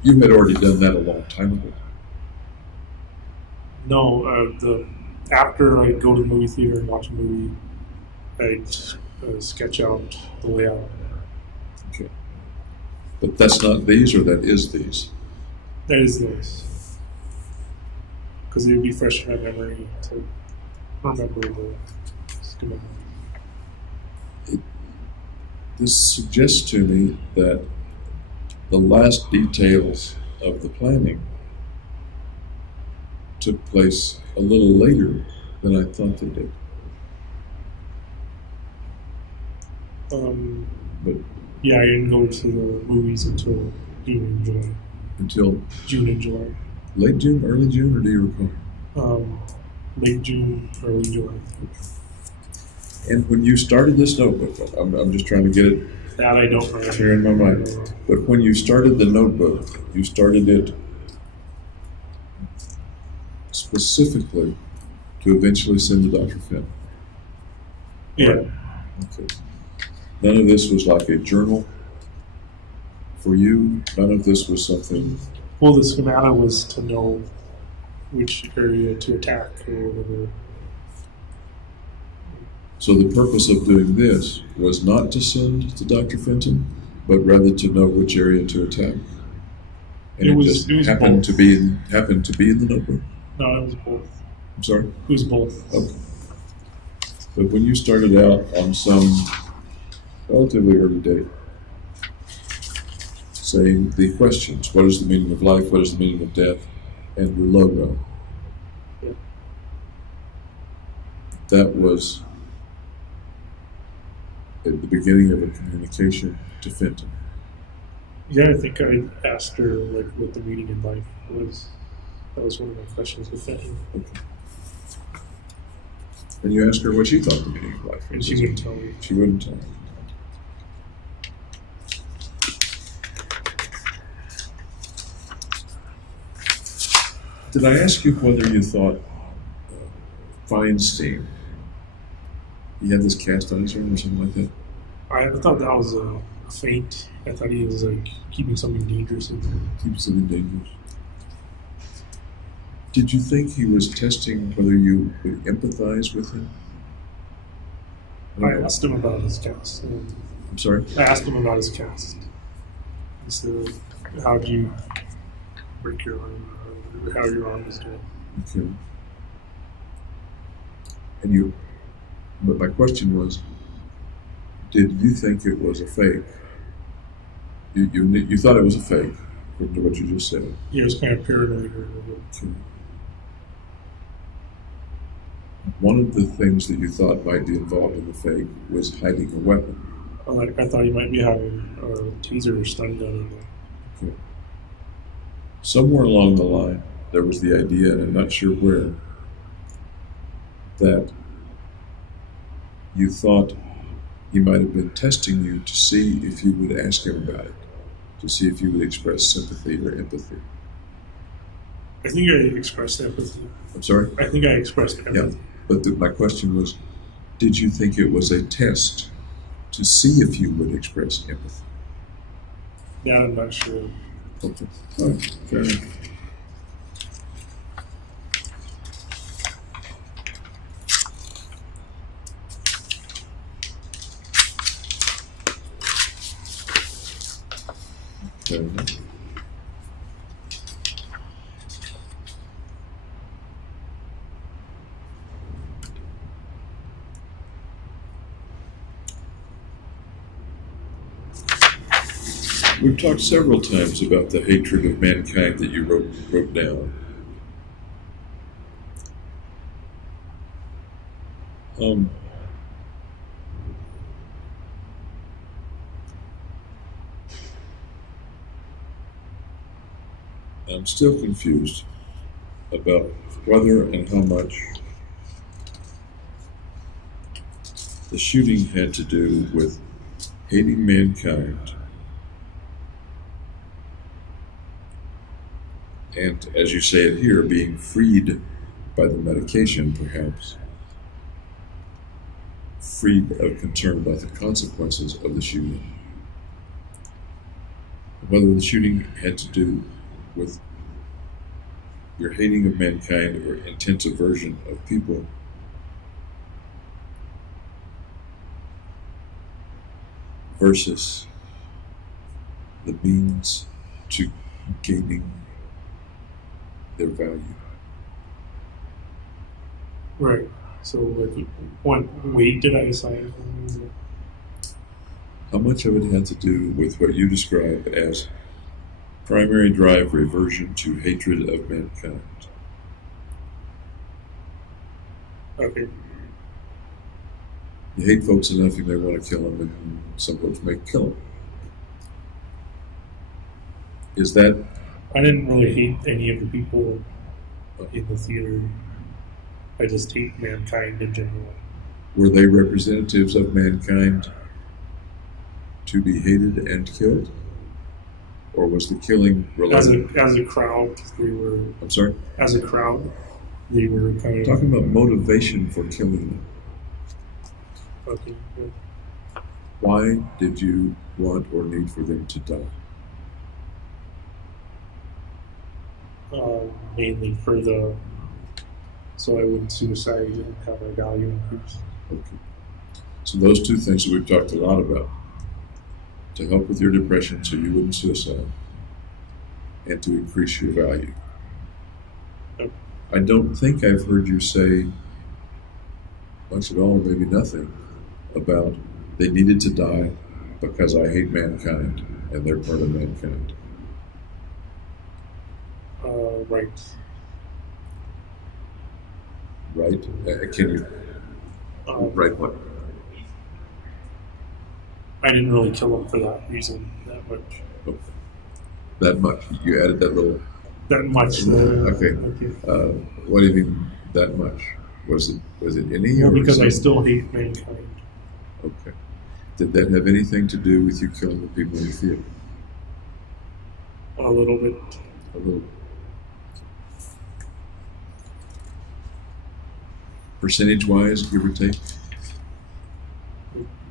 you had already done that a long time ago. No, after I go to the movie theater and watch a movie, I'd sketch out the layout. Okay. But that's not these, or that is these? That is this. Because it would be fresh in my memory to remember the schematic. This suggests to me that the last details of the planning took place a little later than I thought they did. But Yeah, I didn't go to the movies until June and July. until June and July. late June, early June, or do you recall? Late June, early July. And when you started this notebook, I'm just trying to get it That I don't remember. clear in my mind. But when you started the notebook, you started it specifically to eventually send to Dr. Finn. Yeah. Okay. None of this was like a journal for you. None of this was something. Well, the schemata was to know which area to attack or whatever. So the purpose of doing this was not to send to Dr. Fenton, but rather to know which area to attack. And It was just both. happened to be in the notebook. No, it was both. I'm sorry. It was both. Okay. But when you started out on some relatively early date, saying the questions, what is the meaning of life, what is the meaning of death, and your logo. Yeah. That was at the beginning of a communication to Fenton. Yeah, I think I asked her like what the meaning in life was. That was one of my questions with Fenton. Okay. And you asked her what she thought the meaning of life was. And she wouldn't tell me. She wouldn't tell you. Did I ask you whether you thought Feinstein, he had this cast on his arm or something like that? I thought that was a feint. I thought he was like keeping something dangerous in there. Keep something dangerous. Did you think he was testing whether you would empathize with him? I asked him about his cast. I'm sorry? I asked him about his cast. He said, how'd you break your arm? Or how your arm was doing. Okay. And you, but my question was, did you think it was a fake? You thought it was a fake, according to what you just said. Yeah, it was kind of paranoid. Okay. One of the things that you thought might be involved in the fake was hiding a weapon. Like I thought he might be having a taser or stun gun in there. Okay. Somewhere along the line, there was the idea, and I'm not sure where, that you thought he might have been testing you to see if you would ask him about it, to see if you would express sympathy or empathy. I think I expressed empathy. I'm sorry? I think I expressed empathy. Yeah, but my question was, did you think it was a test to see if you would express empathy? Yeah, I'm not sure. Okay. All right. Fair enough. Fair enough. We've talked several times about the hatred of mankind that you wrote down. I'm still confused about whether and how much the shooting had to do with hating mankind and, as you say it here, being freed by the medication, perhaps, freed of concern about the consequences of the shooting. Whether the shooting had to do with your hating of mankind or intense aversion of people, versus the means to gaining their value. Right. So, like, what weight did I assign? How much of it had to do with what you describe as primary drive reversion to hatred of mankind? Okay. You hate folks enough you may want to kill them, and some folks may kill them. Is that... I didn't really hate any of the people in the theater. I just hate mankind in general. Were they representatives of mankind to be hated and killed? Or was the killing related? As a crowd, they were... I'm sorry? As a crowd, they were kind of... Talking about motivation for killing them. Okay, good. Why did you want or need for them to die? Mainly for the... So I wouldn't suicide and have my value increase. Okay. So those two things that we've talked a lot about, to help with your depression so you wouldn't suicide, and to increase your value. Yep. I don't think I've heard you say much at all, maybe nothing, about they needed to die because I hate mankind. and they're part of mankind. Right. Right? Can you right what? I didn't really kill him for that reason that much. Oh, that much? You added that little. That much. Okay. Okay. What do you mean that much? Was it any? Well, or because I something? still hate mankind. Okay. Did that have anything to do with you killing the people in the theater? A little bit. A little. Percentage-wise, give or take?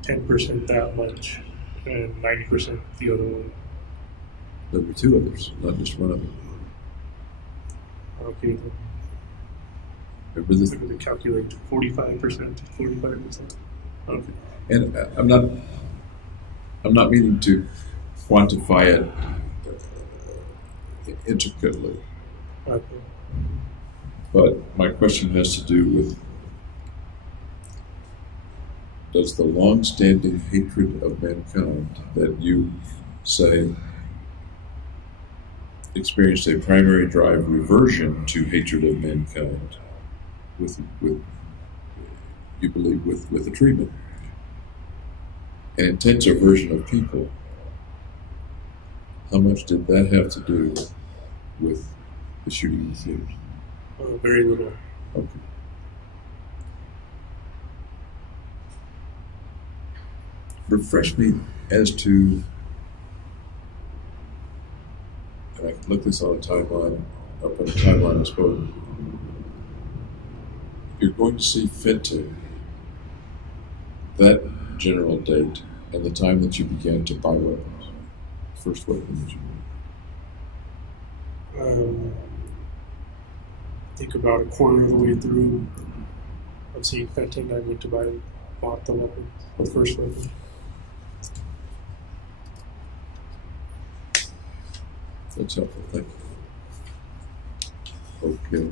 10% that much, and 90% the other one. There were two others, not just one of them. Okay, then Remember this? I'm going to calculate 45% to 45%. Okay. And I'm not meaning to quantify it intricately, Okay. but my question has to do with: does the long-standing hatred of mankind that you say experienced a primary drive reversion to hatred of mankind with you believe with the treatment, an intense aversion of people? How much did that have to do with the shooting in the theaters? Very little. Okay. Refresh me as to, and I can look this on a timeline, up on a timeline, I suppose. You're going to see fit to that general date and the time that you began to buy weapons, first weapon that you bought. I think about a quarter of the way through of seeing Fenton, I went to bought the weapon, the first weapon. That's helpful, thank you. Okay.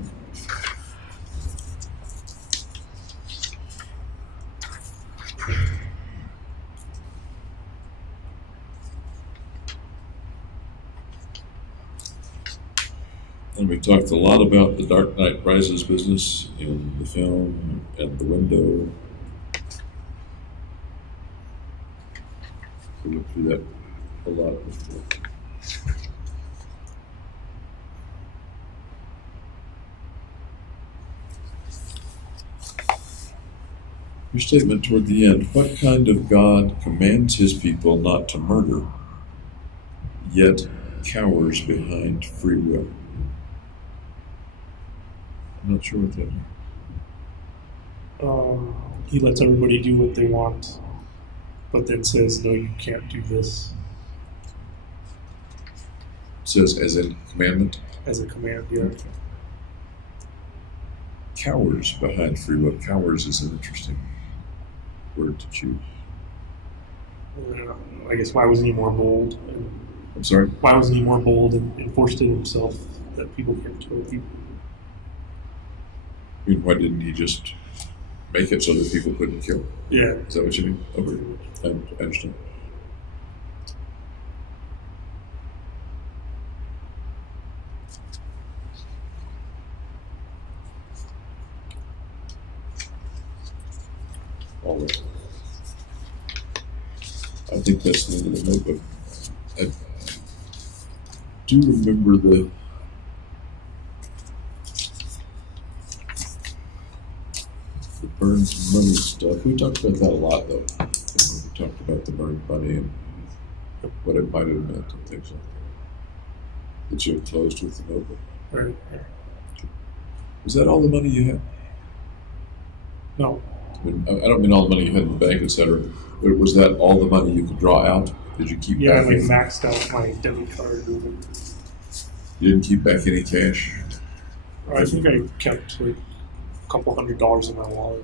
And we talked a lot about the Dark Knight Rises business in the film and the window. We went through that a lot before. Your statement toward the end: what kind of God commands his people not to murder, yet cowers behind free will? I'm not sure what that is. He lets everybody do what they want, but then says, no, you can't do this. Says as a commandment? As a command, yeah. Cowers behind free will. Cowers is an interesting word to choose. I guess why wasn't he more bold? I'm sorry? Why wasn't he more bold and enforced it himself that people can't kill people? I mean, why didn't he just make it so that people couldn't kill? Yeah. Is that what you mean? Okay, I understand. All right. I think that's the end of the notebook. I do remember the burned money stuff. We talked about that a lot, though. We talked about the burned money and what it might have meant and things like that. That you had closed with the notebook. Right. Was that all the money you had? No. I don't mean all the money you had in the bank, etc. But was that all the money you could draw out? Did you keep Yeah, back I any? maxed out my debit card. You didn't keep back any cash? I think I kept like a couple $100 in my wallet.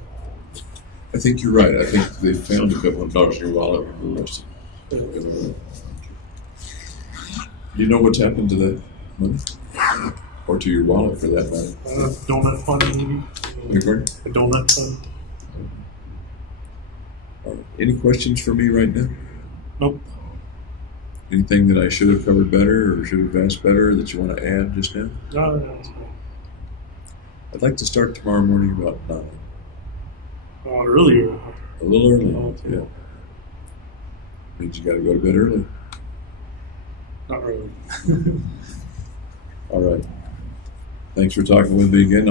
I think you're right. I think they found a couple of dollars in your wallet and the rest of it. Do you know what's happened to that money? Or to your wallet, for that matter? Donut fund, maybe. A donut fund. Any questions for me right now? Nope. Anything that I should have covered better or should have asked better that you want to add just now? No, no, it's fine. I'd like to start tomorrow morning about 9. Earlier. A little early. Oh, okay. Yeah. Means you got to go to bed early. Not really. All right. Thanks for talking with me again.